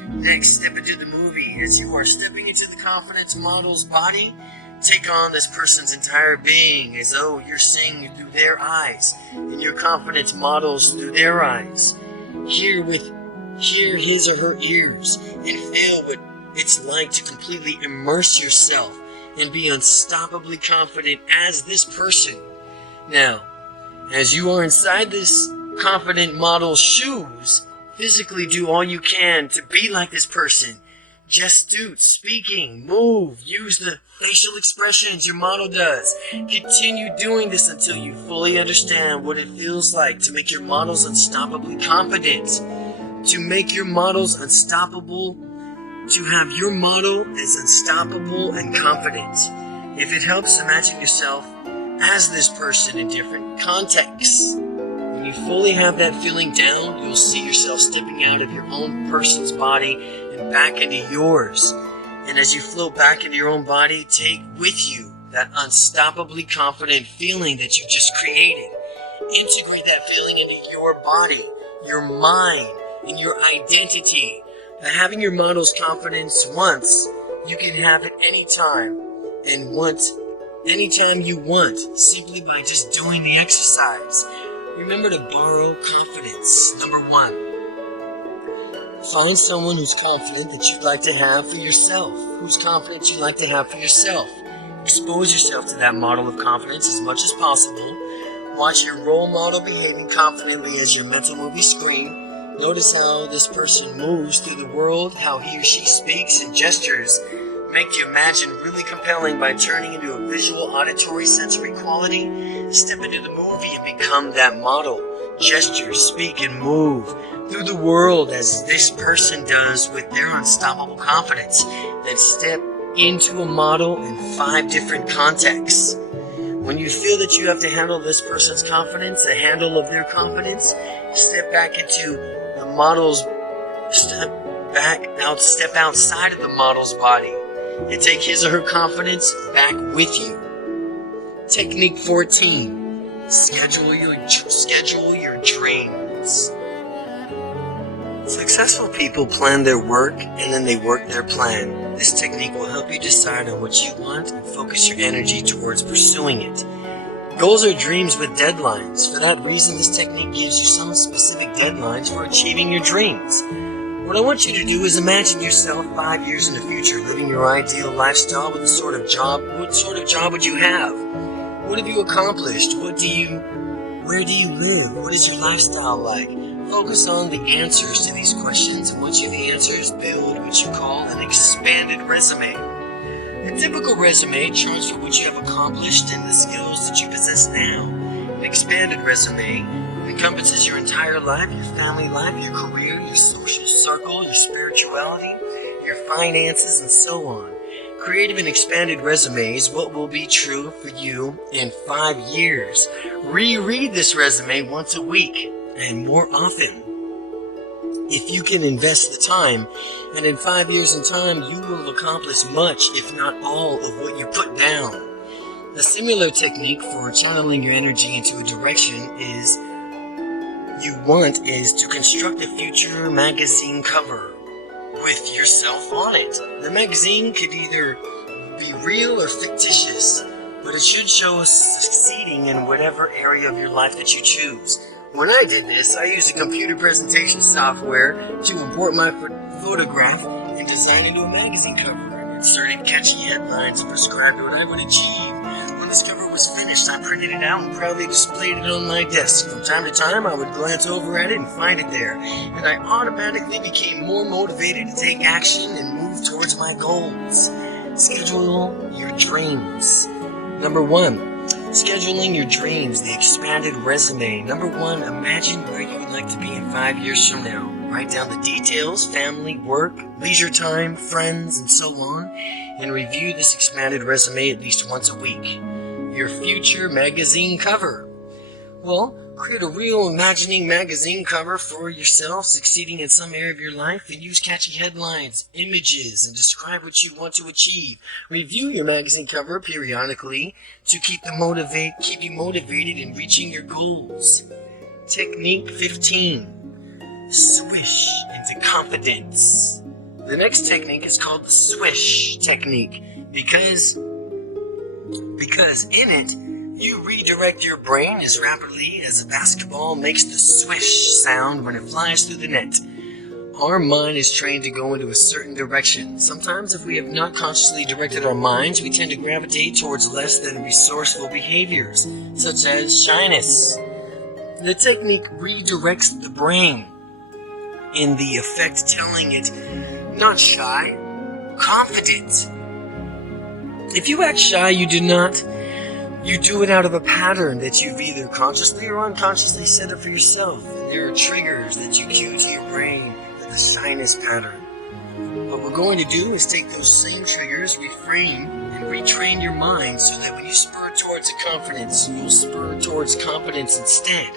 Next, step into the movie. As you are stepping into the confidence model's body, take on this person's entire being as though you're seeing through their eyes, and your confidence models through their eyes. Hear his or her ears, and feel what it's like to completely immerse yourself and be unstoppably confident as this person. Now, as you are inside this confident model's shoes, physically do all you can to be like this person. Gestute, speaking, move, use the facial expressions your model does. Continue doing this until you fully understand what it feels like to make your models unstoppably confident. To make your models unstoppable, to have your model as unstoppable and confident. If it helps, imagine yourself as this person in different contexts. When you fully have that feeling down, you'll see yourself stepping out of your own person's body and back into yours. And as you float back into your own body, take with you that unstoppably confident feeling that you just created. Integrate that feeling into your body, your mind, and your identity. By having your model's confidence once, you can have it anytime. And once anytime you want, simply by just doing the exercise. Remember to borrow confidence. Number 1. Find someone who's confident that you'd like to have for yourself. Who's confident you'd like to have for yourself. Expose yourself to that model of confidence as much as possible. Watch your role model behaving confidently as your mental movie screen. Notice how this person moves through the world, how he or she speaks and gestures. Make the imagine really compelling by turning into a visual, auditory, sensory quality. Step into the movie and become that model. Gesture, speak, and move through the world as this person does with their unstoppable confidence. Then step into a model in 5 different contexts. When you feel that you have to handle this person's confidence, the handle of their confidence, step back into the model's, step outside of the model's body and take his or her confidence back with you. Technique 14. Schedule your dreams. Successful people plan their work and then they work their plan. This technique will help you decide on what you want and focus your energy towards pursuing it. Goals are dreams with deadlines. For that reason, this technique gives you some specific deadlines for achieving your dreams. What I want you to do is imagine yourself 5 years in the future living your ideal lifestyle with a sort of job. What sort of job would you have? What have you accomplished? Where do you live? What is your lifestyle like? Focus on the answers to these questions, and once you have the answers, build what you call an expanded resume. A typical resume charts for what you have accomplished and the skills that you possess now. An expanded resume encompasses your entire life, your family life, your career, your social circle, your spirituality, your finances, and so on. Creative and expanded resumes, what will be true for you in 5 years. Reread this resume once a week and more often. If you can invest the time, and in 5 years in time, you will accomplish much, if not all, of what you put down. A similar technique for channeling your energy into a direction is to construct a future magazine cover with yourself on it. The magazine could either be real or fictitious, but it should show us succeeding in whatever area of your life that you choose. When I did this, I used a computer presentation software to import my photograph and design into a magazine cover, and inserted catchy headlines and prescribed what I would achieve. When this cover was finished, I printed it out and proudly displayed it on my desk. From time to time, I would glance over at it and find it there, and I automatically became more motivated to take action and move towards my goals. Schedule your dreams. Number 1. Scheduling your dreams, the expanded resume. Number 1, imagine where you would like to be in 5 years from now. Write down the details, family, work, leisure time, friends, and so on, and review this expanded resume at least once a week. Your future magazine cover. Well, create a real imagining magazine cover for yourself succeeding in some area of your life, and use catchy headlines, images, and describe what you want to achieve. Review your magazine cover periodically to keep you motivated in reaching your goals. Technique 15. Swish into confidence. The next technique is called the swish technique because in it, you redirect your brain as rapidly as a basketball makes the swish sound when it flies through the net. Our mind is trained to go into a certain direction. Sometimes if we have not consciously directed our minds, we tend to gravitate towards less than resourceful behaviors, such as shyness. The technique redirects the brain, in the effect telling it, not shy, confident. If you act shy, you do it out of a pattern that you've either consciously or unconsciously set up for yourself. And there are triggers that you cue to your brain with the shyness pattern. What we're going to do is take those same triggers, reframe, and retrain your mind so that when you spur towards confidence, you'll spur towards confidence instead.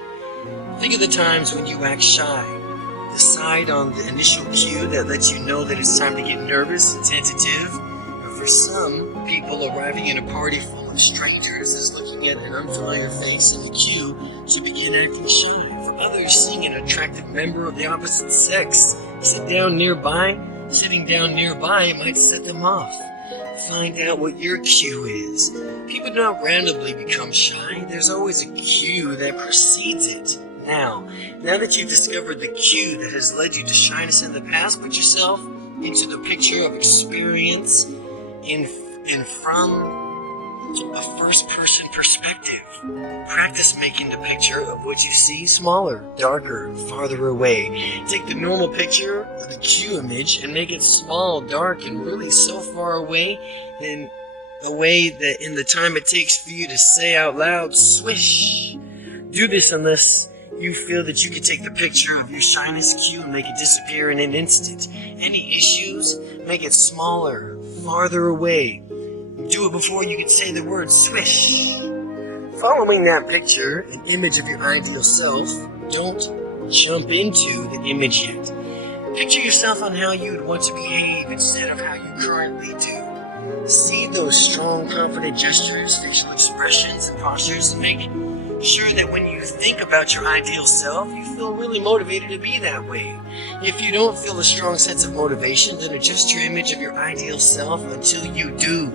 Think of the times when you act shy. Decide on the initial cue that lets you know that it's time to get nervous and tentative. For some people, arriving in a party full of strangers is looking at an unfamiliar face in the queue to begin acting shy. For others, seeing an attractive member of the opposite sex sitting down nearby might set them off. find out what your cue is. People do not randomly become shy. There's always a cue that precedes it. Now that you've discovered the cue that has led you to shyness in the past, put yourself into the picture of experience from a first-person perspective. Practice making the picture of what you see smaller, darker, farther away. Take the normal picture of the cue image and make it small, dark, and really so far away that in the time it takes for you to say out loud, swish. Do this unless you feel that you can take the picture of your shyness cue and make it disappear in an instant. Any issues, make it smaller, farther away. Do it before you can say the word swish. Following that picture, an image of your ideal self, don't jump into the image yet. Picture yourself on how you would want to behave instead of how you currently do. See those strong, confident gestures, facial expressions, and postures, and make sure that when you think about your ideal self, you feel really motivated to be that way. If you don't feel a strong sense of motivation, then adjust your image of your ideal self until you do.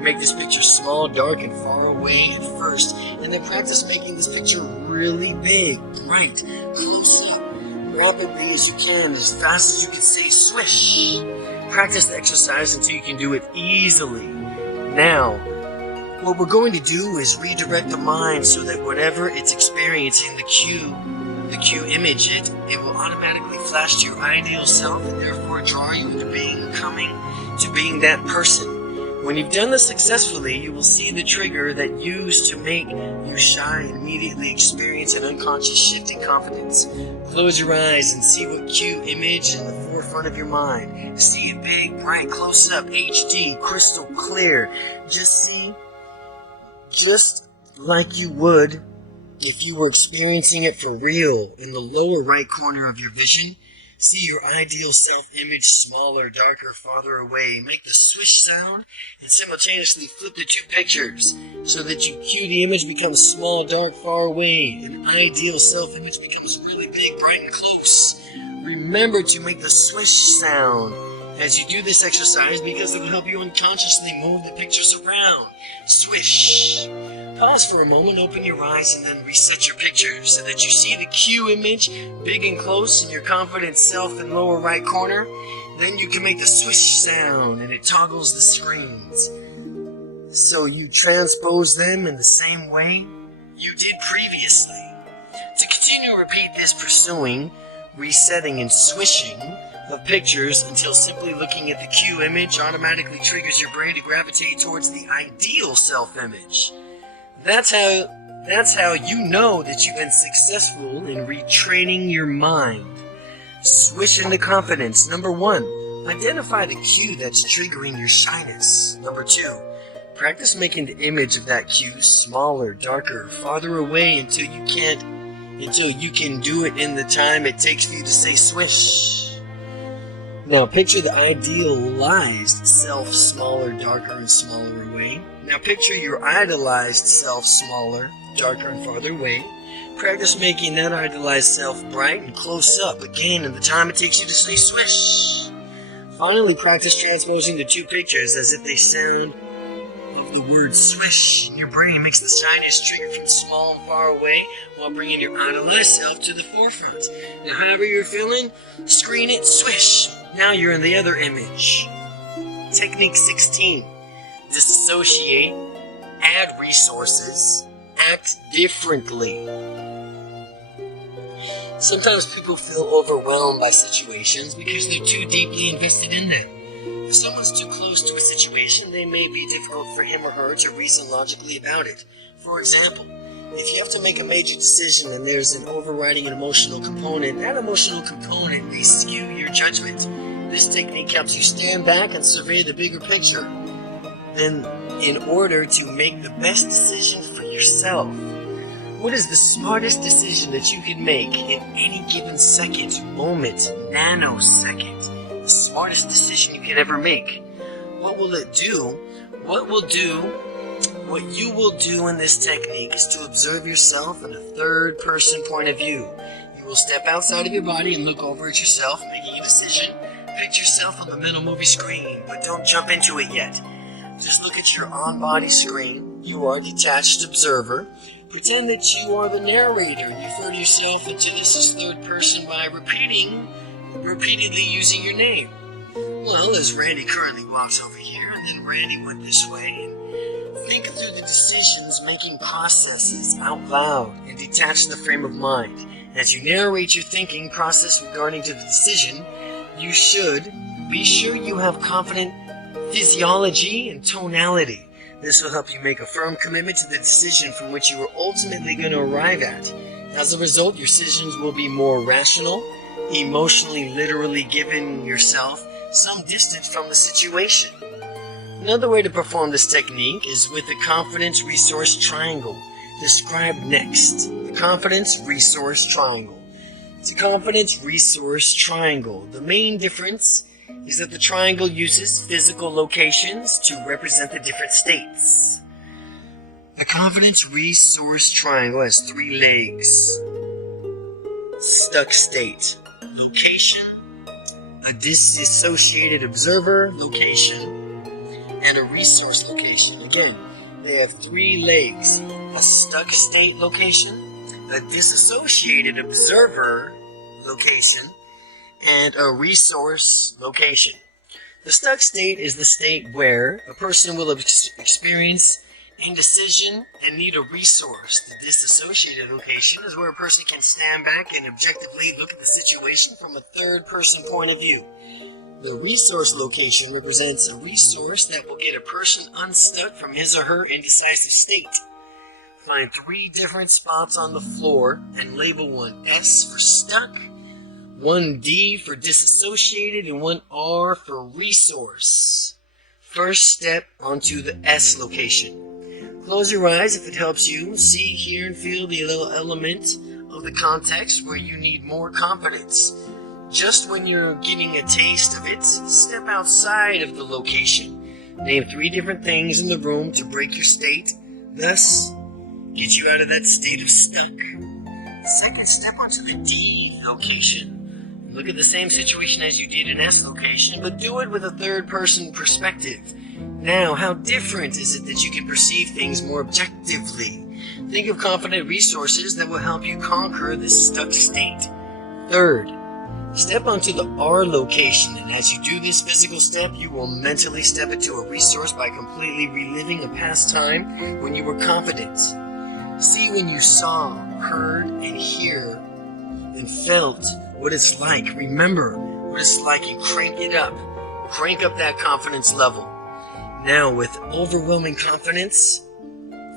Make this picture small, dark, and far away at first, and then practice making this picture really big, bright, close up, rapidly as you can, as fast as you can say swish. Practice the exercise until you can do it easily. Now, what we're going to do is redirect the mind so that whenever it's experiencing the cue image, it will automatically flash to your ideal self and therefore draw you into being that person. When you've done this successfully, you will see the trigger that used to make you shy and immediately experience an unconscious shift in confidence. Close your eyes and see what cue image in the forefront of your mind. See it big, bright, close up, HD, crystal clear. Just like you would if you were experiencing it for real. In the lower right corner of your vision, see your ideal self-image smaller, darker, farther away. Make the swish sound and simultaneously flip the two pictures so that you cue the image becomes small, dark, far away. An ideal self-image becomes really big, bright, and close. Remember to make the swish sound as you do this exercise because it will help you unconsciously move the pictures around. Swish. Pause for a moment, open your eyes, and then reset your picture so that you see the cue image big and close in your confident self in lower right corner. Then you can make the swish sound and it toggles the screens. So you transpose them in the same way you did previously. To continue to repeat this pursuing, resetting, and swishing of pictures until simply looking at the cue image automatically triggers your brain to gravitate towards the ideal self-image. That's how you know that you've been successful in retraining your mind. Swish into confidence. Number 1, identify the cue that's triggering your shyness. Number 2, practice making the image of that cue smaller, darker, farther away until you can do it in the time it takes for you to say swish. Now picture the idealized self smaller, darker, and smaller away. Now picture your idolized self smaller, darker, and farther away. Practice making that idolized self bright and close up again in the time it takes you to say swish. Finally, practice transposing the two pictures as if they sound of the word swish in your brain. Makes the shyness trigger from small and far away while bringing your idolized self to the forefront. Now, however you're feeling, screen it, swish. Now you're in the other image. Technique 16. Disassociate, add resources, act differently. Sometimes people feel overwhelmed by situations because they're too deeply invested in them. If someone's too close to a situation, they may be difficult for him or her to reason logically about it. For example, if you have to make a major decision and there's an overriding emotional component, that emotional component may skew your judgment. This technique helps you stand back and survey the bigger picture, then in order to make the best decision for yourself. What is the smartest decision that you can make in any given second, moment, nanosecond? The smartest decision you can ever make. What will it do? What you will do in this technique is to observe yourself in a third-person point of view. You will step outside of your body and look over at yourself, making a decision. Picture yourself on the mental movie screen, but don't jump into it yet. Just look at your on-body screen. You are a detached observer. Pretend that you are the narrator. You refer to yourself into this as third person by repeatedly using your name. Well, as Randy currently walks over here, and then Randy went this way, and think through the decisions-making processes out loud and detach the frame of mind. As you narrate your thinking process regarding to the decision, you should be sure you have confident physiology and tonality. This will help you make a firm commitment to the decision from which you are ultimately going to arrive at. As a result, your decisions will be more rational, emotionally literally giving yourself some distance from the situation. Another way to perform this technique is with the confidence resource triangle, described next. The confidence resource triangle. It's a confidence resource triangle. The main difference is that the triangle uses physical locations to represent the different states. A confidence resource triangle has 3 legs. Stuck state, location, a disassociated observer, location, and a resource location. Again, they have 3 legs. A stuck state location, a disassociated observer location, and a resource location. The stuck state is the state where a person will experience indecision and need a resource. The disassociated location is where a person can stand back and objectively look at the situation from a third-person point of view. The resource location represents a resource that will get a person unstuck from his or her indecisive state. Find 3 different spots on the floor and label one S for stuck, one D for disassociated, and one R for resource. First step onto the S location. Close your eyes if it helps you. See, hear, and feel the little element of the context where you need more confidence. Just when you're getting a taste of it, step outside of the location. Name 3 different things in the room to break your state, thus get you out of that state of stuck. Second, step onto the D location. Look at the same situation as you did in S location, but do it with a third-person perspective. Now, how different is it that you can perceive things more objectively? Think of confident resources that will help you conquer this stuck state. Third, step onto the R location, and as you do this physical step, you will mentally step into a resource by completely reliving a past time when you were confident. See when you saw, heard, and hear, and felt what it's like. Remember what it's like and crank it up. Crank up that confidence level. Now, with overwhelming confidence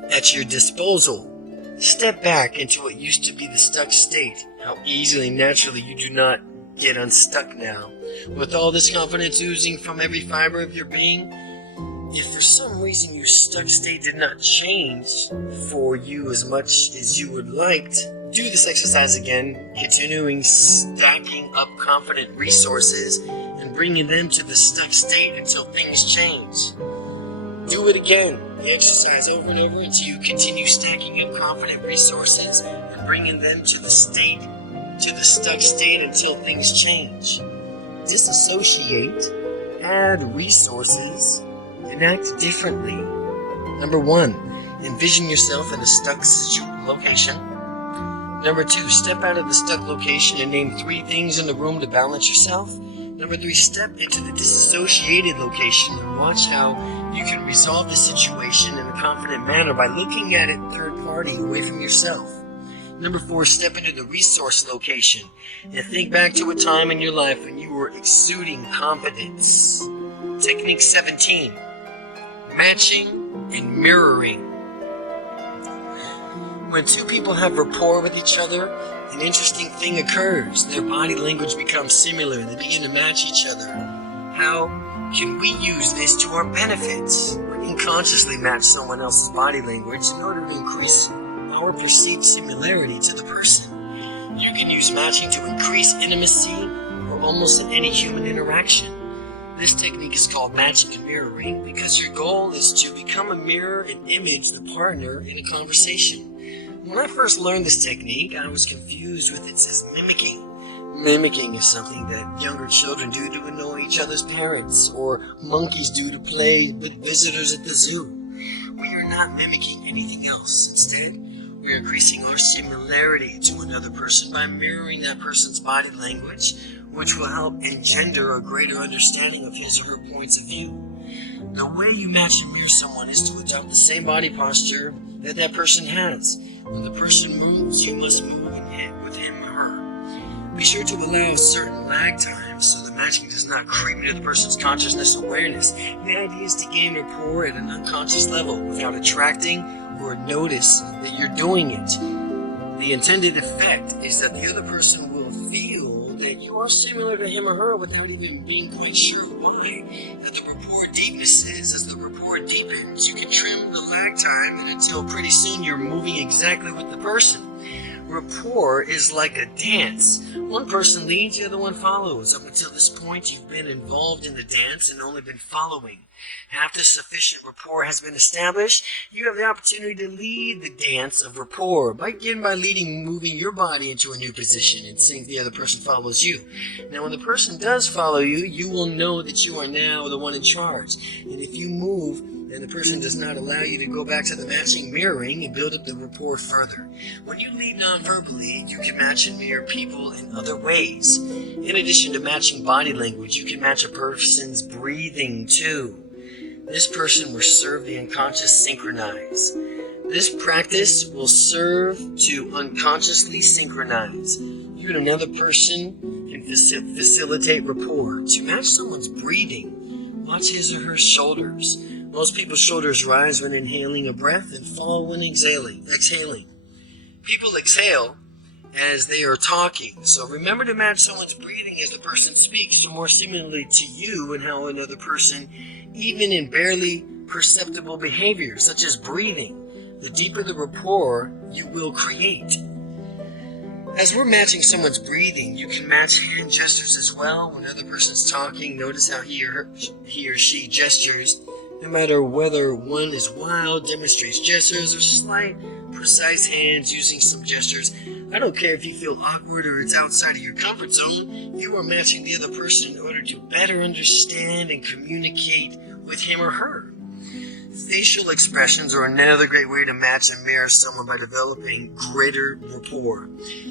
at your disposal, step back into what used to be the stuck state. How easily and naturally you do not get unstuck now. With all this confidence oozing from every fiber of your being, if for some reason your stuck state did not change for you as much as you would like, do this exercise again, continuing stacking up confident resources and bringing them to the stuck state until things change. Do it again, the exercise over and over until you continue stacking up confident resources and bringing them to the stuck state until things change. Disassociate, add resources, and act differently. Number 1, envision yourself in a stuck location. Number 2, step out of the stuck location and name 3 things in the room to balance yourself. Number 3, step into the disassociated location and watch how you can resolve the situation in a confident manner by looking at it third party, away from yourself. Number 4, step into the resource location and think back to a time in your life when you were exuding confidence. Technique 17, matching and mirroring. When 2 people have rapport with each other, an interesting thing occurs. Their body language becomes similar and they begin to match each other. How can we use this to our benefits? We can consciously match someone else's body language in order to increase our perceived similarity to the person. You can use matching to increase intimacy or almost in any human interaction. This technique is called matching and mirroring because your goal is to become a mirror and image the partner in a conversation. When I first learned this technique, I was confused with it as mimicking. Mimicking is something that younger children do to annoy each other's parents, or monkeys do to play with visitors at the zoo. We are not mimicking anything else. Instead, we are increasing our similarity to another person by mirroring that person's body language, which will help engender a greater understanding of his or her points of view. The way you match and mirror someone is to adopt the same body posture that that person has. When the person moves, you must move with him or her. Be sure to allow a certain lag time so the matching does not creep into the person's consciousness awareness. The idea is to gain rapport at an unconscious level without attracting or notice that you're doing it. The intended effect is that the other person will feel that you are similar to him or her without even being quite sure why. That the rapport deepnesses, as the rapport deepens, you can trim the lag time and until pretty soon you're moving exactly with the person. Rapport is like a dance. One person leads, the other one follows. Up until this point, you've been involved in the dance and only been following. After sufficient rapport has been established, you have the opportunity to lead the dance of rapport. Begin by moving your body into a new position and seeing if the other person follows you. Now, when the person does follow you, you will know that you are now the one in charge. And if you move and the person does not allow you to go back to the matching mirroring and build up the rapport further. When you lead non-verbally, you can match and mirror people in other ways. In addition to matching body language, you can match a person's breathing too. This person will serve the unconscious synchronize. This practice will serve to unconsciously synchronize. You and another person can facilitate rapport. To match someone's breathing, watch his or her shoulders. Most people's shoulders rise when inhaling a breath and fall when exhaling. People exhale as they are talking, so remember to match someone's breathing as the person speaks, or more similarly to you and how another person, even in barely perceptible behavior, such as breathing, the deeper the rapport you will create. As we're matching someone's breathing, you can match hand gestures as well. When another person's talking, notice how he or she gestures. No matter whether one is wild, demonstrates gestures, or slight, precise hands using some gestures. I don't care if you feel awkward or it's outside of your comfort zone. You are matching the other person in order to better understand and communicate with him or her. Facial expressions are another great way to match and mirror someone by developing greater rapport.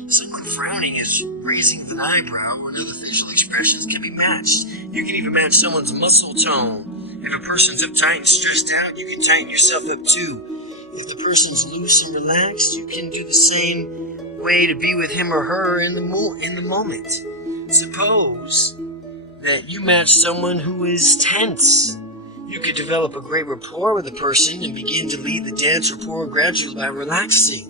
Someone frowning is raising of an eyebrow, or other facial expressions can be matched. You can even match someone's muscle tone. If a person's uptight and stressed out, you can tighten yourself up too. If the person's loose and relaxed, you can do the same way to be with him or her in the moment. Suppose that you match someone who is tense. You could develop a great rapport with the person and begin to lead the dance rapport gradually by relaxing.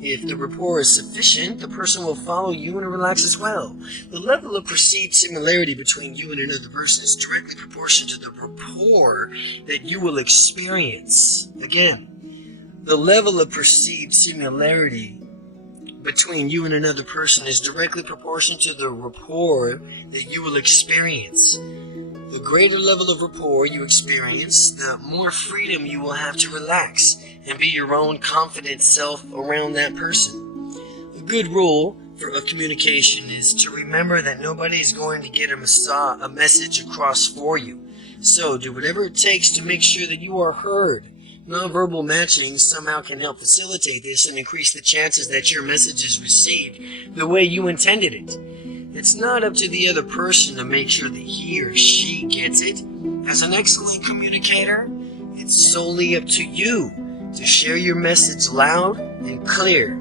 If the rapport is sufficient, the person will follow you and relax as well. The level of perceived similarity between you and another person is directly proportional to the rapport that you will experience. Again, the level of perceived similarity between you and another person is directly proportional to the rapport that you will experience. The greater level of rapport you experience, the more freedom you will have to relax and be your own confident self around that person. A good rule for communication is to remember that nobody is going to get a message across for you. So do whatever it takes to make sure that you are heard. Nonverbal matching somehow can help facilitate this and increase the chances that your message is received the way you intended it. It's not up to the other person to make sure that he or she gets it. As an excellent communicator, it's solely up to you to share your message loud and clear.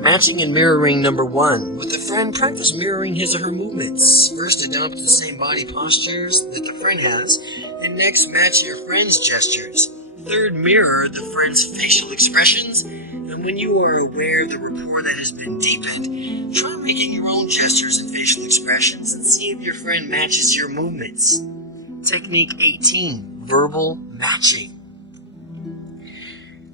Matching and mirroring number 1. With a friend, practice mirroring his or her movements. First, adopt the same body postures that the friend has, and next, match your friend's gestures. Third, mirror the friend's facial expressions, and when you are aware of the rapport that has been deepened, try making your own gestures and facial expressions and see if your friend matches your movements. Technique 18. Verbal matching.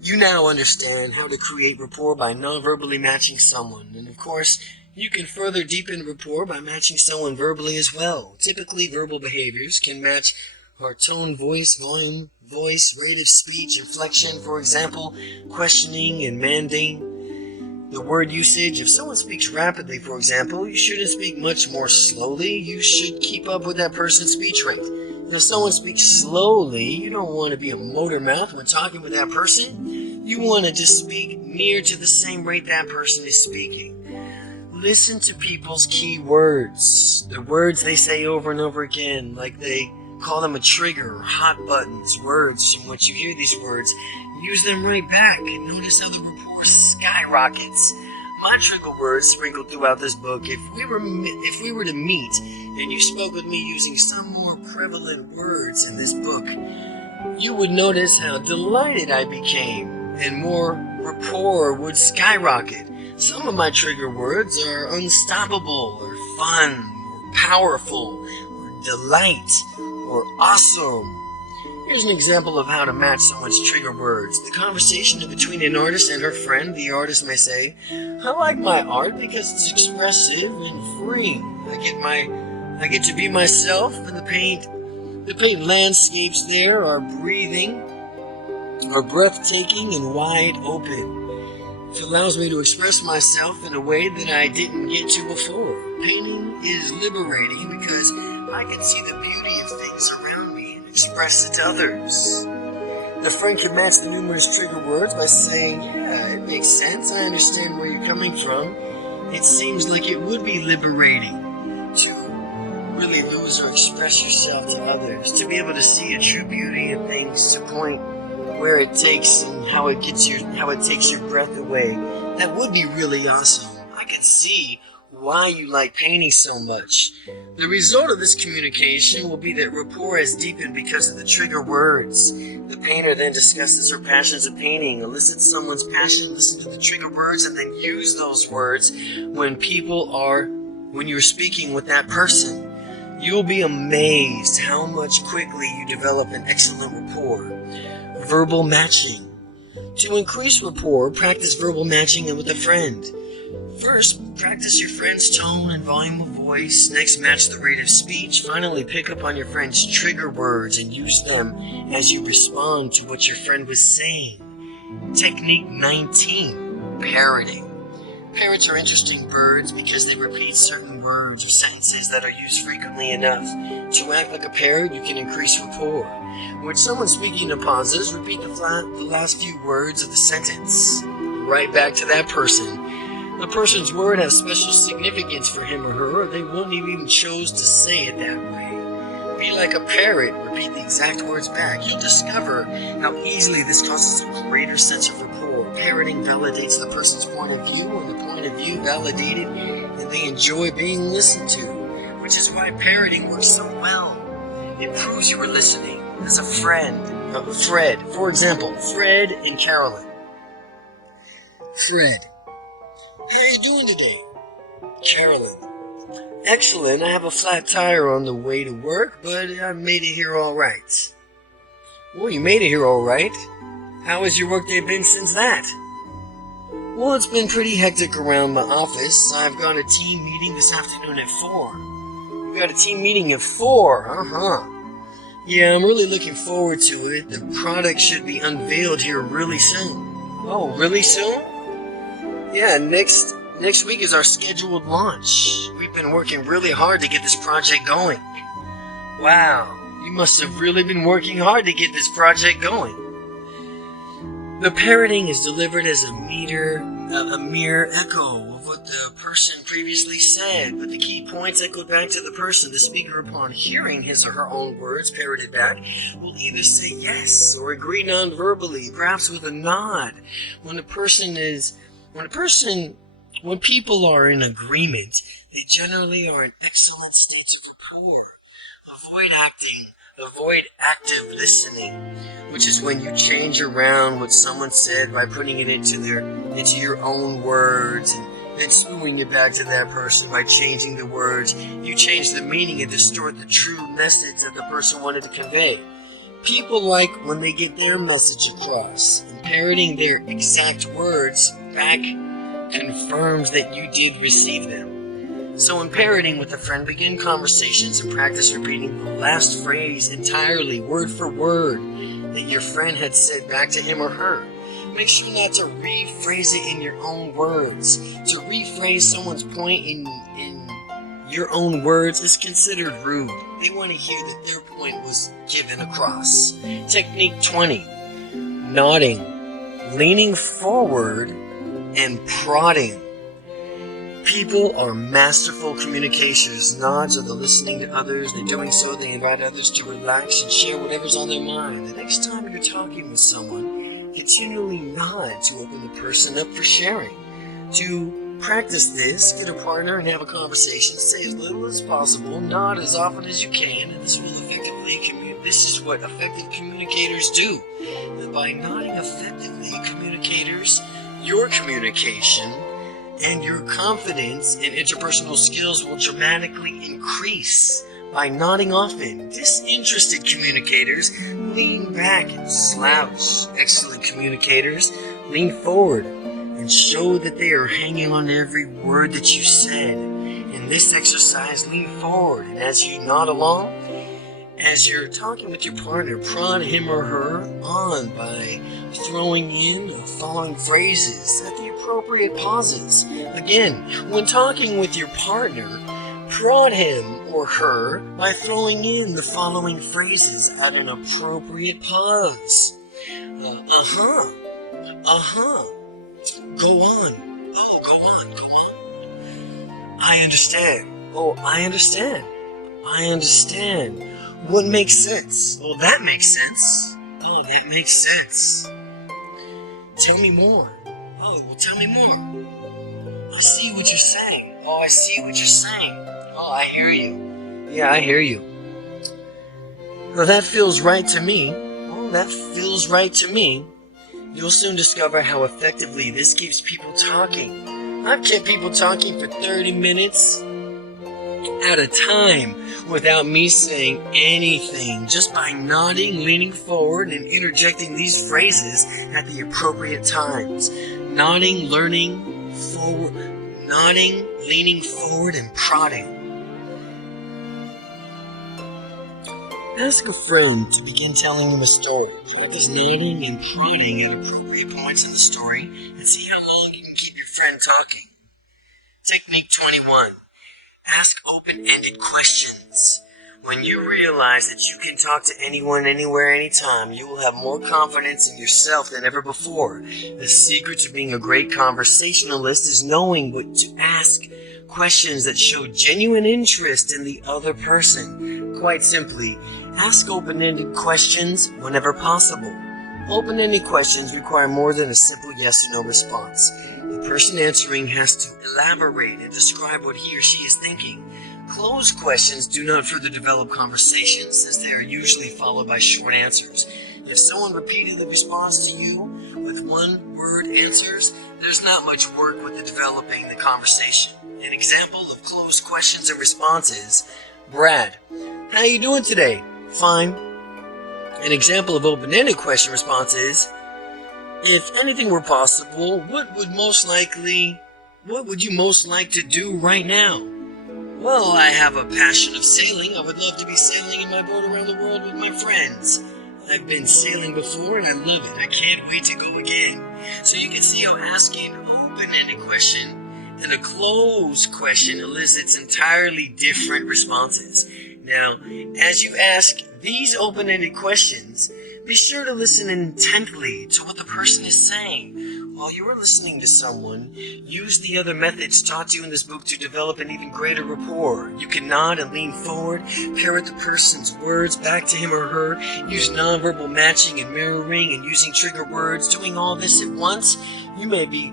You now understand how to create rapport by non-verbally matching someone, and of course, you can further deepen rapport by matching someone verbally as well. Typically, verbal behaviors can match our tone, voice, volume, rate of speech, inflection, for example, questioning and manding The word usage, if someone speaks rapidly, for example, you shouldn't speak much more slowly. You should keep up with that person's speech rate. If someone speaks slowly, you don't want to be a motor mouth when talking with that person. You want to just speak near to the same rate that person is speaking. Listen to people's key words, the words they say over and over again, like they call them a trigger or hot buttons, words. And once you hear these words, use them right back and notice how the rapport skyrockets. My trigger words sprinkled throughout this book. If we were to meet and you spoke with me using some more prevalent words in this book, you would notice how delighted I became and more rapport would skyrocket. Some of my trigger words are unstoppable or fun or powerful or delight or awesome. Here's an example of how to match someone's trigger words. The conversation between an artist and her friend. The artist may say, I like my art because it's expressive and free. I get to be myself, and the paint landscapes there are breathtaking and wide open. It allows me to express myself in a way that I didn't get to before. Painting is liberating because I can see the beauty of things around me and express it to others. The friend can match the numerous trigger words by saying, yeah, it makes sense. I understand where you're coming from. It seems like it would be liberating to really lose or express yourself to others, to be able to see a true beauty in things, to point where it takes and how it takes your breath away. That would be really awesome. I can see why you like painting so much. The result of this communication will be that rapport has deepened because of the trigger words. The painter then discusses her passions of painting, elicits someone's passion, listen to the trigger words, and then use those words when you're speaking with that person. You'll be amazed how much quickly you develop an excellent rapport. Verbal matching. To increase rapport, practice verbal matching with a friend. First, practice your friend's tone and volume of voice. Next, match the rate of speech. Finally, pick up on your friend's trigger words and use them as you respond to what your friend was saying. Technique 19, parroting. Parrots are interesting birds because they repeat certain words or sentences that are used frequently enough. To act like a parrot, you can increase rapport. When someone's speaking in pauses, repeat the last few words of the sentence. Right back to that person. The person's word has special significance for him or her, or they wouldn't have even chose to say it that way. Be like a parrot, repeat the exact words back. You'll discover how easily this causes a greater sense of rapport. Parroting validates the person's point of view, and the point of view validated, and they enjoy being listened to, which is why parroting works so well. It proves you were listening. As a friend, Fred, for example, Fred and Carolyn. Fred, how are you doing today? Carolyn, excellent. I have a flat tire on the way to work, but I made it here all right. Well, you made it here all right. How has your workday been since that? Well, it's been pretty hectic around my office. I've got a team meeting this afternoon at 4. You've got a team meeting at 4? Yeah, I'm really looking forward to it. The product should be unveiled here really soon. Oh, really soon? Yeah, next week is our scheduled launch. We've been working really hard to get this project going. Wow, you must have really been working hard to get this project going. The parroting is delivered as a mere echo of what the person previously said, but the key points echoed back to the person. The speaker, upon hearing his or her own words parroted back, will either say yes or agree non-verbally, perhaps with a nod. When people are in agreement, they generally are in excellent states of rapport. Avoid active listening, which is when you change around what someone said by putting it into your own words and then spewing it back to that person by changing the words. You change the meaning and distort the true message that the person wanted to convey. People like when they get their message across, and parroting their exact words back confirms that you did receive them. So in parroting with a friend, begin conversations and practice repeating the last phrase entirely, word for word, that your friend had said back to him or her. make sure not to rephrase it in your own words. To rephrase someone's point in your own words is considered rude. They want to hear that their point was given across. Technique 20. Nodding, leaning forward, and prodding. People are masterful communicators. Nods are the listening to others. In doing so, they invite others to relax and share whatever's on their mind. The next time you're talking with someone, continually nod to open the person up for sharing. To practice this, get a partner and have a conversation. Say as little as possible. Nod as often as you can, and this will effectively communicate. This is what effective communicators do. And by nodding effectively, communicators, your communication and your confidence and interpersonal skills will dramatically increase. By nodding often, disinterested communicators lean back and slouch. Excellent communicators lean forward and show that they are hanging on every word that you said. In this exercise, lean forward, and as you nod along, as you're talking with your partner, prod him or her on by throwing in the following phrases at the appropriate pauses. Again, when talking with your partner, prod him or her by throwing in the following phrases at an appropriate pause. Go on. Oh, go on. I understand. Oh, I understand. I understand. What makes sense? Oh, that makes sense. Oh, that makes sense. Tell me more. Oh, well, tell me more. I see what you're saying. Oh, I see what you're saying. Oh, I hear you. Yeah, I hear you. Well, that feels right to me. Oh, that feels right to me. You'll soon discover how effectively this keeps people talking. I've kept people talking for 30 minutes at a time without me saying anything, just by nodding, leaning forward, and interjecting these phrases at the appropriate times. Nodding, leaning forward, and prodding. Ask a friend to begin telling him a story. Practice nodding and prodding at appropriate points in the story and see how long you can keep your friend talking. Technique 21. Ask open-ended questions. When you realize that you can talk to anyone, anywhere, anytime, you will have more confidence in yourself than ever before. The secret to being a great conversationalist is knowing what to ask questions that show genuine interest in the other person. Quite simply, ask open-ended questions whenever possible. Open-ended questions require more than a simple yes or no response. The person answering has to elaborate and describe what he or she is thinking. Closed questions do not further develop conversations, since they are usually followed by short answers. If someone repeatedly responds to you with one-word answers, there's not much work with developing the conversation. An example of closed questions and responses: Brad, how you doing today? Fine. An example of open-ended question response is: if anything were possible, what would you most like to do right now? Well, I have a passion of sailing. I would love to be sailing in my boat around the world with my friends. I've been sailing before and I love it. I can't wait to go again. So you can see how asking an open-ended question and a closed question elicits entirely different responses. Now, as you ask these open-ended questions, be sure to listen intently to what the person is saying. While you are listening to someone, use the other methods taught you in this book to develop an even greater rapport. You can nod and lean forward, parrot the person's words back to him or her, use nonverbal matching and mirroring, and using trigger words. Doing all this at once, you might be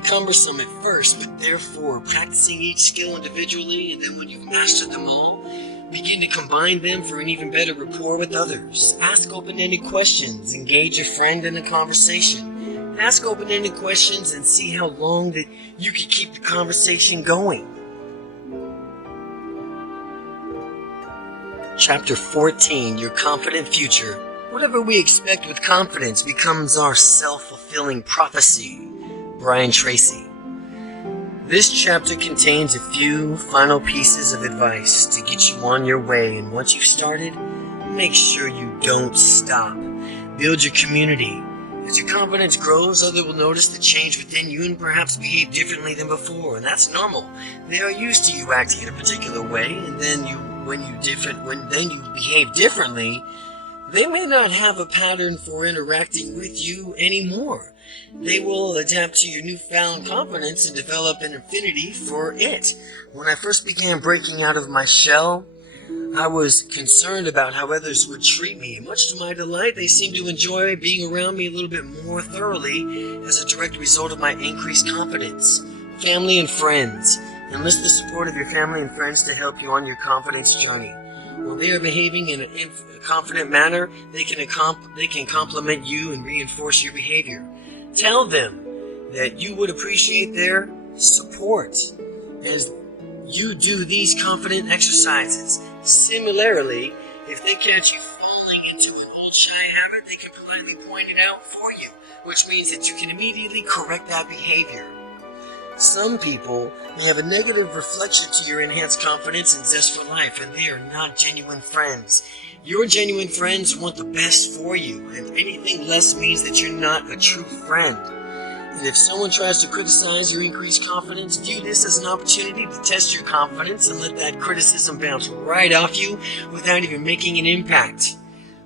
cumbersome at first, but therefore practicing each skill individually, and then when you've mastered them all, begin to combine them for an even better rapport with others. Ask open-ended questions. Engage a friend in a conversation. Ask open-ended questions and see how long that you can keep the conversation going. Chapter 14, Your Confident Future. Whatever we expect with confidence becomes our self-fulfilling prophecy. Brian Tracy. This chapter contains a few final pieces of advice to get you on your way, and once you've started, make sure you don't stop. Build your community. As your confidence grows, others will notice the change within you and perhaps behave differently than before, and that's normal. They are used to you acting in a particular way, and then when you behave differently, they may not have a pattern for interacting with you anymore. They will adapt to your newfound confidence and develop an affinity for it. When I first began breaking out of my shell, I was concerned about how others would treat me. Much to my delight, they seemed to enjoy being around me a little bit more thoroughly as a direct result of my increased confidence. Family and friends. Enlist the support of your family and friends to help you on your confidence journey. While they are behaving in a confident manner, they can compliment you and reinforce your behavior. Tell them that you would appreciate their support as you do these confident exercises. Similarly, if they catch you falling into an old shy habit, they can politely point it out for you, which means that you can immediately correct that behavior. Some people may have a negative reflection to your enhanced confidence and zest for life, and they are not genuine friends. Your genuine friends want the best for you, and anything less means that you're not a true friend. And if someone tries to criticize your increased confidence, view this as an opportunity to test your confidence and let that criticism bounce right off you without even making an impact.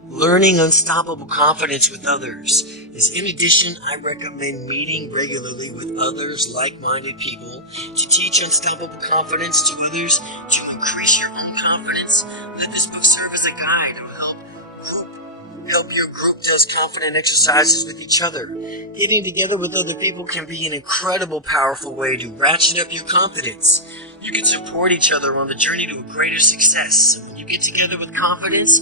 Learning unstoppable confidence with others is, in addition, I recommend meeting regularly with others, like-minded people, to teach unstoppable confidence to others, to increase your own confidence. Let this book serve as a guide to help your group does confident exercises with each other. Getting together with other people can be an incredible, powerful way to ratchet up your confidence. You can support each other on the journey to a greater success. And when you get together with confidence,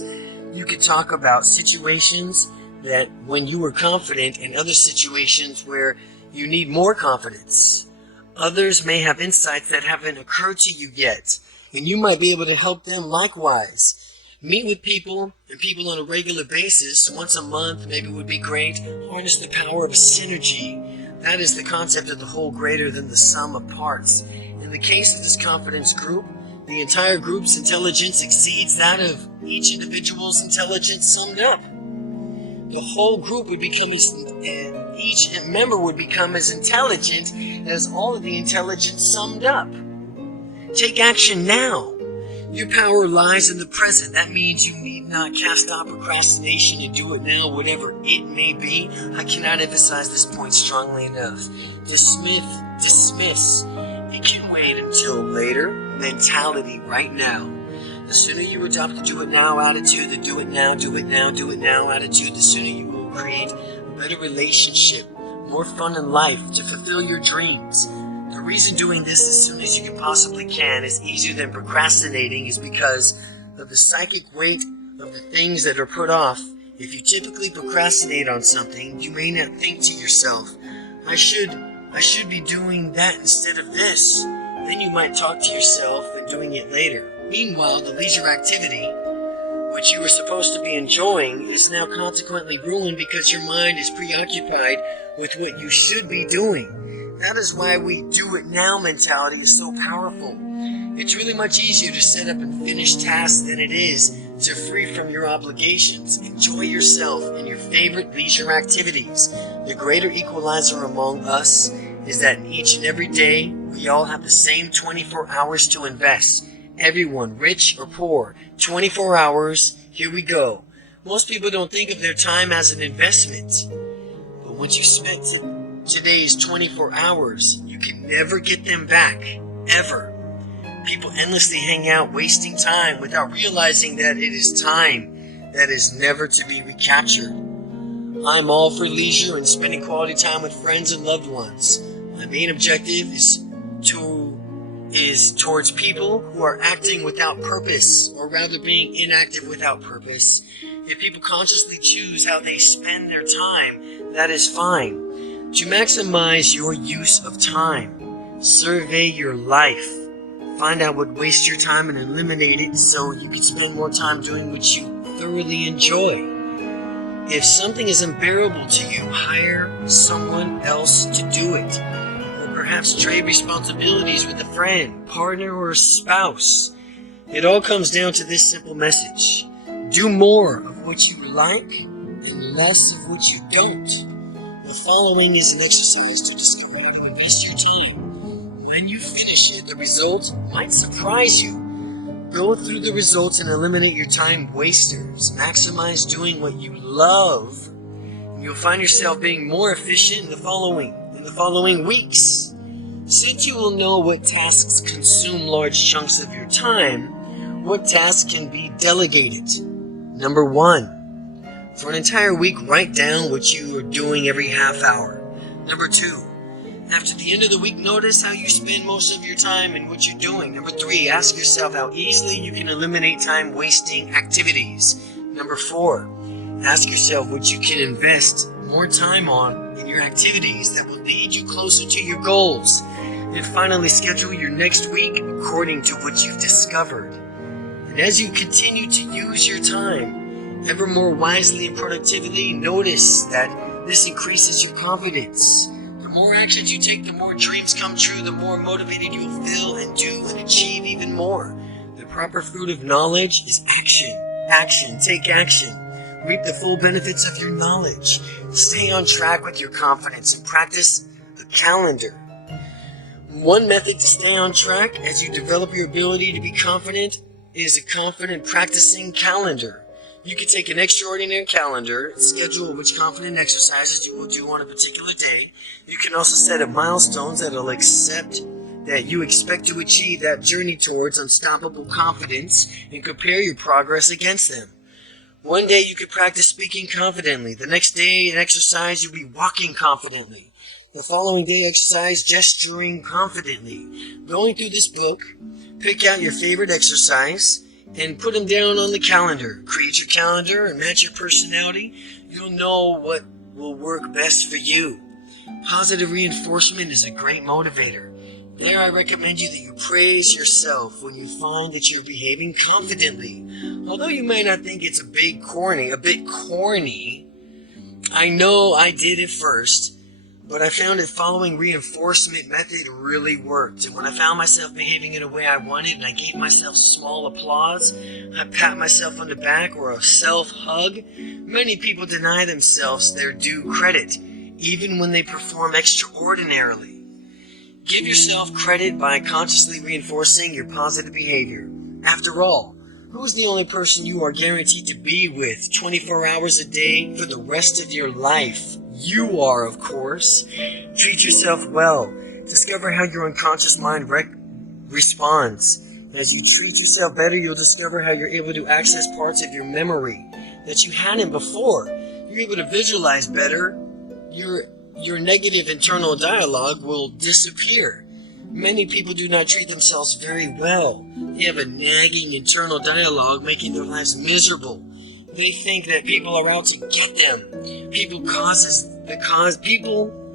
you can talk about situations that when you were confident and other situations where you need more confidence. Others may have insights that haven't occurred to you yet, and you might be able to help them likewise. Meet with people on a regular basis, once a month maybe would be great. Harness the power of synergy. That is the concept of the whole greater than the sum of parts. In the case of this confidence group, the entire group's intelligence exceeds that of each individual's intelligence summed up. The whole group would become each member would become as intelligent as all of the intelligence summed up. Take action now. Your power lies in the present. That means you need not cast out procrastination and do it now, whatever it may be. I cannot emphasize this point strongly enough. Dismiss. It can wait until later mentality right now. The sooner you adopt the do it now attitude, the do it now attitude, the sooner you will create a better relationship, more fun in life to fulfill your dreams. The reason doing this as soon as you possibly can is easier than procrastinating is because of the psychic weight of the things that are put off. If you typically procrastinate on something, you may not think to yourself, I should be doing that instead of this. Then you might talk to yourself and doing it later. Meanwhile, the leisure activity, which you were supposed to be enjoying, is now consequently ruined because your mind is preoccupied with what you should be doing. That is why we do it now mentality is so powerful. It's really much easier to set up and finish tasks than it is to free from your obligations. Enjoy yourself and your favorite leisure activities. The greater equalizer among us is that in each and every day, we all have the same 24 hours to invest. Everyone, rich or poor, 24 hours, here we go. Most people don't think of their time as an investment. But once you've spent today's 24 hours, you can never get them back, ever. People endlessly hang out wasting time without realizing that it is time that is never to be recaptured. I'm all for leisure and spending quality time with friends and loved ones. My main objective is towards people who are acting without purpose, or rather being inactive without purpose. If people consciously choose how they spend their time, that is fine. To maximize your use of time, survey your life. Find out what wastes your time and eliminate it so you can spend more time doing what you thoroughly enjoy. If something is unbearable to you, hire someone else to do it. Or perhaps trade responsibilities with a friend, partner, or a spouse. It all comes down to this simple message. Do more of what you like and less of what you don't. The following is an exercise to discover how to invest your time. When you finish it, the result might surprise you. Go through the results and eliminate your time wasters. Maximize doing what you love, and you'll find yourself being more efficient in the following weeks. Since you will know what tasks consume large chunks of your time, what tasks can be delegated? Number 1. For an entire week, write down what you are doing every half hour. Number 2. After the end of the week, notice how you spend most of your time and what you're doing. Number 3, ask yourself how easily you can eliminate time-wasting activities. Number 4, ask yourself what you can invest more time on in your activities that will lead you closer to your goals. And finally, schedule your next week according to what you've discovered. And as you continue to use your time ever more wisely in productivity, notice that this increases your confidence. The more actions you take, the more dreams come true, the more motivated you'll feel and do and achieve even more. The proper fruit of knowledge is action. Action. Take action. Reap the full benefits of your knowledge. Stay on track with your confidence and practice a calendar. One method to stay on track as you develop your ability to be confident is a confident practicing calendar. You can take an extraordinary calendar, schedule which confident exercises you will do on a particular day. You can also set up milestones that you expect to achieve that journey towards unstoppable confidence and compare your progress against them. One day you could practice speaking confidently. The next day, an exercise, you'll be walking confidently. The following day, exercise gesturing confidently. Going through this book, pick out your favorite exercise and put them down on the calendar. Create your calendar and match your personality. You'll know what will work best for you. Positive reinforcement is a great motivator. There I recommend you that you praise yourself when you find that you're behaving confidently. Although you may not think it's a bit corny, I know I did at first, but I found that following reinforcement method really worked. And when I found myself behaving in a way I wanted and I gave myself small applause, I pat myself on the back or a self-hug, many people deny themselves their due credit, even when they perform extraordinarily. Give yourself credit by consciously reinforcing your positive behavior. After all, who is the only person you are guaranteed to be with 24 hours a day for the rest of your life? You are, of course. Treat yourself well. Discover how your unconscious mind responds. As you treat yourself better, you'll discover how you're able to access parts of your memory that you hadn't before. You're able to visualize better. Your negative internal dialogue will disappear. Many people do not treat themselves very well. They have a nagging internal dialogue making their lives miserable. They think that people are out to get them. People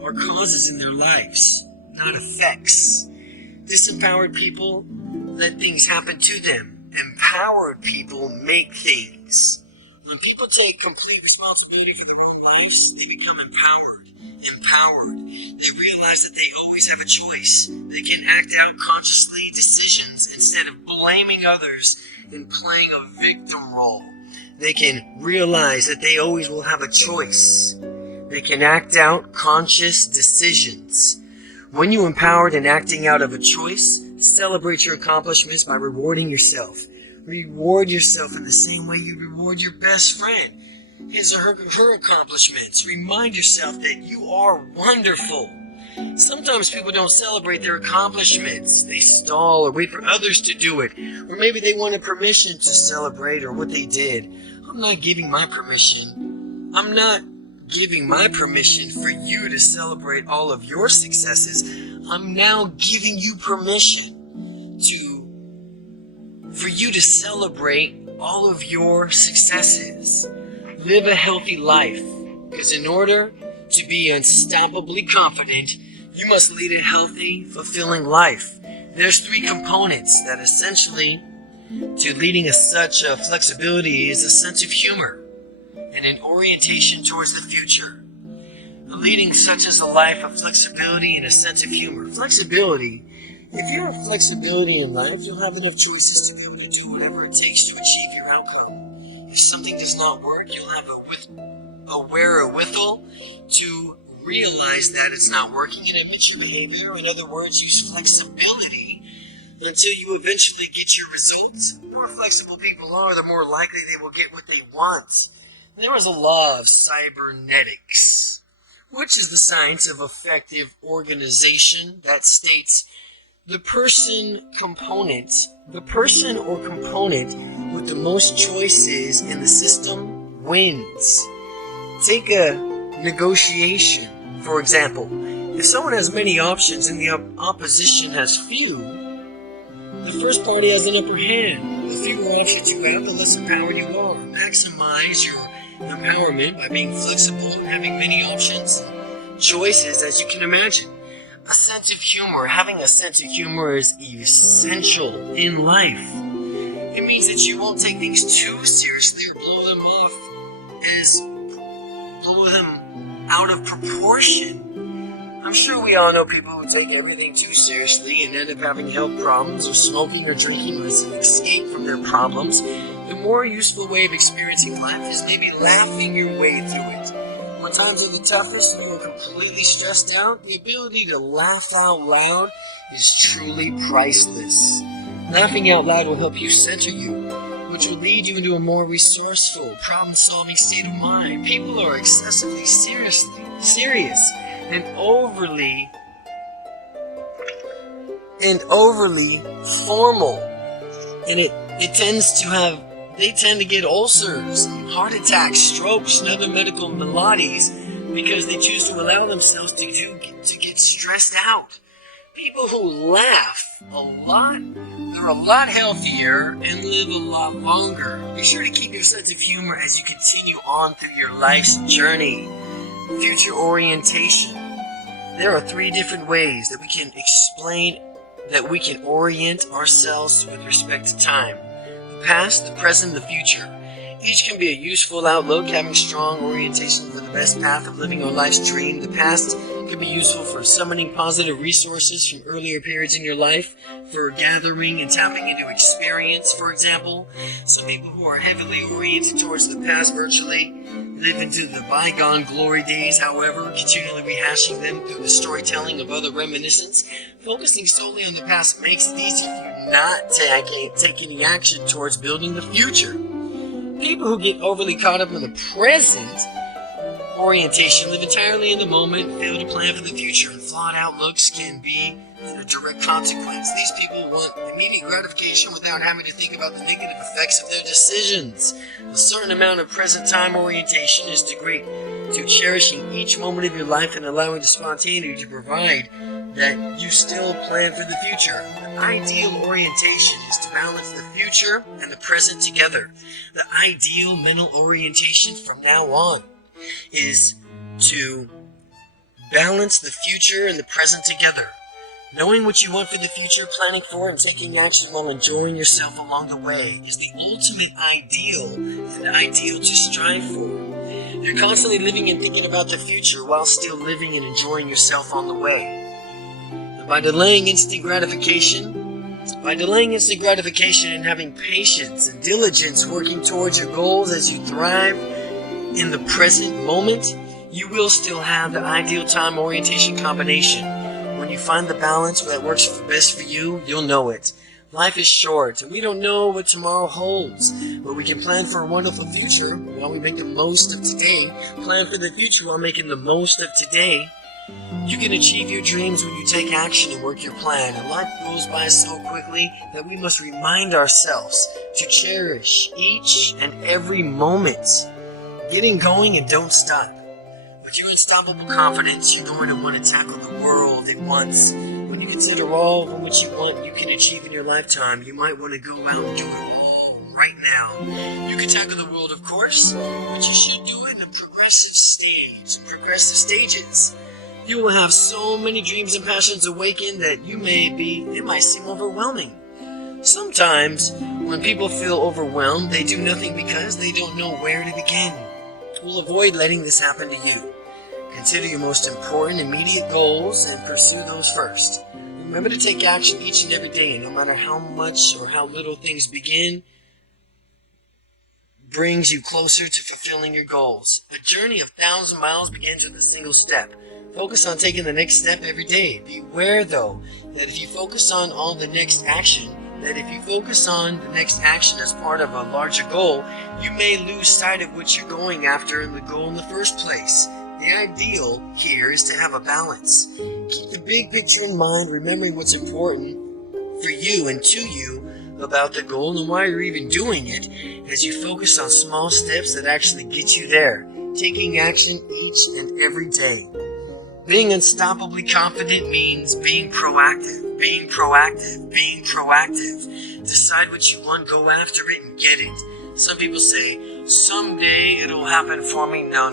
are causes in their lives, not effects. Disempowered people let things happen to them. Empowered people make things. When people take complete responsibility for their own lives, they become empowered. They realize that they always have a choice. They can act out consciously decisions instead of blaming others and playing a victim role. They can realize that they always will have a choice. They can act out conscious decisions. When you're empowered and acting out of a choice, celebrate your accomplishments by rewarding yourself. Reward yourself in the same way you reward your best friend. His or her accomplishments. Remind yourself that you are wonderful. Sometimes people don't celebrate their accomplishments. They stall or wait for others to do it. Or maybe they wanted permission to celebrate or what they did. I'm not giving my permission for you to celebrate all of your successes. I'm now giving you permission for you to celebrate all of your successes. Live a healthy life, because in order to be unstoppably confident, you must lead a healthy, fulfilling life. There's 3 components that essentially to leading such a flexibility is a sense of humor and an orientation towards the future. Leading such as a life of flexibility and a sense of humor. Flexibility. If you have flexibility in life, you'll have enough choices to be able to do whatever it takes to achieve your outcome. If something does not work, you'll have a wherewithal to realize that it's not working and admit your behavior. In other words, use flexibility until you eventually get your results. The more flexible people are, the more likely they will get what they want. There is a law of cybernetics, which is the science of effective organization that states the person or component with the most choices in the system wins. Take a negotiation, for example. If someone has many options and the opposition has few, the first party has an upper hand. The fewer options you have, the less empowered you are. Maximize your empowerment by being flexible and having many options and choices, as you can imagine. A sense of humor. Having a sense of humor is essential in life. It means that you won't take things too seriously or blow them out of proportion. I'm sure we all know people who take everything too seriously and end up having health problems, or smoking or drinking as an escape from their problems. The more useful way of experiencing life is maybe laughing your way through it. When times are the toughest and you are completely stressed out, the ability to laugh out loud is truly priceless. Laughing out loud will help you center you, which will lead you into a more resourceful, problem-solving state of mind. People are excessively serious and overly formal, and they tend to get ulcers, heart attacks, strokes, and other medical maladies because they choose to allow themselves to get stressed out. People who laugh a lot, they're a lot healthier and live a lot longer. Be sure to keep your sense of humor as you continue on through your life's journey. Future orientation. There are 3 different ways that we can orient ourselves with respect to time. The past, the present, the future. Each can be a useful outlook, having strong orientation for the best path of living our life's dream. The past can be useful for summoning positive resources from earlier periods in your life, for gathering and tapping into experience, for example. Some people who are heavily oriented towards the past virtually live into the bygone glory days, however, continually rehashing them through the storytelling of other reminiscence. Focusing solely on the past makes it easy for you not to take any action towards building the future. People who get overly caught up in the present orientation live entirely in the moment, fail to plan for the future, and flawed outlooks can be a direct consequence. These people want immediate gratification without having to think about the negative effects of their decisions. A certain amount of present time orientation is to cherishing each moment of your life and allowing the spontaneity to provide that you still plan for the future. The ideal orientation is to balance the future and the present together. The ideal mental orientation from now on is to balance the future and the present together. Knowing what you want for the future, planning for and taking action while enjoying yourself along the way is the ultimate ideal and ideal to strive for. You're constantly living and thinking about the future while still living and enjoying yourself on the way. By delaying instant gratification and having patience and diligence working towards your goals as you thrive in the present moment, you will still have the ideal time orientation combination. When you find the balance that works best for you, you'll know it. Life is short, and we don't know what tomorrow holds, but we can plan for a wonderful future while we make the most of today. Plan for the future while making the most of today. You can achieve your dreams when you take action and work your plan, and life goes by so quickly that we must remind ourselves to cherish each and every moment. Getting going and don't stop. With your unstoppable confidence, you're going to want to tackle the world at once. When you consider all of what you can achieve in your lifetime, you might want to go out and do it all right now. You can tackle the world, of course, but you should do it in a progressive stages. You will have so many dreams and passions awakened that it might seem overwhelming. Sometimes, when people feel overwhelmed, they do nothing because they don't know where to begin. We'll avoid letting this happen to you. Consider your most important immediate goals and pursue those first. Remember to take action each and every day, no matter how much or how little things brings you closer to fulfilling your goals. A journey of 1,000 miles begins with a single step. Focus on taking the next step every day. Beware, though, that if you focus on the next action as part of a larger goal, you may lose sight of what you're going after and the goal in the first place. The ideal here is to have a balance. Keep the big picture in mind, remembering what's important for you and to you about the goal and why you're even doing it, as you focus on small steps that actually get you there, taking action each and every day. Being unstoppably confident means being proactive. Decide what you want, go after it, and get it. Some people say, someday it'll happen for me. No.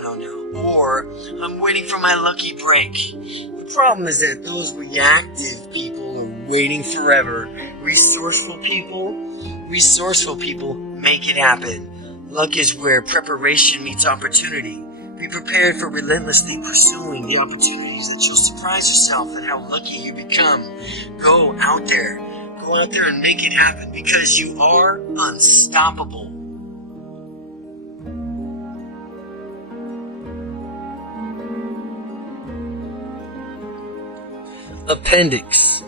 Or, I'm waiting for my lucky break. The problem is that those reactive people are waiting forever. Resourceful people make it happen. Luck is where preparation meets opportunity. Be prepared for relentlessly pursuing the opportunities that you'll surprise yourself at how lucky you become. Go out there and make it happen, because you are unstoppable. Appendix.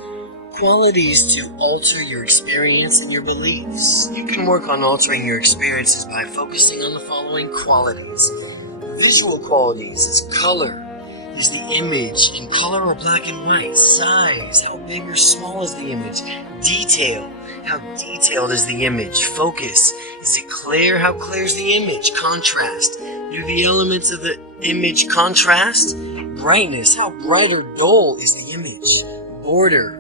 Qualities to alter your experience and your beliefs. You can work on altering your experiences by focusing on the following qualities. Visual qualities is color. Is the image in color or black and white? Size, how big or small is the image? Detail, how detailed is the image? Focus, is it clear? How clear is the image? Contrast, do the elements of the image contrast? Brightness, how bright or dull is the image? Border,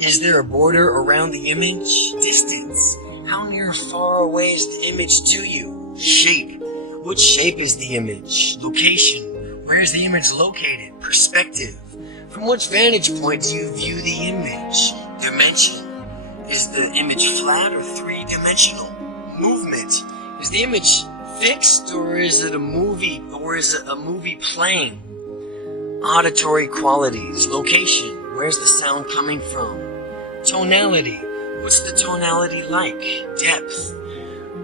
is there a border around the image? Distance, how near or far away is the image to you? Shape, what shape is the image? Location, where is the image located? Perspective, from which vantage point do you view the image? Dimension, is the image flat or three-dimensional? Movement, is the image fixed or is it a movie playing? Auditory qualities, location, where's the sound coming from? Tonality, what's the tonality like? Depth,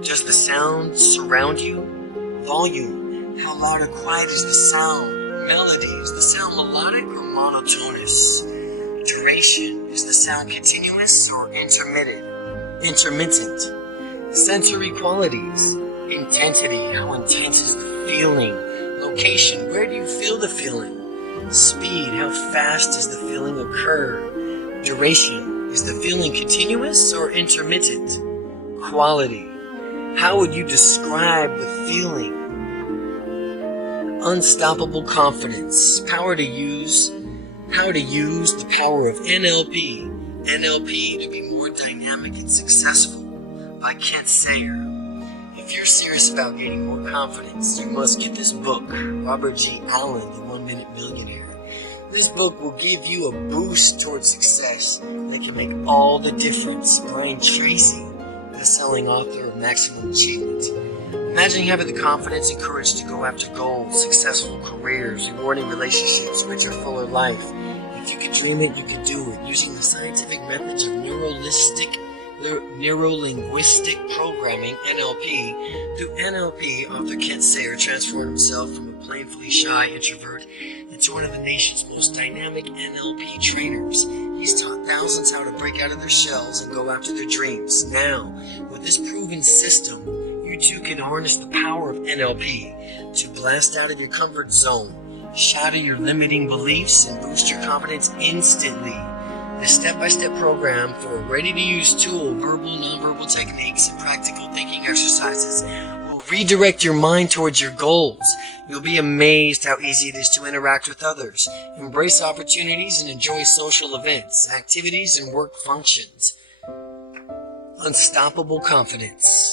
does the sound surround you? Volume, how loud or quiet is the sound? Melody, is the sound melodic or monotonous? Duration, is the sound continuous or intermittent? Sensory qualities, intensity, how intense is the feeling? Location, where do you feel the feeling? Speed, how fast does the feeling occur? Duration, is the feeling continuous or intermittent? Quality, how would you describe the feeling? Unstoppable confidence, how to use the power of NLP to be more dynamic and successful, by Kent Seyer. If you're serious about gaining more confidence, you must get this book, Robert G. Allen, The 1 Minute Millionaire. This book will give you a boost towards success that can make all the difference. Brian Tracy, best-selling author of Maximum Achievement. Imagine having the confidence and courage to go after goals, successful careers, rewarding relationships, richer, fuller life. If you could dream it, you could do it. Using the scientific methods of neuro-linguistic programming, NLP. Through NLP, author Kent Seyer transformed himself from a painfully shy introvert into one of the nation's most dynamic NLP trainers. He's taught thousands how to break out of their shells and go after their dreams. Now, with this proven system, you too can harness the power of NLP to blast out of your comfort zone, shatter your limiting beliefs, and boost your confidence instantly. This step-by-step program for a ready-to-use tool, verbal, nonverbal techniques, and practical thinking exercises will redirect your mind towards your goals. You'll be amazed how easy it is to interact with others, embrace opportunities, and enjoy social events, activities, and work functions. Unstoppable confidence.